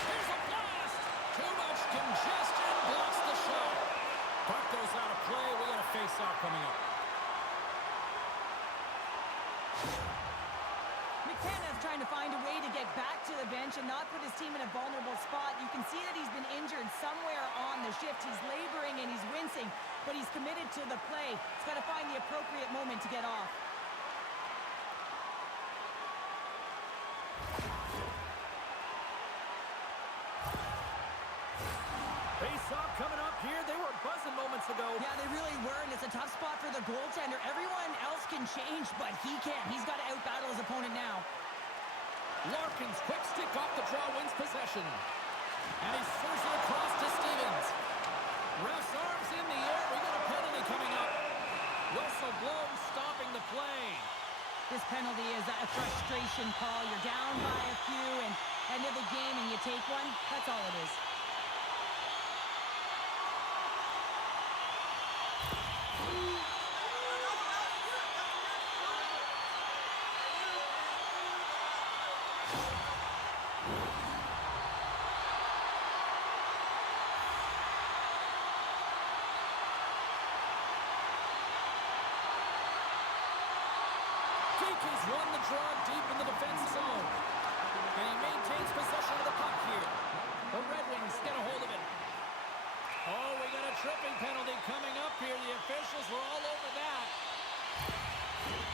Here's a blast. Too much congestion blocks the shot. Puck goes out of play. We got a face-off coming up. McKenna's trying to find a way to get back to the bench and not put his team in a vulnerable spot. You can see that he's been injured somewhere on the shift. He's laboring and he's wincing, but he's committed to the play. He's got to find the appropriate moment to get off. Face-off coming up here. They were buzzing moments ago. Yeah, they really were, and it's a tough spot for the goaltender. Everyone else can change, but he can't. He's got to out-battle his opponent now. Larkin's quick stick off the draw wins possession. And he serves it across to Stevens. Ref's arms in the air. We got a penalty coming up. Whistle blows, stopping the play. This penalty is a frustration call. You're down by a few, and end of the game, and you take one. That's all it is. He's won the draw deep in the defense zone. And he maintains possession of the puck here. The Red Wings get a hold of it. Oh, we got a tripping penalty coming up here. The officials were all over that.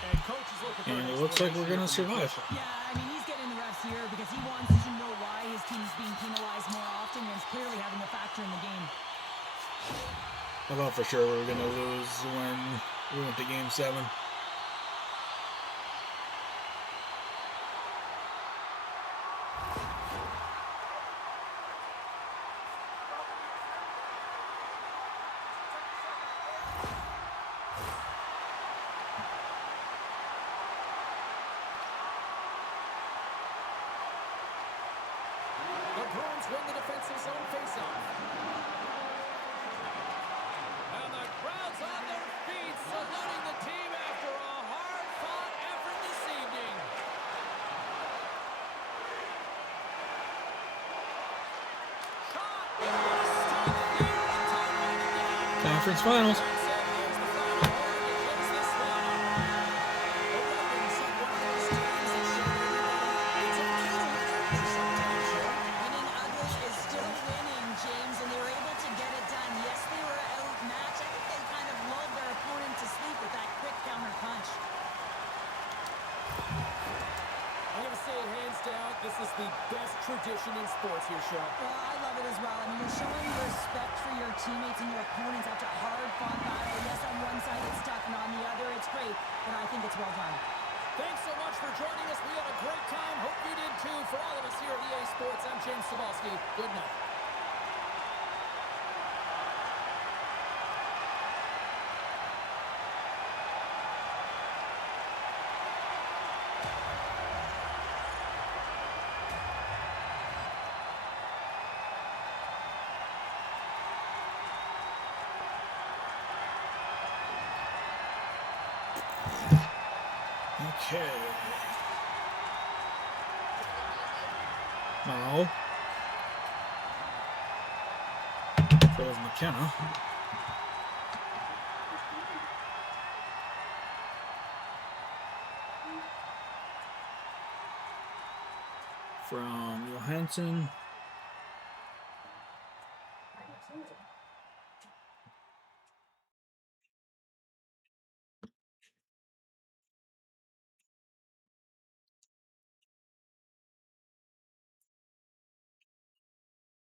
And coach is looking for And it looks like we're going to survive. Yeah, I mean, he's getting the refs here because he wants to know why his team is being penalized more often, and it's clearly having a factor in the game. I thought for sure we were going to lose when we went to Game 7. Bruins win the defensive zone faceoff. And the crowd's on their feet, saluting the team after a hard-fought effort this evening. Shot! Conference Finals. Punch. the best tradition in sports here, Sean. Well, I love it as well. I mean, you're showing respect for your teammates and your opponents after a hard-fought battle. Yes, on one side it's tough, and on the other it's great, but I think it's well done. Thanks so much for joining us. We had a great time. Hope you did too. For all of us here at EA Sports, I'm James Cebulski. Good night. Okay. Now, there's McKenna. From Johansson.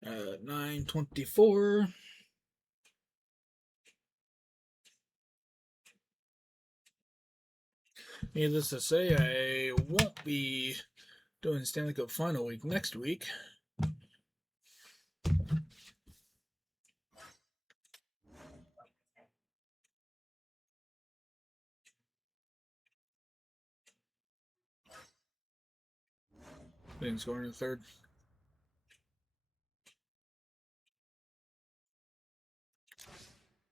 At 9:24. Needless to say, I won't be doing Stanley Cup Final Week next week. Didn't score in the third.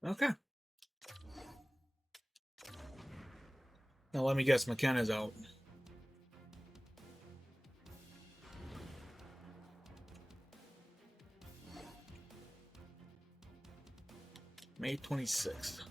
Okay. Now let me guess, McKenna's out. May 26th.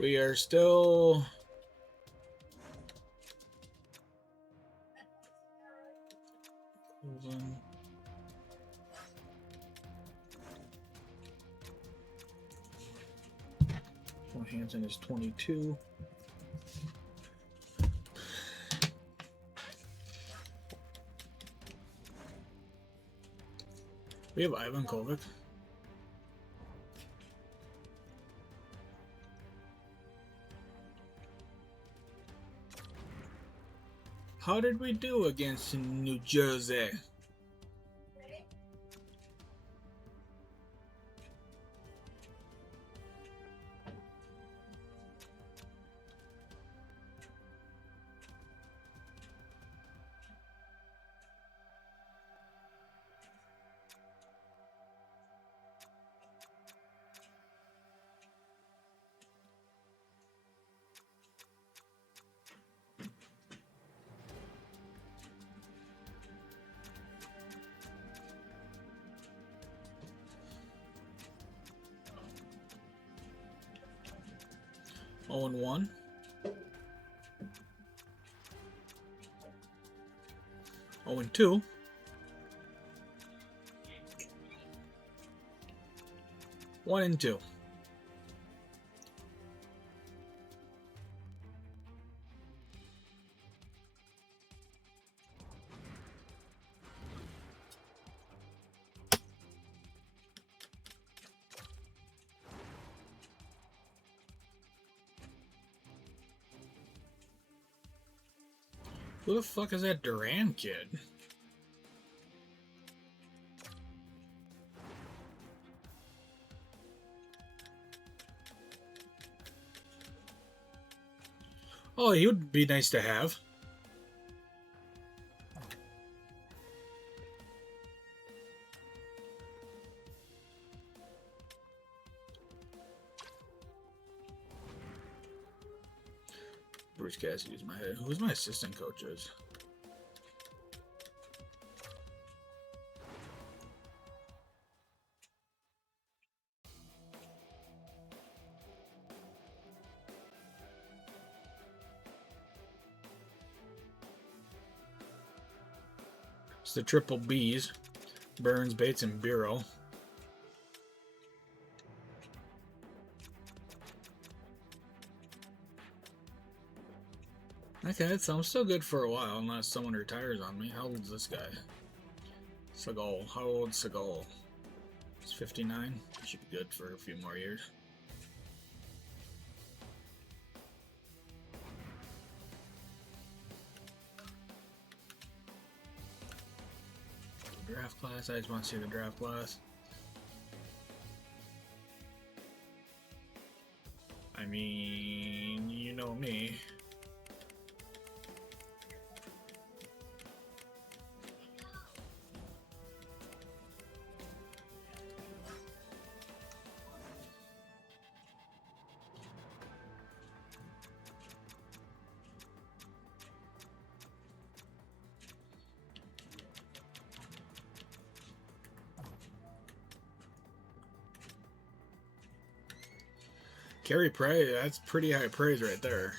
We are still Johansson is 22. We have Ivan Kovic. How did we do against New Jersey? Oh and 1. Oh and 2. One and 2. Who the fuck is that Duran kid? Oh, he would be nice to have. Bruce Cassidy's my head. Who's my assistant coaches? It's the triple Bs. Burns, Bates, and Bureau. Okay, so I'm still good for a while unless someone retires on me. How old is this guy? Seagal. How old is Seagal? He's 59. He should be good for a few more years. Draft class. I just want to see the draft class. I mean, you know me. Carey Price, that's pretty high praise right there.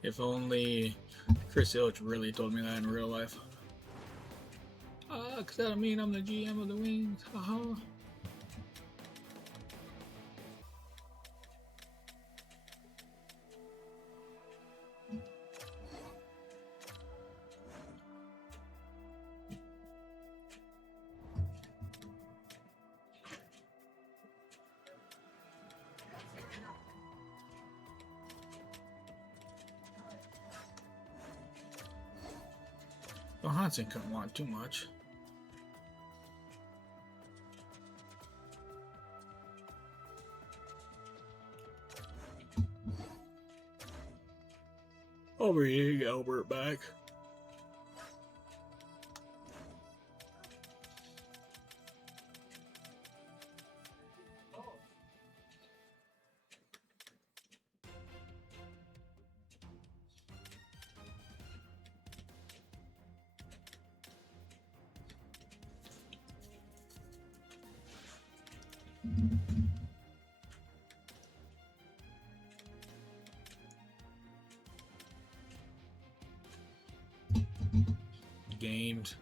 If only Chris Ilitch really told me that in real life. Cause that'll mean I'm the GM of the Wings. Haha. Well, Hansen couldn't want too much. Over here, Albert back. Games.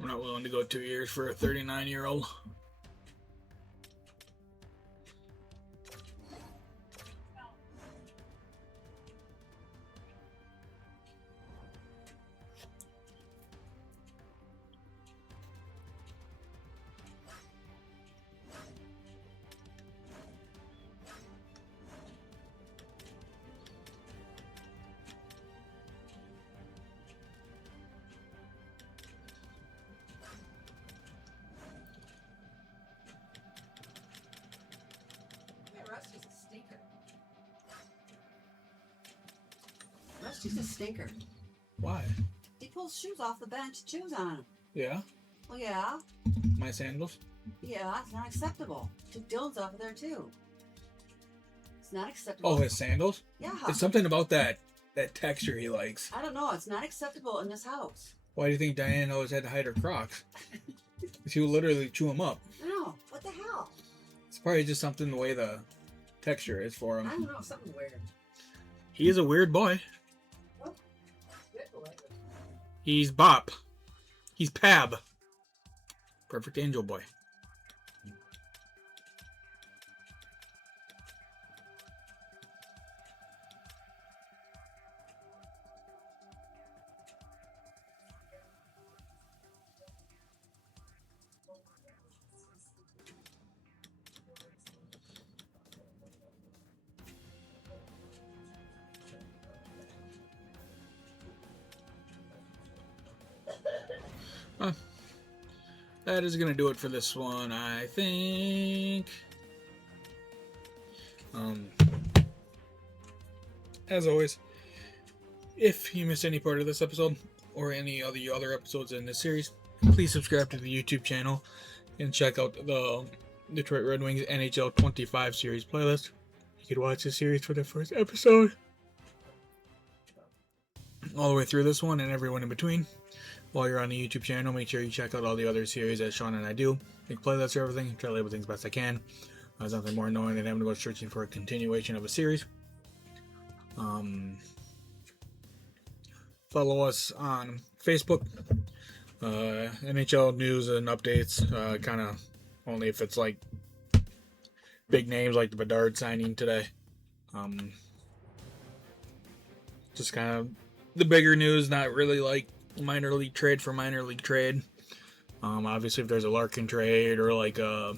I'm not willing to go 2 years for a 39-year-old. Rusty's a stinker. Why? He pulls shoes off the bench, chews on them. Yeah? Well, yeah. My sandals? Yeah, it's not acceptable. Took dildos off of there, too. It's not acceptable. Oh, his sandals? Yeah. It's something about that texture he likes. I don't know. It's not acceptable in this house. Why do you think Diane always had to hide her Crocs? She would literally chew them up. I know. What the hell? It's probably just something the way the texture is for him. I don't know. Something weird. He is a weird boy. Oh. He's Bop. He's Pab. Perfect angel boy. That is going to do it for this one, I think. As always, if you missed any part of this episode or any of the other episodes in this series, please subscribe to the YouTube channel and check out the Detroit Red Wings NHL 25 series playlist. You could watch the series for the first episode all the way through this one and everyone in between. While you're on the YouTube channel, make sure you check out all the other series that Sean and I do. Make playlists for everything, try to label things best I can. There's nothing more annoying than having to go searching for a continuation of a series. Follow us on Facebook. NHL news and updates, kind of only if it's like big names like the Bedard signing today. Just kind of the bigger news, not really like minor league trade for minor league trade. Obviously, if there's a Larkin trade or like a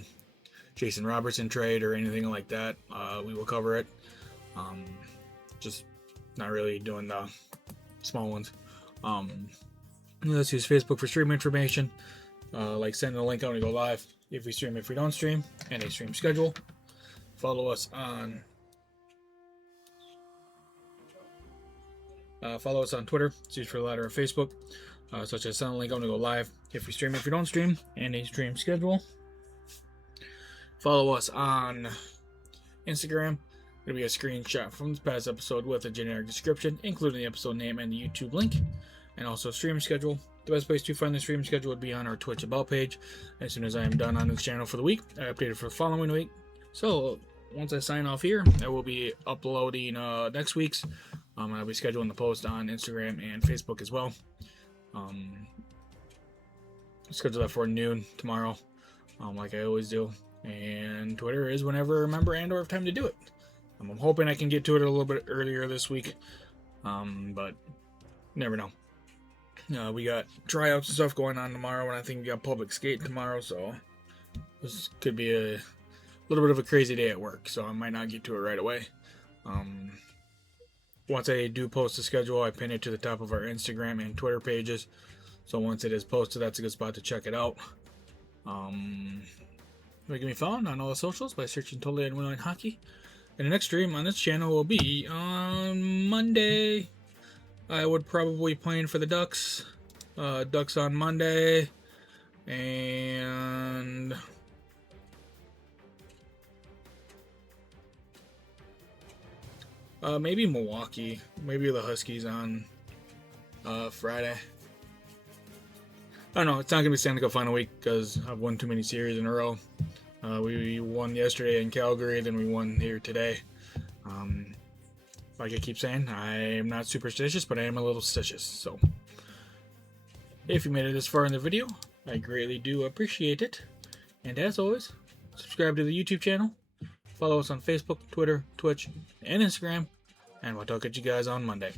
Jason Robertson trade or anything like that, we will cover it. Just not really doing the small ones. Let's use Facebook for stream information, like sending a link out when we go live, if we stream, if we don't stream, and a stream schedule. Follow us on Twitter. It's used for the latter of Facebook, such as send a link out when we go live, if we stream, if we don't stream, and a stream schedule. Follow us on Instagram. It'll be a screenshot from this past episode with a generic description, including the episode name and the YouTube link, and also stream schedule. The best place to find the stream schedule would be on our Twitch About page. As soon as I am done on this channel for the week, I update it for the following week. So once I sign off here, I will be uploading next week's. I'll be scheduling the post on Instagram and Facebook as well. Schedule that for noon tomorrow, like I always do. And Twitter is whenever I remember and or have time to do it. I'm hoping I can get to it a little bit earlier this week, but never know. We got tryouts and stuff going on tomorrow, and I think we got public skate tomorrow, so this could be a little bit of a crazy day at work, so I might not get to it right away. Once I do post the schedule, I pin it to the top of our Instagram and Twitter pages, so once it is posted, that's a good spot to check it out. We can be found on all the socials by searching Totally Unwilling Hockey. And the next stream on this channel will be on Monday. I would probably be playing for the Ducks. Ducks on Monday. And maybe Milwaukee. Maybe the Huskies on Friday. I don't know. It's not going to be Stanley Cup final week because I've won too many series in a row. We won yesterday in Calgary, then we won here today. Like I keep saying, I'm not superstitious, but I am a little stitious. So, if you made it this far in the video, I greatly do appreciate it. And as always, subscribe to the YouTube channel, follow us on Facebook, Twitter, Twitch, and Instagram, and we'll talk at you guys on Monday.